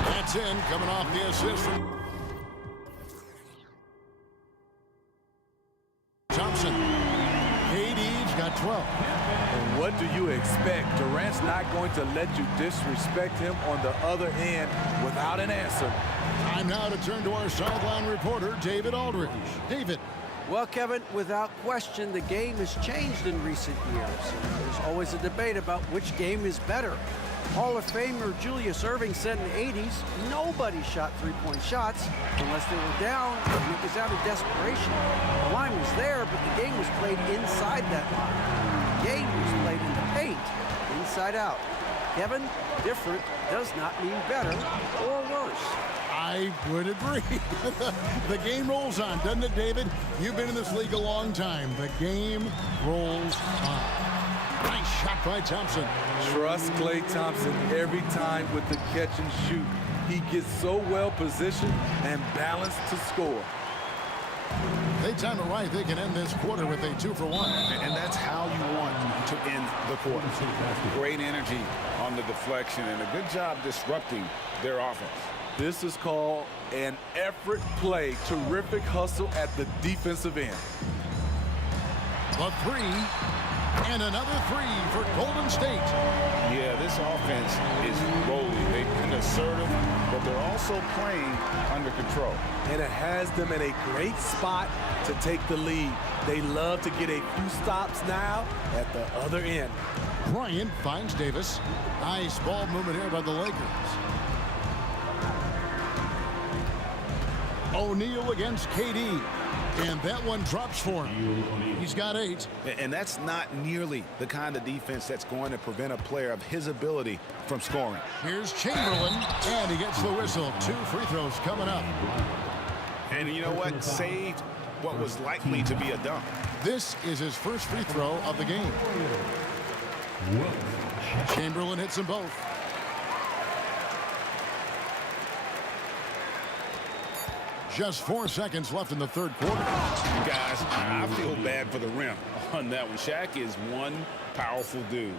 That's in, coming off the assist from Thompson. KD's got 12. And what do you expect? Durant's not going to let you disrespect him on the other end without an answer. Time now to turn to our sideline reporter, David Aldridge. David, Well, Kevin, without question, the game has changed in recent years. There's always a debate about which game is better. Hall of Famer Julius Erving said in the 80s, nobody shot three-point shots unless they were down, and it was out of desperation. The line was there, but the game was played inside that line. The game was played in the paint, inside out. Kevin, different does not mean better or worse. I would agree. The game rolls on, doesn't it, David? You've been in this league a long time. The game rolls on. Nice shot by Thompson. Trust Klay Thompson every time with the catch and shoot. He gets so well positioned and balanced to score. They time it right. They can end this quarter with a 2-for-1. And that's how you want to end the quarter. Great energy on the deflection and a good job disrupting their offense. This is called an effort play. Terrific hustle at the defensive end. The three, and another three for Golden State. Yeah, this offense is rolling. They've been assertive, but they're also playing under control. And it has them in a great spot to take the lead. They love to get a few stops now at the other end. Bryant finds Davis. Nice ball movement here by the Lakers. O'Neal against KD. And that one drops for him. He's got 8. And that's not nearly the kind of defense that's going to prevent a player of his ability from scoring. Here's Chamberlain, and he gets the whistle. 2 free throws coming up. And you know what? Saved what was likely to be a dunk. This is his first free throw of the game. Chamberlain hits them both. Just 4 seconds left in the third quarter. Guys, I feel bad for the rim on that one. Shaq is one powerful dude.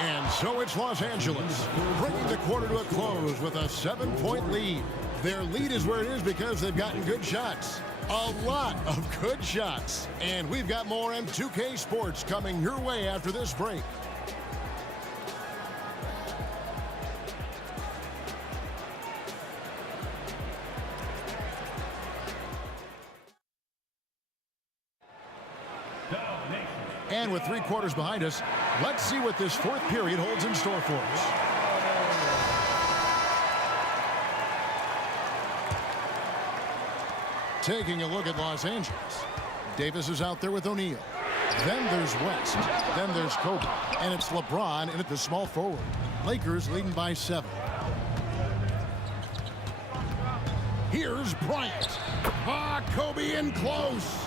And so it's Los Angeles, bringing the quarter to a close with a 7-point lead. Their lead is where it is because they've gotten good shots. A lot of good shots. And we've got more M2K Sports coming your way after this break. And with 3 quarters behind us, let's see what this fourth period holds in store for us. Taking a look at Los Angeles. Davis is out there with O'Neal. Then there's West. Then there's Kobe. And it's LeBron in at the small forward. Lakers leading by 7. Here's Bryant. Kobe in close.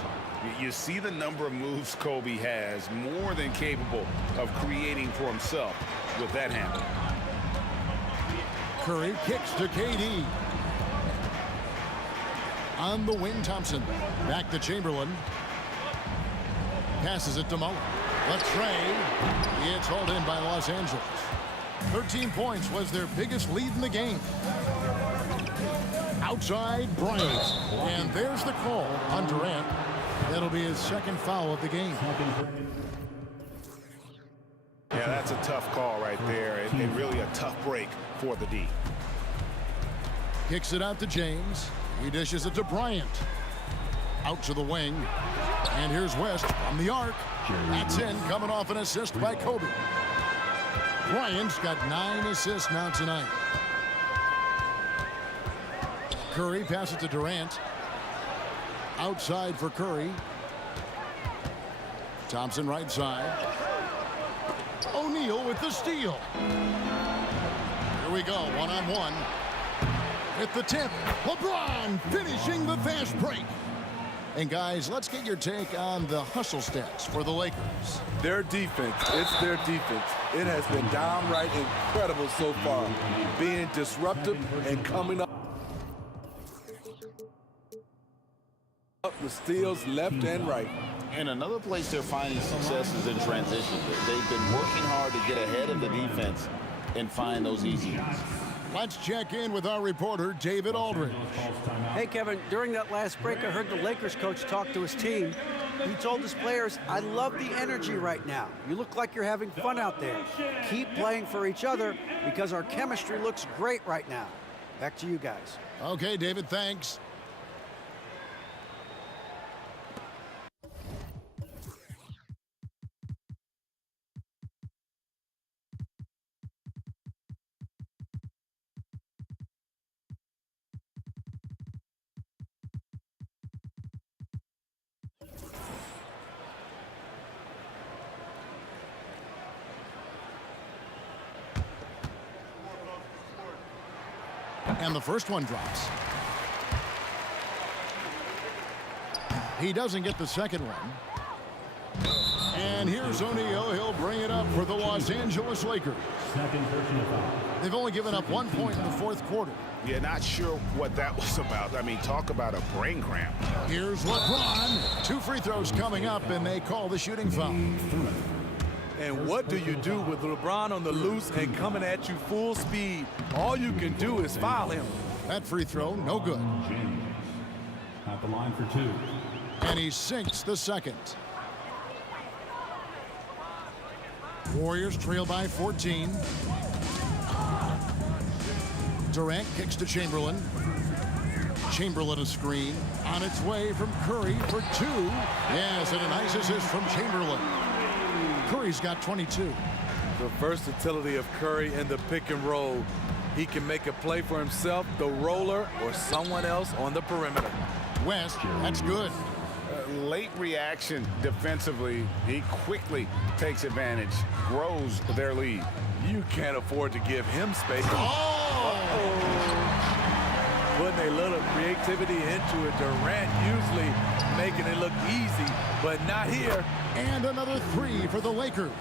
You see the number of moves Kobe has, more than capable of creating for himself with that handle. Curry kicks to KD. On the wing, Thompson. Back to Chamberlain. Passes it to Mullen. Latrey. It's hauled in by Los Angeles. 13 points was their biggest lead in the game. Outside, Bryant. And there's the call on Durant. That'll be his second foul of the game. Yeah, that's a tough call right there, and really a tough break for the D. Kicks it out to James. He dishes it to Bryant. Out to the wing. And here's West from the arc. That's in, coming off an assist by Kobe. Bryant's got 9 assists now tonight. Curry passes to Durant. Outside for Curry. Thompson right side. O'Neal with the steal. Here we go, one-on-one. At the tip, LeBron finishing the fast break. And guys, let's get your take on the hustle stats for the Lakers. Their defense, it's their defense. It has been downright incredible so far. Being disruptive and coming up with steals left and right. And another place they're finding success is in transition. They've been working hard to get ahead of the defense and find those easy ones. Let's check in with our reporter, David Aldridge. Hey, Kevin, during that last break, I heard the Lakers coach talk to his team. He told his players, I love the energy right now. You look like you're having fun out there. Keep playing for each other because our chemistry looks great right now. Back to you guys. Okay, David, thanks. And the first one drops. He doesn't get the second one. And here's O'Neal. He'll bring it up for the Los Angeles Lakers. Second personal foul. They've only given up 1 point in the fourth quarter. Yeah, not sure what that was about. I mean, talk about a brain cramp. Here's LeBron. 2 free throws coming up, and they call the shooting foul. And what do you do with LeBron on the loose and coming at you full speed? All you can do is foul him. That free throw, no good. James at the line for 2. And he sinks the second. Warriors trail by 14. Durant kicks to Chamberlain. Chamberlain a screen. On its way from Curry for 2. Yes, and a nice assist from Chamberlain. Curry's got 22. The versatility of Curry in the pick and roll. He can make a play for himself, the roller, or someone else on the perimeter. West, that's good. Late reaction defensively. He quickly takes advantage, grows their lead. You can't afford to give him space. Putting a little creativity into it. Durant usually making it look easy, but not here. And another 3 for the Lakers.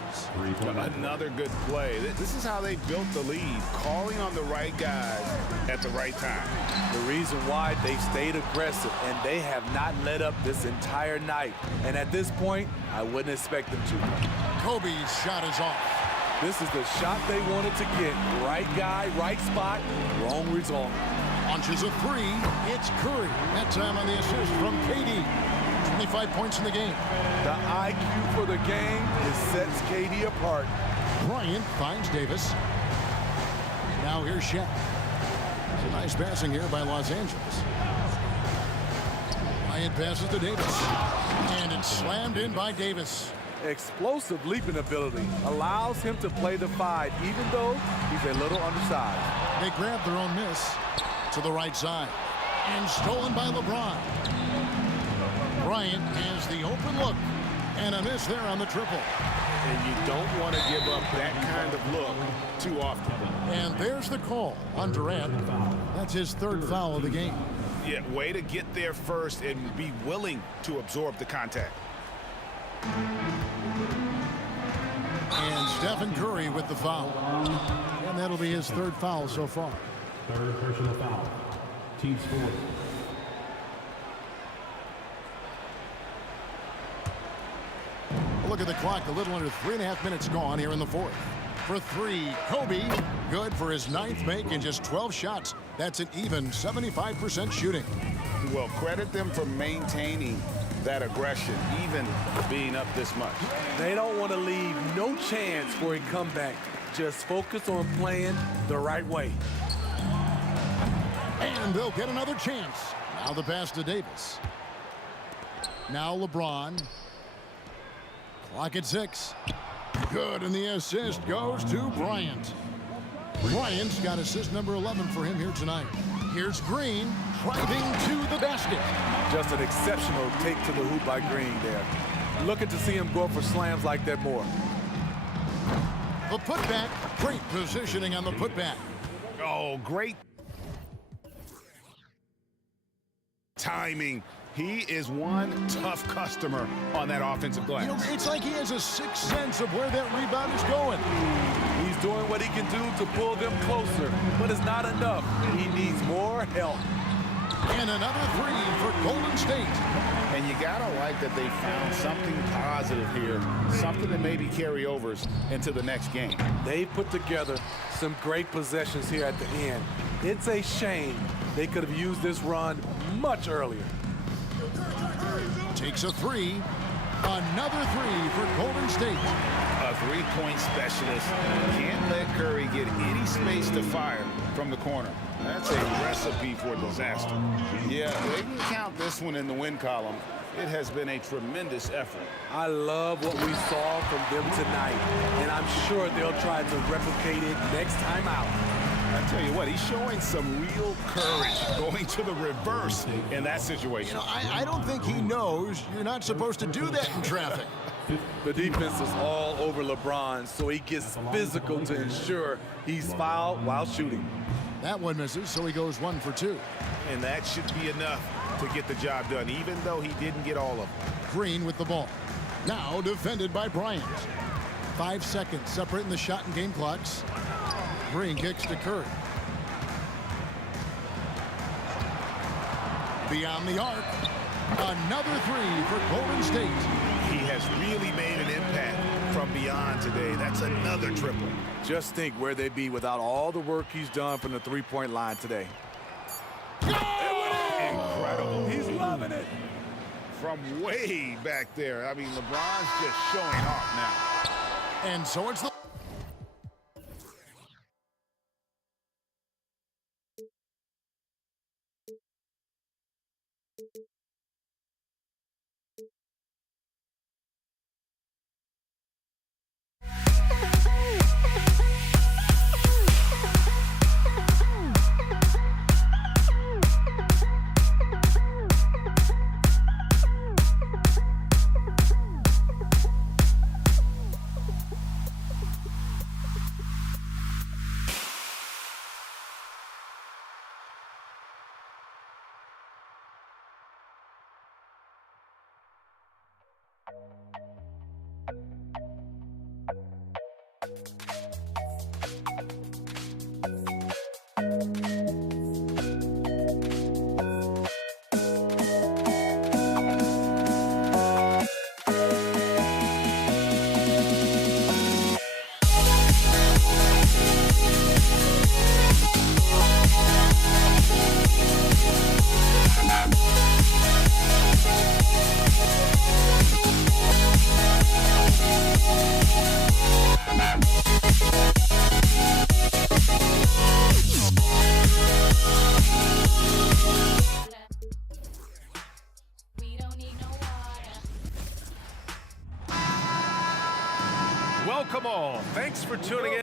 Another good play. This is how they built the lead, calling on the right guys at the right time. The reason why they stayed aggressive, and they have not let up this entire night. And at this point, I wouldn't expect them to. Kobe's shot is off. This is the shot they wanted to get. Right guy, right spot, wrong result. Launches a 3. It's Curry. That time on the assist from KD. 25 points in the game. The IQ for the game is sets KD apart. Bryant finds Davis. Now here's Shaq. It's a nice passing here by Los Angeles. Bryant passes to Davis. And it's slammed in by Davis. Explosive leaping ability allows him to play the 5, even though he's a little undersized. They grab their own miss to the right side. And stolen by LeBron. Bryant has the open look. And a miss there on the triple. And you don't want to give up that kind of look too often. And there's the call on Durant. That's his 3rd foul of the game. Yeah, way to get there first and be willing to absorb the contact. And Stephen Curry with the foul. And that'll be his 3rd foul so far. 3rd personal foul. Team score. Look at the clock. A little under 3.5 minutes gone here in the 4th. For 3, Kobe. Good for his 9th make in just 12 shots. That's an even 75% shooting. Well, credit them for maintaining that aggression, even being up this much. They don't want to leave no chance for a comeback. Just focus on playing the right way. And they'll get another chance. Now the pass to Davis. Now LeBron. Clock at 6. Good, and the assist goes to Bryant. Bryant's got assist number 11 for him here tonight. Here's Green driving to the basket. Just an exceptional take to the hoop by Green there. Looking to see him go for slams like that more. The putback, great positioning on the putback. Oh, great timing. He is one tough customer on that offensive glass. You know, it's like he has a sixth sense of where that rebound is going. He's doing what he can do to pull them closer, but it's not enough. He needs more help. And another 3 for Golden State. And you gotta like that they found something positive here, something that maybe carryovers into the next game. They put together some great possessions here at the end. It's a shame they could have used this run much earlier. Takes a 3. Another 3 for Golden State. A three-point specialist. Can't let Curry get any space to fire from the corner. That's a recipe for disaster. Yeah, they can count this one in the win column. It has been a tremendous effort. I love what we saw from them tonight, and I'm sure they'll try to replicate it next time out. I tell you what, he's showing some real courage going to the reverse in that situation. You know, I don't think he knows you're not supposed to do that in traffic. The defense is all over LeBron, so he gets physical to ensure he's fouled while shooting. That one misses, so he goes 1 for 2. And that should be enough to get the job done, even though he didn't get all of them. Green with the ball. Now defended by Bryant. 5 seconds separating the shot and game clocks. Green kicks to Curry. Beyond the arc. Another 3 for Golden State. He has really made an impact from beyond today. That's another triple. Just think where they'd be without all the work he's done from the three-point line today. Incredible. He's loving it. From way back there. I mean, LeBron's just showing off now. And so it's the... Welcome all. Thanks for tuning in.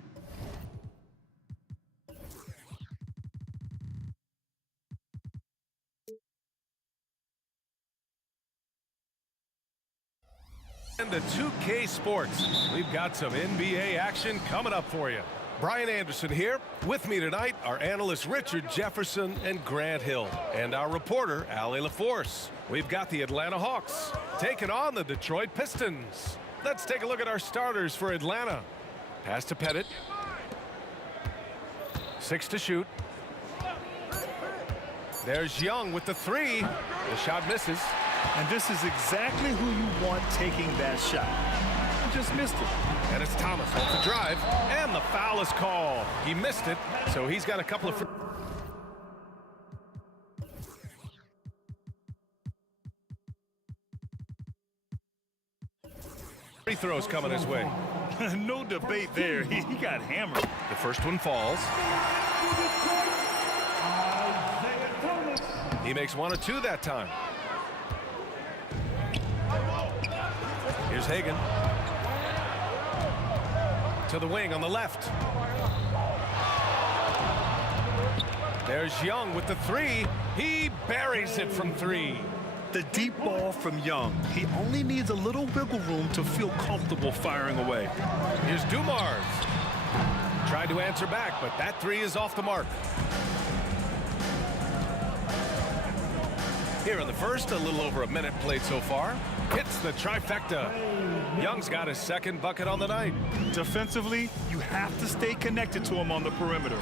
And the 2K Sports. We've got some NBA action coming up for you. Brian Anderson here. With me tonight are analysts Richard Jefferson and Grant Hill, and our reporter Allie LaForce. We've got the Atlanta Hawks taking on the Detroit Pistons. Let's take a look at our starters for Atlanta. Pass to Pettit. 6 to shoot. There's Young with the 3. The shot misses. And this is exactly who you want taking that shot. He just missed it. And it's Thomas off the drive. And the foul is called. He missed it, so he's got a couple of... free throws coming his way. No debate there. He got hammered. The first one falls. He makes 1 or 2 that time. Here's Hagan. To the wing on the left. There's Young with the 3. He buries it from 3. The deep ball from Young. He only needs a little wiggle room to feel comfortable firing away. Here's Dumars. Tried to answer back, but that 3 is off the mark. Here in the first, a little over a minute played so far. Hits the trifecta. Young's got his second bucket on the night. Defensively, you have to stay connected to him on the perimeter.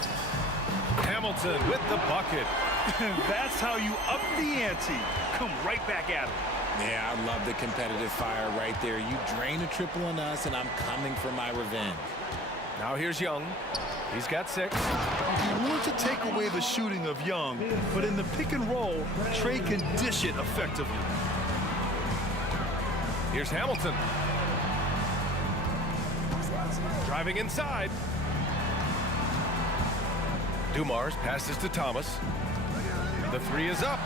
Hamilton with the bucket. That's how you up the ante. Come right back at him. Yeah, I love the competitive fire right there. You drain a triple on us, and I'm coming for my revenge. Now here's Young. He's got 6. You want to take away the shooting of Young, but in the pick and roll, Trey can dish it effectively. Here's Hamilton. Driving inside. Dumars passes to Thomas. The 3 is up.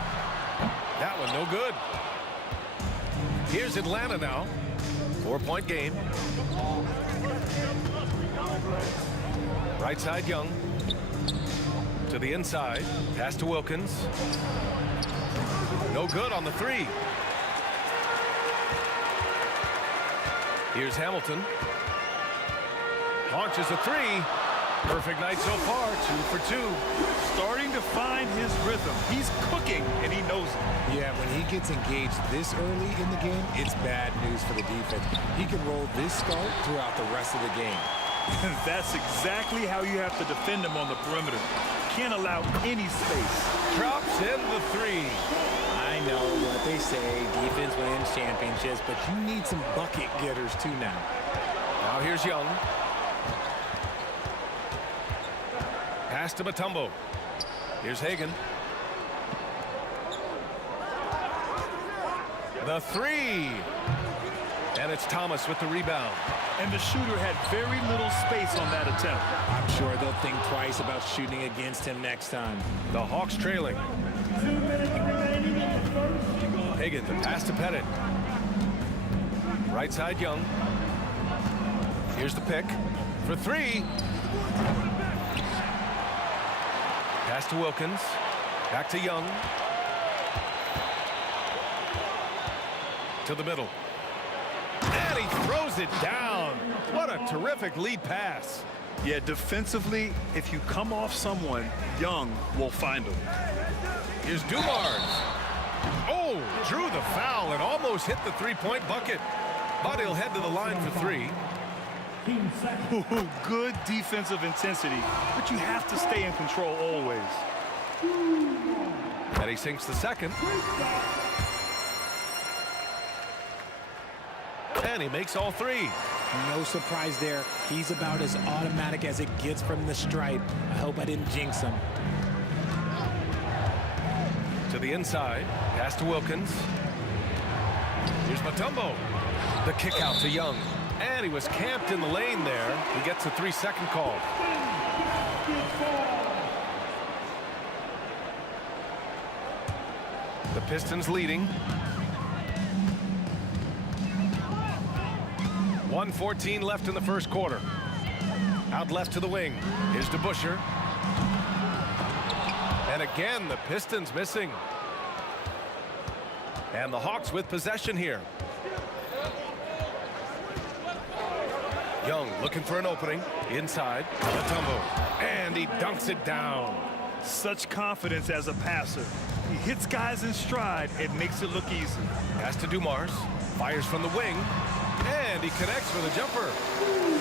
That one no good. Here's Atlanta now. 4-point game. Right side Young. To the inside. Pass to Wilkins. No good on the 3. Here's Hamilton. Launches a 3. Perfect night so far, 2 for 2. Starting to find his rhythm. He's cooking, and he knows it. Yeah, when he gets engaged this early in the game, it's bad news for the defense. He can roll this start throughout the rest of the game. That's exactly how you have to defend him on the perimeter. Can't allow any space. Drops in the 3. I know what they say, defense wins championships, but you need some bucket getters too now. Now here's Young. Pass to Mutombo. Here's Hagan. The 3. And it's Thomas with the rebound. And the shooter had very little space on that attempt. I'm sure they'll think twice about shooting against him next time. The Hawks trailing. 2 minutes remaining in the first. Hagan, the pass to Pettit. Right side Young. Here's the pick for 3. Pass to Wilkins. Back to Young. To the middle. And he throws it down. What a terrific lead pass. Yeah, defensively, if you come off someone, Young will find him. Here's Dumars. Oh, drew the foul and almost hit the three-point bucket. But he'll head to the line for 3. Ooh, good defensive intensity, but you have to stay in control always. And he sinks the second. And he makes all 3. No surprise there. He's about as automatic as it gets from the stripe. I hope I didn't jinx him. To the inside. Pass to Wilkins. Here's Mutombo. The kick out to Young. And he was camped in the lane there. He gets a 3-second call. The Pistons leading. 1:14 left in the first quarter. Out left to the wing. Here's DeBusschere. And again, the Pistons missing. And the Hawks with possession here. Young looking for an opening. Inside. Mutombo. And he dunks it down. Such confidence as a passer. He hits guys in stride. It makes it look easy. Pass to Dumars. Fires from the wing. And he connects with a jumper.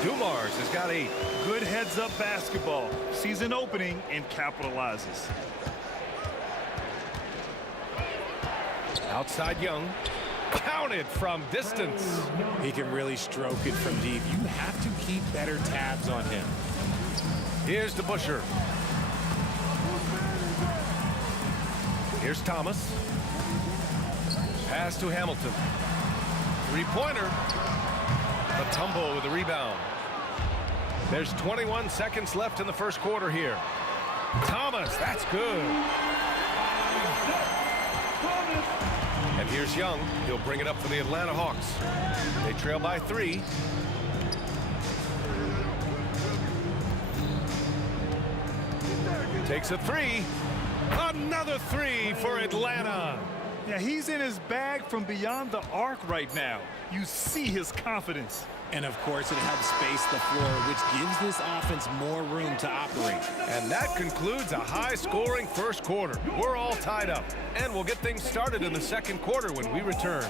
Dumars has got 8. Good heads-up basketball. Sees an opening and capitalizes. Outside Young. Counted from distance. He can really stroke it from deep. You have to keep better tabs on him. Here's DeBusschere. Here's Thomas. Pass to Hamilton. 3-pointer. Mutombo with the rebound. There's 21 seconds left in the first quarter here. Thomas, that's good. And here's Young. He'll bring it up for the Atlanta Hawks. They trail by 3. Takes a 3. Another 3 for Atlanta. Yeah, he's in his bag from beyond the arc right now. You see his confidence. And of course, it helps space the floor, which gives this offense more room to operate. And that concludes a high-scoring first quarter. We're all tied up. And we'll get things started in the second quarter when we return.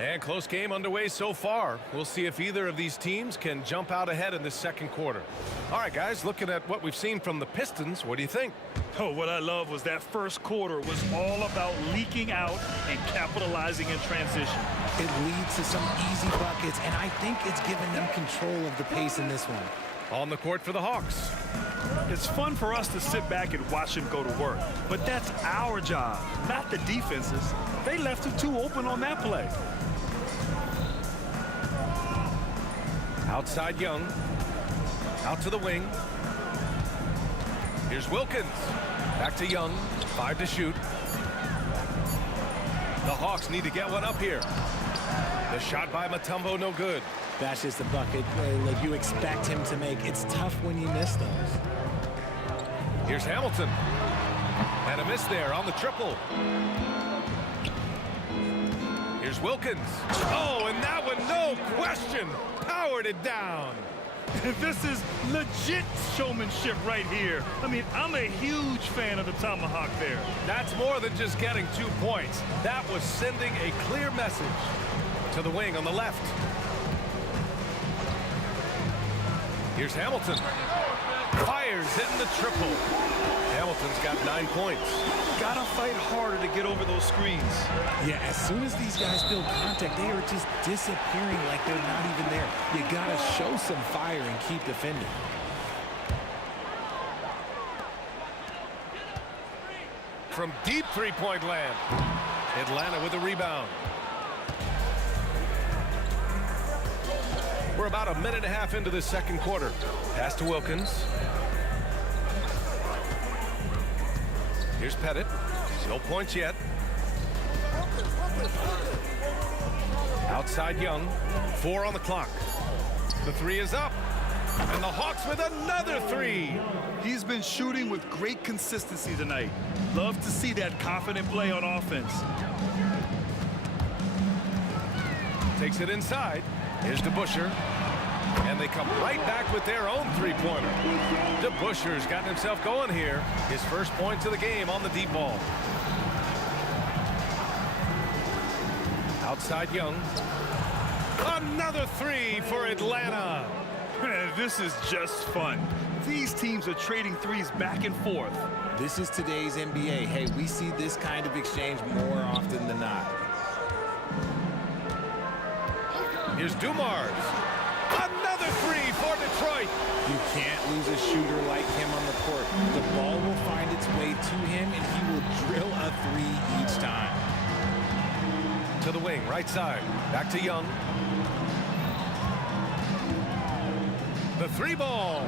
And close game underway so far. We'll see if either of these teams can jump out ahead in the second quarter. All right, guys, looking at what we've seen from the Pistons, what do you think? Oh, what I love was that first quarter was all about leaking out and capitalizing in transition. It leads to some easy buckets, and I think it's given them control of the pace in this one. On the court for the Hawks. It's fun for us to sit back and watch him go to work, but that's our job, not the defense's. They left him too open on that play. Outside Young. Out to the wing. Here's Wilkins. Back to Young. 5 to shoot. The Hawks need to get one up here. The shot by Mutombo, no good. That's just a bucket like you expect him to make. It's tough when you miss those. Here's Hamilton. And a miss there on the triple. Here's Wilkins. Oh, and that one, no question, powered it down. This is legit showmanship right here. I mean, I'm a huge fan of the tomahawk there. That's more than just getting 2 points. That was sending a clear message. To the wing on the left. Here's Hamilton. Fires in the triple. Hamilton's got 9 points. Gotta fight harder to get over those screens. Yeah, as soon as these guys feel contact, they are just disappearing like they're not even there. You gotta show some fire and keep defending. From deep three-point land. Atlanta with a rebound. We're about a minute and a half into this second quarter. Pass to Wilkins. Here's Pettit. No points yet. Outside Young. 4 on the clock. The three is up. And the Hawks with another three. He's been shooting with great consistency tonight. Love to see that confident play on offense. Takes it inside. Here's DeBusschere. And they come right back with their own three-pointer. DeBusschere's gotten himself going here. His first points of the game on the deep ball. Outside Young. Another three for Atlanta. This is just fun. These teams are trading threes back and forth. This is today's NBA. Hey, we see this kind of exchange more often than not. Here's Dumars. Another three for Detroit. You can't lose a shooter like him on the court. The ball will find its way to him, and he will drill a three each time. To the wing, right side. Back to Young. The three ball.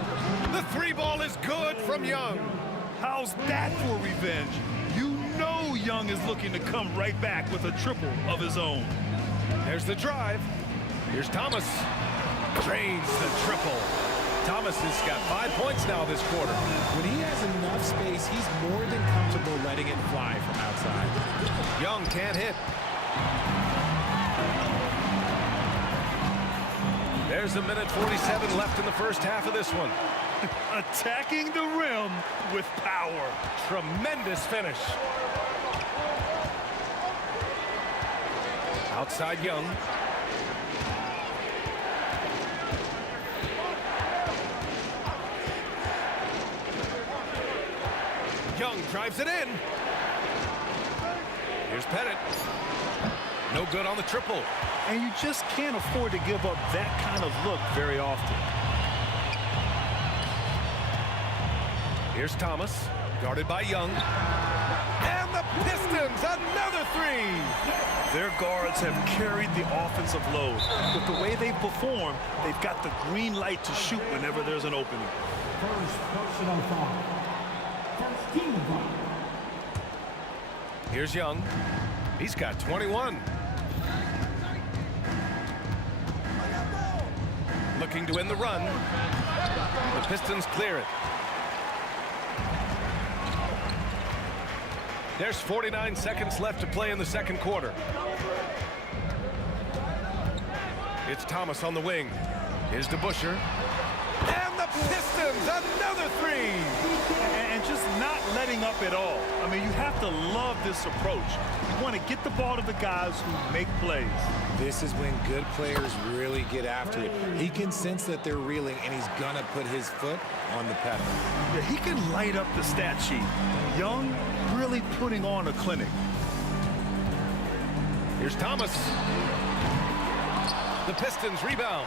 The three ball is good from Young. How's that for revenge? You know Young is looking to come right back with a triple of his own. There's the drive. Here's Thomas. Drains the triple. Thomas has got 5 points now this quarter. When he has enough space, he's more than comfortable letting it fly from outside. Young can't hit. There's a minute 47 left in the first half of this one. Attacking the rim with power. Tremendous finish. Outside Young. Young drives it in. Here's Pettit. No good on the triple. And you just can't afford to give up that kind of look very often. Here's Thomas, guarded by Young. And the Pistons, another three. Their guards have carried the offensive load. With the way they perform, they've got the green light to shoot whenever there's an opening. First personal foul. First team foul. Here's Young. He's got 21. Looking to end the run. The Pistons clear it. There's 49 seconds left to play in the second quarter. It's Thomas on the wing. Here's DeBusschere. And the Pistons, another three. And just not letting up at all. I mean, you have to love this approach. You want to get the ball to the guys who make plays. This is when good players really get after it. He can sense that they're reeling, and he's gonna put his foot on the pedal. Yeah, he can light up the stat sheet. Young really putting on a clinic. Here's Thomas. The Pistons rebound.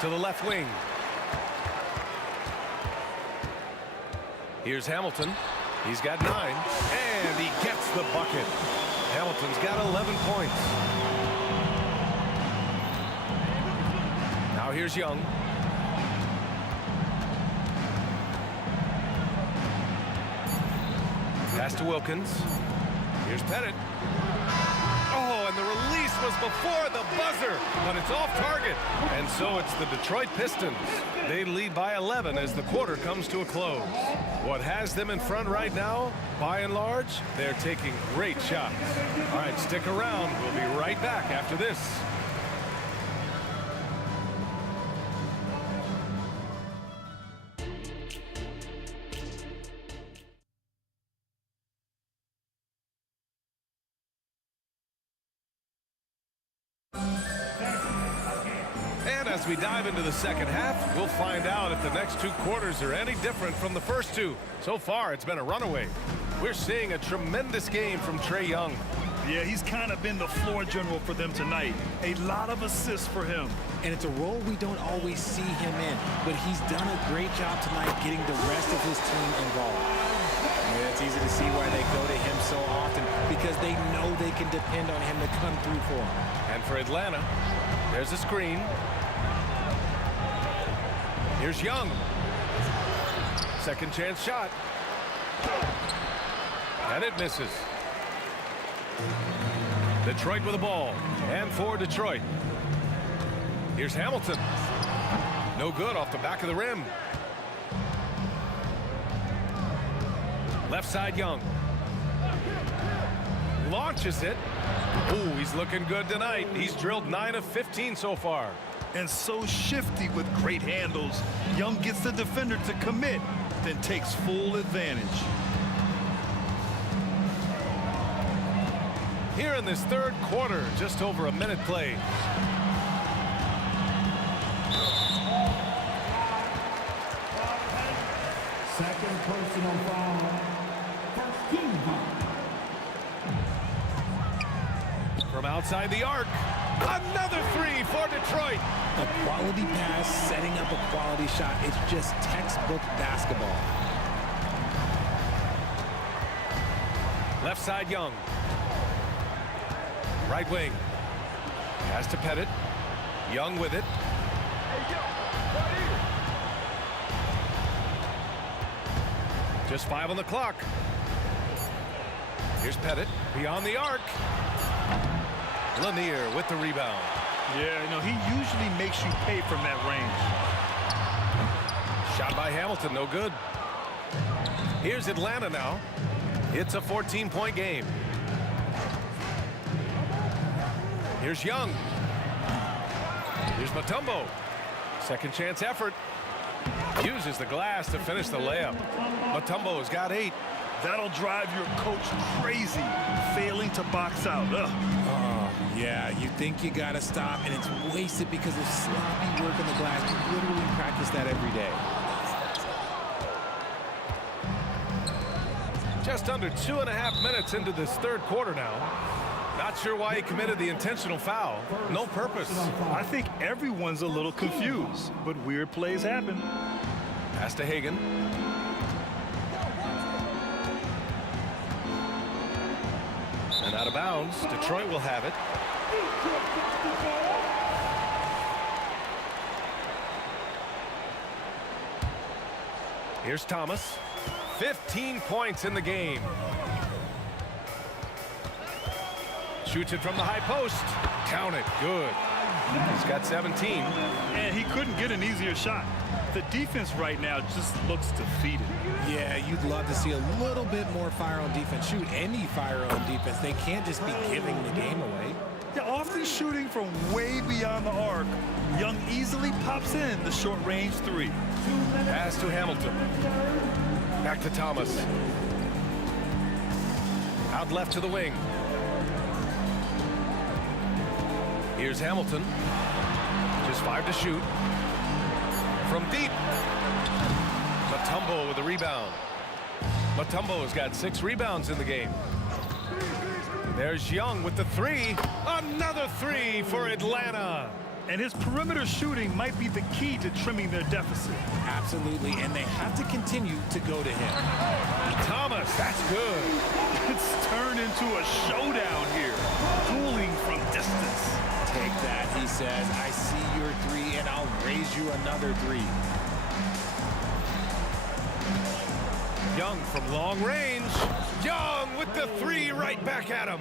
To the left wing. Here's Hamilton. He's got 9. And he gets the bucket. Hamilton's got 11 points. Now here's Young. Pass to Wilkins. Here's Pettit. Oh, and the release was before the buzzer, but it's off target. And so it's the Detroit Pistons. They lead by 11 as the quarter comes to a close. What has them in front right now, by and large, they're taking great shots. All right, stick around. We'll be right back after this. As we dive into the second half, we'll find out if the next two quarters are any different from the first two. So far, it's been a runaway. We're seeing a tremendous game from Trae Young. Yeah, he's kind of been the floor general for them tonight. A lot of assists for him. And it's a role we don't always see him in, but he's done a great job tonight getting the rest of his team involved. Yeah, it's easy to see why they go to him so often, because they know they can depend on him to come through for them. And for Atlanta, there's a screen. Here's Young. Second chance shot. And it misses. Detroit with the ball. And for Detroit. Here's Hamilton. No good off the back of the rim. Left side Young. Launches it. Ooh, he's looking good tonight. He's drilled 9 of 15 so far. And so shifty with great handles. Young gets the defender to commit, then takes full advantage. Here in this third quarter, just over a minute played. Second personal foul. First team foul. From outside the arc. Another three for Detroit. A quality pass, setting up a quality shot. It's just textbook basketball. Left side Young. Right wing. Pass to Pettit. Young with it. Just 5 on the clock. Here's Pettit. Beyond the arc. Lanier with the rebound. Yeah, you know, he usually makes you pay from that range. Shot by Hamilton, no good. Here's Atlanta now. It's a 14-point game. Here's Young. Here's Mutombo. Second chance effort. Uses the glass to finish the layup. Mutombo's got 8. That'll drive your coach crazy, failing to box out. Yeah, you think you got to stop, and it's wasted because of sloppy work on the glass. You literally practice that every day. Just under 2.5 minutes into this third quarter now. Not sure why he committed the intentional foul. No purpose. I think everyone's a little confused, but weird plays happen. Pass to Hagan. And out of bounds. Detroit will have it. Here's Thomas. 15 points in the game. Shoots it from the high post. Count it. Good. He's got 17. And he couldn't get an easier shot. The defense right now just looks defeated. Yeah, you'd love to see a little bit more fire on defense. Shoot any fire on defense. They can't just be giving the game away. Yeah, often shooting from way beyond the arc. Young easily pops in the short-range 3. Pass to Hamilton. Back to Thomas. Out left to the wing. Here's Hamilton. Just 5 to shoot. From deep. Mutombo with a rebound. Mutombo's got 6 rebounds in the game. There's Young with the 3. Another 3 for Atlanta. And his perimeter shooting might be the key to trimming their deficit. Absolutely, and they have to continue to go to him. Thomas, that's good. It's turned into a showdown here. Dueling from distance. Take that, he says. I see your 3, and I'll raise you another 3. Young from long range. Young with the 3 right back at him.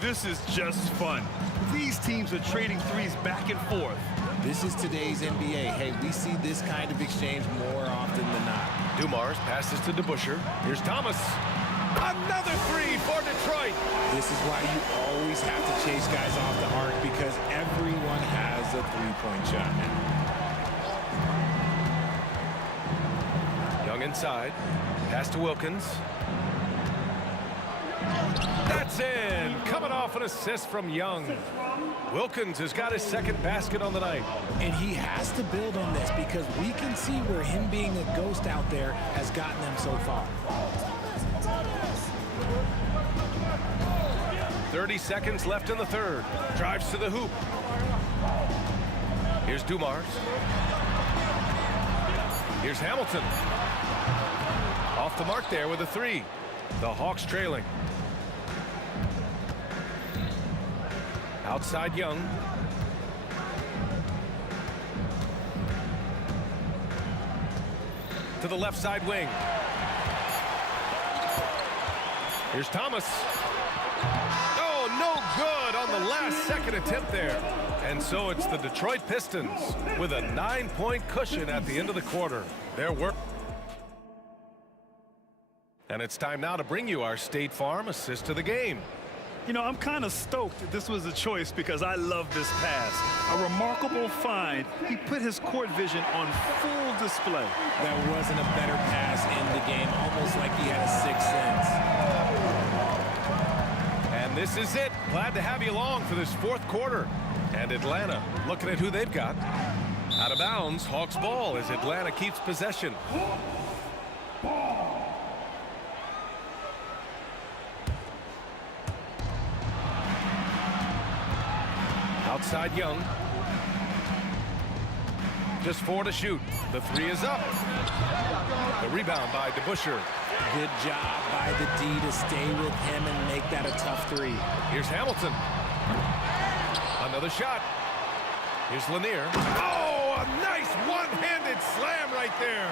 This is just fun. These teams are trading threes back and forth. This is today's NBA. Hey, we see this kind of exchange more often than not. Dumars passes to DeBusschere. Here's Thomas. Another three for Detroit. This is why you always have to chase guys off the arc, because everyone has a three-point shot now. Young inside. Pass to Wilkins. That's in. Coming off an assist from Young. Wilkins has got his second basket on the night. And he has to build on this, because we can see where him being a ghost out there has gotten them so far. 30 seconds left in the third. Drives to the hoop. Here's Dumars. Here's Hamilton. Off the mark there with a three. The Hawks trailing. Outside Young. To the left side wing. Here's Thomas. Oh, no good on the last second attempt there. And so it's the Detroit Pistons with a 9-point cushion at the end of the quarter. Their work. And it's time now to bring you our State Farm assist of the game. You know, I'm kind of stoked that this was a choice, because I love this pass. A remarkable find. He put his court vision on full display. That wasn't a better pass in the game, almost like he had a sixth sense. And this is it. Glad to have you along for this fourth quarter. And Atlanta looking at who they've got. Out of bounds, Hawks ball as Atlanta keeps possession. Outside Young. Just 4 to shoot. The three is up. The rebound by DeBusschere. Good job by the D to stay with him and make that a tough three. Here's Hamilton. Another shot. Here's Lanier. Oh, a nice one-handed slam right there.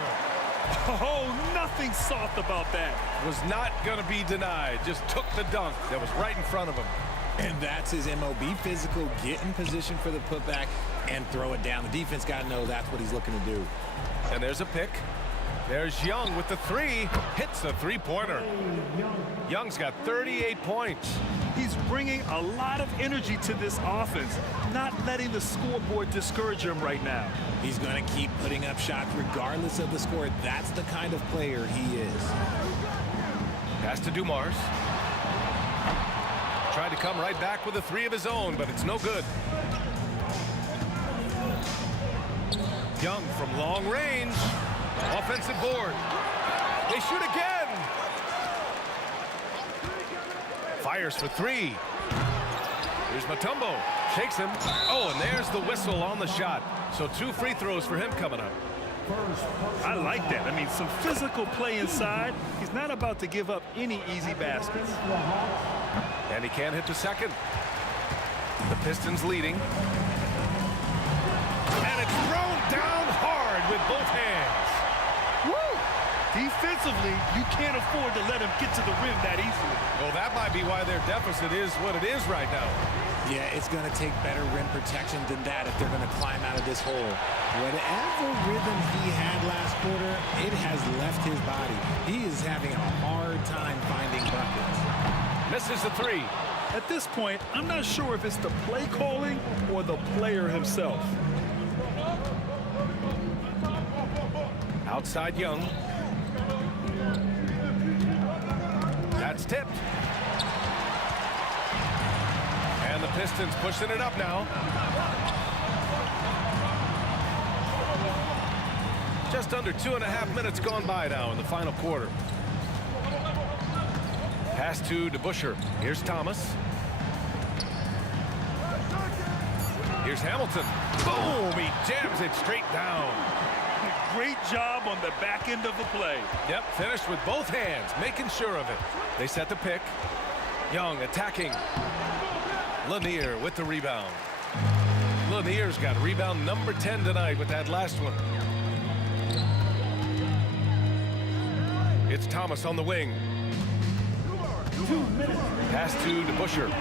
Oh, nothing soft about that. Was not going to be denied. Just took the dunk that was right in front of him. And that's his MO. Be physical, get in position for the putback, and throw it down. The defense got to know that's what he's looking to do. And there's a pick. There's Young with the three. Hits a three-pointer. Young's got 38 points. He's bringing a lot of energy to this offense, not letting the scoreboard discourage him right now. He's going to keep putting up shots regardless of the score. That's the kind of player he is. Pass to Dumars. Tried to come right back with a three of his own, but it's no good. Young from long range. Offensive board. They shoot again. Fires for three. Here's Mutombo. Shakes him. Oh, and there's the whistle on the shot. So 2 free throws for him coming up. I like that. I mean, some physical play inside. He's not about to give up any easy baskets. And he can't hit the second. The Pistons leading. And it's thrown down hard with both hands. Woo! Defensively, you can't afford to let him get to the rim that easily. Well, that might be why their deficit is what it is right now. Yeah, it's going to take better rim protection than that if they're going to climb out of this hole. Whatever rhythm he had last quarter, it has left his body. He is having a hard time finding buckets. Misses the three. At this point, I'm not sure if it's the play calling or the player himself. Outside Young. That's tipped. And the Pistons pushing it up now. Just under 2.5 minutes gone by now in the final quarter. Pass to DeBusschere. Here's Thomas. Here's Hamilton. Boom! He jams it straight down. Great job on the back end of the play. Yep, finished with both hands, making sure of it. They set the pick. Young attacking. Lanier with the rebound. Lanier's got rebound number 10 tonight with that last one. It's Thomas on the wing. Pass to DeBuscher.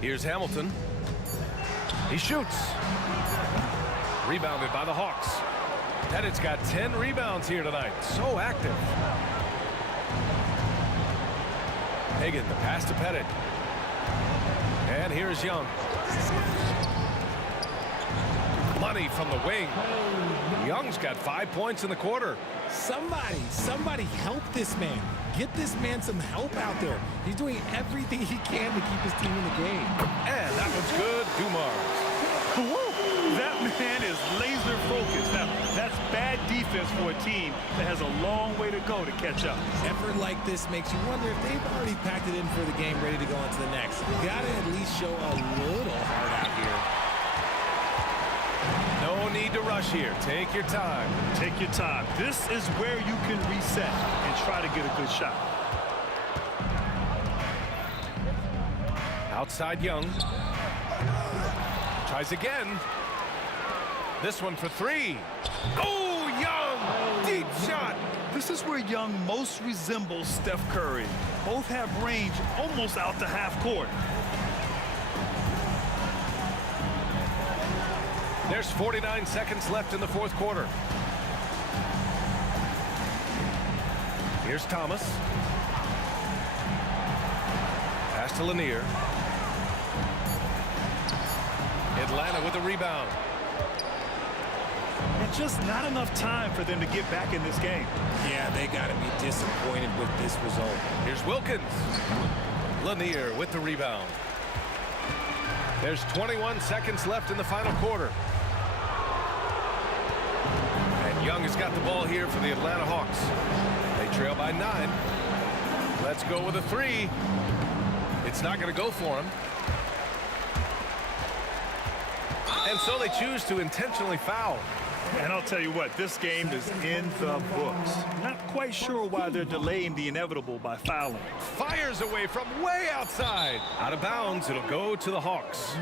Here's Hamilton. He shoots. Rebounded by the Hawks. Pettit's got 10 rebounds here tonight. So active. Hagan, the pass to Pettit. And here's Young. Money from the wing. Young's got 5 points in the quarter. Somebody help this man. Get this man some help out there. He's doing everything he can to keep his team in the game. And that one's good. Dumars. That man is laser focused. Now, that's bad defense for a team that has a long way to go to catch up. Effort like this makes you wonder if they've already packed it in for the game, ready to go on to the next. You gotta at least show a little heart out here. No need to rush here. Take your time. Take your time. This is where you can reset and try to get a good shot. Outside Young. Tries again. This one for three. Oh, Young! Deep shot! This is where Young most resembles Steph Curry. Both have range almost out to half court. There's 49 seconds left in the fourth quarter. Here's Thomas. Pass to Lanier. Atlanta with a rebound. And just not enough time for them to get back in this game. Yeah, they got to be disappointed with this result. Here's Wilkins. Lanier with the rebound. There's 21 seconds left in the final quarter. And Young has got the ball here for the Atlanta Hawks. They trail by 9. Let's go with a three. It's not going to go for him. And so they choose to intentionally foul. And I'll tell you what, this game is in the books. Not quite sure why they're delaying the inevitable by fouling. Fires away from way outside. Out of bounds, it'll go to the Hawks.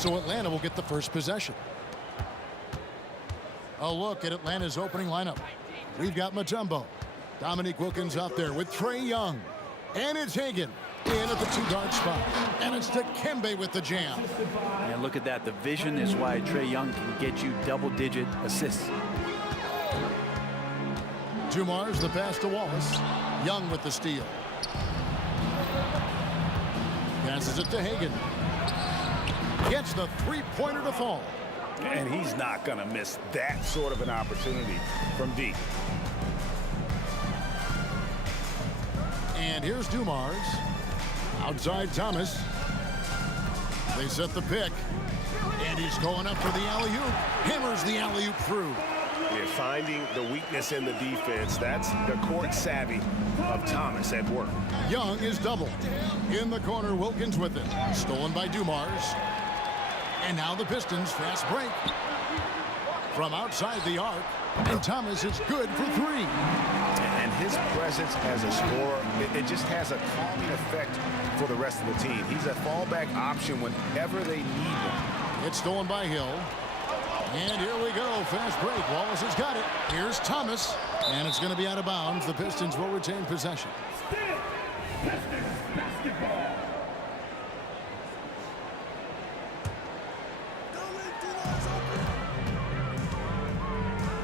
So Atlanta will get the first possession. A look at Atlanta's opening lineup. We've got Mutombo. Dominique Wilkins out there with Trae Young. And it's Hagan in at the 2-guard spot. And it's Dikembe with the jam. And look at that. The vision is why Trae Young can get you double-digit assists. Dumars the pass to Wallace. Young with the steal. Passes it to Hagan. Gets the three-pointer to fall. And he's not going to miss that sort of an opportunity from deep. And here's Dumars. Outside Thomas. They set the pick. And he's going up for the alley-oop. Hammers the alley-oop through. We're finding the weakness in the defense. That's the court savvy of Thomas at work. Young is doubled. In the corner, Wilkins with it. Stolen by Dumars. And now the Pistons fast break. From outside the arc. And Thomas is good for three. And his presence as a scorer, it just has a calming effect for the rest of the team. He's a fallback option whenever they need him. It's stolen by Hill. And here we go. Fast break. Wallace has got it. Here's Thomas. And it's going to be out of bounds. The Pistons will retain possession.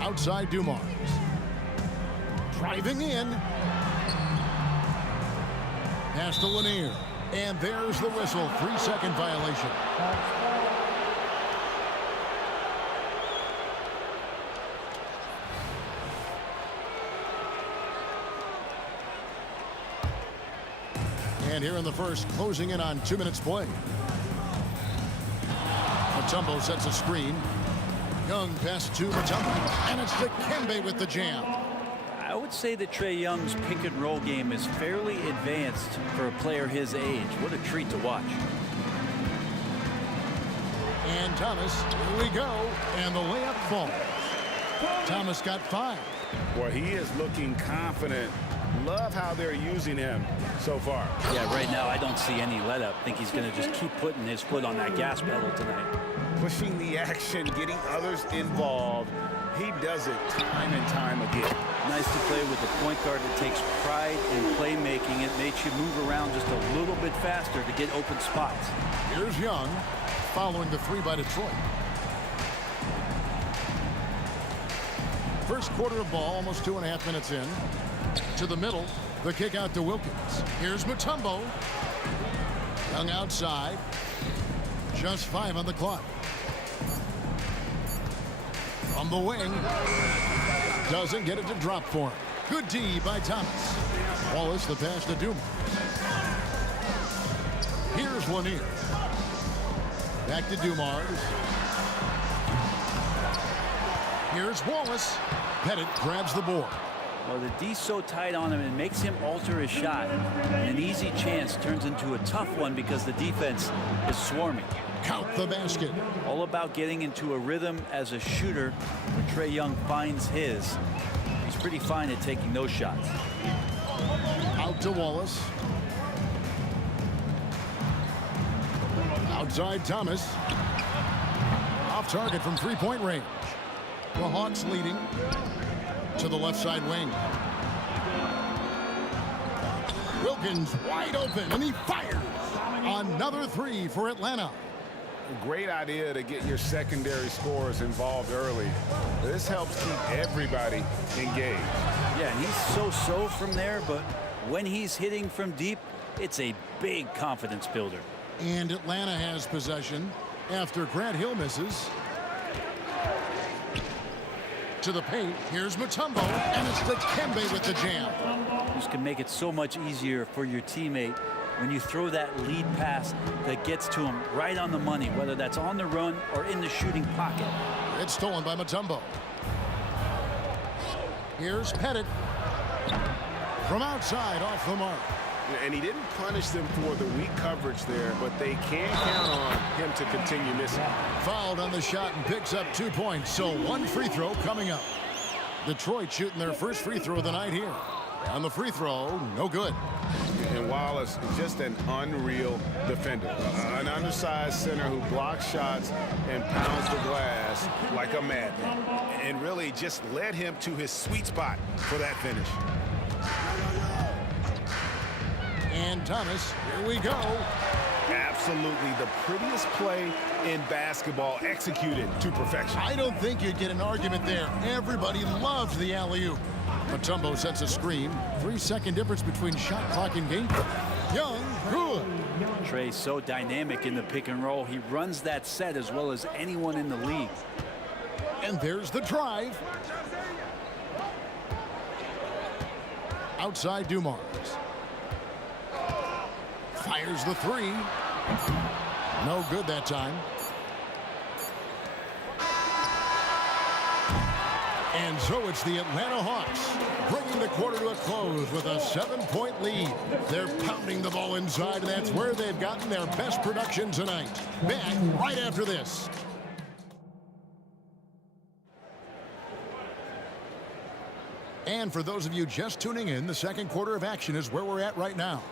Outside Dumars. Driving in. Pass to Lanier. And there's the whistle. 3-second violation. And here in the first, closing in on 2 minutes play. Mutombo sets a screen. Young pass to Mutombo. And it's Dikembe with the jam. I would say that Trae Young's pick and roll game is fairly advanced for a player his age. What a treat to watch. And Thomas, here we go. And the layup falls. Thomas got 5. Well, he is looking confident. Love how they're using him so far. Yeah, right now I don't see any let up. I think he's going to just keep putting his foot on that gas pedal tonight. Pushing the action, getting others involved. He does it time and time again. Nice to play with a point guard that takes pride in playmaking. It makes you move around just a little bit faster to get open spots. Here's Young following the 3 by Detroit. First quarter of ball, almost 2.5 minutes in. To the middle, the kick out to Wilkins. Here's Mutombo. Young outside. Just 5 on the clock. From the wing. Doesn't get it to drop for him. Good D by Thomas. Wallace the pass to Duma. Here's Lanier. Back to Dumars. Here's Wallace. Pettit grabs the board. Well, the D's so tight on him, it makes him alter his shot. And an easy chance turns into a tough one because the defense is swarming. Count the basket. All about getting into a rhythm as a shooter. When Trae Young finds his, he's pretty fine at taking those shots. Out to Wallace. Outside Thomas. Off target from 3-point range. The Hawks leading to the left side wing. Wilkins wide open, and he fires. Another 3 for Atlanta. Great idea to get your secondary scorers involved early. This helps keep everybody engaged. Yeah, and he's so-so from there, but when he's hitting from deep, it's a big confidence builder. And Atlanta has possession after Grant Hill misses. To the paint, here's Mutombo, and it's Dikembe with the jam. This can make it so much easier for your teammate when you throw that lead pass that gets to him right on the money, whether that's on the run or in the shooting pocket. It's stolen by Mutombo. Here's Pettit from outside off the mark. And he didn't punish them for the weak coverage there, but they can count on him to continue missing. Fouled on the shot and picks up 2 points, so 1 free throw coming up. Detroit shooting their first free throw of the night here. On the free throw, no good. And Wallace is just an unreal defender. An undersized center who blocks shots and pounds the glass like a madman. And really just led him to his sweet spot for that finish. And Thomas, here we go. Absolutely the prettiest play in basketball, executed to perfection. I don't think you'd get an argument there. Everybody loves the alley-oop. Mutombo sets a screen. 3-second difference between shot clock and game. Young, good. Trae's so dynamic in the pick and roll. He runs that set as well as anyone in the league. And there's the drive. Outside Dumars. Fires the 3. No good that time. And so it's the Atlanta Hawks bringing the quarter to a close with a 7-point lead. They're pounding the ball inside, and that's where they've gotten their best production tonight. Back right after this. And for those of you just tuning in, the second quarter of action is where we're at right now.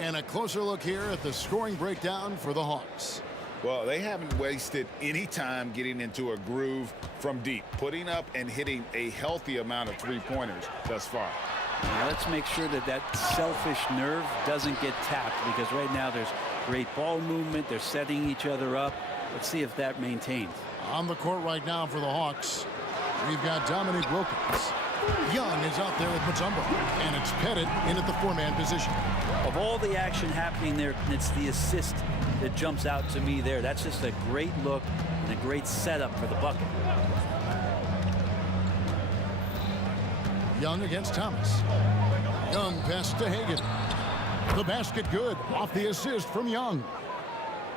And a closer look here at the scoring breakdown for the Hawks. Well, they haven't wasted any time getting into a groove from deep, putting up and hitting a healthy amount of three-pointers thus far. Now let's make sure that that selfish nerve doesn't get tapped, because right now there's great ball movement. They're setting each other up. Let's see if that maintains. On the court right now for the Hawks, we've got Dominic Wilkins. Young is out there with Mutombo, and it's Pettit in at the 4-man position. Of all the action happening there, it's the assist that jumps out to me there. That's just a great look and a great setup for the bucket. Young against Thomas. Young pass to Hagan. The basket good off the assist from Young.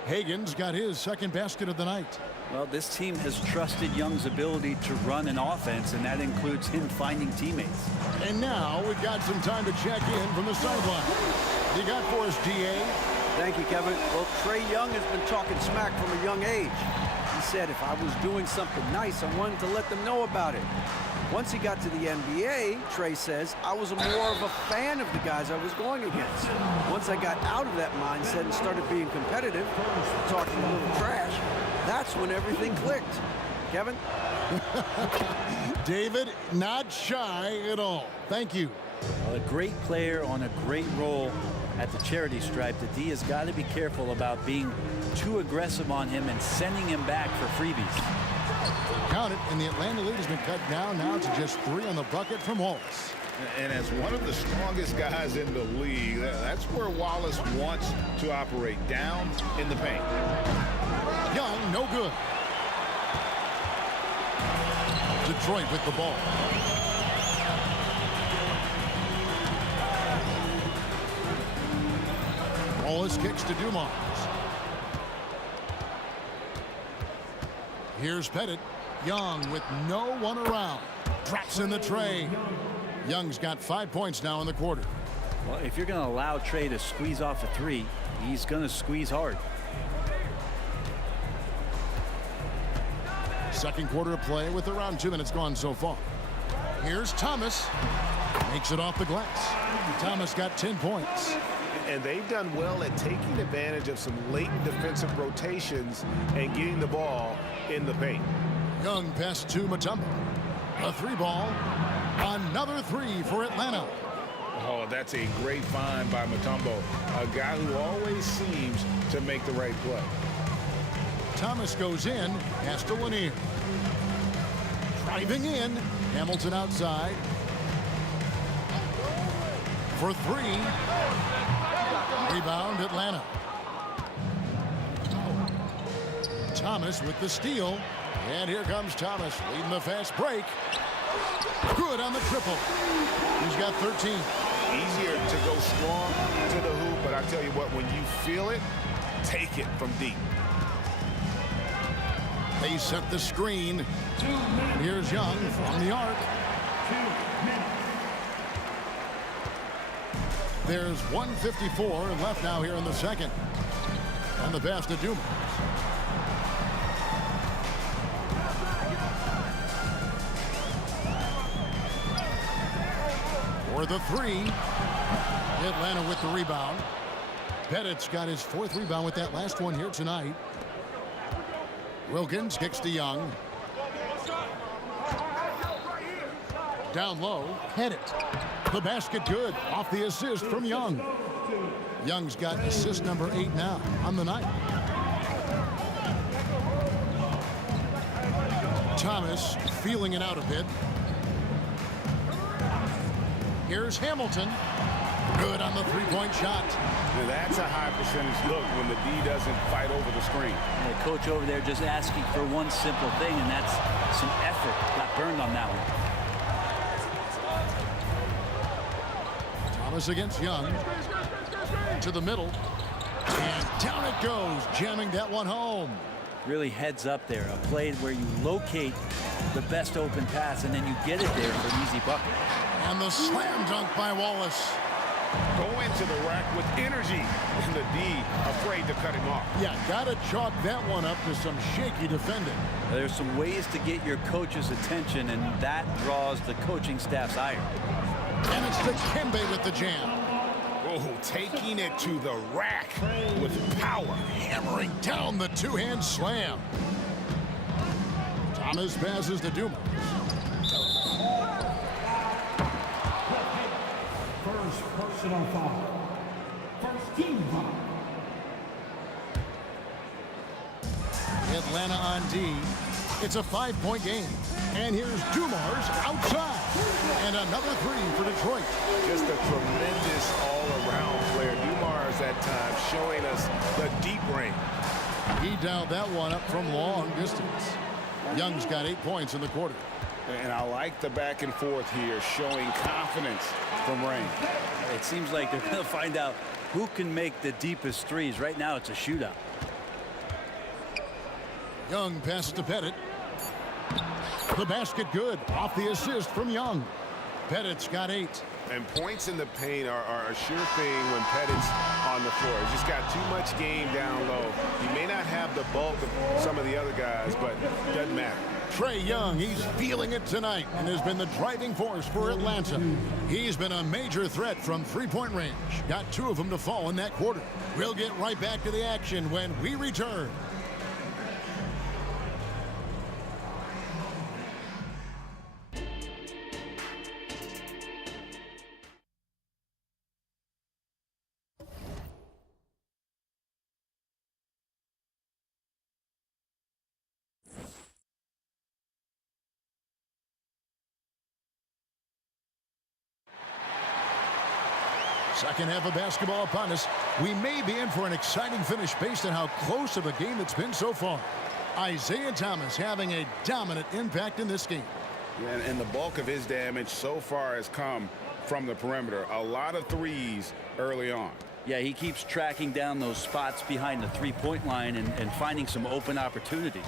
Hagan's got his second basket of the night. Well, this team has trusted Young's ability to run an offense, and that includes him finding teammates. And now we've got some time to check in from the sideline. You got for us, DA? Thank you, Kevin. Well, Trae Young has been talking smack from a young age. He said if I was doing something nice, I wanted to let them know about it. Once he got to the NBA, Trae says, I was more of a fan of the guys I was going against. Once I got out of that mindset and started being competitive, talking a little trash, that's when everything clicked. Kevin? David, not shy at all. Thank you. Well, a great player on a great role at the charity stripe. The D has got to be careful about being too aggressive on him and sending him back for freebies. Count it, and the Atlanta lead has been cut down now to just 3 on the bucket from Wallace. And as one of the strongest guys in the league, that's where Wallace wants to operate, down in the paint. Young, no good. Detroit with the ball. Wallace kicks to Dumars. Here's Pettit. Young with no one around. Drops in the tray. Young's got 5 points now in the quarter. Well, if you're going to allow Trae to squeeze off a 3, he's going to squeeze hard. Second quarter of play with around 2 minutes gone so far. Here's Thomas. Makes it off the glass. Thomas got 10 points. And they've done well at taking advantage of some latent defensive rotations and getting the ball in the paint. Young pass to Mutombo. A 3-ball. Another 3 for Atlanta. Oh, that's a great find by Mutombo, a guy who always seems to make the right play. Thomas goes in. Pass to Lanier. Driving in. Hamilton outside. For 3. Rebound, Atlanta. Thomas with the steal. And here comes Thomas leading the fast break. Good on the triple. He's got 13. Easier to go strong to the hoop, but I tell you what, when you feel it, take it from deep. They set the screen. And here's Young from the arc. There's 1:54 left now here in the second. And the pass to Dumars. For the 3. Atlanta with the rebound. Pettit's got his 4th rebound with that last one here tonight. Wilkins kicks to Young. Down low, Pettit. The basket good, off the assist from Young. Young's got assist number 8 now on the night. Thomas feeling it out a bit. Here's Hamilton. Good on the 3-point shot. Now that's a high percentage look when the D doesn't fight over the screen. The coach over there just asking for one simple thing, and that's some effort. Got burned on that one. Thomas against Young. To the middle. And down it goes, jamming that one home. Really heads up there. A play where you locate the best open pass, and then you get it there for an easy bucket. And the slam dunk by Wallace. Go into the rack with energy, and the D afraid to cut him off. Yeah, gotta chalk that one up to some shaky defending. There's some ways to get your coach's attention, and that draws the coaching staff's ire. And it's Dikembe with the jam. Oh, taking it to the rack with power. Hammering down the 2-hand slam. Thomas passes to Dumars. First personal foul. First team foul. Atlanta on D. It's a 5-point game. And here's Dumars outside. And another 3 for Detroit. Just a tremendous all-around player. Dumars at times showing us the deep range. He dialed that one up from long distance. Young's got 8 points in the quarter. And I like the back and forth here, showing confidence from range. It seems like they're going to find out who can make the deepest threes. Right now, it's a shootout. Young passes to Pettit. The basket good, off the assist from Young. Pettit's got 8. And points in the paint are a sure thing when Pettit's on the floor. He's just got too much game down low. He may not have the bulk of some of the other guys, but it doesn't matter. Trae Young, he's feeling it tonight and has been the driving force for Atlanta. He's been a major threat from three-point range. Got 2 of them to fall in that quarter. We'll get right back to the action when we return. Second half of basketball upon us. We may be in for an exciting finish based on how close of a game it's been so far. Isaiah Thomas having a dominant impact in this game. Yeah, and the bulk of his damage so far has come from the perimeter. A lot of threes early on. Yeah, he keeps tracking down those spots behind the three-point line and finding some open opportunities.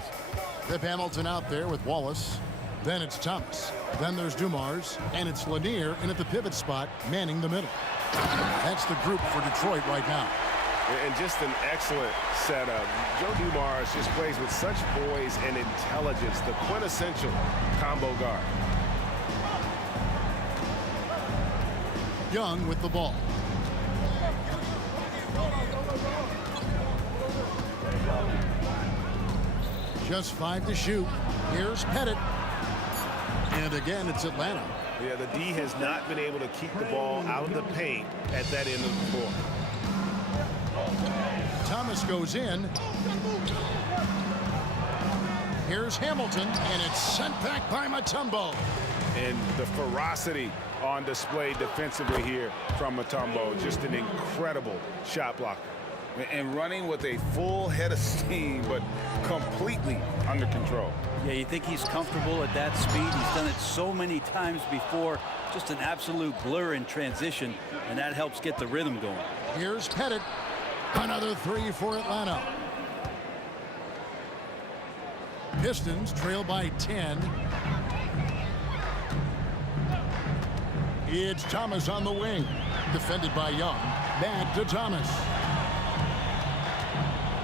Pip Hamilton out there with Wallace. Then it's Thomas. Then there's Dumars. And it's Lanier in at the pivot spot, manning the middle. That's the group for Detroit right now. And just an excellent setup. Joe Dumars just plays with such poise and intelligence, the quintessential combo guard. Young with the ball. Just 5 to shoot. Here's Pettit. And again, it's Atlanta. Yeah, the D has not been able to keep the ball out of the paint at that end of the floor. Thomas goes in. Here's Hamilton, and it's sent back by Mutombo. And the ferocity on display defensively here from Mutombo. Just an incredible shot blocker. And running with a full head of steam, but completely under control. Yeah, you think he's comfortable at that speed. He's done it so many times before. Just an absolute blur in transition, and that helps get the rhythm going. Here's Pettit. Another 3 for Atlanta. Pistons trail by 10. It's Thomas on the wing. Defended by Young. Back to Thomas.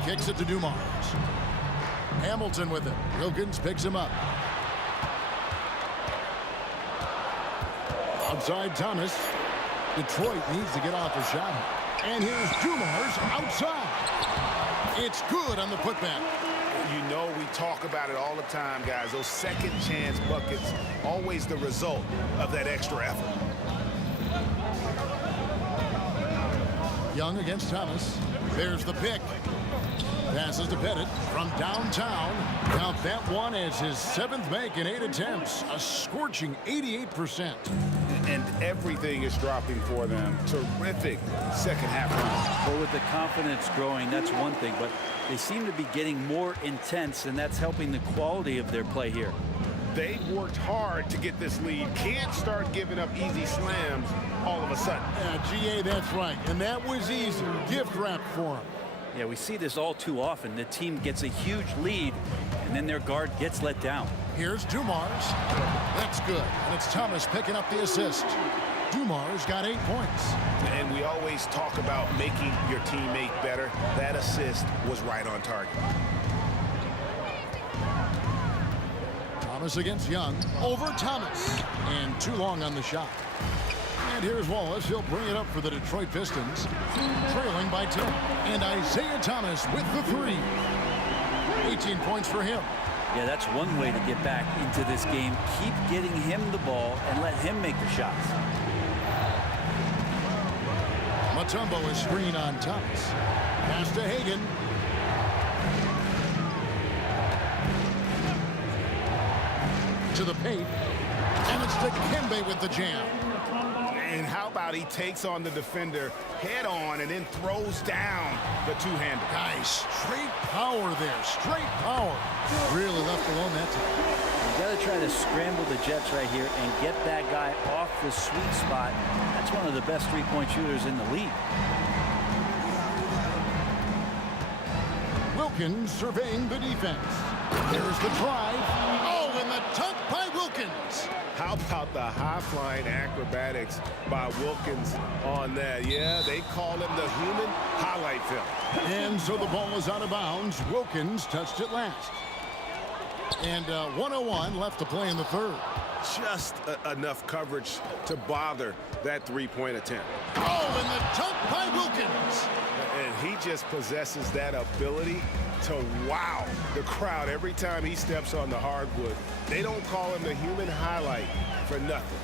Kicks it to Dumars. Hamilton with it. Wilkins picks him up. Outside Thomas. Detroit needs to get off a shot. And here's Dumars outside. It's good on the putback. You know we talk about it all the time, guys. Those second chance buckets, always the result of that extra effort. Young against Thomas. There's the pick. Passes to Pettit from downtown. Count that one as his 7th make in 8 attempts. A scorching 88%. And everything is dropping for them. Terrific second half run. Well, with the confidence growing, that's one thing, but they seem to be getting more intense, and that's helping the quality of their play here. They've worked hard to get this lead. Can't start giving up easy slams all of a sudden. Yeah, GA, that's right. And that was easy. Gift wrap for him. Yeah, we see this all too often. The team gets a huge lead, and then their guard gets let down. Here's Dumars. That's good. And it's Thomas picking up the assist. Dumars got 8 points. And we always talk about making your teammate better. That assist was right on target. Thomas against Young. Over Thomas. And too long on the shot. And here's Wallace. He'll bring it up for the Detroit Pistons. Trailing by 10. And Isaiah Thomas with the 3. 18 points for him. Yeah, that's one way to get back into this game. Keep getting him the ball and let him make the shots. Mutombo is screen on Thomas. Pass to Hagan. To the paint. And it's to Kembe with the jam. And how about he takes on the defender head on and then throws down the two-hander. Guys, straight power there. Straight power. Really left alone that time. You got to try to scramble the Jets right here and get that guy off the sweet spot. That's one of the best three-point shooters in the league. Wilkins surveying the defense. There's the drive. Oh, and the dunk by Wilkins. How about the high-flying acrobatics by Wilkins on that? Yeah, they call him the human highlight film. And so the ball is out of bounds. Wilkins touched it last. And 1:01 left to play in the third. Just enough coverage to bother that three-point attempt. Oh, and the dunk by Wilkins. And he just possesses that ability to wow the crowd every time he steps on the hardwood. They don't call him the human highlight for nothing.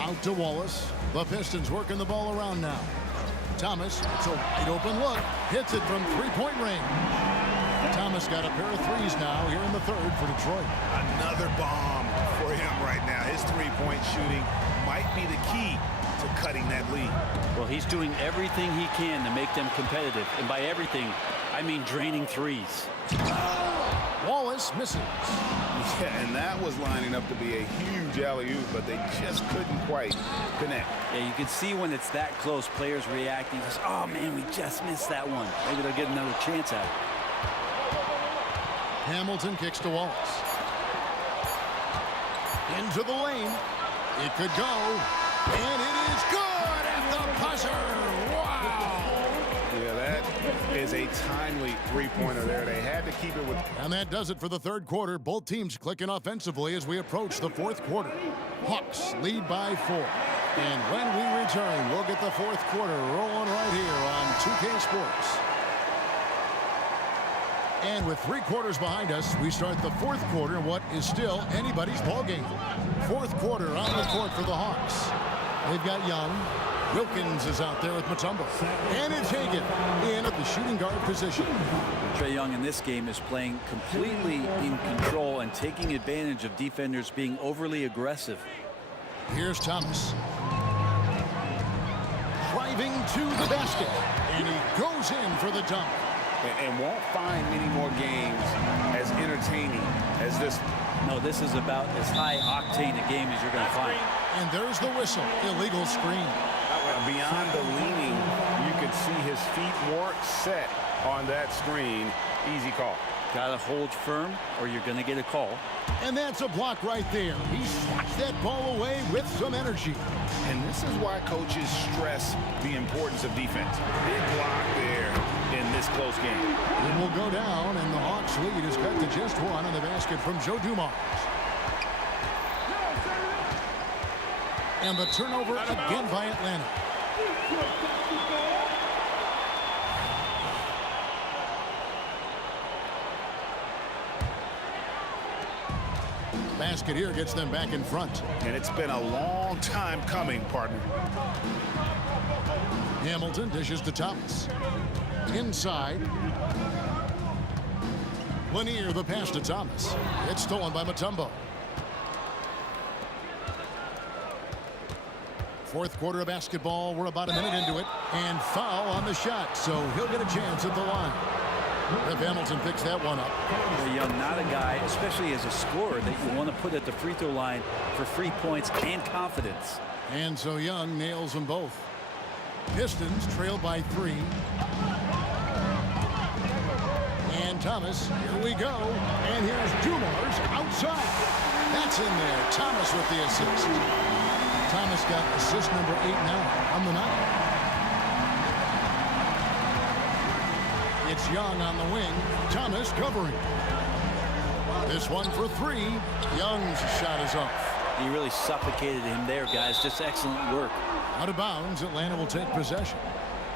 Out to Wallace. The Pistons working the ball around now. Thomas, it's a wide open look. Hits it from three-point range. Thomas got a pair of threes now here in the third for Detroit. Another bomb for him right now. His three-point shooting might be the key to cutting that lead. Well, he's doing everything he can to make them competitive. And by everything, I mean draining threes. Wallace misses. Yeah, and that was lining up to be a huge alley-oop, but they just couldn't quite connect. Yeah, you can see when it's that close, players reacting. Just, oh, man, we just missed that one. Maybe they'll get another chance at it. Hamilton kicks to Wallace. Into the lane. It could go. And it is good at the buzzer. Wow. Yeah, that is a timely three-pointer there. They had to keep it with. And that does it for the third quarter. Both teams clicking offensively as we approach the fourth quarter. Hawks lead by 4. And when we return, we'll get the fourth quarter rolling right here on 2K Sports. And with 3 quarters behind us, we start the fourth quarter in what is still anybody's ball game. Fourth quarter on the court for the Hawks. They've got Young. Wilkins is out there with Mutombo. And it's Hagan in at the shooting guard position. Trae Young in this game is playing completely in control and taking advantage of defenders being overly aggressive. Here's Thomas. Driving to the basket. And he goes in for the dunk. And won't find many more games as entertaining as this. No, this is about as high octane a game as you're going to find. And there's the whistle. Illegal screen. Beyond the leaning, you could see his feet weren't set on that screen. Easy call. Got to hold firm or you're going to get a call. And that's a block right there. He swats that ball away with some energy. And this is why coaches stress the importance of defense. Big block there in this close game. It will go down, and the Hawks lead is cut to just 1 on the basket from Joe Dumars. And the turnover again by Atlanta. Basket here gets them back in front. And it's been a long time coming, partner. Hamilton dishes to Thomas. Inside. Lanier the pass to Thomas. It's stolen by Mutombo. Fourth quarter of basketball. We're about a minute into it. And foul on the shot. So he'll get a chance at the line. If Hamilton picks that one up. Young, not a guy, especially as a scorer, that you want to put at the free throw line for free points and confidence. And so Young nails them both. Pistons trail by 3. And Thomas, here we go. And here's Dumars outside. That's in there. Thomas with the assist. Thomas got assist number 8 now on the night. It's Young on the wing. Thomas covering. This one for 3. Young's shot is off. He really suffocated him there, guys. Just excellent work. Out of bounds, Atlanta will take possession.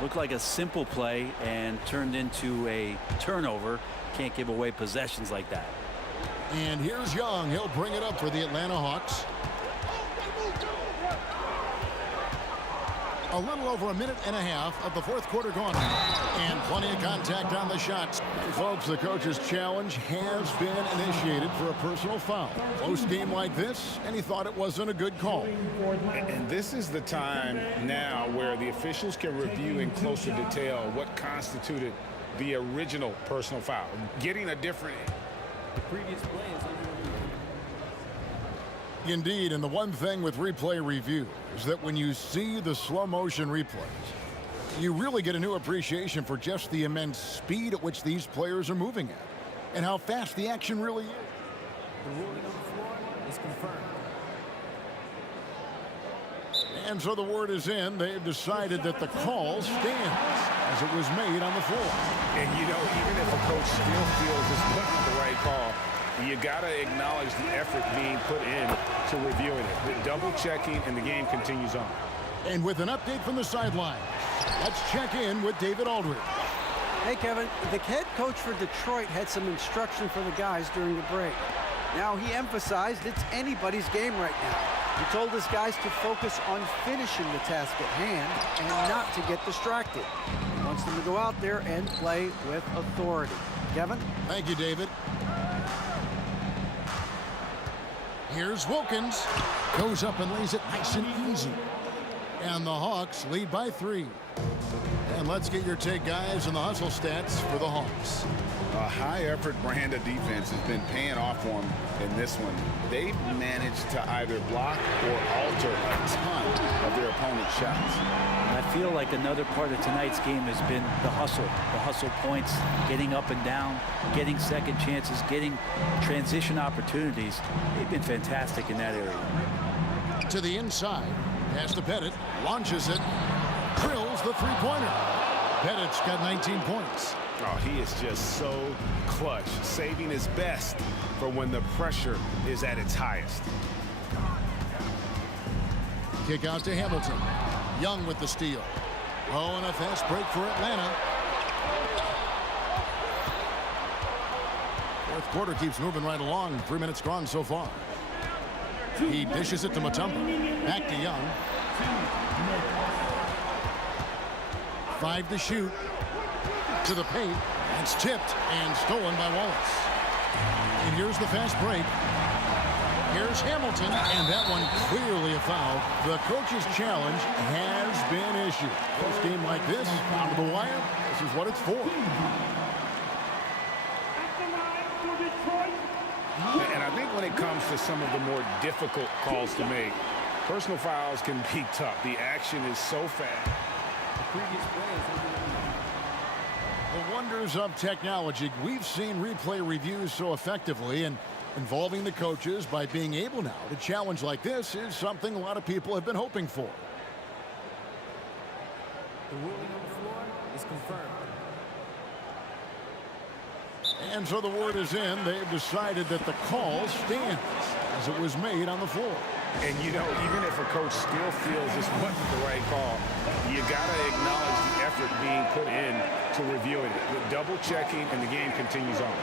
Looked like a simple play and turned into a turnover. Can't give away possessions like that. And here's Young. He'll bring it up for the Atlanta Hawks. A little over a minute and a half of the fourth quarter gone. And plenty of contact on the shots. Folks, the coach's challenge has been initiated for a personal foul. Close game like this, and he thought it wasn't a good call. And this is the time now where the officials can review in closer detail what constituted the original personal foul. Getting a different... The previous play is under review. Indeed, and the one thing with replay review is that when you see the slow motion replays, you really get a new appreciation for just the immense speed at which these players are moving at and how fast the action really is. The ruling on the floor is confirmed. And so the word is in. They've decided that the call stands as it was made on the floor. And, you know, even if a coach still feels this wasn't the right call, you got to acknowledge the effort being put in to reviewing it. The double checking, and the game continues on. And with an update from the sideline, let's check in with David Aldridge. Hey, Kevin, the head coach for Detroit had some instruction for the guys during the break. Now, he emphasized it's anybody's game right now. He told his guys to focus on finishing the task at hand and not to get distracted. He wants them to go out there and play with authority. Kevin? Thank you, David. Here's Wilkins. Goes up and lays it nice and easy. And the Hawks lead by 3. And let's get your take, guys, on the hustle stats for the Hawks. A high-effort brand of defense has been paying off for them in this one. They've managed to either block or alter a ton of their opponent's shots. I feel like another part of tonight's game has been the hustle points, getting up and down, getting second chances, getting transition opportunities. They've been fantastic in that area. To the inside, pass to Pettit, launches it, drills the three-pointer. Pettit's got 19 points. Oh, he is just so clutch, saving his best for when the pressure is at its highest. Kick out to Hamilton. Young with the steal. Oh, and a fast break for Atlanta. Fourth quarter keeps moving right along. 3 minutes gone so far. He dishes it to Mutombo. Back to Young. 5 to shoot. To the paint. It's tipped and stolen by Wallace. And here's the fast break. Here's Hamilton, and that one clearly a foul. The coach's challenge has been issued. First game like this, down to the wire, this is what it's for. And I think when it comes to some of the more difficult calls to make, personal fouls can be tough. The action is so fast. The previous play is The wonders of technology. We've seen replay reviews so effectively, and involving the coaches by being able now to challenge like this is something a lot of people have been hoping for. the ruling on the floor is confirmed. And so the word is in. They've decided that the call stands as it was made on the floor. And, you know, even if a coach still feels this wasn't the right call, you got to acknowledge the effort being put in to reviewing it. With double checking, and the game continues on.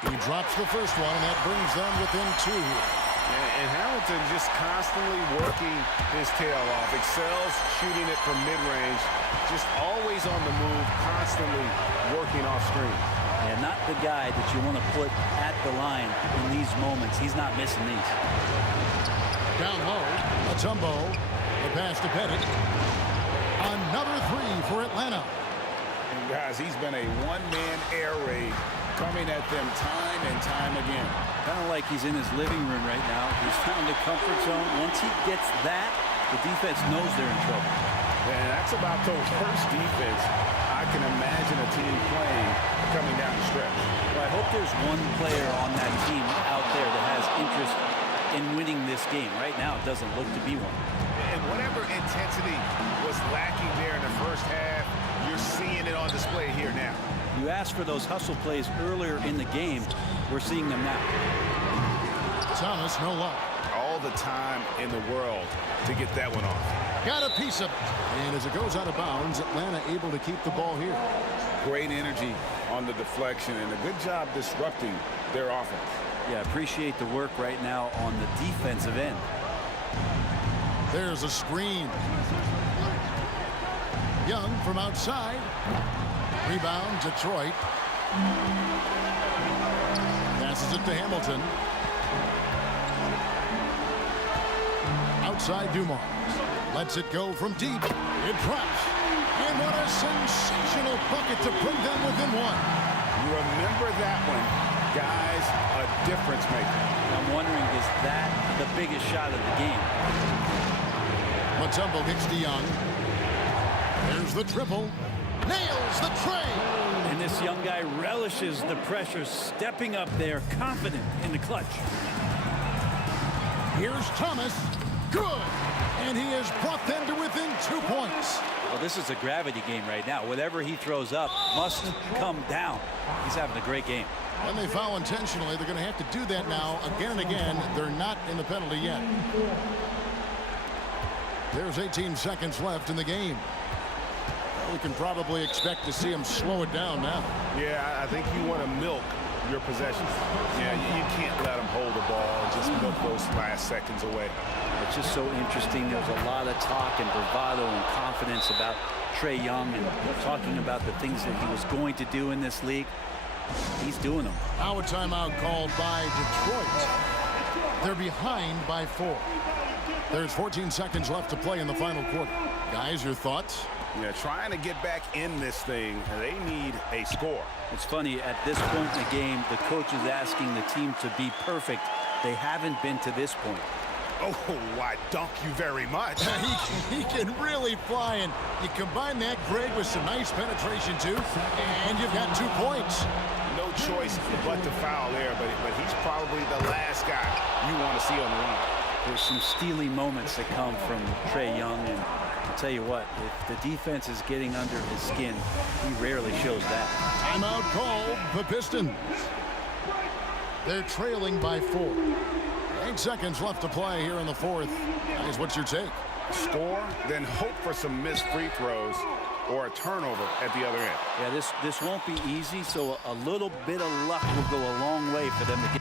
He drops the first one, and that brings them within 2 here. And Hamilton just constantly working his tail off, excels shooting it from mid-range, just always on the move, constantly working off screen. Yeah, not the guy that you want to put at the line in these moments. He's not missing these. Down low, Mutombo, the pass to Pettit. Another 3 for Atlanta. And guys, he's been a one-man air raid, coming at them time and time again. Kind of like he's in his living room right now. He's found a comfort zone. Once he gets that, the defense knows they're in trouble. And that's about the worst defense I can imagine a team playing coming down the stretch. Well, I hope there's one player on that team out there that has interest in winning this game. Right now, it doesn't look to be one. And whatever intensity was lacking there in the first half, you're seeing it on display here now. You asked for those hustle plays earlier in the game. We're seeing them now. Thomas, no luck. All the time in the world to get that one off. Got a piece of it. And as it goes out of bounds, Atlanta able to keep the ball here. Great energy on the deflection and a good job disrupting their offense. Yeah, appreciate the work right now on the defensive end. There's a screen. Young from outside. Rebound, Detroit. Passes it to Hamilton. side Dumars. Lets it go from deep. It drops. And what a sensational bucket to bring them within one. Remember that one, guys, a difference maker. I'm wondering, is that the biggest shot of the game? Matumbo kicks to Young. There's the triple. Nails the tray. And this young guy relishes the pressure, stepping up there, confident in the clutch. Here's Thomas. Good. And he has brought them to within 2 points. Well, this is a gravity game right now. Whatever he throws up must come down. He's having a great game. When they foul intentionally, they're going to have to do that now again and again. They're not in the penalty yet. There's 18 seconds left in the game. We can probably expect to see him slow it down now. Yeah, I think you want to milk your possessions. Yeah, you can't let them hold the ball and just milk those last seconds away. It's just so interesting. There was a lot of talk and bravado and confidence about Trae Young and talking about the things that he was going to do in this league. He's doing them. Now a timeout called by Detroit. They're behind by 4. There's 14 seconds left to play in the final quarter. Guys, your thoughts? Yeah, trying to get back in this thing, they need a score. It's funny, at this point in the game, the coach is asking the team to be perfect. They haven't been to this point. Oh, I dunk you very much. he can really fly, and you combine that, Greg, with some nice penetration, too, and you've got 2 points. No choice but to foul there, but he's probably the last guy you want to see on the run. There's some steely moments that come from Trae Young, and I'll tell you what, if the defense is getting under his skin, he rarely shows that. Timeout called the Pistons. They're trailing by 4. 8 seconds left to play here in the fourth. Guys, what's your take? Score, then hope for some missed free throws or a turnover at the other end. Yeah, this won't be easy, so a little bit of luck will go a long way for them to get.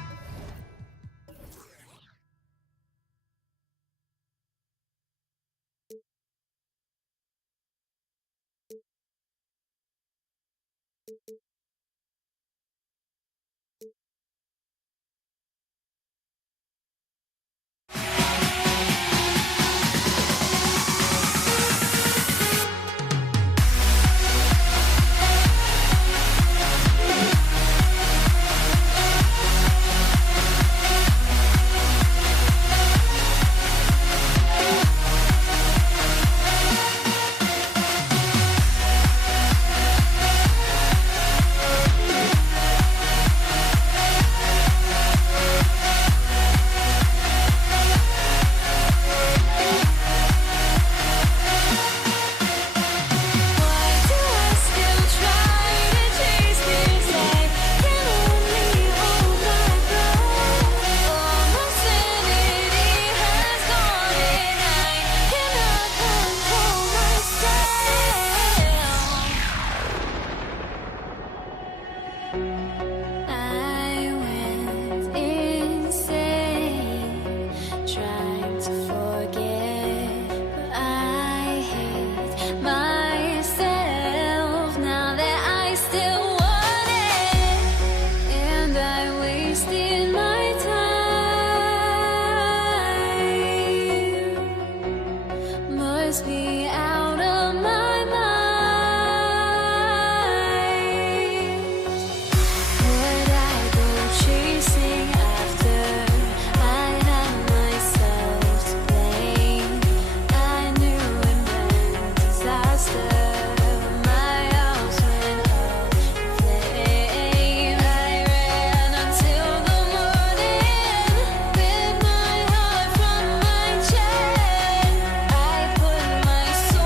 So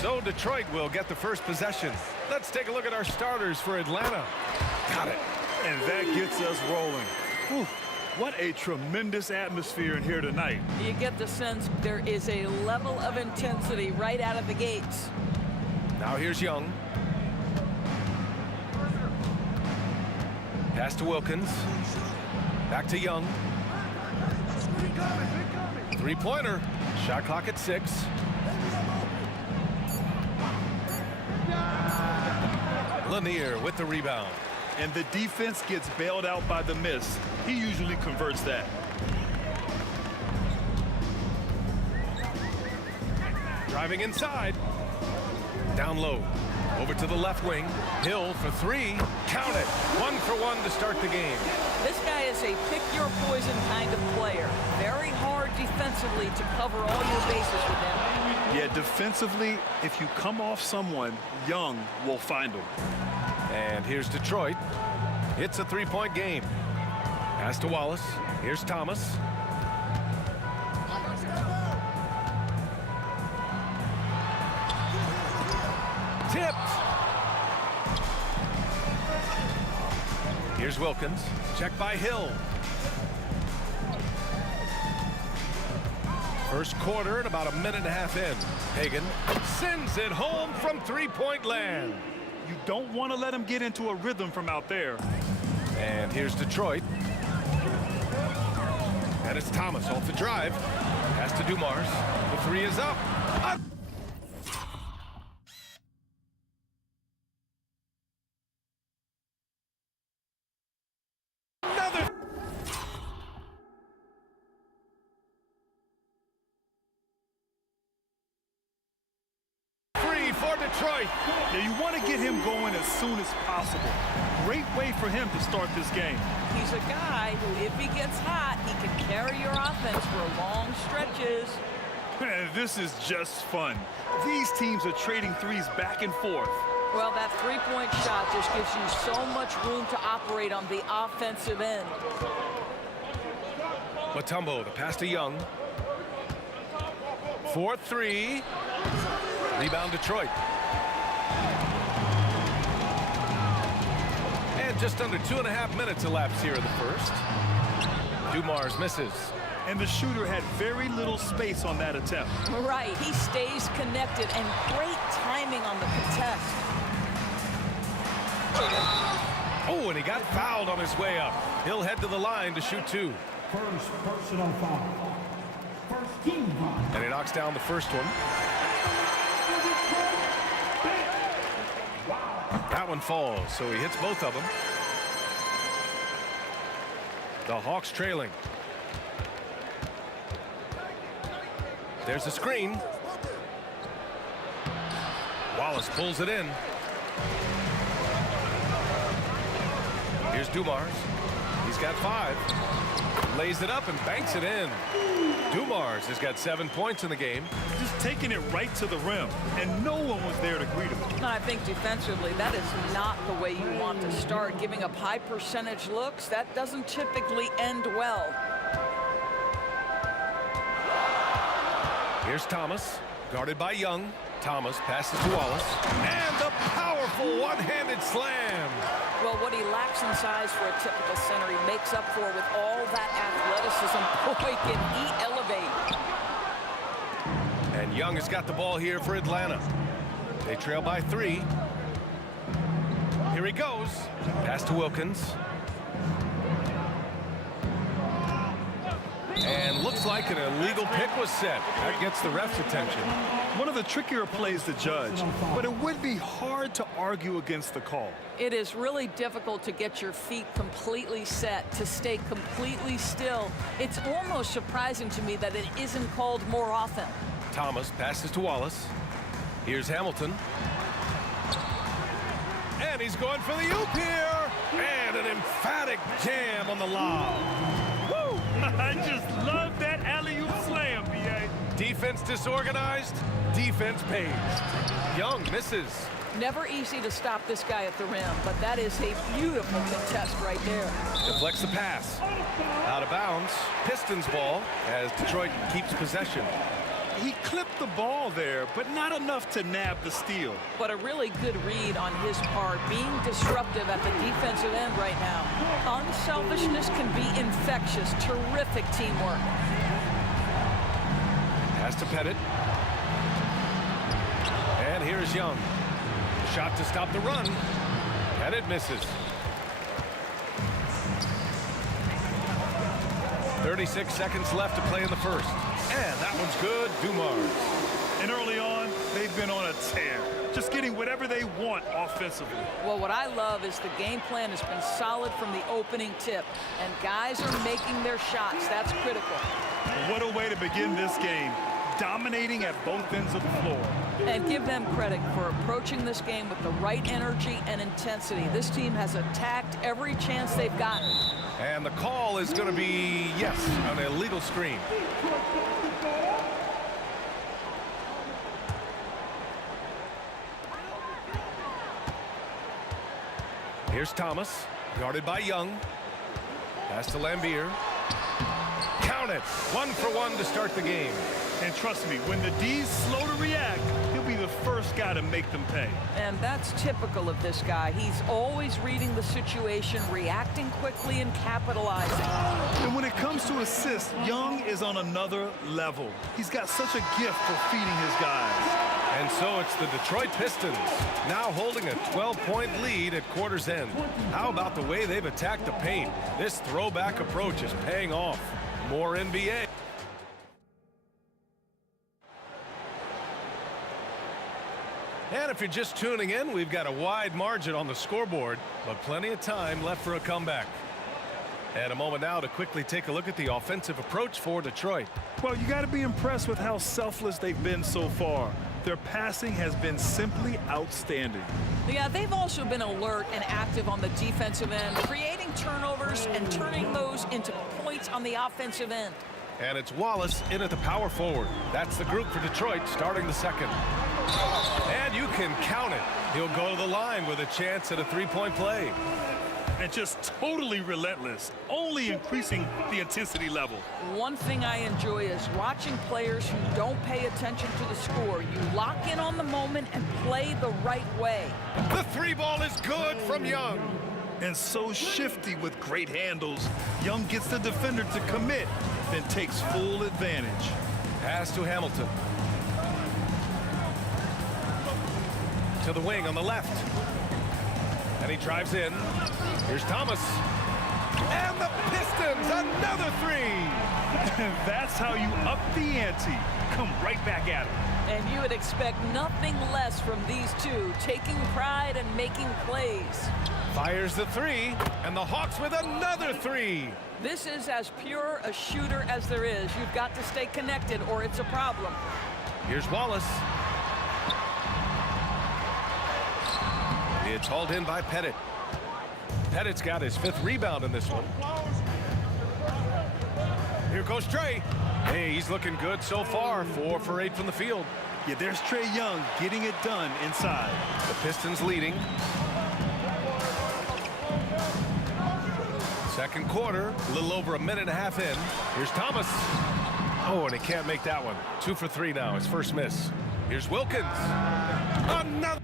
So Detroit will get the first possession. Let's take a look at our starters for Atlanta. Got it. And that gets us rolling. Whew. What a tremendous atmosphere in here tonight. You get the sense there is a level of intensity right out of the gates. Now here's Young. Pass to Wilkins. Back to Young. Three-pointer. Shot clock at 6. Lanier with the rebound. And the defense gets bailed out by the miss. He usually converts that. Driving inside. Down low. Over to the left wing. Hill for 3. Count it. 1 for 1 to start the game. This guy is a pick-your-poison kind of player. Very hard defensively to cover all your bases with him. Yeah, defensively, if you come off someone, Young will find him. And here's Detroit. It's a 3-point game. Pass to Wallace. Here's Thomas. Tipped. Here's Wilkins. Check by Hill. First quarter and about a minute and a half in. Hagan sends it home from 3-point land. You don't want to let him get into a rhythm from out there. And here's Detroit. And it's Thomas off the drive. Pass to Dumars. The 3 is up. Another. Free for Detroit. Yeah, you want to get him going as soon as possible. Great way for him to start this game. He's a guy who, if he gets hot, he can carry your offense for long stretches. This is just fun. These teams are trading threes back and forth. Well, that three-point shot just gives you so much room to operate on the offensive end. Mutombo, the pass to Young. 4-3. Rebound Detroit. And just under 2.5 minutes elapsed here in the first. Dumars misses. And the shooter had very little space on that attempt. Right, he stays connected, and great timing on the contest. Oh, and he got fouled on his way up. He'll head to the line to shoot 2. First personal foul. First team foul. And he knocks down the first one. That one falls, so he hits both of them. The Hawks trailing. There's a screen. Wallace pulls it in. Here's Dumars. He's got 5. Lays it up and banks it in. Dumars has got 7 points in the game. Just taking it right to the rim, and no one was there to greet him. No, I think defensively, that is not the way you want to start. Giving up high percentage looks, that doesn't typically end well. Here's Thomas, guarded by Young. Thomas passes to Wallace. And the powerful one-handed slam. Well, what he lacks in size for a typical center, he makes up for with all that athleticism. Boy, can he elevate. And Young has got the ball here for Atlanta. They trail by 3. Here he goes. Pass to Wilkins. And looks like an illegal pick was set. That gets the ref's attention. One of the trickier plays to judge, but it would be hard to argue against the call. It is really difficult to get your feet completely set, to stay completely still. It's almost surprising to me that it isn't called more often. Thomas passes to Wallace. Here's Hamilton. And he's going for the oop here. And an emphatic jam on the lob. Woo! I just love that alley-oop slam, B.A. Defense disorganized, defense pays. Young misses. Never easy to stop this guy at the rim, but that is a beautiful contest right there. Deflects the pass. Out of bounds. Pistons ball as Detroit keeps possession. he clipped the ball there, but not enough to nab the steal. But a really good read on his part, being disruptive at the defensive end right now. Unselfishness can be infectious. Terrific teamwork. Pass to Pettit. And here's Young. Shot to stop the run. Pettit misses. 36 seconds left to play in the first. And that one's good. Dumars. And early on, they've been on a tear. Just getting whatever they want offensively. Well, what I love is the game plan has been solid from the opening tip. And guys are making their shots. That's critical. What a way to begin this game. Dominating at both ends of the floor. And give them credit for approaching this game with the right energy and intensity. This team has attacked every chance they've gotten. And the call is going to be, yes, an illegal screen. Here's Thomas, guarded by Young. Pass to Lambier. Count it. 1 for 1 to start the game. And trust me, when the D's slow to react, he'll be the first guy to make them pay. And that's typical of this guy. He's always reading the situation, reacting quickly, and capitalizing. And when it comes to assists, Young is on another level. He's got such a gift for feeding his guys. And so it's the Detroit Pistons, now holding a 12-point lead at quarter's end. How about the way they've attacked the paint? This throwback approach is paying off. More NBA. And if you're just tuning in, we've got a wide margin on the scoreboard, but plenty of time left for a comeback. And a moment now to quickly take a look at the offensive approach for Detroit. Well, you got to be impressed with how selfless they've been so far. Their passing has been simply outstanding. Yeah, they've also been alert and active on the defensive end, creating turnovers and turning those into points on the offensive end. And it's Wallace in at the power forward. That's the group for Detroit starting the second. And you can count it. He'll go to the line with a chance at a three-point play. And just totally relentless, only increasing the intensity level. One thing I enjoy is watching players who don't pay attention to the score. You lock in on the moment and play the right way. The three ball is good from Young. And so shifty with great handles. Young gets the defender to commit, then takes full advantage. Pass to Hamilton. To the wing on the left. And he drives in. Here's Thomas. And the Pistons, another three. That's how you up the ante. Come right back at him. And you would expect nothing less from these two, taking pride and making plays. Fires the three, and the Hawks with another three. This is as pure a shooter as there is. You've got to stay connected or it's a problem. Here's Wallace. It's hauled in by Pettit. Pettit's got his 5th rebound in this one. Here goes Trey. Hey, he's looking good so far. 4 for 8 from the field. Yeah, there's Trey Young getting it done inside. The Pistons leading. Second quarter, a little over a minute and a half in. Here's Thomas. Oh, and he can't make that one. 2 for 3 now, his first miss. Here's Wilkins. Another.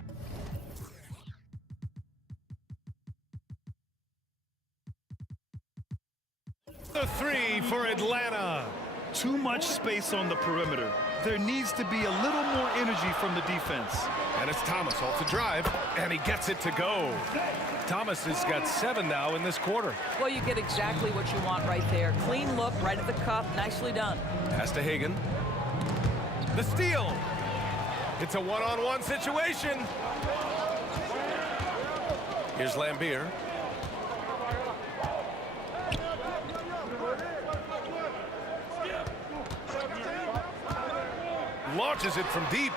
The 3 for Atlanta. Too much space on the perimeter. There needs to be a little more energy from the defense. And it's Thomas off the drive, and he gets it to go. Thomas has got 7 now in this quarter. Well, you get exactly what you want right there. Clean look, right at the cup, nicely done. Pass to Hagan. The steal. It's a one-on-one situation. Here's Lambier. Launches it from deep.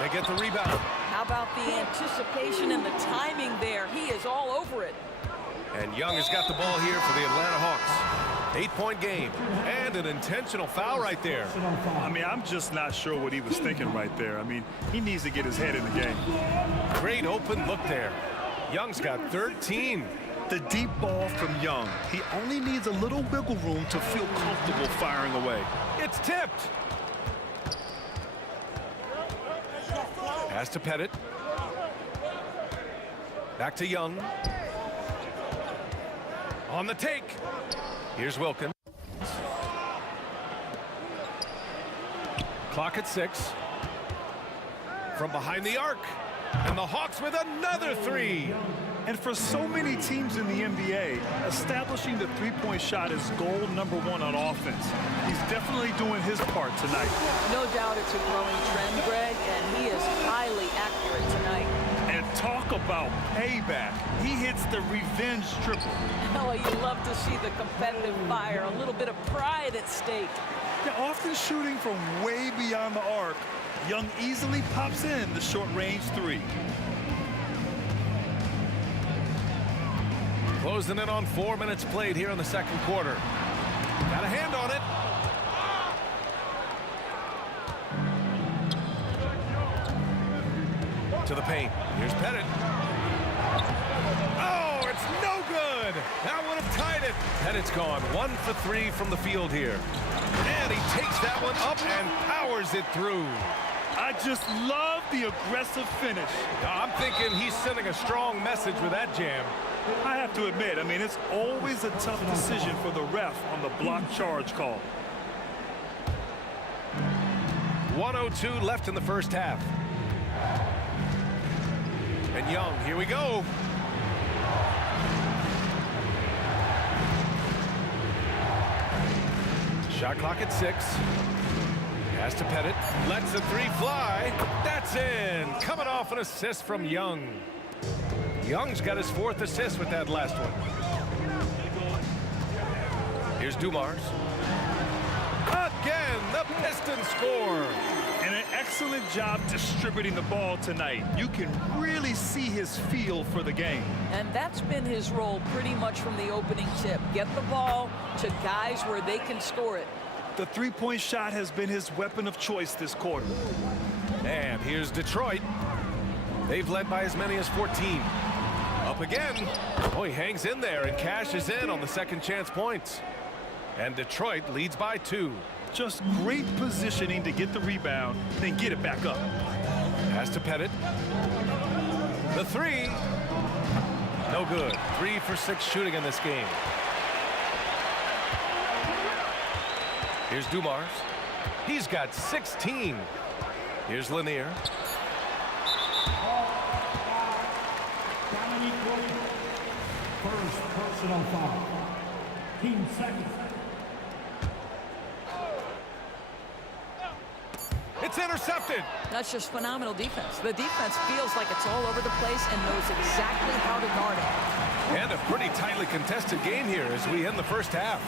They get the rebound. How about the anticipation and the timing there? He is all over it. And Young has got the ball here for the Atlanta Hawks. 8-point game. And an intentional foul right there. I mean, I'm just not sure what he was thinking right there. I mean, he needs to get his head in the game. Great open look there. Young's got 13. The deep ball from Young. He only needs a little wiggle room to feel comfortable firing away. It's tipped. Pass to Pettit. Back to Young. On the take. Here's Wilkins. Clock at 6. From behind the arc. And the Hawks with another 3. And for so many teams in the NBA, establishing the three-point shot is goal number 1 on offense. He's definitely doing his part tonight. No doubt it's a growing trend, Greg, and he is highly accurate tonight. And talk about payback. He hits the revenge triple. Oh, you love to see the competitive fire, a little bit of pride at stake. Yeah, often shooting from way beyond the arc, Young easily pops in the short-range 3. Closing in on 4 minutes played here in the second quarter. Got a hand on it. To the paint. Here's Pettit. Oh, it's no good. That would have tied it. Pettit's gone 1 for 3 from the field here. And he takes that one up and powers it through. I just love the aggressive finish. I'm thinking he's sending a strong message with that jam. I have to admit, I mean, it's always a tough decision for the ref on the block charge call. 1:02 left in the first half. And Young, here we go. Shot clock at 6. Pass to Pettit. Lets the 3 fly. That's in. Coming off an assist from Young. Young's got his 4th assist with that last one. Here's Dumars. Again, the Pistons score. And an excellent job distributing the ball tonight. You can really see his feel for the game. And that's been his role pretty much from the opening tip. Get the ball to guys where they can score it. The three-point shot has been his weapon of choice this quarter. And here's Detroit. They've led by as many as 14. Up again. Oh, he hangs in there and cashes in on the second chance points. And Detroit leads by 2. Just great positioning to get the rebound, then get it back up. Pass to Pettit. The 3. No good. 3 for 6 shooting in this game. Here's Dumars. He's got 16. Here's Lanier. First personal foul. Team second. It's intercepted. That's just phenomenal defense. The defense feels like it's all over the place and knows exactly how to guard it. And a pretty tightly contested game here as we end the first half.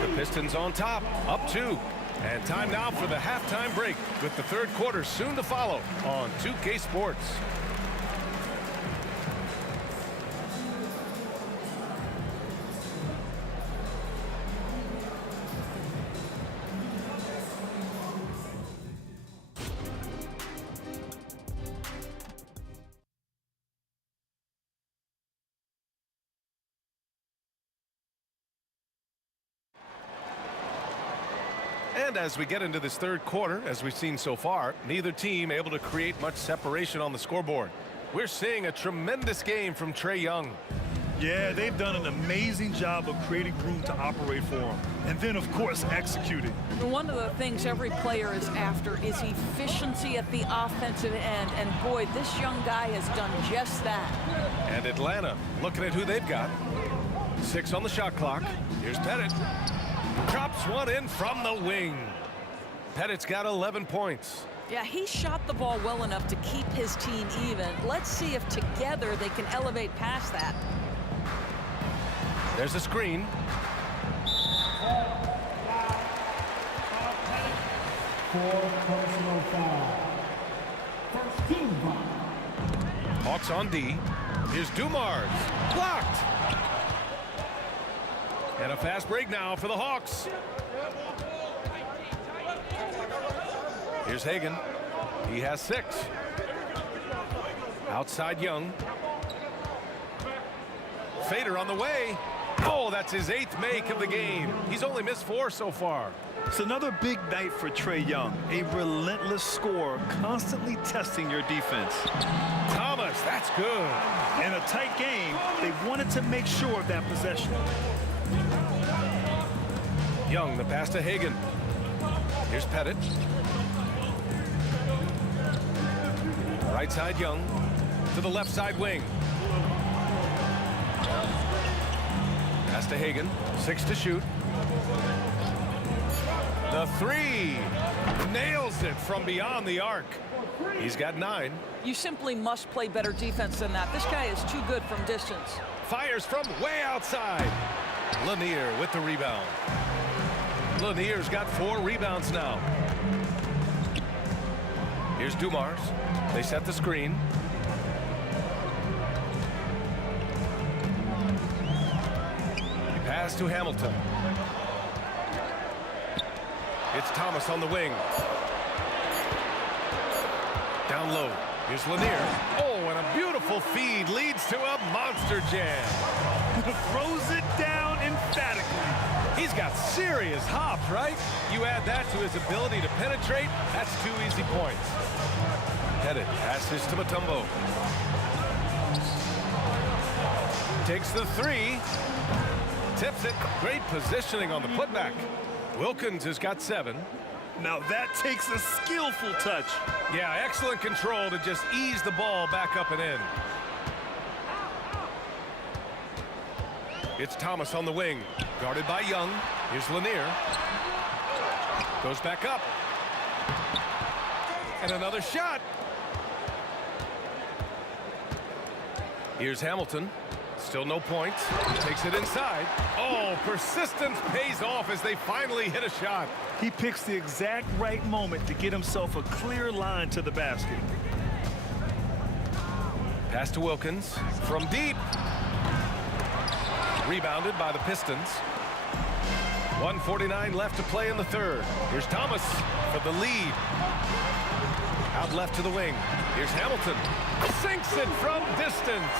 The Pistons on top, up 2. And time now for the halftime break with the third quarter soon to follow on 2K Sports. And as we get into this third quarter, as we've seen so far, neither team able to create much separation on the scoreboard. We're seeing a tremendous game from Trae Young. Yeah, they've done an amazing job of creating room to operate for him. And then, of course, executing. One of the things every player is after is efficiency at the offensive end. And boy, this young guy has done just that. And Atlanta looking at who they've got. 6 on the shot clock. Here's Pettit. Drops one in from the wing. Pettit's got 11 points. Yeah, he shot the ball well enough to keep his team even. Let's see if together they can elevate past that. There's a screen. Four personal foul. First team foul. Hawks on D. Here's Dumars. Blocked. And a fast break now for the Hawks. Here's Hagan. He has 6. Outside Young. Fader on the way. Oh, that's his 8th make of the game. He's only missed 4 so far. It's another big night for Trae Young, a relentless scorer, constantly testing your defense. Thomas, that's good. In a tight game, they wanted to make sure of that possession. Young, the pass to Hagan. Here's Pettit. Right side Young to the left side wing. Pass to Hagan. 6 to shoot. The 3. Nails it from beyond the arc. He's got 9. You simply must play better defense than that. This guy is too good from distance. Fires from way outside. Lanier with the rebound. Lanier's got 4 rebounds now. Here's Dumars. They set the screen. He passed to Hamilton. It's Thomas on the wing. Down low. Here's Lanier. Oh, and a beautiful feed leads to a monster jam. Throws it down emphatically. He's got serious hops, right? You add that to his ability to penetrate, that's 2 easy points. Pettit passes to Mutombo. Takes the 3. Tips it. Great positioning on the putback. Wilkins has got 7. Now that takes a skillful touch. Yeah, excellent control to just ease the ball back up and in. It's Thomas on the wing, guarded by Young. Here's Lanier. Goes back up. And another shot. Here's Hamilton. Still no points. Takes it inside. Oh, persistence pays off as they finally hit a shot. He picks the exact right moment to get himself a clear line to the basket. Pass to Wilkins from deep. Rebounded by the Pistons. 1:49 left to play in the 3rd. Here's Thomas for the lead. Out left to the wing. Here's Hamilton. Sinks it from distance.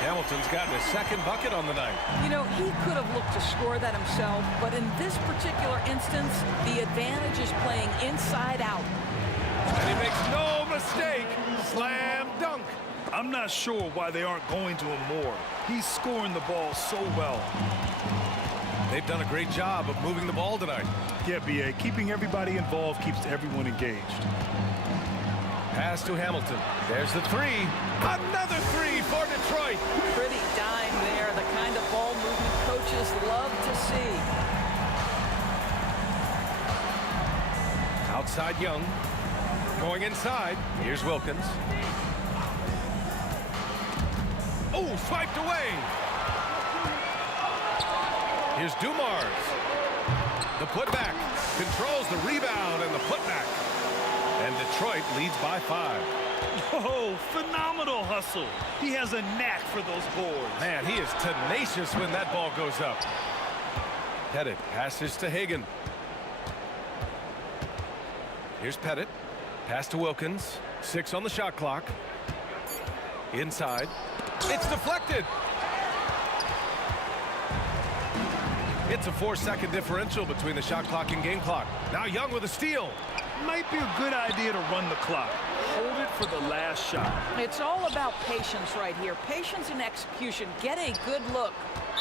Hamilton's gotten his 2nd bucket on the night. You know, he could have looked to score that himself, but in this particular instance, the advantage is playing inside out. And he makes no mistake. Slam dunk. I'm not sure why they aren't going to him more. He's scoring the ball so well. They've done a great job of moving the ball tonight. Yeah, B.A. Keeping everybody involved keeps everyone engaged. Pass to Hamilton. There's the 3. Another 3 for Detroit. Pretty dime there. The kind of ball movement coaches love to see. Outside Young. Going inside. Here's Wilkins. Oh, swiped away. Here's Dumars. The putback. Controls the rebound and the putback. And Detroit leads by 5. Oh, phenomenal hustle. He has a knack for those boards. Man, he is tenacious when that ball goes up. Pettit passes to Hagan. Here's Pettit. Pass to Wilkins. 6 on the shot clock. Inside. It's deflected. It's a 4-second differential between the shot clock and game clock. Now Young with a steal. Might be a good idea to run the clock. Hold it for the last shot. It's all about patience right here. Patience and execution. Get a good look.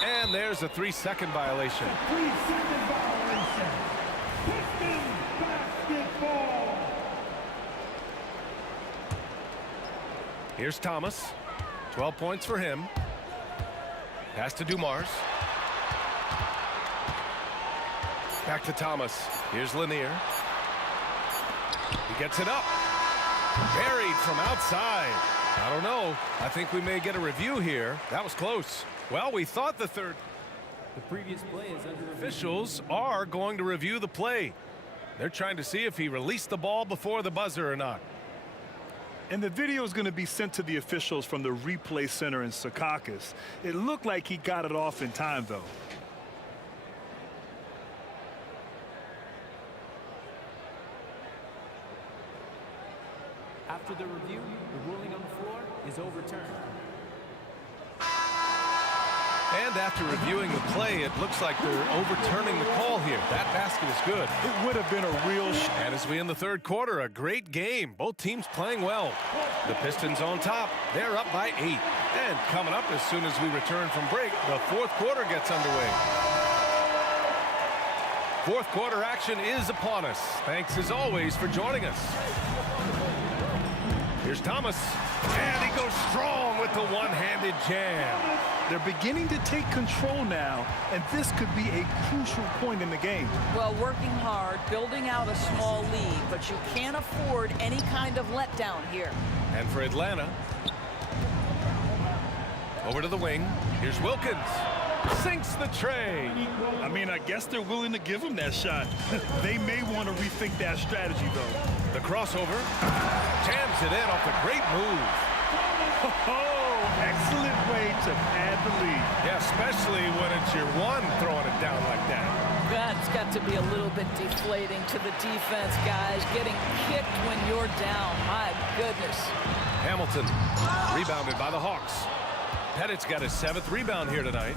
And there's a 3-second violation. 3-second violation. Pistons basketball. Here's Thomas. 12 points for him. Pass to Dumars. Back to Thomas. Here's Lanier. He gets it up. Buried from outside. I don't know. I think we may get a review here. That was close. Well, we thought the 3rd. The previous play is under review. Officials are going to review the play. They're trying to see if he released the ball before the buzzer or not. And the video is going to be sent to the officials from the replay center in Secaucus. It looked like he got it off in time, though. After the review, the ruling on the floor is overturned. And after reviewing the play, it looks like they're overturning the call here. That basket is good. It would have been a real And as we end the third quarter, a great game. Both teams playing well. The Pistons on top. They're up by 8. And coming up as soon as we return from break, the fourth quarter gets underway. Fourth quarter action is upon us. Thanks as always for joining us. Here's Thomas. And he goes strong with the one-handed jam. They're beginning to take control now, and this could be a crucial point in the game. Well, working hard, building out a small lead, but you can't afford any kind of letdown here. And for Atlanta, over to the wing. Here's Wilkins. Sinks the tray. I mean, I guess they're willing to give him that shot. They may want to rethink that strategy, though. The crossover. Jams it in off a great move. Oh, excellent way to pad the lead. Yeah, especially when it's your one throwing it down like that. That's got to be a little bit deflating to the defense, guys. Getting kicked when you're down. My goodness. Hamilton rebounded by the Hawks. Pettit's got his 7th rebound here tonight.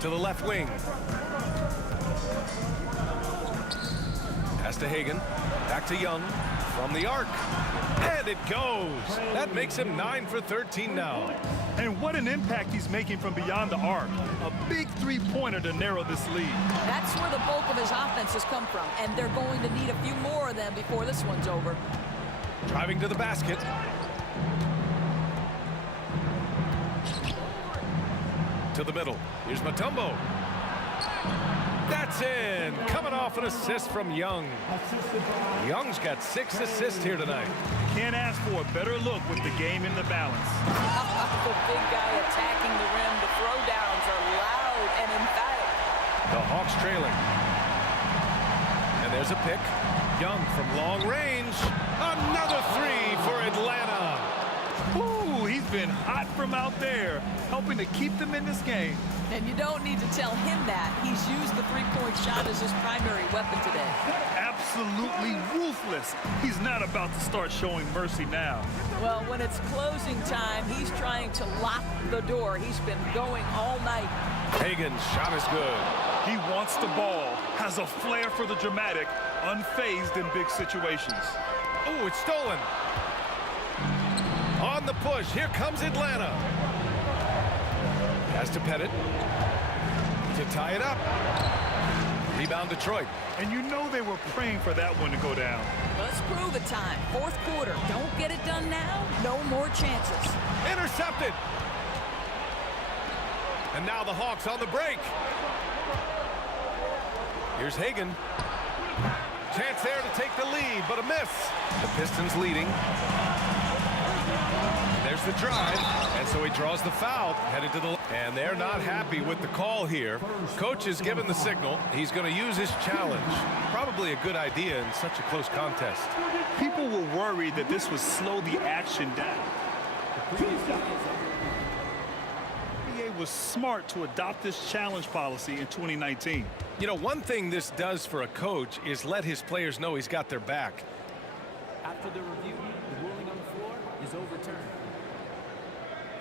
To the left wing. Pass to Hagan. Back to Young. From the arc. And it goes. That makes him 9 for 13 now. And what an impact he's making from beyond the arc. A big three-pointer to narrow this lead. That's where the bulk of his offense has come from. And they're going to need a few more of them before this one's over. Driving to the basket. To the middle. Here's Mutombo. That's in. Coming off an assist from Young. Young's got 6 assists here tonight. Can't ask for a better look with the game in the balance. The big guy attacking the rim. The throwdowns are loud and emphatic. The Hawks trailing. And there's a pick. Young from long range. Another 3 for Atlanta. Ooh, he's been hot from out there, helping to keep them in this game. And you don't need to tell him that. He's used the three-point shot as his primary weapon today. Absolutely ruthless. He's not about to start showing mercy now. Well, when it's closing time, he's trying to lock the door. He's been going all night. Hagan's shot is good. He wants the ball, has a flair for the dramatic, unfazed in big situations. Oh, it's stolen. On the push, here comes Atlanta. Pass to Pettit to tie it up. Rebound Detroit. And you know they were praying for that one to go down. Let's prove it time. Fourth quarter. Don't get it done now. No more chances. Intercepted. And now the Hawks on the break. Here's Hagan. Chance there to take the lead, but a miss. The Pistons leading. There's the drive, and so he draws the foul, headed to the... And they're not happy with the call here. Coach has given the signal. He's going to use his challenge. Probably a good idea in such a close contest. People were worried that this would slow the action down. The NBA was smart to adopt this challenge policy in 2019. You know, one thing this does for a coach is let his players know he's got their back. After the review, the ruling on the floor is overturned.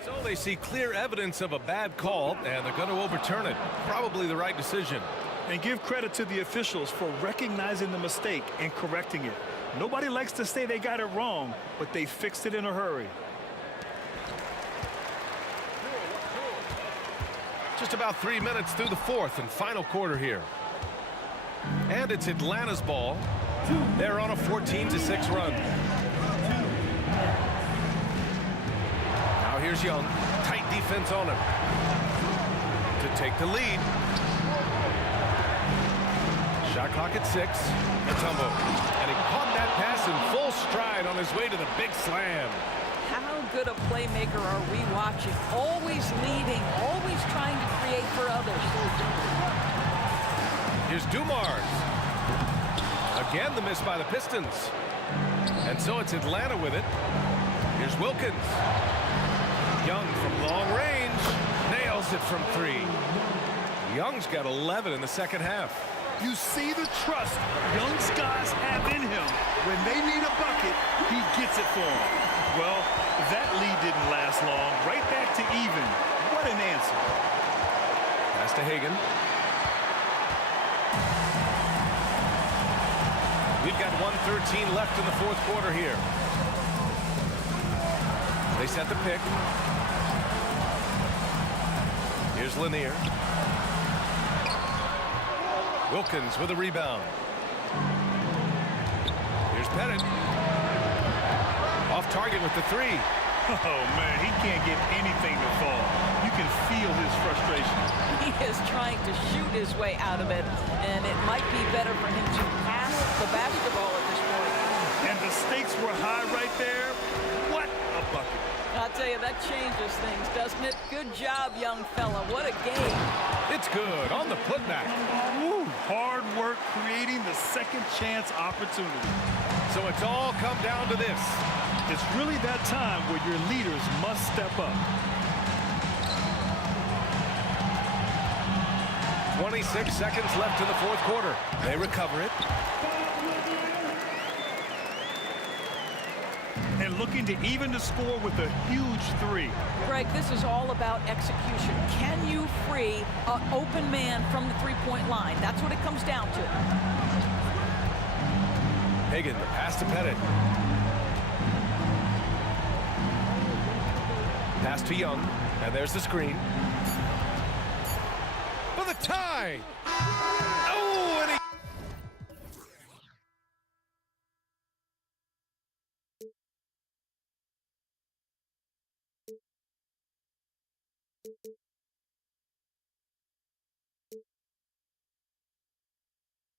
So they see clear evidence of a bad call, and they're going to overturn it. Probably the right decision. And give credit to the officials for recognizing the mistake and correcting it. Nobody likes to say they got it wrong, but they fixed it in a hurry. Just about 3 minutes through the fourth and final quarter here. And it's Atlanta's ball. They're on a 14-6 run. Now here's Young. Tight defense on him. To take the lead. Shot clock at 6. Mutombo. And he caught that pass in full stride on his way to the big slam. How good a playmaker are we watching? Always leading, always trying to create for others. Here's Dumars. Again, the miss by the Pistons. And so it's Atlanta with it. Here's Wilkins. Young from long range. Nails it from 3. Young's got 11 in the second half. You see the trust Young's guys have in him. When they need a bucket, he gets it for them. Well, that lead didn't last long. Right back to even. What an answer. Pass to Hagan. We've got 1:13 left in the fourth quarter here. They set the pick. Here's Lanier. Wilkins with a rebound. Here's Pettit. Off target with the three. Oh, man, he can't get anything to fall. You can feel his frustration. He is trying to shoot his way out of it, and it might be better for him to pass the basketball at this point. And the stakes were high right there. What a bucket. I'll tell you, that changes things, doesn't it? Good job, young fella. What a game. It's good on the putback. Woo, hard work creating the second chance opportunity. So it's all come down to this. It's really that time where your leaders must step up. 26 seconds left in the fourth quarter. They recover it. And looking to even the score with a huge three. Greg, this is all about execution. Can you free an open man from the three-point line? That's what it comes down to. Hagan, the pass to Pettit. Pass to Young, and there's the screen. For the tie! Oh, and he...